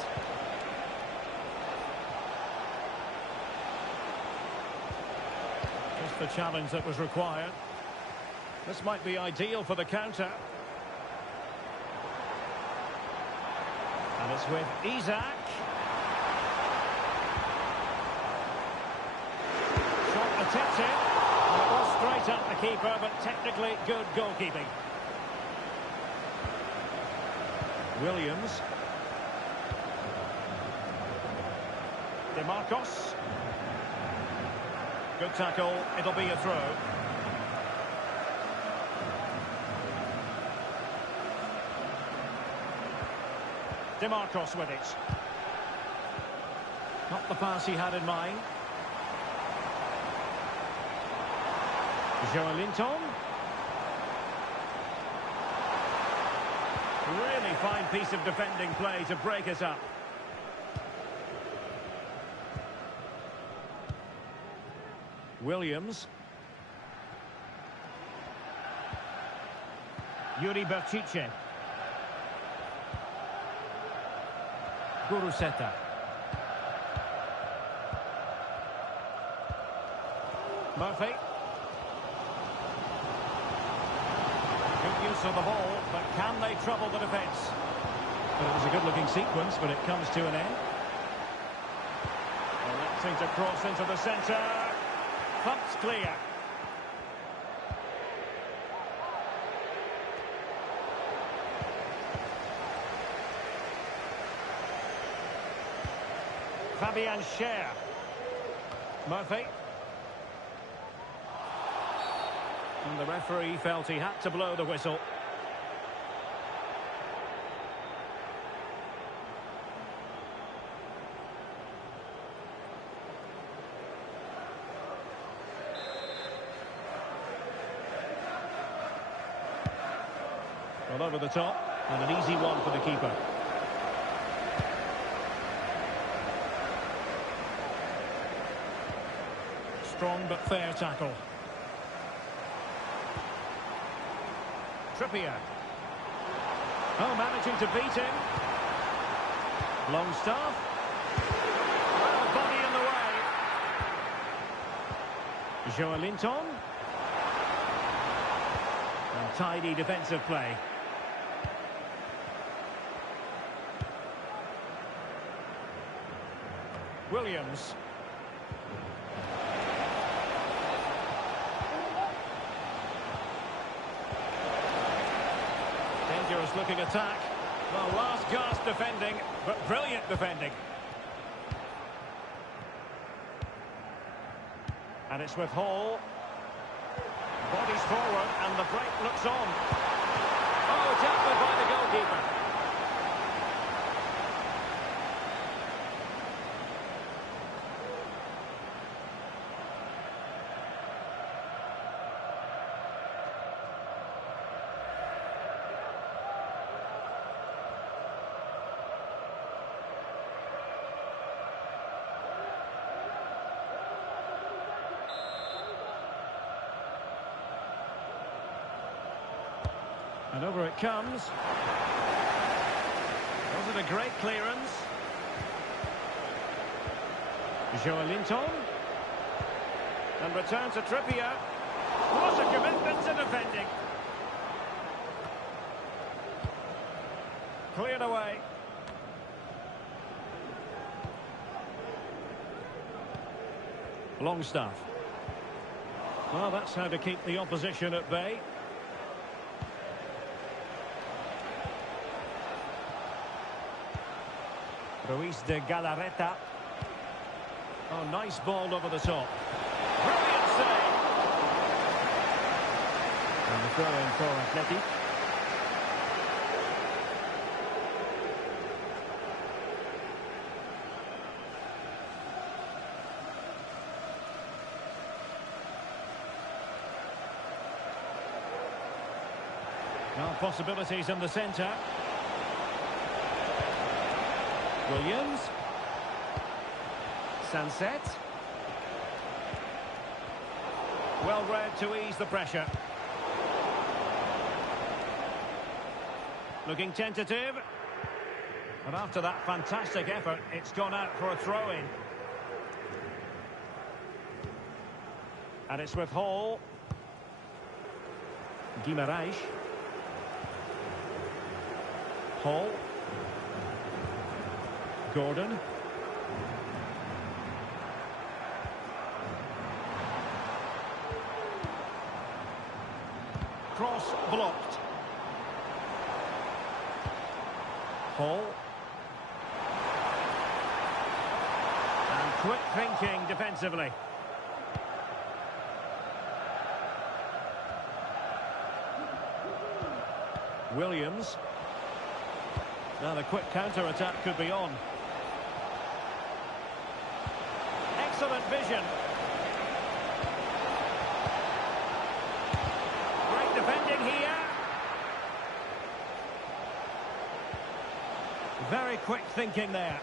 Just the challenge that was required. This might be ideal for the counter. And it's with Isaac. Shot attempted. It was straight at the keeper, but technically good goalkeeping. Williams. DeMarcos. Good tackle. It'll be a throw. DeMarcos with it. Not the pass he had in mind. Joelinton. Really fine piece of defending play to break us up. Williams. Yuri Berchiche. Guruseta. Murphy. Good use of the ball, but can they trouble the defence? But it was a good-looking sequence, but it comes to an end. Electing to cross into the centre. Thumped clear. Fabian Schär. Murphy. And the referee felt he had to blow the whistle. Well, over the top, and an easy one for the keeper. Strong but fair tackle. Trippier. Oh, managing to beat him. Longstaff. Well, body in the way. Joelinton. And tidy defensive play. Williams. Dangerous looking attack. Well, last gasp defending, but brilliant defending. And it's with Howe. Bodies forward and the break looks on. Oh, dealt with by the goalkeeper. And over it comes. Was it a great clearance? Joelinton. And return to Trippier. What a commitment to defending. Cleared away. Longstaff. Well, that's how to keep the opposition at bay. Ruiz de Galarreta. Oh, nice ball over the top. Brilliant save. And the throw in for Athletic. Now possibilities in the centre. Williams. Sunset. Well read to ease the pressure. Looking tentative. And after that fantastic effort, it's gone out for a throw-in. And it's with Howe. Guimaraes. Howe. Gordon. Cross blocked. Howe. And quick thinking defensively. Williams. Now the quick counter-attack could be on. Excellent vision. Great defending here. Very quick thinking there.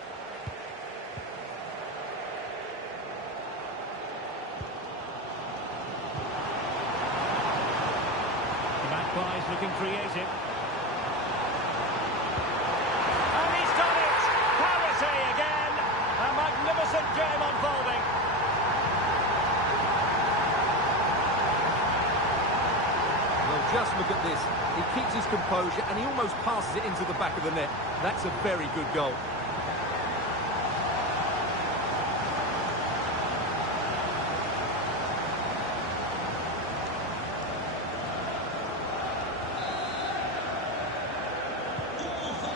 The Magpies looking creative. And he's done it! Parity again! A magnificent game unfolding. Well, just look at this. He keeps his composure and he almost passes it into the back of the net. That's a very good goal.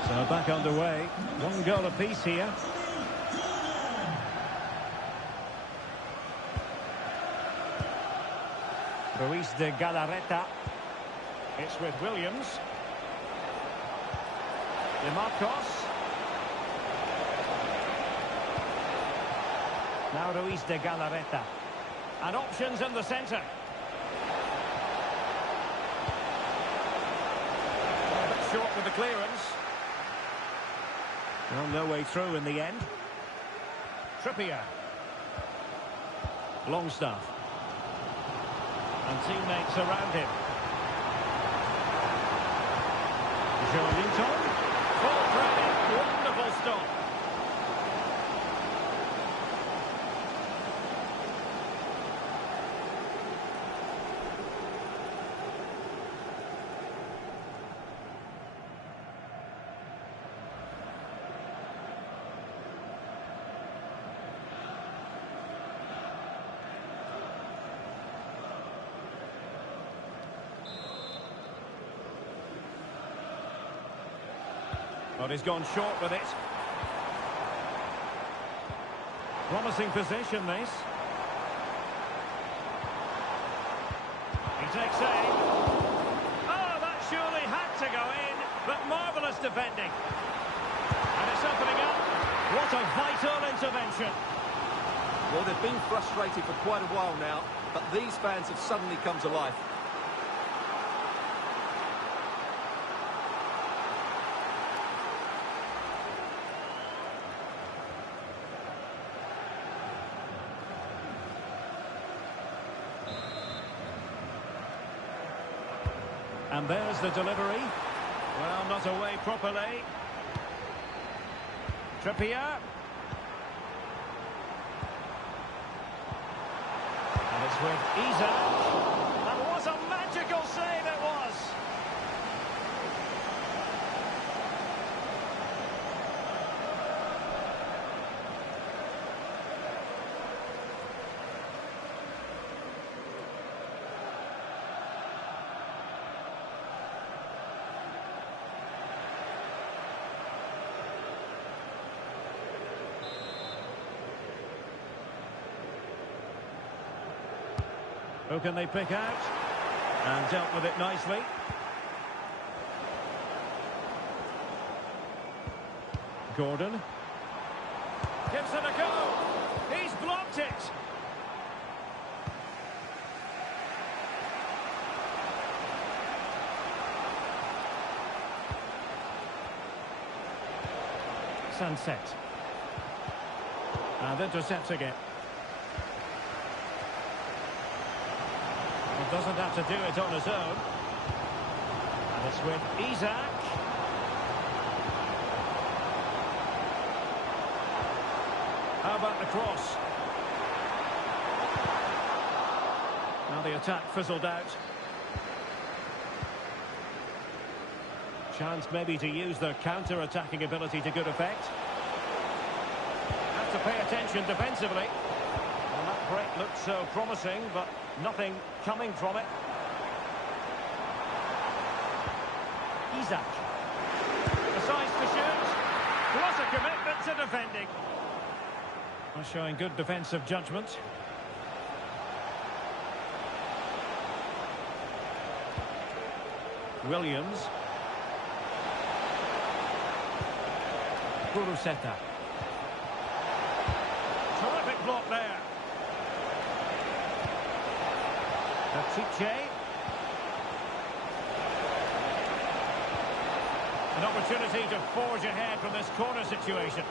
So back underway. One goal apiece here. Ruiz de Galarreta. It's with Williams. De Marcos. Now Ruiz de Galarreta. And options in the centre. A bit short with the clearance. Well, no way through in the end. Trippier. Longstaff. And teammates around him. Joelinton. Full credit. Wonderful stop. But he's gone short with it. Promising position, this. He takes aim. Oh, that surely had to go in, but marvellous defending. And it's opening up. What a vital intervention. Well, they've been frustrated for quite a while now, but these fans have suddenly come to life. And there's the delivery. Well, not away properly. Trippier. And it's with Isaac. And what a magical save it was! Who can they pick out? And dealt with it nicely. Gordon. Gives it a go. He's blocked it. Sunset. And intercepting it. Doesn't have to do it on his own. And it's with Isaac. How about the cross? Now the attack fizzled out. Chance maybe to use their counter-attacking ability to good effect. Have to pay attention defensively. And that break looked so promising, but nothing coming from it. Isaac. Decides to shoot. Plus a commitment to defending. Well, showing good defensive judgment. Williams. Kuruseta. Terrific block there. Tiche. An opportunity to forge ahead from this corner situation.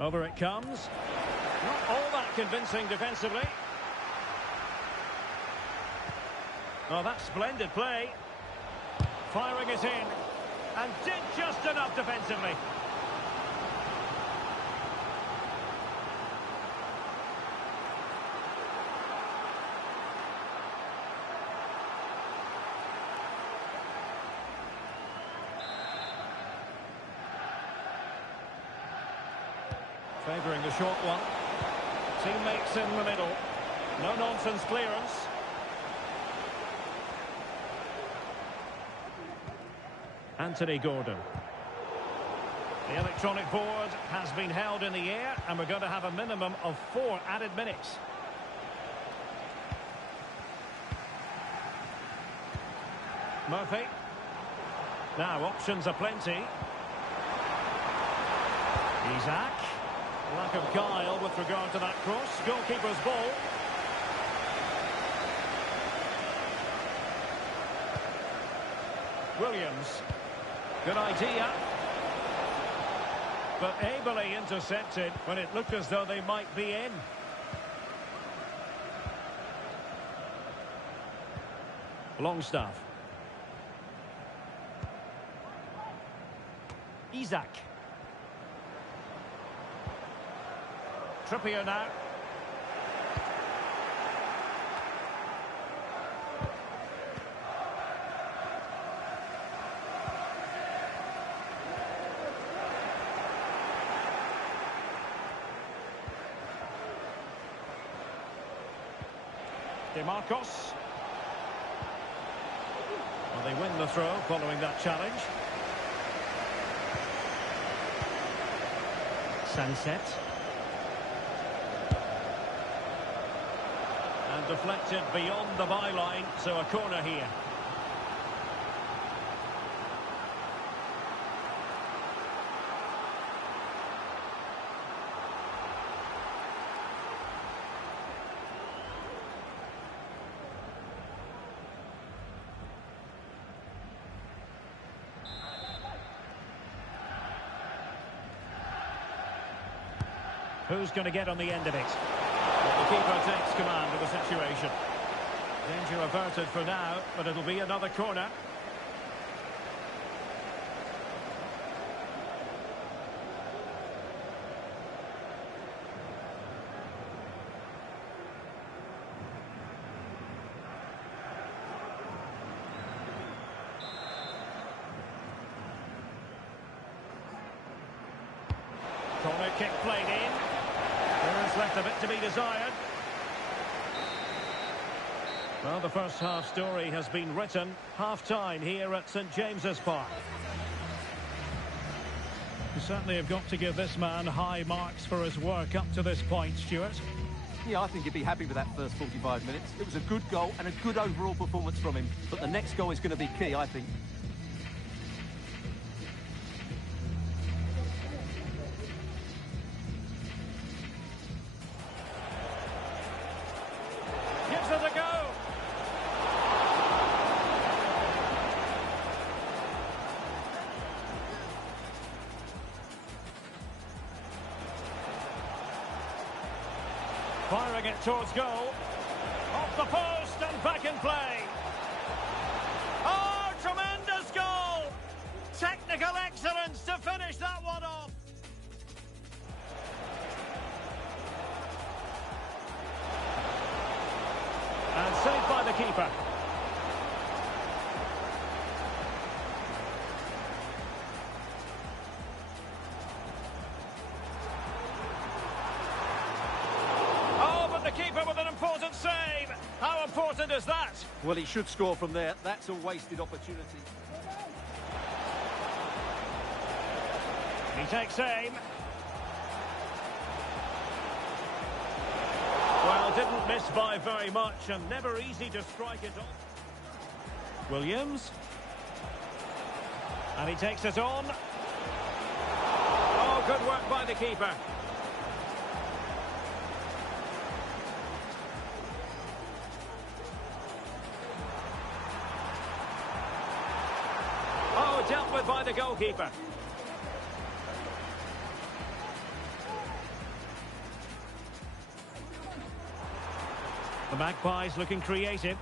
Over it comes. Not all that convincing defensively. Oh, that's splendid play. Firing it in. And did just enough defensively. Favouring the short one. Teammates in the middle. No-nonsense clearance. Anthony Gordon. The electronic board has been held in the air, and we're going to have a minimum of 4 added minutes. Murphy. Now options are plenty. Isaac. Lack of guile with regard to that cross. Goalkeeper's ball. Williams. Good idea. But ably intercepted when it looked as though they might be in. Longstaff. Isaac. Trippier now. DeMarcos. Well, they win the throw following that challenge. Sunset. And deflected beyond the byline, so a corner here. Who's going to get on the end of it? Well, the keeper takes command of the situation. Danger averted for now, but it'll be another corner. Corner kick played in. There is left a bit to be desired. Well, the first half story has been written. Half-time here at St James's Park. You certainly have got to give this man high marks for his work up to this point, Stuart. Yeah, I think he'd be happy with that first 45 minutes. It was a good goal and a good overall performance from him. But the next goal is going to be key, I think. Gives it a go. Firing it towards goal. Off the post and back in play. Oh, tremendous goal! Technical excellence to finish that one off. And saved by the keeper. The keeper with an important save. How important is that? Well, he should score from there. That's a wasted opportunity. He takes aim. Well, didn't miss by very much and never easy to strike it off. Williams. And he takes it on. Oh, good work by the keeper. Dealt with by the goalkeeper. The Magpies looking creative.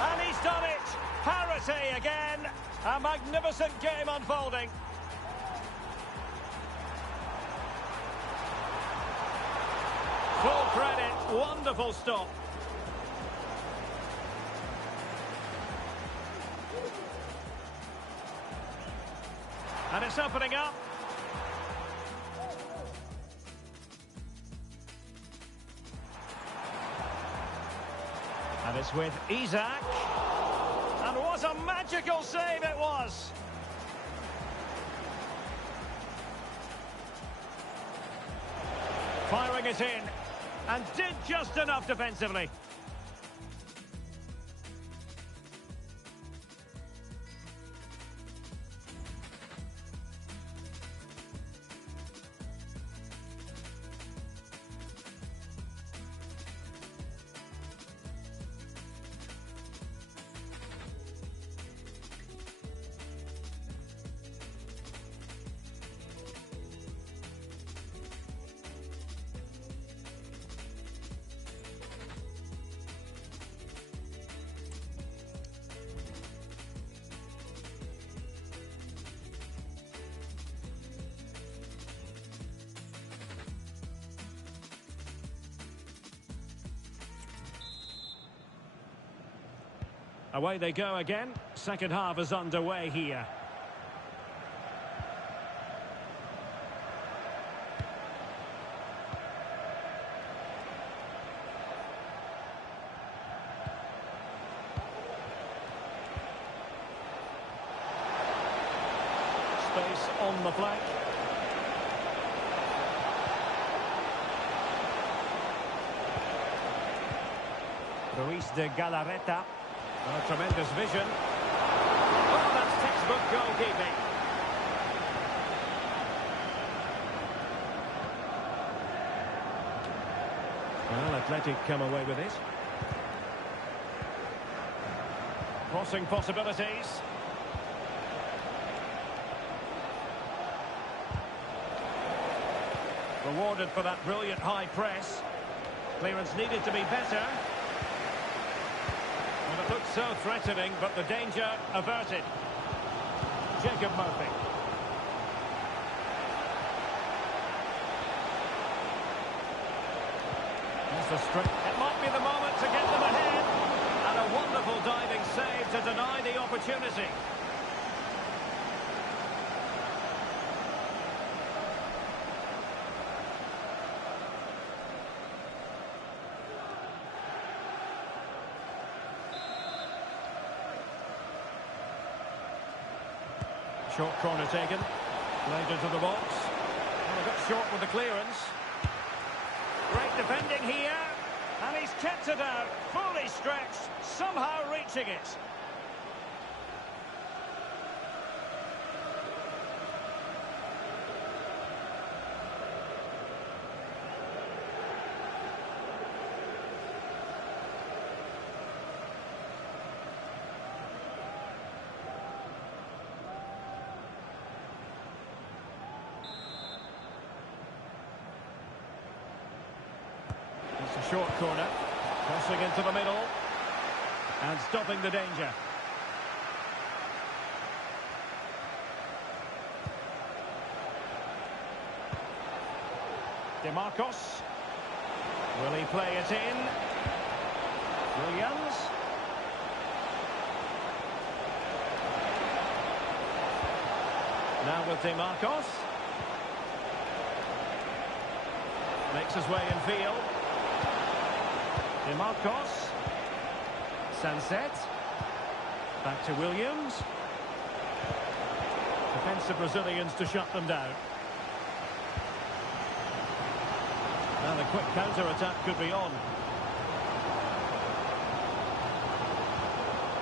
And he's done it! Parity again! A magnificent game unfolding. Full credit, wonderful stop. And it's opening up. And it's with Isaac. And what a magical save it was! Firing it in, and did just enough defensively. Away they go again. Second half is underway here. Space on the flank. Ruiz de Galarreta. Oh, tremendous vision. Oh, that's textbook goalkeeping. Well, Athletic come away with it. Crossing possibilities. Rewarded for that brilliant high press. Clearance needed to be better. And it looked so threatening, but the danger averted. Jacob Murphy. That's the strength. It might be the moment to get them ahead. And a wonderful diving save to deny the opportunity. Short corner taken. Played into the box. Well, a bit short with the clearance. Great defending here. And he's kept it out. Fully stretched. Somehow reaching it. It's a short corner, crossing into the middle, and stopping the danger. DeMarcos. Will he play it in? Williams. Now with DeMarcos. Makes his way in field. DeMarcos. Sunset. Back to Williams. Defensive Brazilians to shut them down. Now the quick counter-attack could be on.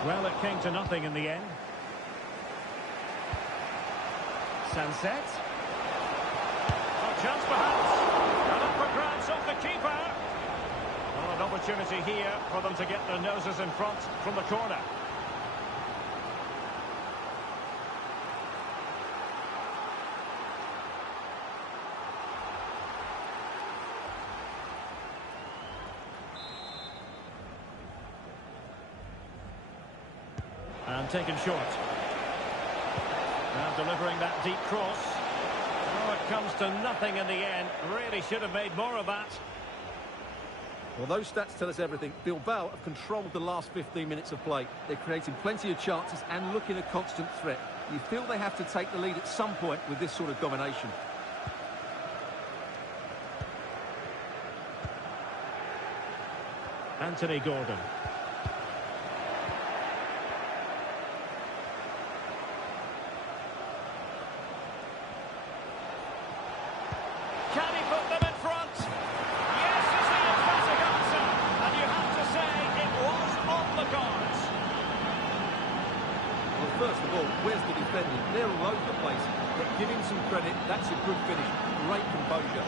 Well, it came to nothing in the end. Sunset. A chance perhaps. And up for grabs off the keeper. Well, an opportunity here for them to get their noses in front from the corner. And taken short. Now delivering that deep cross. Oh, it comes to nothing in the end. Really should have made more of that. Well, those stats tell us everything. Bilbao have controlled the last 15 minutes of play. They're creating plenty of chances and looking a constant threat. You feel they have to take the lead at some point with this sort of domination. Anthony Gordon. first of all, where's the defending? They're all over the place. But give him some credit. That's a good finish. Great composure.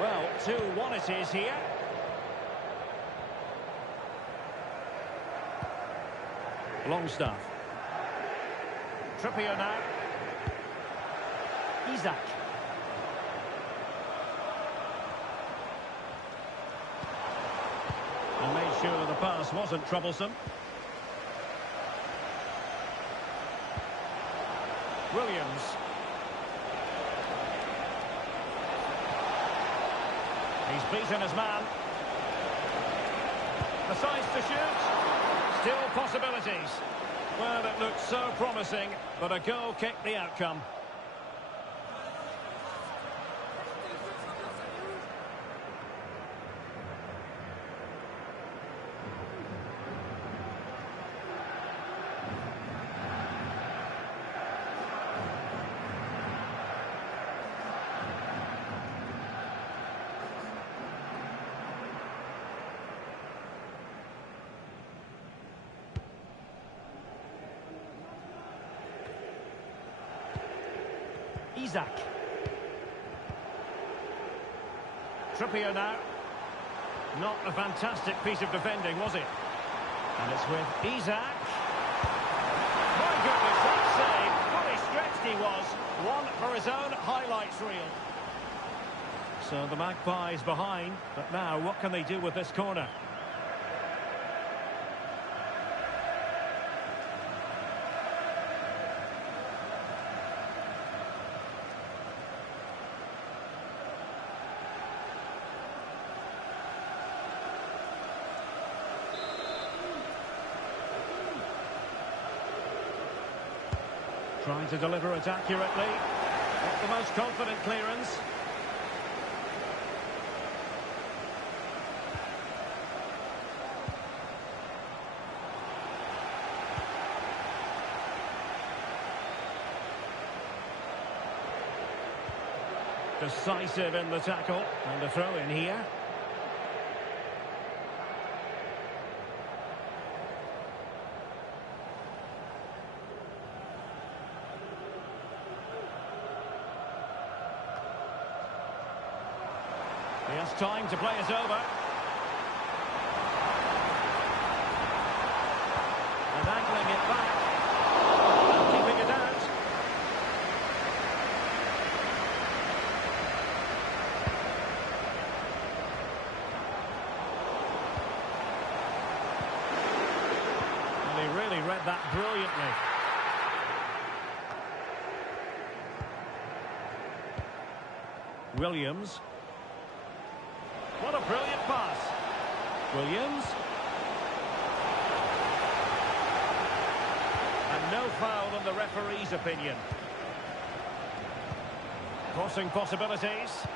Well, 2-1 it is here. Longstaff. Trippier now. Isak. And made sure the pass wasn't troublesome. Williams. He's beaten his man. Decides to shoot. Still possibilities. Well, it looked so promising, but a goal kicked the outcome. Isak. Trippier now. Not a fantastic piece of defending, was it? And it's with Isak. My goodness, that save. Fully stretched he was. One for his own highlights reel. So the Magpies behind, but now what can they do with this corner? Trying to deliver it accurately. Not the most confident clearance. Decisive in the tackle. And the throw in here. He has time to play it over. And angling it back. And keeping it out. And he really read that brilliantly. Williams. What a brilliant pass. Williams. And no foul in the referee's opinion. Crossing possibilities.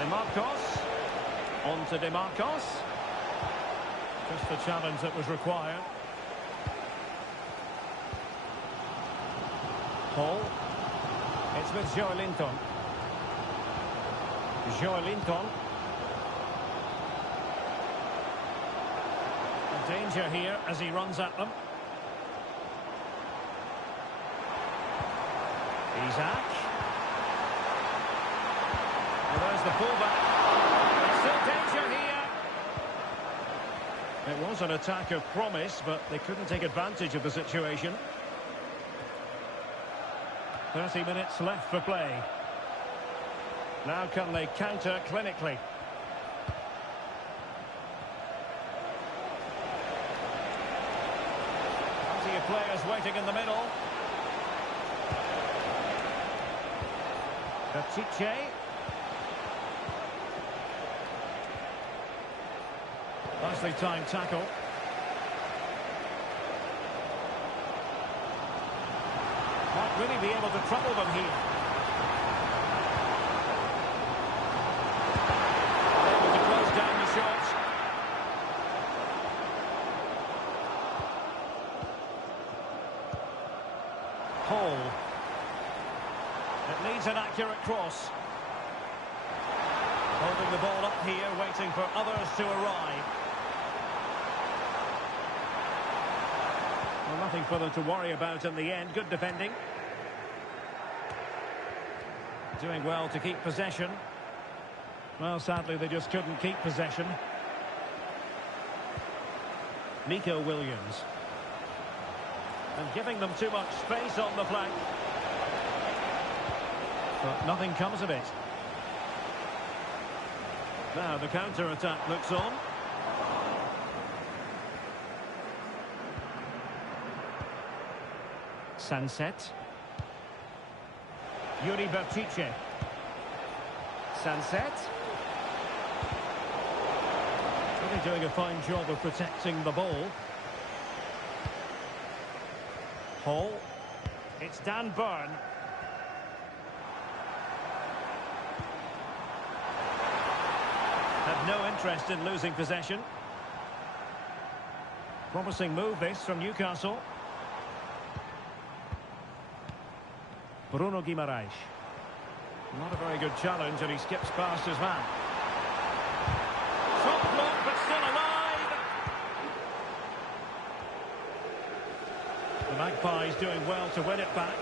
DeMarcos. On to DeMarcos. Just the challenge that was required. Howe. It's with Joelinton. Joelinton. Danger here as he runs at them. Isak. And there's the fullback. There's still danger here. It was an attack of promise, but they couldn't take advantage of the situation. 30 minutes left for play. Now can they counter clinically? Plenty of players waiting in the middle. Katice. Nicely timed tackle. Might really be able to trouble them here. It needs an accurate cross. Holding the ball up here, waiting for others to arrive. Well, nothing for them to worry about in the end. Good defending. Doing well to keep possession. Well, sadly, they just couldn't keep possession. Nico Williams. And giving them too much space on the flank. But nothing comes of it. Now the counter-attack looks on. Sanset. Yuri Berchiche. Sanset. Really doing a fine job of protecting the ball. Howe. It's Dan Burn. Had no interest in losing possession. Promising move this from Newcastle. Bruno Guimaraes. Not a very good challenge, and he skips past his man. Shot blocked, but still alive. The Magpies doing well to win it back.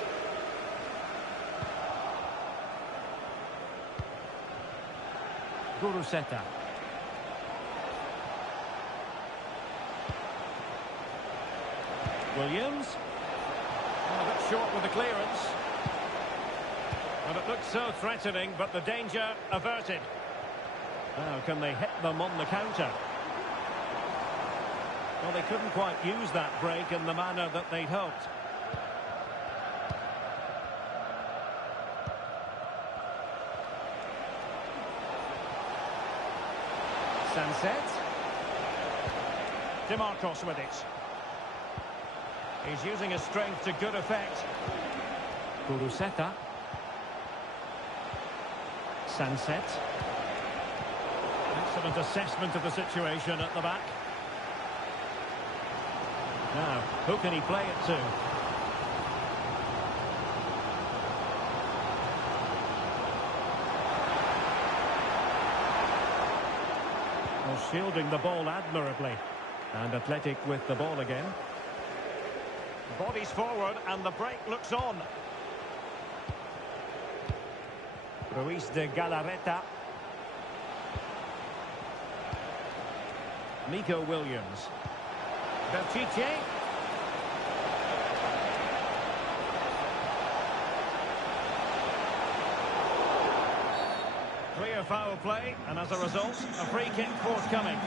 Guruseta. Williams. A bit short with the clearance. And it looked so threatening, but the danger averted. Now, can they hit them on the counter? Well, they couldn't quite use that break in the manner that they'd hoped. Sanset. DeMarcos with it. He's using his strength to good effect. Guruseta. Sanset. Excellent assessment of the situation at the back. Now, who can he play it to? Well, shielding the ball admirably. And Athletic with the ball again. Bodies forward and the break looks on. Ruiz de Galarreta. Nico Williams. Berchiche. Clear foul play, and as a result, a free kick forthcoming.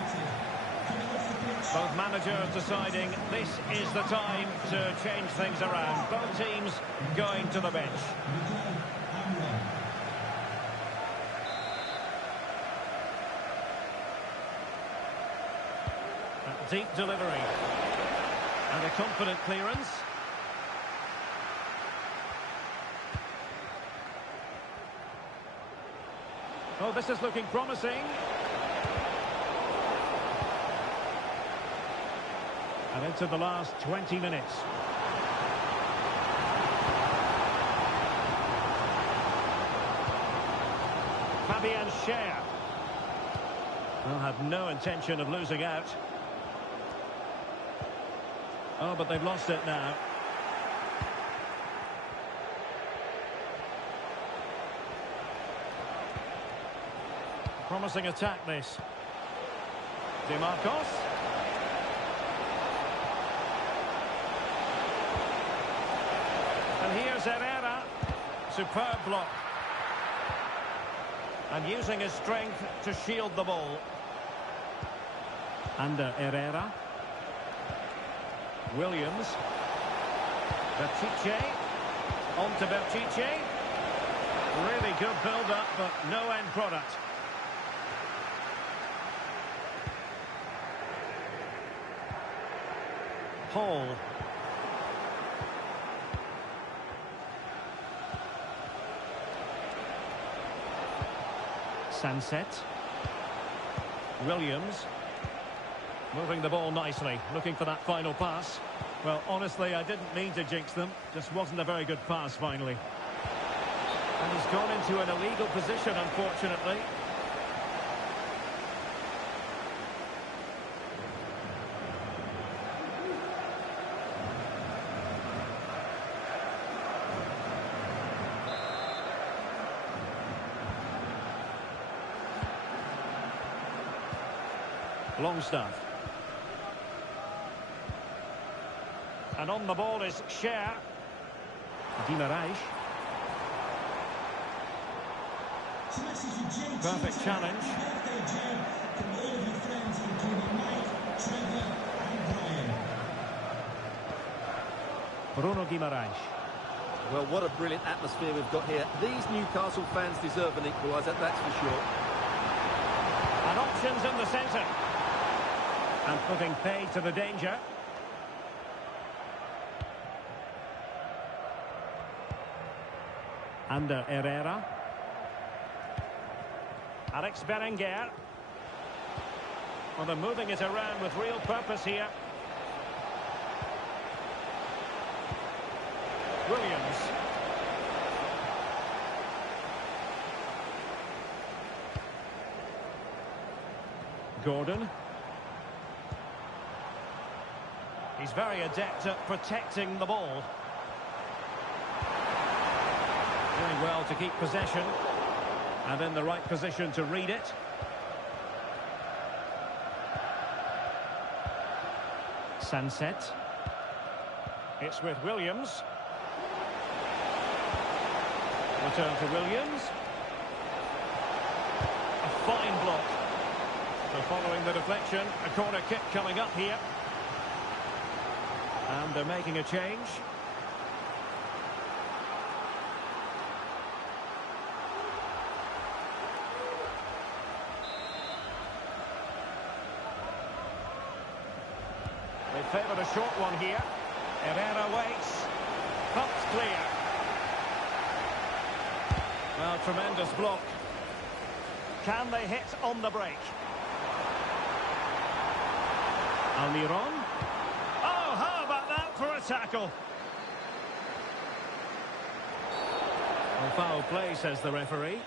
Both managers deciding this is the time to change things around. Both teams going to the bench. A deep delivery. And a confident clearance. Oh, this is looking promising. And into the last 20 minutes. Fabian Schär. Well, had no intention of losing out. Oh, but they've lost it now. Promising attack, this. DeMarcos. And here's Herrera. Superb block. And using his strength to shield the ball. Under Herrera. Williams. Berchiche. On to Berchiche. Really good build-up, but no end product. Howe. Sanset. Williams. Moving the ball nicely, looking for that final pass. Well, honestly, I didn't mean to jinx them. Just wasn't a very good pass, finally. And he's gone into an illegal position, unfortunately. Longstaff. And on the ball is Cher. Guimaraes. Perfect challenge. Birthday, Jen, from all of your friends, including Mike, Trevor and Brian. Bruno Guimaraes. Well, what a brilliant atmosphere we've got here. These Newcastle fans deserve an equaliser, that's for sure. And options in the centre. And putting pay to the danger. Ander Herrera. Alex Berenguer. Well, they're moving it around with real purpose here. Williams. Gordon. He's very adept at protecting the ball. Doing well to keep possession. And in the right position to read it. Sunset. It's with Williams. Return to Williams. A fine block. So following the deflection, a corner kick coming up here. And they're making a change. They favoured a short one here. Herrera waits. Pumped clear. Well, tremendous block. Can they hit on the break? Almiron. Oh, how about that for a tackle? Well, foul play, says the referee.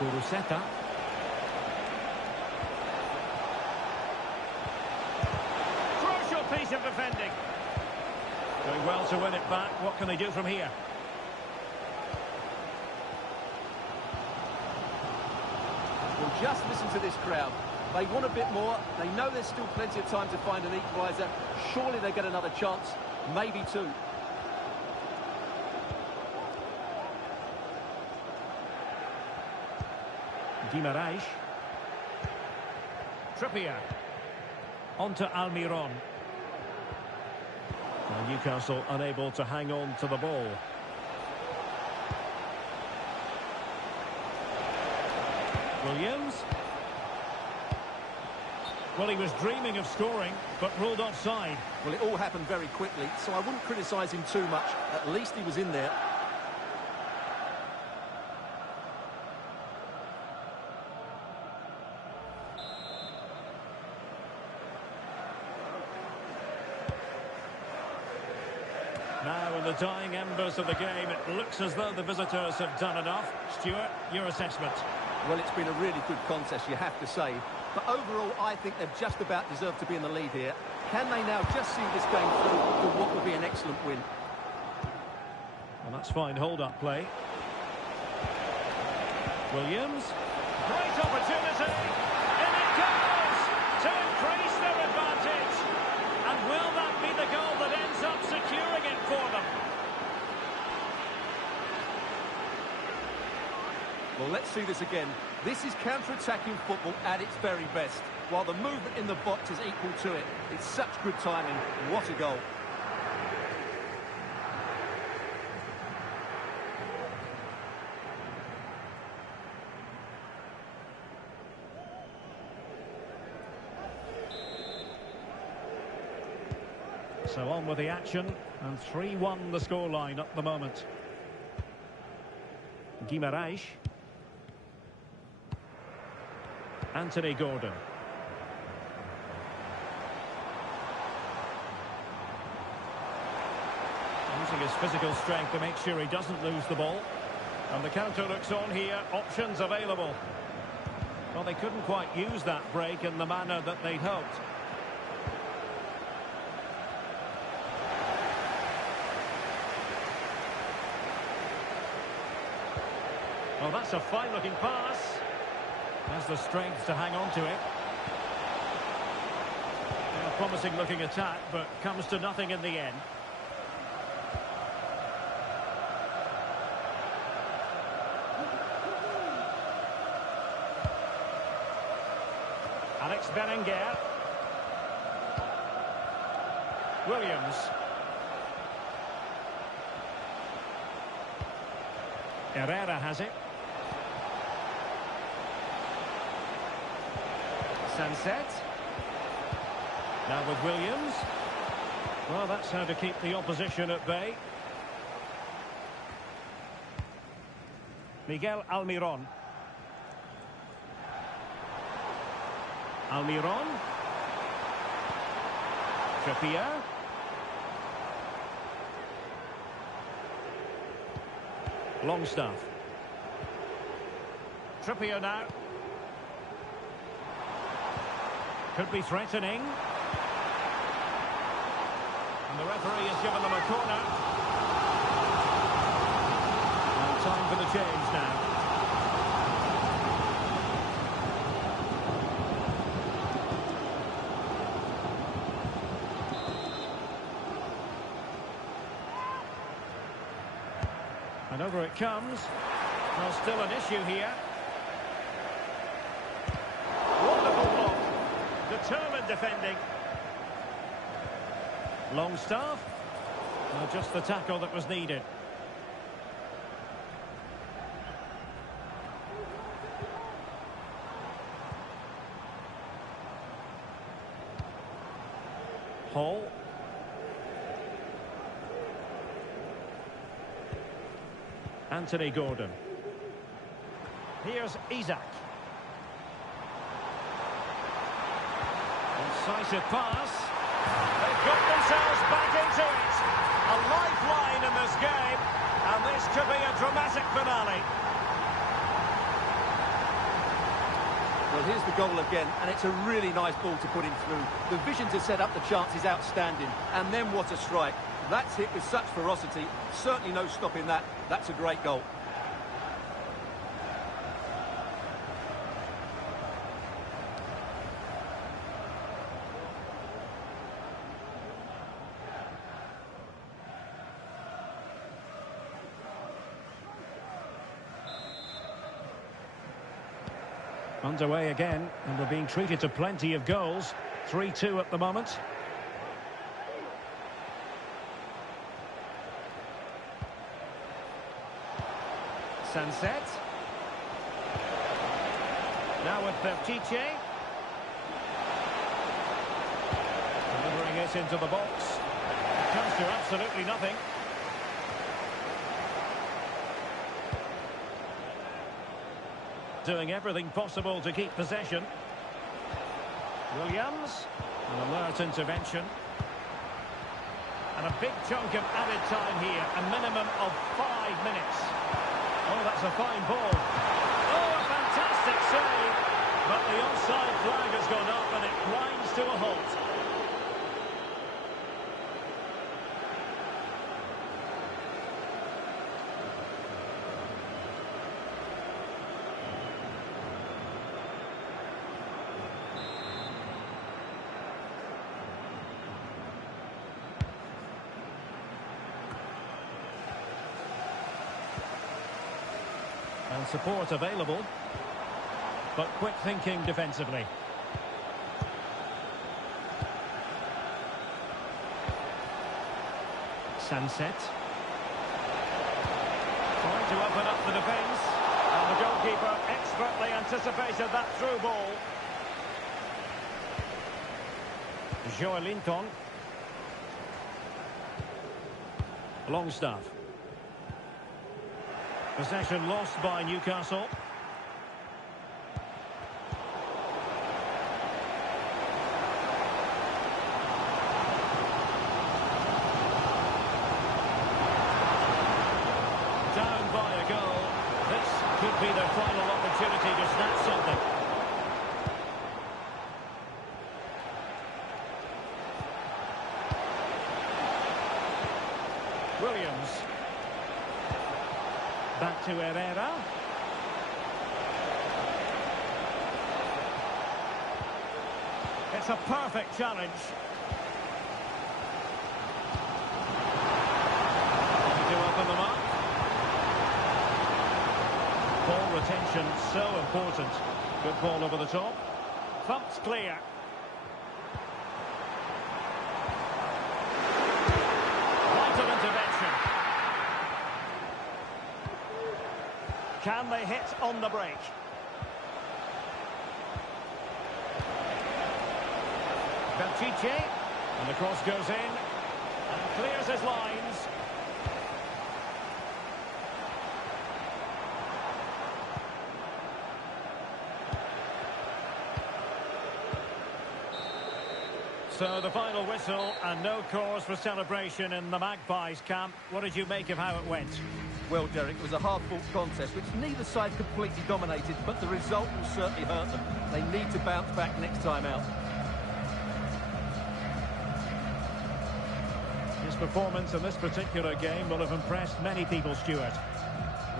Kuruseta. Crucial piece of defending. Doing well to win it back. What can they do from here? Well, just listen to this crowd. They want a bit more. They know there's still plenty of time to find an equaliser. Surely they get another chance. Maybe two. Guimaraes. Trippier. On to Almiron. Well, Newcastle unable to hang on to the ball. Williams. Well, he was dreaming of scoring, but ruled offside. Well, it all happened very quickly, so I wouldn't criticise him too much. At least he was in there. Now, in the dying embers of the game, it looks as though the visitors have done enough. Stuart, your assessment? Well, it's been a really good contest, you have to say. But overall, I think they've just about deserved to be in the lead here. Can they now just see this game through for what will be an excellent win? Well, that's fine hold-up play. Williams. Great opportunity. In it goes to increase their advantage. And will that be the goal that ends up securing it for them? Well, let's see this again. This is counter-attacking football at its very best. While the movement in the box is equal to it. It's such good timing. What a goal. So on with the action, and 3-1 the scoreline at the moment. Guimaraes. Anthony Gordon. Using his physical strength to make sure he doesn't lose the ball. And the counter looks on here, options available. Well, they couldn't quite use that break in the manner that they'd hoped. Well, that's a fine-looking pass. Has the strength to hang on to it. A promising-looking attack, but comes to nothing in the end. Alex Berenguer. Williams. Herrera has it. Sunset. Now with Williams. Well, that's how to keep the opposition at bay. Miguel Almiron. Almiron. Trippier. Longstaff. Trippier now. Could be threatening. And the referee has given them a corner. And time for the change now. And over it comes. Well, still an issue here. Wonderful block. Determined defending. Longstaff. Well, just the tackle that was needed. Howe. Anthony Gordon. Here's Isak. Incisive pass. They've got themselves back into it. A lifeline in this game, and this could be a dramatic finale. Well, here's the goal again, and it's a really nice ball to put him through. The vision to set up the chance is outstanding, and then what a strike. That's hit with such ferocity. Certainly no stopping that. That's a great goal. Underway again, and we're being treated to plenty of goals. 3-2 at the moment. Sunset. Now with Bertice. Delivering it into the box. It comes to absolutely nothing. Doing everything possible to keep possession. Williams. An alert intervention. And a big chunk of added time here. A minimum of 5 minutes. Oh, that's a fine ball. Oh, a fantastic save. But the offside flag has gone up and it grinds to a halt. And support available, but quick thinking defensively. Sunset. Trying to open up the defence, and the goalkeeper expertly anticipated that through ball. Joelinton. Longstaff. Possession lost by Newcastle. Down by a goal. This could be their final opportunity to snatch something. Williams. Back to Herrera. It's a perfect challenge. To open them up. Ball retention so important. Good ball over the top. Thumped clear. Vital intervention. Can they hit on the break? Belchiche. And the cross goes in. And clears his lines. So the final whistle and no cause for celebration in the Magpies camp. What did you make of how it went? Well, Derek, it was a hard-fought contest, which neither side completely dominated, but the result will certainly hurt them. They need to bounce back next time out. His performance in this particular game will have impressed many people, Stuart.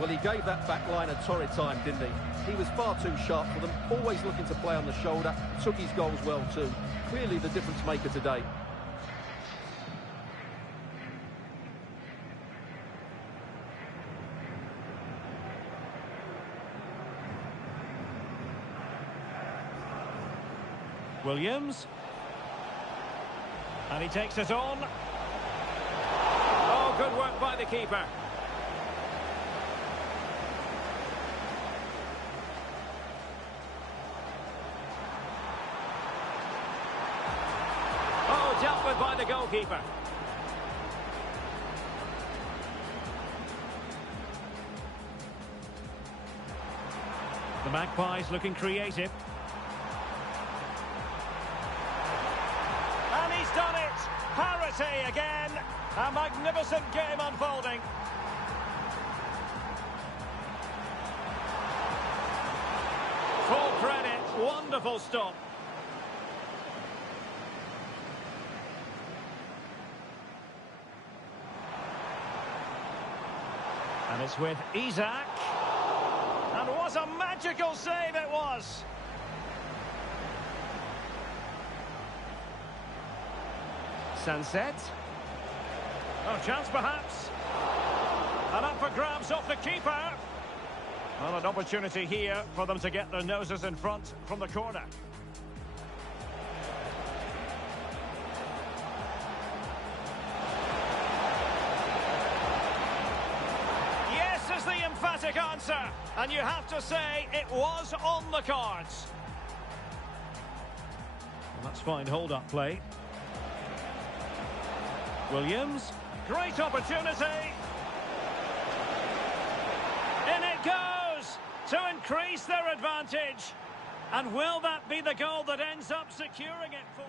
Well, he gave that back line a torrid time, didn't he? He was far too sharp for them, always looking to play on the shoulder, took his goals well too. Clearly the difference maker today. Williams. And he takes it on. Oh, good work by the keeper. Oh, dealt with by the goalkeeper. The Magpies looking creative. And he's done it! Parity again! A magnificent game unfolding. Full credit, wonderful stop. And it's with Isaac. And what a magical save it was! Sunset. Oh, chance perhaps. And up for grabs off the keeper. Well, an opportunity here for them to get their noses in front from the corner. Yes is the emphatic answer. And you have to say it was on the cards. Well, that's fine hold-up play. Williams, great opportunity. In it goes to increase their advantage. And will that be the goal that ends up securing it for?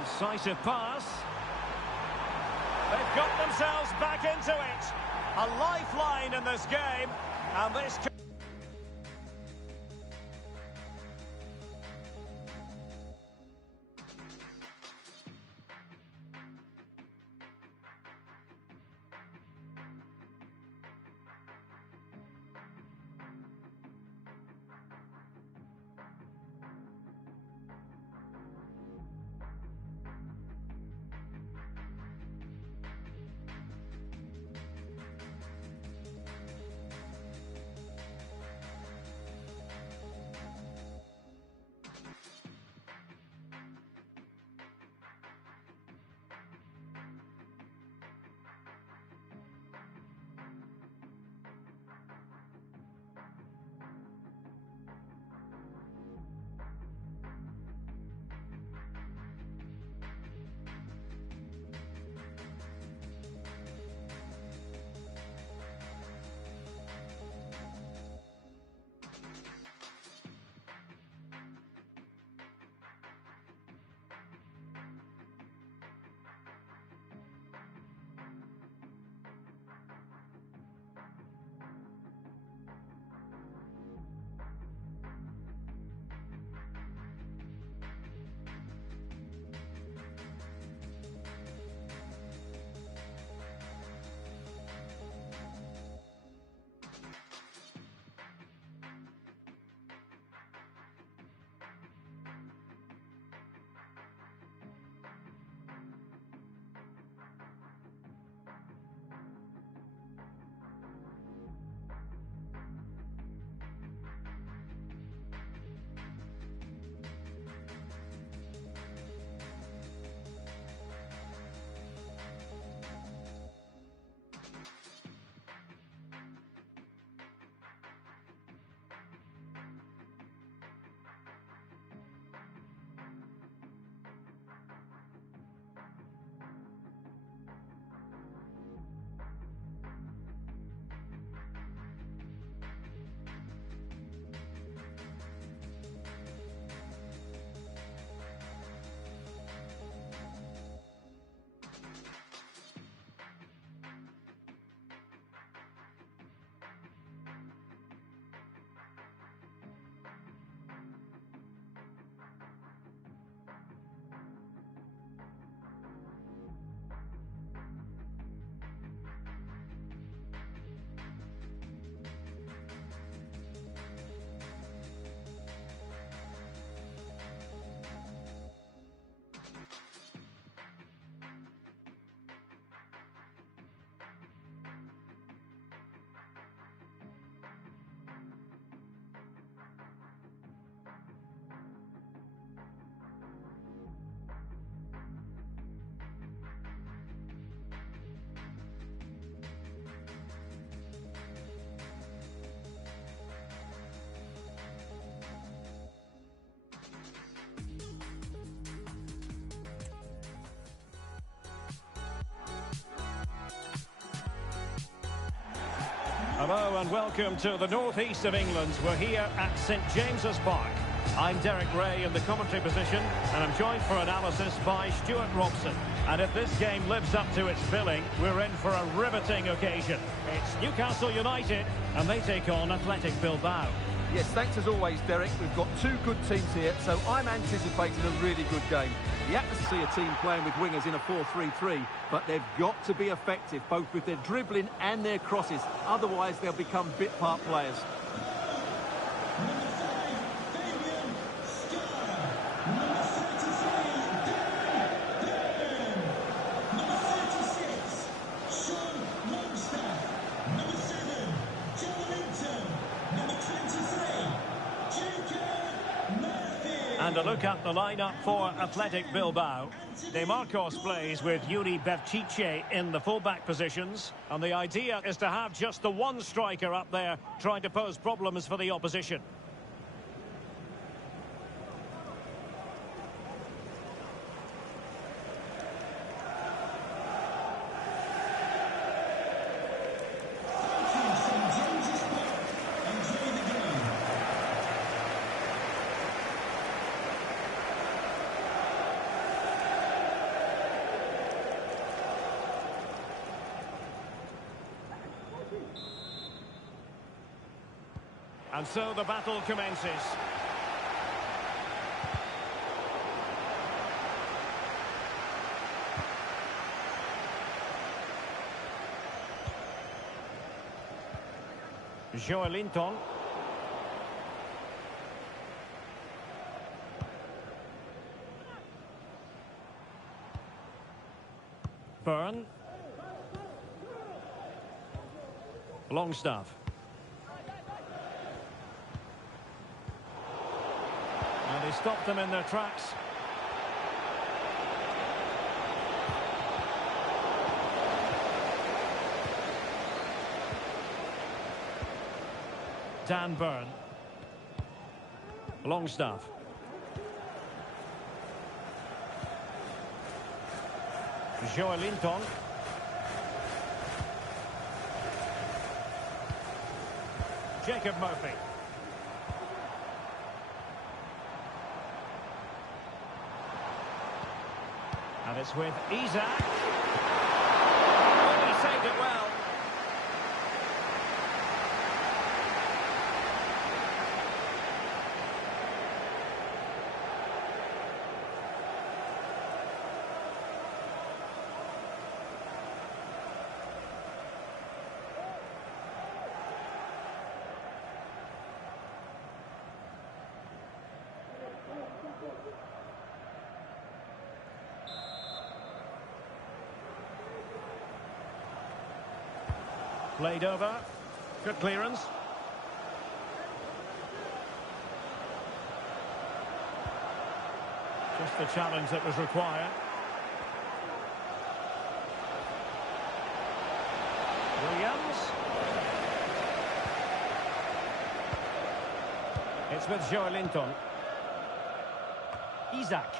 Incisive pass. They've got themselves back into it. A lifeline in this game. And this... Hello and welcome to the northeast of England. We're here at St James's Park. I'm Derek Ray in the commentary position, and I'm joined for analysis by Stuart Robson. And if this game lives up to its billing, we're in for a riveting occasion. It's Newcastle United, and they take on Athletic Bilbao. Yes, thanks as always, Derek. We've got two good teams here, so I'm anticipating a really good game. The atmosphere, a team playing with wingers in a 4-3-3, but they've got to be effective, both with their dribbling and their crosses. Otherwise, they'll become bit-part players. And a look at the lineup for Athletic Bilbao. De Marcos plays with Yuri Berchiche in the fullback positions. And the idea is to have just the one striker up there trying to pose problems for the opposition. And so the battle commences. Joelinton. Byrne. Longstaff. And he stopped them in their tracks. Dan Byrne. Longstaff. Joelinton. Jacob Murphy. And it's with Isaac. Oh, he saved it well. Played over. Good clearance. Just the challenge that was required. Williams. It's with Joelinton. Isaac.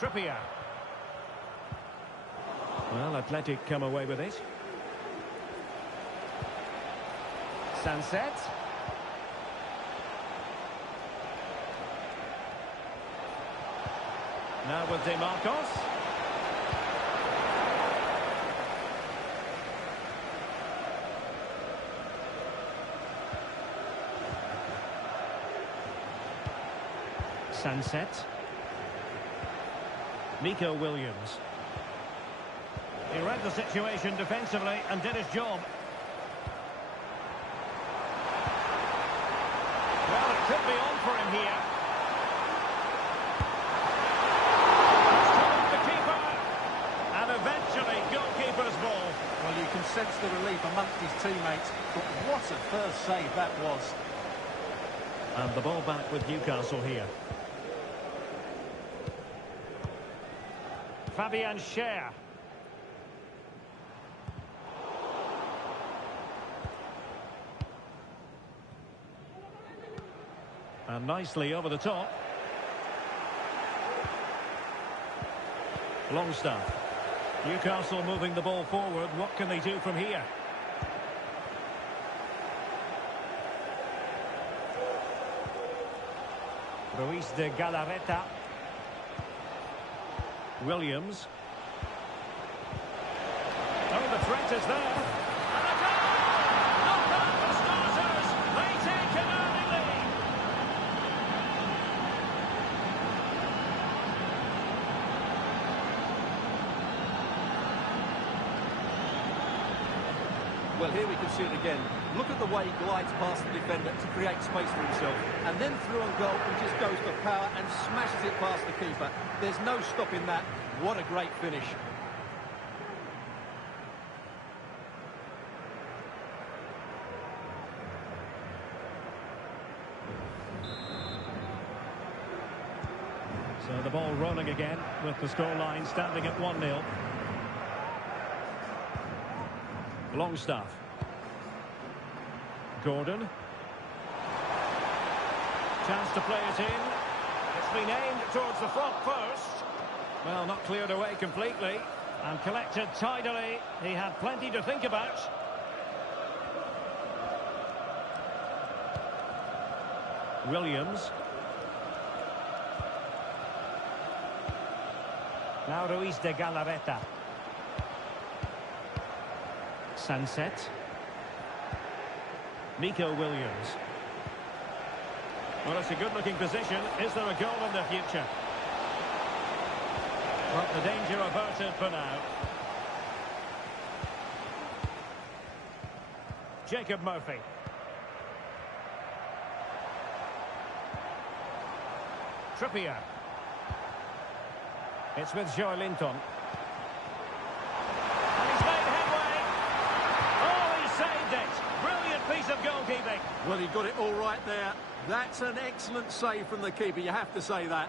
Trippier. Well, Athletic come away with it. Sunset. Now with De Marcos. Sunset. Nico Williams. He read the situation defensively and did his job. Well, it could be on for him here. The keeper. And eventually, goalkeeper's ball. Well, you can sense the relief amongst his teammates, but what a first save that was. And the ball back with Newcastle here. Fabian Schär. And nicely over the top. Longstaff. Newcastle moving the ball forward. What can they do from here? Ruiz de Galarreta. Williams. Oh, the threat is there. And a goal! Not bad for starters. They take an early lead. Well, here we can see it again. Look at the way he glides past the defender to create space for himself. And then through on goal, he just goes for power and smashes it past the keeper. There's no stopping that. What a great finish. So the ball rolling again with the scoreline standing at 1-0. Longstaff. Gordon. Chance to play it in. It's been aimed towards the front post. Well, not cleared away completely. And collected tidily. He had plenty to think about. Williams. Now Ruiz de Galarreta. Sunset. Nico Williams. Well, it's a good-looking position. Is there a goal in the future? But the danger averted for now. Jacob Murphy. Trippier. It's with Joe Linton. And he's made headway. Oh, he saved it. Brilliant piece of goalkeeping. Well, he got it all right there. That's an excellent save from the keeper, you have to say that.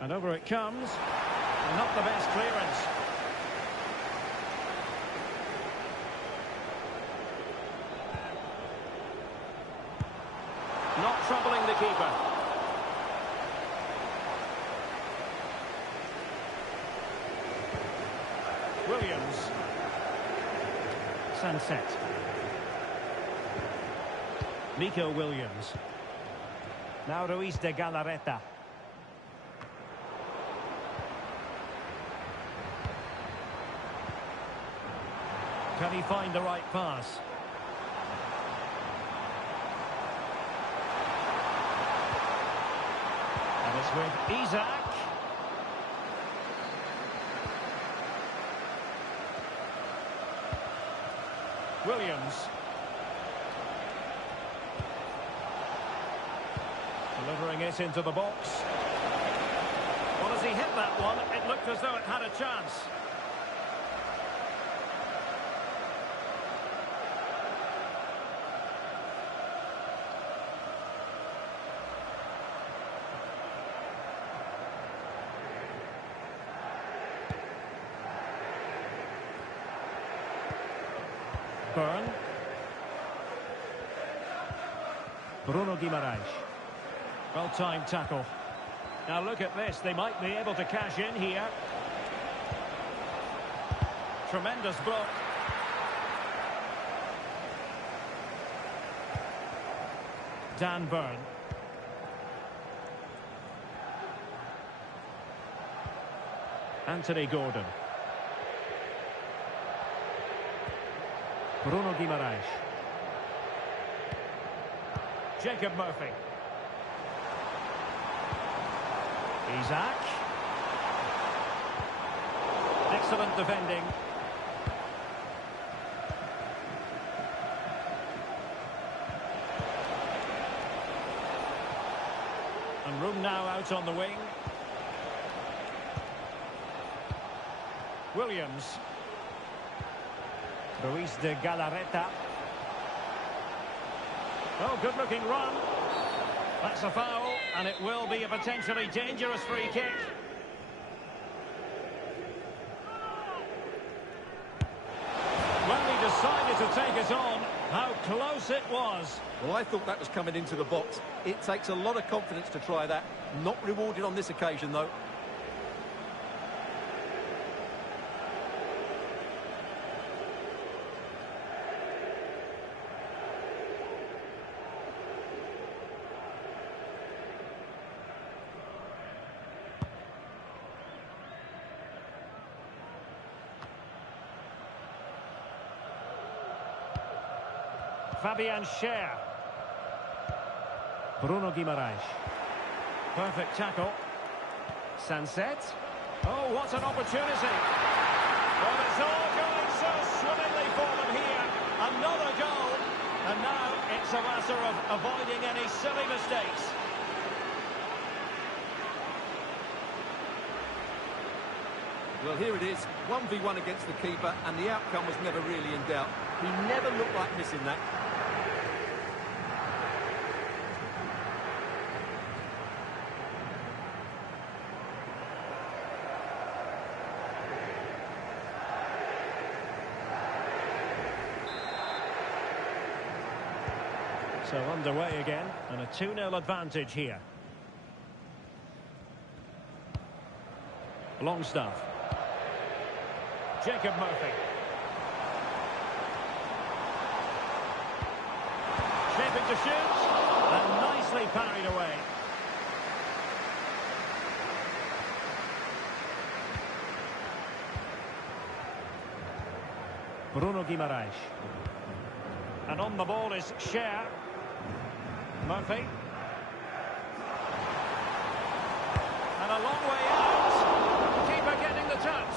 And over it comes. Not the best clearance. Not troubling the keeper. Williams. Sunset. Nico Williams. Now Ruiz de Galarreta. Can he find the right pass? And it's with Isaac. Williams. Delivering it into the box. Well, as he hit that one, it looked as though it had a chance. Byrne. Bruno Guimaraes. Well-timed tackle. Now look at this. They might be able to cash in here. Tremendous block. Dan Byrne. Anthony Gordon. Bruno Guimaraes. Jacob Murphy. Isaac. Excellent defending. And room now out on the wing. Williams. Ruiz de Galarreta. Oh, good-looking run. That's a foul, and it will be a potentially dangerous free kick. Well, he decided to take it on. How close it was. Well, I thought that was coming into the box. It takes a lot of confidence to try that. Not rewarded on this occasion, though. Fabian Schär. Bruno Guimaraes. Perfect tackle. Sanset. Oh, what an opportunity. Well, it's all going so swimmingly for them here. Another goal. And now it's a matter of avoiding any silly mistakes. Well, here it is, 1v1 against the keeper, and the outcome was never really in doubt. He never looked like missing that. So underway again, and a 2-0 advantage here. Longstaff. Jacob Murphy. Shaping to shoot, and nicely parried away. Bruno Guimaraes. And on the ball is Schär. Murphy. And a long way out. Keeper getting the touch.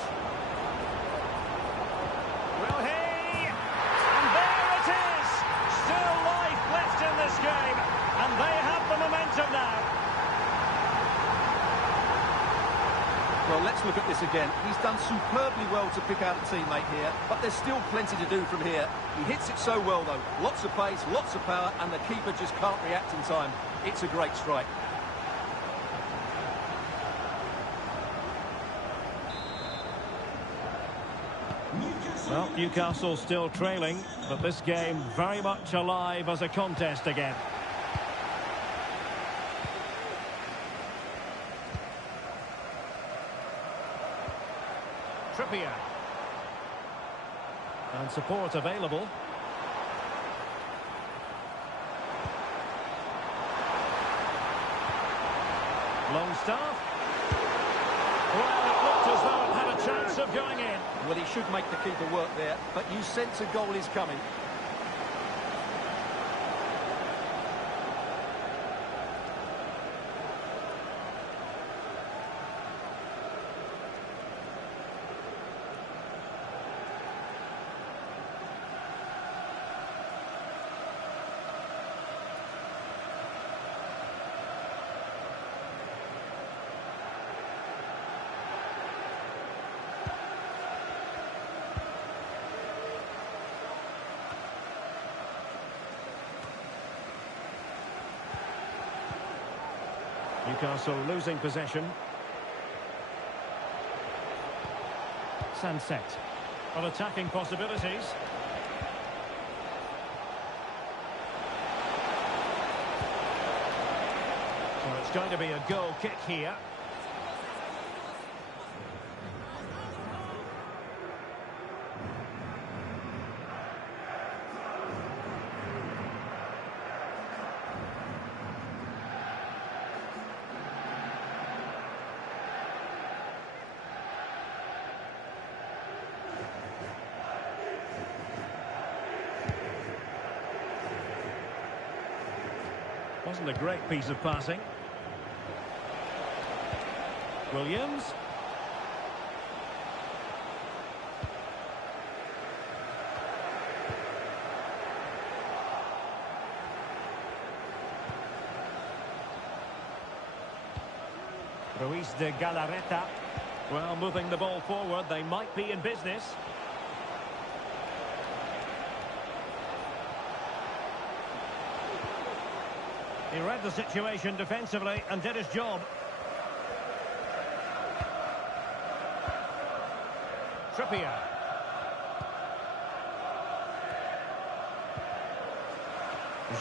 Will he? And there it is. Still life left in this game. And they have the momentum now. Well, let's look at this again. He's done superbly well to pick out a teammate here, but there's still plenty to do from here. He hits it so well, though. Lots of pace, lots of power, and the keeper just can't react in time. It's a great strike. Well, Newcastle still trailing, but this game very much alive as a contest again. Trippier. And support available. Longstaff. Well, it looked as though it had a chance of going in. Well, he should make the keeper work there, but you sense a goal is coming. Newcastle losing possession. Sanset. On attacking possibilities. So it's going to be a goal kick here. Wasn't a great piece of passing. Williams. Ruiz de Galarreta. Well, moving the ball forward, they might be in business. He read the situation defensively and did his job. Trippier.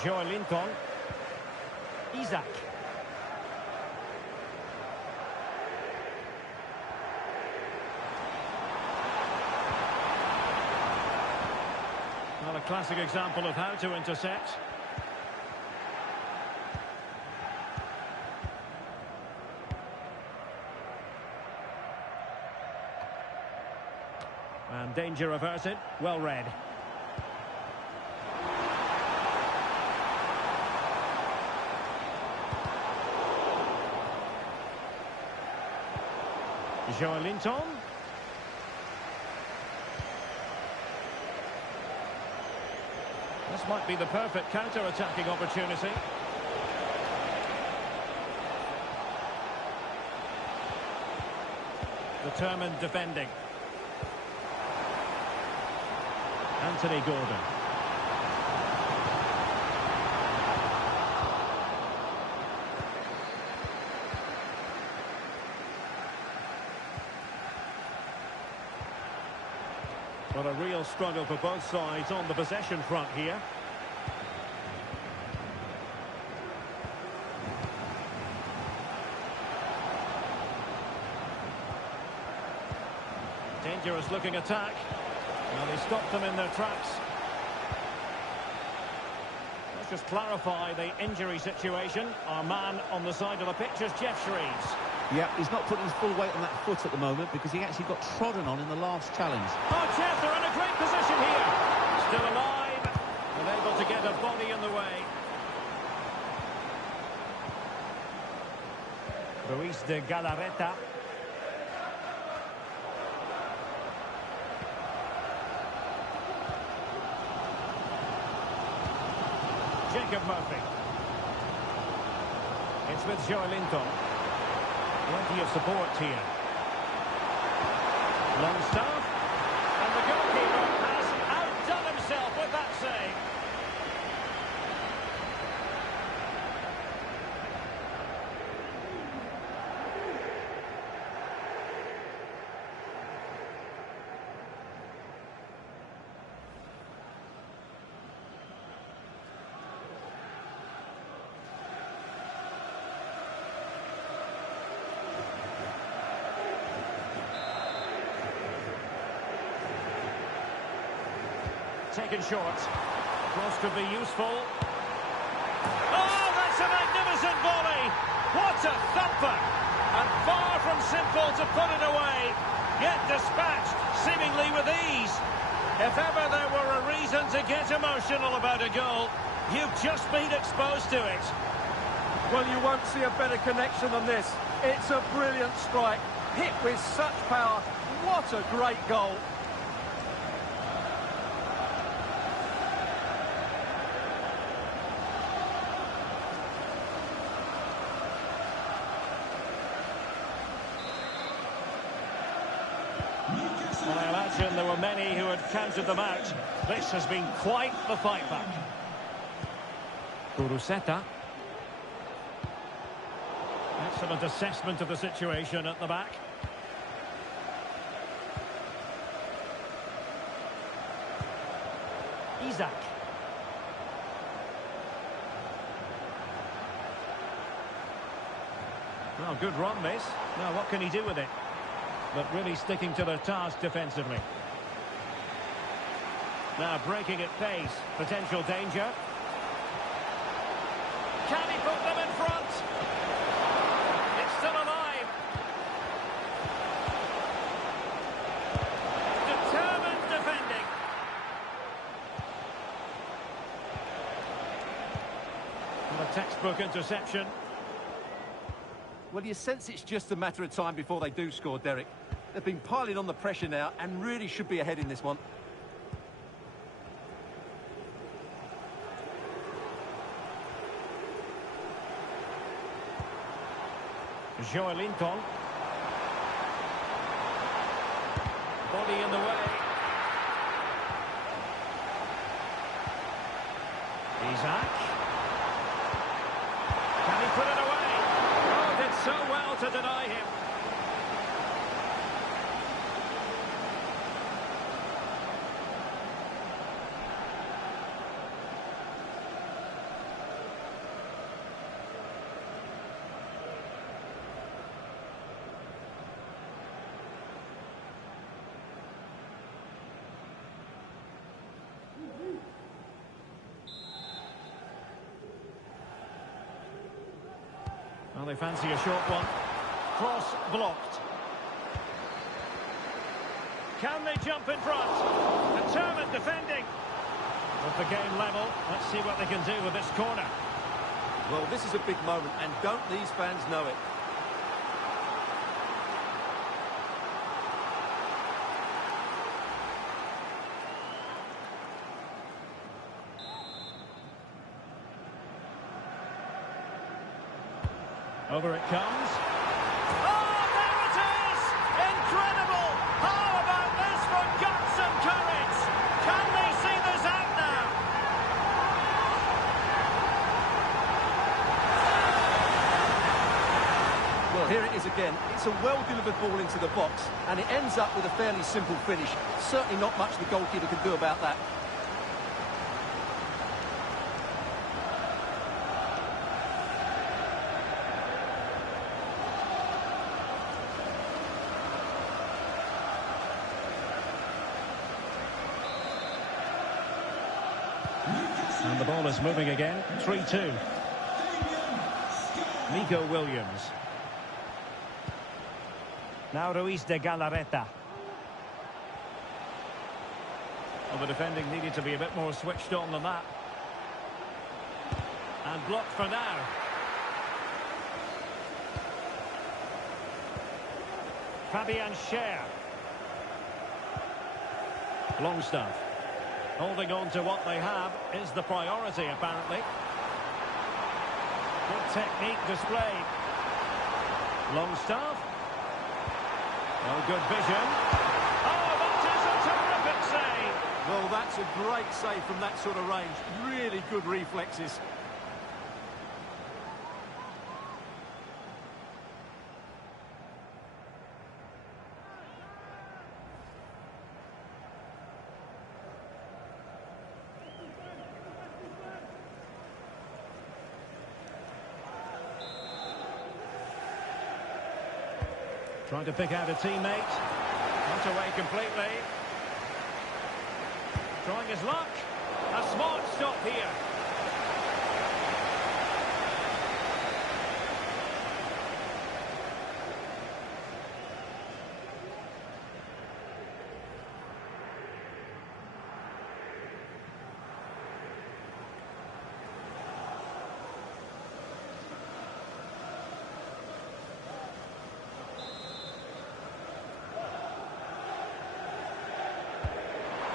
Joelinton. Isaac. Well, a classic example of how to intercept. And danger averted. Well read. Joelinton. This might be the perfect counter-attacking opportunity. Determined defending. Anthony Gordon. Well, a real struggle for both sides on the possession front here. Dangerous looking attack. Well, they stopped them in their tracks. Let's just clarify the injury situation. Our man on the side of the pitch is Jeff Shreves. Yeah, he's not putting his full weight on that foot at the moment because he actually got trodden on in the last challenge. Oh, Jeff, they're in a great position here. Still alive and able to get a body in the way. Luis de Galarreta. Jacob Murphy. It's with Joelinton. Plenty of support here. Longstaff. And the goalkeeper has outdone himself with that save. Taken short. Cross could be useful. Oh, that's a magnificent volley! What a thumper! And far from simple to put it away, yet dispatched seemingly with ease. If ever there were a reason to get emotional about a goal, you've just been exposed to it. Well, you won't see a better connection than this. It's a brilliant strike, hit with such power. What a great goal. Well, I imagine there were many who had counted them out. This has been quite the fight back. Kuruseta. Excellent assessment of the situation at the back. Isaac. Well, good run this. Now, what can he do with it? But really sticking to their task defensively. Now breaking at pace. Potential danger. Can he put them in front? It's still alive. Determined defending. And a textbook interception. Well, you sense it's just a matter of time before they do score, Derek. They've been piling on the pressure now and really should be ahead in this one. Joelinton. Body in the way. Isaac. Well, they fancy a short one. Cross blocked. Can they jump in front? Determined defending. With the game level, let's see what they can do with this corner. Well, this is a big moment, and don't these fans know it? Over it comes. Oh, there it is! Incredible! How about this for guts and courage? Can they see this out now? Well, here it is again. It's a well-delivered ball into the box, and it ends up with a fairly simple finish. Certainly not much the goalkeeper can do about that. And the ball is moving again. 3-2. Nico Williams. Now Ruiz de Galarreta. Well, the defending needed to be a bit more switched on than that. And blocked for now. Fabian Schär. Longstaff. Holding on to what they have is the priority, apparently. Good technique displayed. Longstaff. Well, good vision. Oh, that is a terrific save. Well, that's a great save from that sort of range. Really good reflexes. Trying to pick out a teammate. Not away completely. Trying his luck. A smart stop here.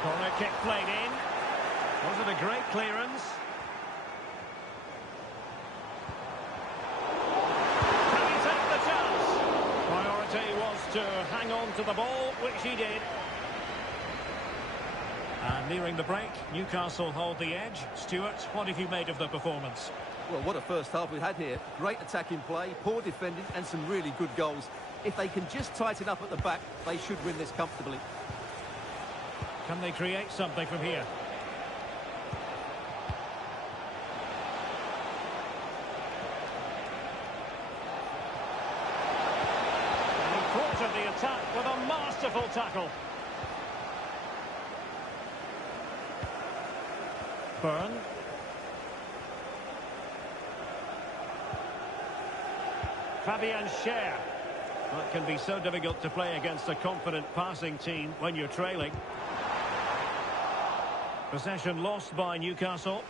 Corner kick played in. Was it a great clearance? Can he take the chance? Priority was to hang on to the ball, which he did. And nearing the break, Newcastle hold the edge. Stuart, what have you made of the performance? Well, what a first half we had here. Great attacking play, poor defending, and some really good goals. If they can just tighten up at the back, they should win this comfortably. Can they create something from here? And he quartered the attack with a masterful tackle. Byrne. Fabian Schär. That can be so difficult to play against a confident passing team when you're trailing. Possession lost by Newcastle.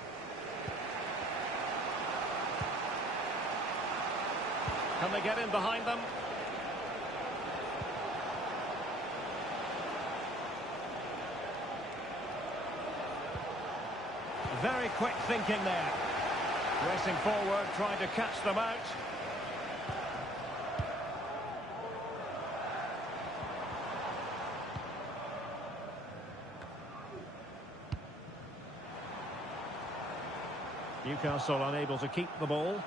Can they get in behind them? Very quick thinking there. Racing forward, trying to catch them out. Newcastle unable to keep the ball.